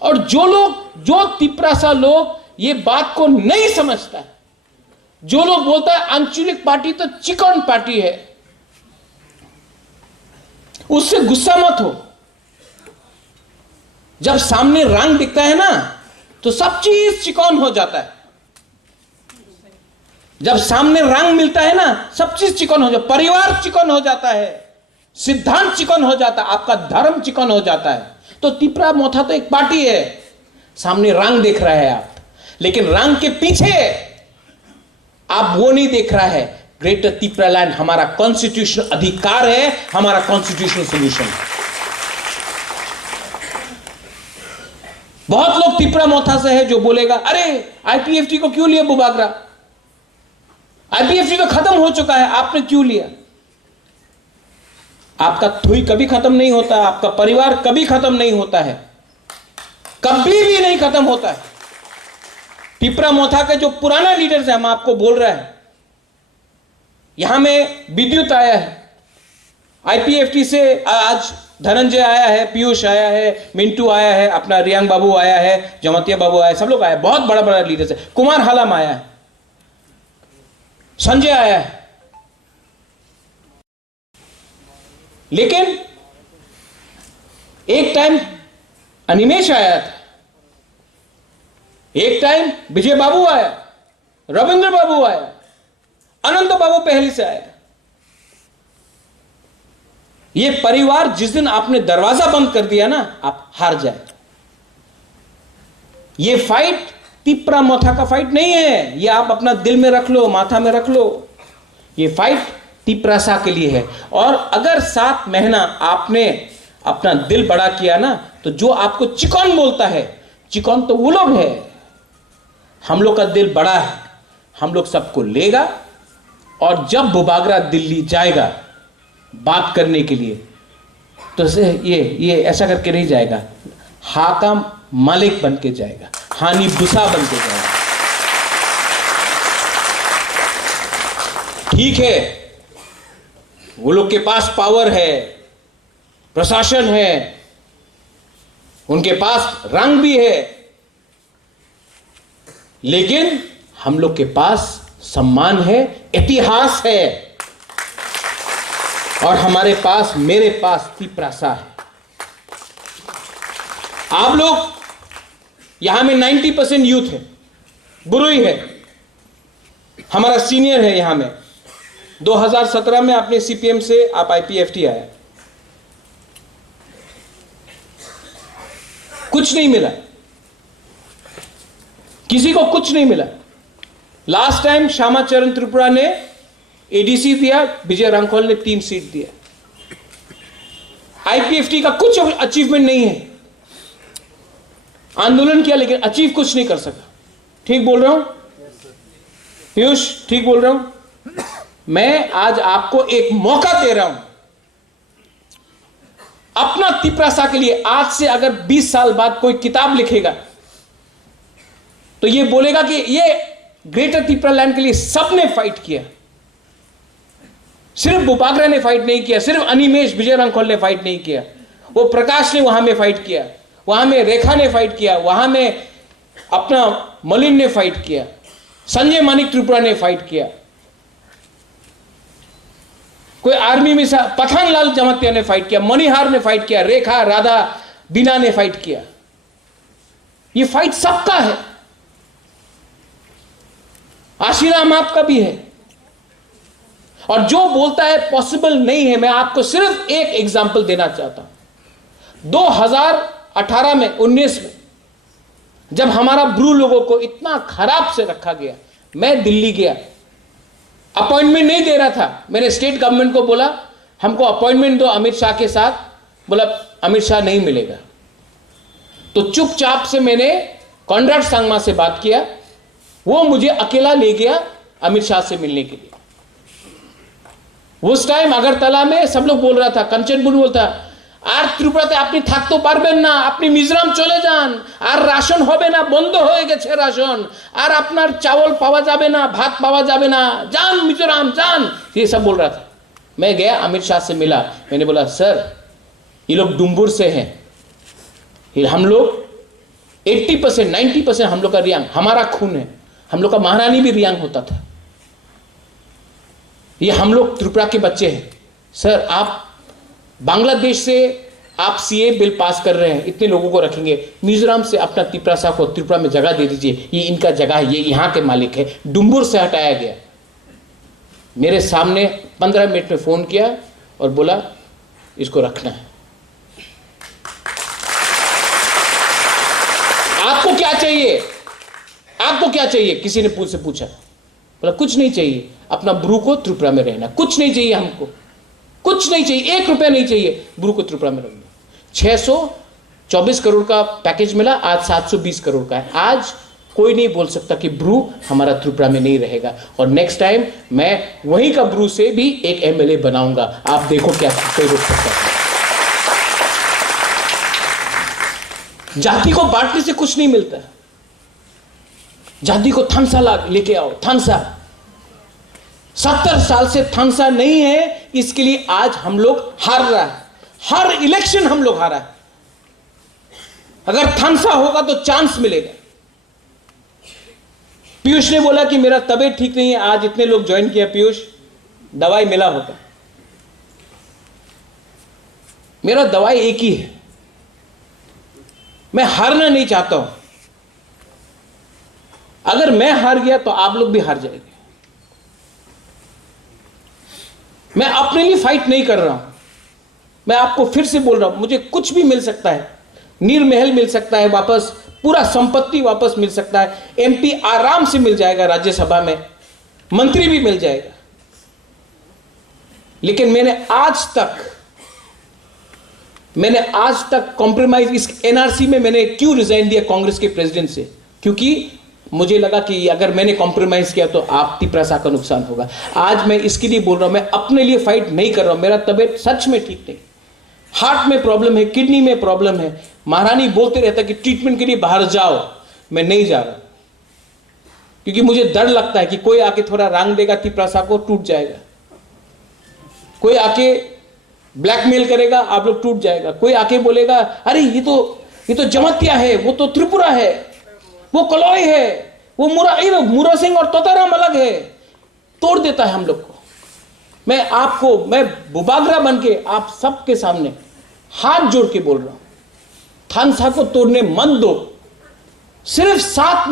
और जो तिपरासा लोग ये बात को नहीं समझता है, जो लोग बोलता है आंचलिक पार्टी तो चिकन पार्टी है, उससे गुस्सा मत हो। जब सामने रंग दिखता है ना, तो सब चीज चिकन हो जाता है। जब सामने रंग मिलता है ना, सब चीज चिकन हो जाता है। परिवार चिकन हो जाता है, सिद्धांत चिकन हो जाता है, आपका धर्म चिकन हो जाता है। तो तिपरा मोथा तो एक पार्टी है, सामने रंग देख रहा है आप, लेकिन रंग के पीछे आप वो नहीं देख रहा है। ग्रेटर तिपरालैंड हमारा कॉन्स्टिट्यूशनल अधिकार है, हमारा कॉन्स्टिट्यूशनल सोल्यूशन है। बहुत लोग तिपरा मोथा से है जो बोलेगा अरे आईपीएफटी को क्यों लिया बुबागरा, आईपीएफटी तो खत्म हो चुका है, आपने क्यों लिया? आपका थुई कभी खत्म नहीं होता, आपका परिवार कभी खत्म नहीं होता है, कभी भी नहीं खत्म होता है। तिपरा मोथा के जो पुराना लीडर्स है, हम आपको बोल रहे हैं, यहां में विद्युत आया है, आईपीएफटी से आज धनंजय आया है, पीयूष आया है, मिंटू आया है, अपना रियांग बाबू आया है, जमतिया बाबू आया है, सब लोग आए, बहुत बड़ा बड़ा लीडर्स है। कुमार हालम आया है, संजय आया है। लेकिन एक टाइम अनिमेश आया था, एक टाइम विजय बाबू आया, रविंद्र बाबू आया, अनंत बाबू पहले से आया। ये परिवार जिस दिन आपने दरवाजा बंद कर दिया ना, आप हार जाए। ये फाइट तिपरा मोथा का फाइट नहीं है, ये आप अपना दिल में रख लो, माथा में रख लो। ये फाइट तिपरासा के लिए है। और अगर 7 महीना आपने अपना दिल बड़ा किया ना, तो जो आपको चिकन बोलता है, चिकन तो वो लोग है, हम लोग का दिल बड़ा है, हम लोग सबको लेगा। और जब बुबागरा दिल्ली जाएगा बात करने के लिए, तो ये ऐसा करके नहीं जाएगा, हाका मालिक बन के जाएगा, हानि बुसा बन के जाएगा। ठीक है, वो लोग के पास पावर है, प्रशासन है, उनके पास रंग भी है, लेकिन हम लोग के पास सम्मान है, इतिहास है, और हमारे पास, मेरे पास तिपरासा है। आप लोग यहां में 90% यूथ है, बुरुई है, हमारा सीनियर है यहां में। 2017 में अपने सीपीएम से आप आईपीएफटी आए, कुछ नहीं मिला, किसी को कुछ नहीं मिला। लास्ट टाइम श्यामाचरण त्रिपुरा ने एडीसी दिया, विजय रांखोल ने 3 सीट दिया। आईपीएफटी का कुछ अचीवमेंट नहीं है, आंदोलन किया लेकिन अचीव कुछ नहीं कर सका। ठीक बोल रहा हूं पीयूष, ठीक बोल रहा हूं? मैं आज आपको एक मौका दे रहा हूं अपना तिपरासा के लिए। आज से अगर 20 साल बाद कोई किताब लिखेगा तो ये बोलेगा कि ये ग्रेटर तिपरालैंड के लिए सबने फाइट किया, सिर्फ बुबागरा ने फाइट नहीं किया, सिर्फ अनिमेश विजय रांखोल ने फाइट नहीं किया, वो प्रकाश ने वहां में फाइट किया, वहां में रेखा ने फाइट किया, वहां में अपना मलिन ने फाइट किया, संजय मानिक त्रिपुरा ने फाइट किया। कोई आर्मी में पठानलाल जमातिया ने फाइट किया, मणिहार ने फाइट किया, रेखा राधा बीना ने फाइट किया। ये फाइट सबका है, आशीराम आपका भी है। और जो बोलता है पॉसिबल नहीं है, मैं आपको सिर्फ एक एग्जांपल देना चाहता हूं। 2018 में 19 में जब हमारा ब्रू लोगों को इतना खराब से रखा गया, मैं दिल्ली गया, अपॉइंटमेंट नहीं दे रहा था। मैंने स्टेट गवर्नमेंट को बोला हमको अपॉइंटमेंट दो अमित शाह के साथ, बोला अमित शाह नहीं मिलेगा। तो चुपचाप से मैंने कॉनराड सांगमा से बात किया, वो मुझे अकेला ले गया अमित शाह से मिलने के लिए। उस टाइम अगरतला में सब लोग बोल रहा था, कंचन बुन बोलता আর ত্রিপুরাতে আপনি থাকতে পারবেন না, আপনি মিজোরাম চলে যান, আর রাশন হবে না, বন্ধ হয়ে গেছে রাশন, আর আপনার চাवल পাওয়া যাবে না, ভাত পাওয়া যাবে না, যান মিজোরাम যান, ये सब बोल रहा था। मैं गया, अमित शाह से मिला, मैंने बोला सर ये लोग डुम्बुर से हैं, हम लोग 80% 90% हम लोग का रियांग, हमारा खून है, हम लोग का महारानी भी रियांग होता था, ये हम लोग त्रिपुरा के बच्चे हैं। सर आप बांग्लादेश से आप सीए बिल पास कर रहे हैं, इतने लोगों को रखेंगे, मिजोरम से अपना त्रिपुरा साहब को त्रिपुरा में जगह दे दीजिए, ये इनका जगह है, ये यहाँ के मालिक है। डुम्बुर से हटाया गया। मेरे सामने 15 मिनट में फोन किया और बोला इसको रखना है। आपको क्या चाहिए, आपको क्या चाहिए, किसी ने से पूछा, बोला कुछ नहीं चाहिए, अपना ब्रू को त्रिपुरा में रहना, कुछ नहीं चाहिए हमको, कुछ नहीं चाहिए, 1 रुपया नहीं चाहिए, ब्रू को त्रिपुरा में रहना। 624 करोड़ का पैकेज मिला, आज 720 करोड़ का है। आज कोई नहीं बोल सकता कि ब्रू हमारा त्रिपुरा में नहीं रहेगा। और नेक्स्ट टाइम मैं वहीं का ब्रू से भी एक एमएलए बनाऊंगा, आप देखो क्या कोई रोक सकता है। जाति को बांटने से कुछ नहीं मिलता, जाति को थानसा लेके आओ, थानसा 70 साल से थानसा नहीं है, इसके लिए आज हम लोग हार रहा है, हर इलेक्शन हम लोग हारा है। अगर थानसा होगा तो चांस मिलेगा। पीयूष ने बोला कि मेरा तबीयत ठीक नहीं है, आज इतने लोग ज्वाइन किया, पीयूष दवाई मिला होगा, मेरा दवाई एक ही है, मैं हारना नहीं चाहता हूं। अगर मैं हार गया तो आप लोग भी हार जाएंगे। मैं अपने लिए फाइट नहीं कर रहा हूं, मैं आपको फिर से बोल रहा हूं, मुझे कुछ भी मिल सकता है, नीरमहल मिल सकता है वापस, पूरा संपत्ति वापस मिल सकता है, एमपी आराम से मिल जाएगा राज्यसभा में, मंत्री भी मिल जाएगा। लेकिन मैंने आज तक कॉम्प्रोमाइज, इस एनआरसी में मैंने क्यों रिजाइन दिया कांग्रेस के प्रेसिडेंट से, क्योंकि मुझे लगा कि अगर मैंने कॉम्प्रोमाइज किया तो आप त्रिपुरा साह का नुकसान होगा। आज मैं इसके लिए बोल रहा हूं, मैं अपने लिए फाइट नहीं कर रहा हूं। मेरा तबीयत सच में ठीक नहीं, हार्ट में प्रॉब्लम है, किडनी में प्रॉब्लम है। महारानी बोलते रहता कि ट्रीटमेंट के लिए बाहर जाओ, मैं नहीं जा रहा, क्योंकि मुझे डर लगता है कि कोई आके थोड़ा रंग देगा, त्रिपुरा साह को टूट जाएगा, कोई आके ब्लैकमेल करेगा, आप लोग टूट जाएगा, कोई आके बोलेगा अरे ये तो जमातिया है, वो तो त्रिपुरा है, वो कलौई है, वो मुरा सिंह और तोताराम अलग है, तोड़ देता है हम लोग को। मैं बुबागरा बन के आप सबके सामने हाथ जोड़ के बोल रहा हूं, थानसा को तोड़ने मत दो। सिर्फ 7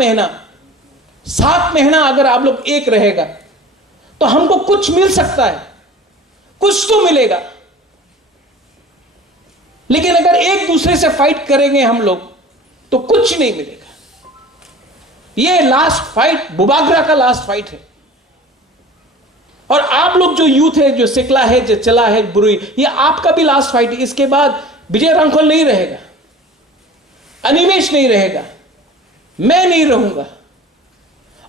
महीना अगर आप लोग एक रहेगा तो हमको कुछ मिल सकता है, कुछ तो मिलेगा। लेकिन अगर एक दूसरे से फाइट करेंगे हम लोग तो कुछ नहीं मिलेगा। ये लास्ट फाइट बुबागरा का लास्ट फाइट है। और आप लोग जो यूथ है, जो सिकला है, जो चला है बुरुई, ये आपका भी लास्ट फाइट है। इसके बाद विजय रांखोल नहीं रहेगा, अनिमेश नहीं रहेगा, मैं नहीं रहूंगा।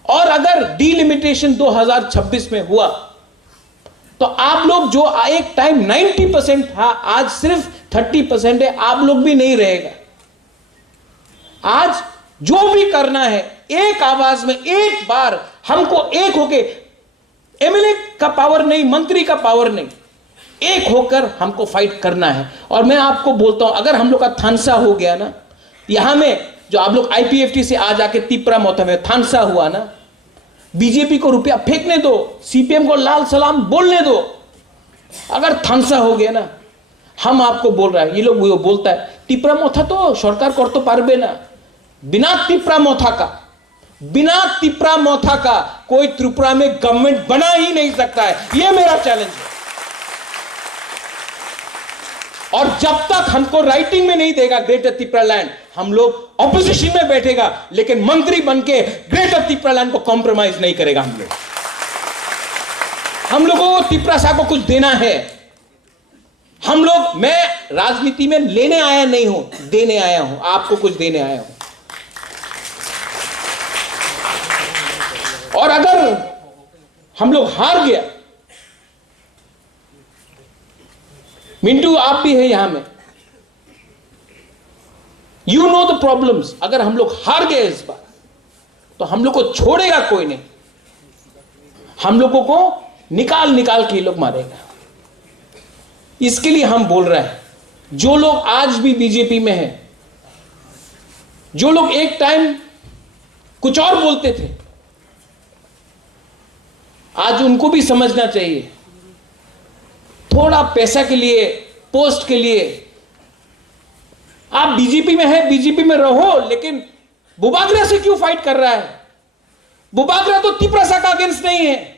और अगर डिलिमिटेशन 2026 में हुआ तो आप लोग जो एक टाइम 90% था, आज सिर्फ 30% है, आप लोग भी नहीं रहेगा। आज जो भी करना है एक आवाज में, एक बार हमको एक होके, एमएलए का पावर नहीं, मंत्री का पावर नहीं, एक होकर हमको फाइट करना है। और मैं आपको बोलता हूं, अगर हम लोग का थानसा हो गया ना, यहां में जो आप लोग आईपीएफटी से आ जाके तिपरा मोथा में थानसा हुआ ना, बीजेपी को रुपया फेंकने दो, सीपीएम को लाल सलाम बोलने दो, अगर थानसा हो गया ना, हम आपको बोल रहा है, ये लोग वो बोलता है टिप्रा मोथा तो सरकार कर तो पारबे ना। बिना टिप्रा मोथा का कोई त्रिपुरा में गवर्नमेंट बना ही नहीं सकता है। ये मेरा चैलेंज है। और जब तक हमको राइटिंग में नहीं देगा ग्रेटर त्रिपुरा लैंड, हम लोग ऑपोजिशन में बैठेगा, लेकिन मंत्री बनके ग्रेटर त्रिपुरा लैंड को कॉम्प्रोमाइज नहीं करेगा। हम लोगों को त्रिपुरा सा को कुछ देना है। मैं राजनीति में लेने आया नहीं हूं, देने आया हूं, आपको कुछ देने आया हूं। और अगर हम लोग हार गया, मिंटू आप भी है यहां में, यू नो द प्रॉब्लम्स। अगर हम लोग हार गए इस बार, तो हम लोग को छोड़ेगा कोई नहीं, हम लोगों को निकाल निकाल के लोग मारेगा। इसके लिए हम बोल रहे हैं, जो लोग आज भी बीजेपी में हैं, जो लोग एक टाइम कुछ और बोलते थे, आज उनको भी समझना चाहिए। थोड़ा पैसा के लिए, पोस्ट के लिए आप बीजेपी में है, बीजेपी में रहो, लेकिन बुबागरा से क्यों फाइट कर रहा है? बुबागरा तो त्रिपुरा का अगेंस्ट नहीं है।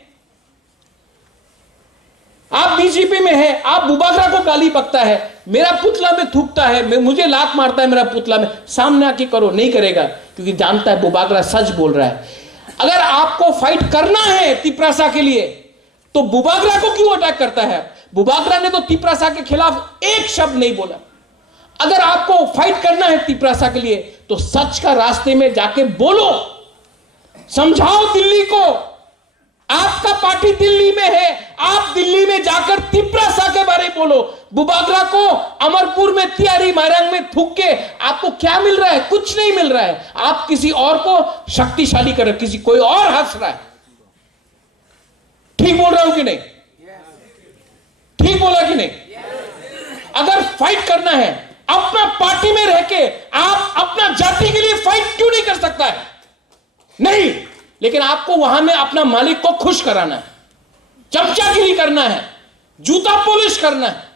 आप बीजेपी में है, आप बुबागरा को गाली बकता है, मेरा पुतला में थूकता है, मुझे लात मारता है मेरा पुतला में, सामने आके करो, नहीं करेगा, क्योंकि जानता है बुबागरा सच बोल रहा है। अगर आपको फाइट करना है त्रिपुरा के लिए, तो बुबागरा को क्यों अटैक करता है? बुबागरा ने तो त्रिपुरा के खिलाफ एक शब्द नहीं बोला। अगर आपको फाइट करना है त्रिपुरा के लिए, तो सच का रास्ते में जाके बोलो, समझाओ दिल्ली को। आपका पार्टी दिल्ली में है, आप दिल्ली में जाकर त्रिपुरा के बारे में बोलो। बुबागरा को अमरपुर में, तियारी मारंग में थूक के आपको क्या मिल रहा है? कुछ नहीं मिल रहा है। आप किसी और को शक्तिशाली कर रहे, किसी कोई और हंस रहा है। ठीक बोल रहा हूं कि नहीं? ठीक बोला कि नहीं? अगर फाइट करना है अपना पार्टी में रह के, आप अपना जाति के लिए फाइट क्यों नहीं कर सकता है? नहीं, लेकिन आपको वहां में अपना मालिक को खुश कराना है, चमचागिरी करना है, जूता पॉलिश करना है।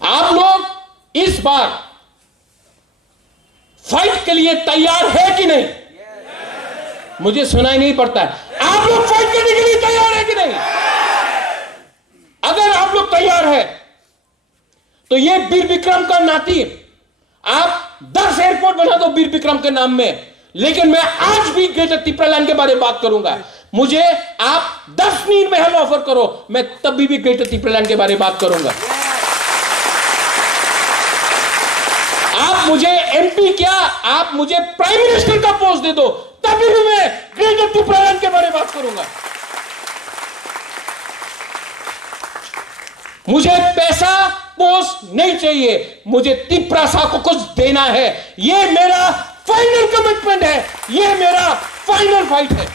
आप लोग इस बार फाइट के लिए तैयार है कि नहीं? मुझे सुनाई नहीं पड़ता है। आप लोग फाइट करने के लिए तैयार है कि नहीं? अगर आप लोग तैयार है, तो ये वीर विक्रम का नाती, आप 10 एयरपोर्ट बना दो वीर विक्रम के नाम में, लेकिन मैं आज भी ग्रेटर त्रिपुरा लैंड के बारे में बात करूंगा। मुझे आप 10 नील महल ऑफर करो, मैं तभी भी ग्रेटर त्रिपुरा लैंड के बारे में बात करूंगा। आप मुझे एमपी क्या, आप मुझे प्राइम मिनिस्टर का पोस्ट दे दो, तभी भी मैं ग्रेटर त्रिपुरा लैंड के बारे में बात करूंगा। मुझे पैसा, पोस्ट नहीं चाहिए, मुझे त्रिपुरा को कुछ देना है। यह मेरा फाइनल कमिटमेंट है, यह मेरा फाइनल फाइट है।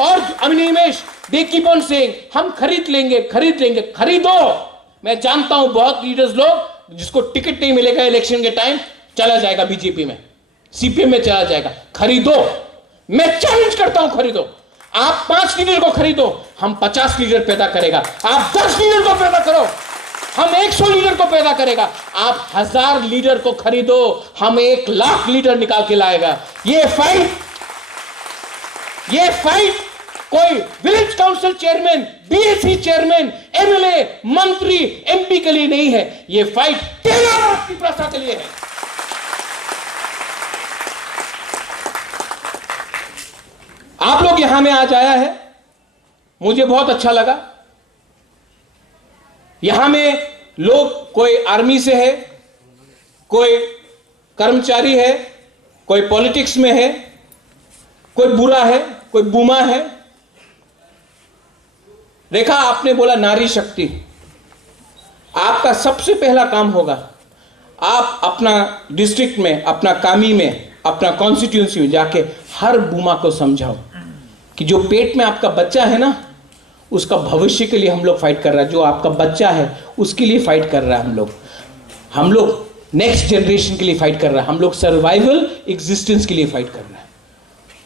और Animesh, they keep on saying, हम खरीद लेंगे, खरीदो। मैं जानता हूं बहुत लीडर्स लोग जिसको टिकट नहीं मिलेगा इलेक्शन के टाइम, चला जाएगा बीजेपी में, सीपीएम में चला जाएगा। खरीदो, मैं चैलेंज करता हूं, खरीदो। आप 5 लीडर को खरीदो, हम 50 लीडर पैदा करेगा। आप 10 लीडर को पैदा करो, हम 100 लीडर को पैदा करेगा। आप 1000 लीडर को खरीदो, हम 1 लाख लीडर निकाल के लाएगा। ये फाइट कोई village council chairman, BSc chairman, MLA, मंत्री, एमपी के लिए नहीं है। ये फाइट तेरा त्रिपुरा के लिए है। आप लोग यहां में आज आया है, मुझे बहुत अच्छा लगा। यहां में लोग कोई आर्मी से है, कोई कर्मचारी है, कोई पॉलिटिक्स में है, कोई बुरा है, कोई बुमा है। रेखा, आपने बोला नारी शक्ति, आपका सबसे पहला काम होगा, आप अपना डिस्ट्रिक्ट में, अपना कामी में, अपना कॉन्स्टिट्यूंसी में जाके हर बुमा को समझाओ कि जो पेट में आपका बच्चा है ना, उसका भविष्य के लिए हम लोग फाइट कर रहा है। जो आपका बच्चा है उसके लिए फाइट कर रहा है हम लोग नेक्स्ट जनरेशन के लिए फाइट कर रहा है, हम लोग सर्वाइवल एग्जिस्टेंस के लिए फाइट कर रहा है।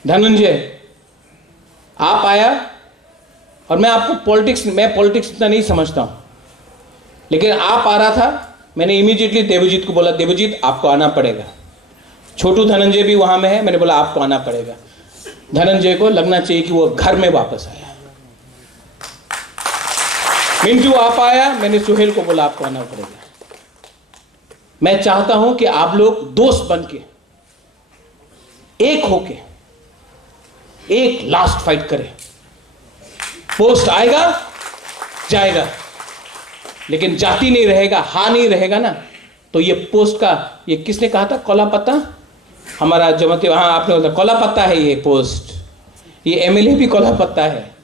धनंजय, आप आया, और मैं पॉलिटिक्स इतना नहीं समझता हूं, लेकिन आप आ रहा था, मैंने इमीडिएटली देवजीत को बोला, देवजीत आपको आना पड़ेगा। छोटू धनंजय भी वहां में है, मैंने बोला आपको आना पड़ेगा। धनंजय को लगना चाहिए कि वो घर में वापस आया। मिंटू आप आया, मैंने सुहेल को बोला आपको आना पड़ेगा। मैं चाहता हूं कि आप लोग दोस्त बन के, एक होके, एक लास्ट फाइट करें। पोस्ट आएगा जाएगा, लेकिन जाति नहीं रहेगा, हा नहीं रहेगा ना, तो ये पोस्ट का, ये किसने कहा था, कोला पत्ता, हमारा जमते, हाँ आपने बोला कोला पत्ता है ये पोस्ट, ये एमएलए भी कोला पत्ता है।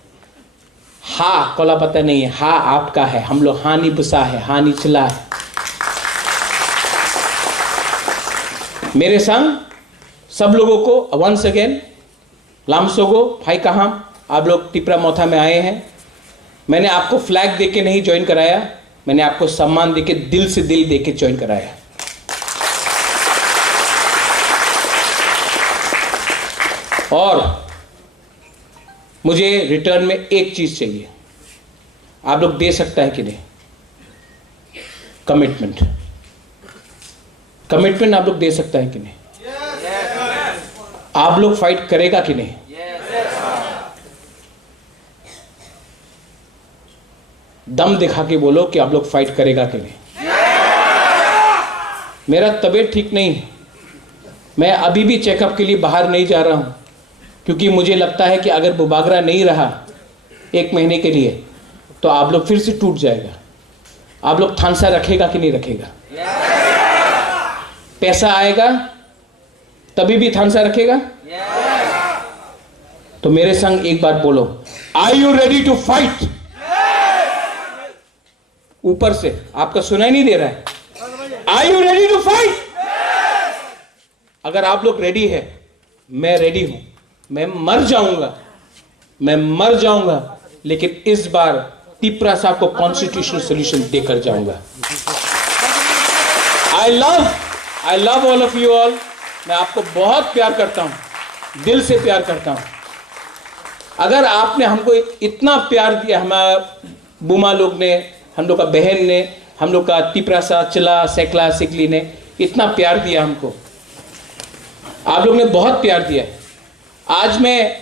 हा कोला पत्ता नहीं है, हा आपका है। हम लोग हानि बुसा है, हानि चला है। मेरे संग सब लोगों को वंस अगेन लामसोगो भाई कहाम, आप लोग टिपरा मोथा में आए हैं। मैंने आपको फ्लैग देके नहीं ज्वाइन कराया, मैंने आपको सम्मान देके, दिल से दिल देके ज्वाइन कराया। और मुझे रिटर्न में एक चीज चाहिए, आप लोग दे सकता है कि नहीं, कमिटमेंट। कमिटमेंट आप लोग दे सकता है कि नहीं? आप लोग फाइट करेगा कि नहीं? दम दिखा के बोलो कि आप लोग फाइट करेगा कि नहीं। मेरा तबीयत ठीक नहीं, मैं अभी भी चेकअप के लिए बाहर नहीं जा रहा हूं, क्योंकि मुझे लगता है कि अगर बुबागरा नहीं रहा 1 महीने के लिए तो आप लोग फिर से टूट जाएगा। आप लोग थानसा रखेगा कि नहीं रखेगा? पैसा आएगा तभी भी थानसा रखेगा? तो मेरे संग एक बार बोलो, are you ready to fight? ऊपर से आपका सुनाई नहीं दे रहा है, are you ready to fight? अगर आप लोग रेडी है, मैं रेडी हूं। मैं मर जाऊंगा, लेकिन इस बार टिपरा साहब को कॉन्स्टिट्यूशनल सोल्यूशन देकर जाऊंगा। I love all of you all. मैं आपको बहुत प्यार करता हूं, दिल से प्यार करता हूं। अगर आपने हमको इतना प्यार दिया, हमारा बुमा लोग ने, हम लोग का बहन ने, हम लोग का टिपरा सा चिला सेकला सिकली ने इतना प्यार दिया हमको, आप लोग ने बहुत प्यार दिया। आज मैं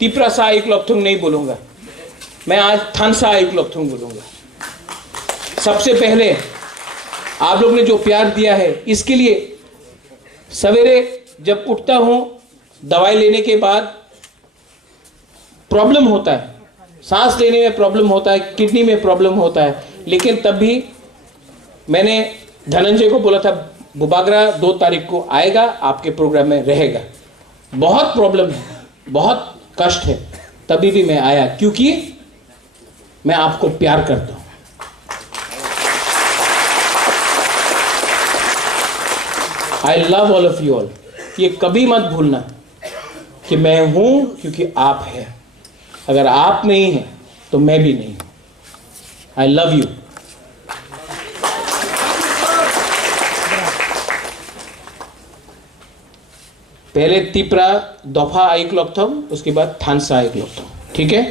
टिपरा सा एक लोथुंग नहीं बोलूंगा, मैं आज थानसा एक लोथुंग बोलूंगा। सबसे पहले आप लोग ने जो प्यार दिया है, इसके लिए सवेरे जब उठता हूं, दवाई लेने के बाद प्रॉब्लम होता है, सांस लेने में प्रॉब्लम होता है, किडनी में प्रॉब्लम होता है, लेकिन तब भी मैंने धनंजय को बोला था, बुबागरा 2 तारीख को आएगा, आपके प्रोग्राम में रहेगा। बहुत प्रॉब्लम है, बहुत कष्ट है, तभी भी मैं आया, क्योंकि मैं आपको प्यार करता हूं। I love all of you all. ये कभी मत भूलना कि मैं हूं क्योंकि आप हैं। अगर आप नहीं हैं तो मैं भी नहीं हूं। आई लव यू। पहले तिपरा दफा एक लोग था, उसके बाद थानसा एक लोग था, ठीक है?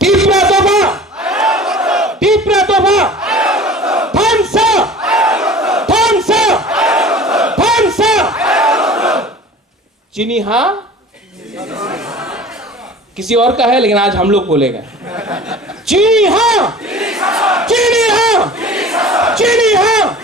तिपरा दफा, तिपरा दफा, थानसा, थानसा, थानसा। चीनी हाँ, किसी और का है, लेकिन आज हम लोग बोलेगा चीनी हाँ, चीनी हाँ, चीनी हाँ।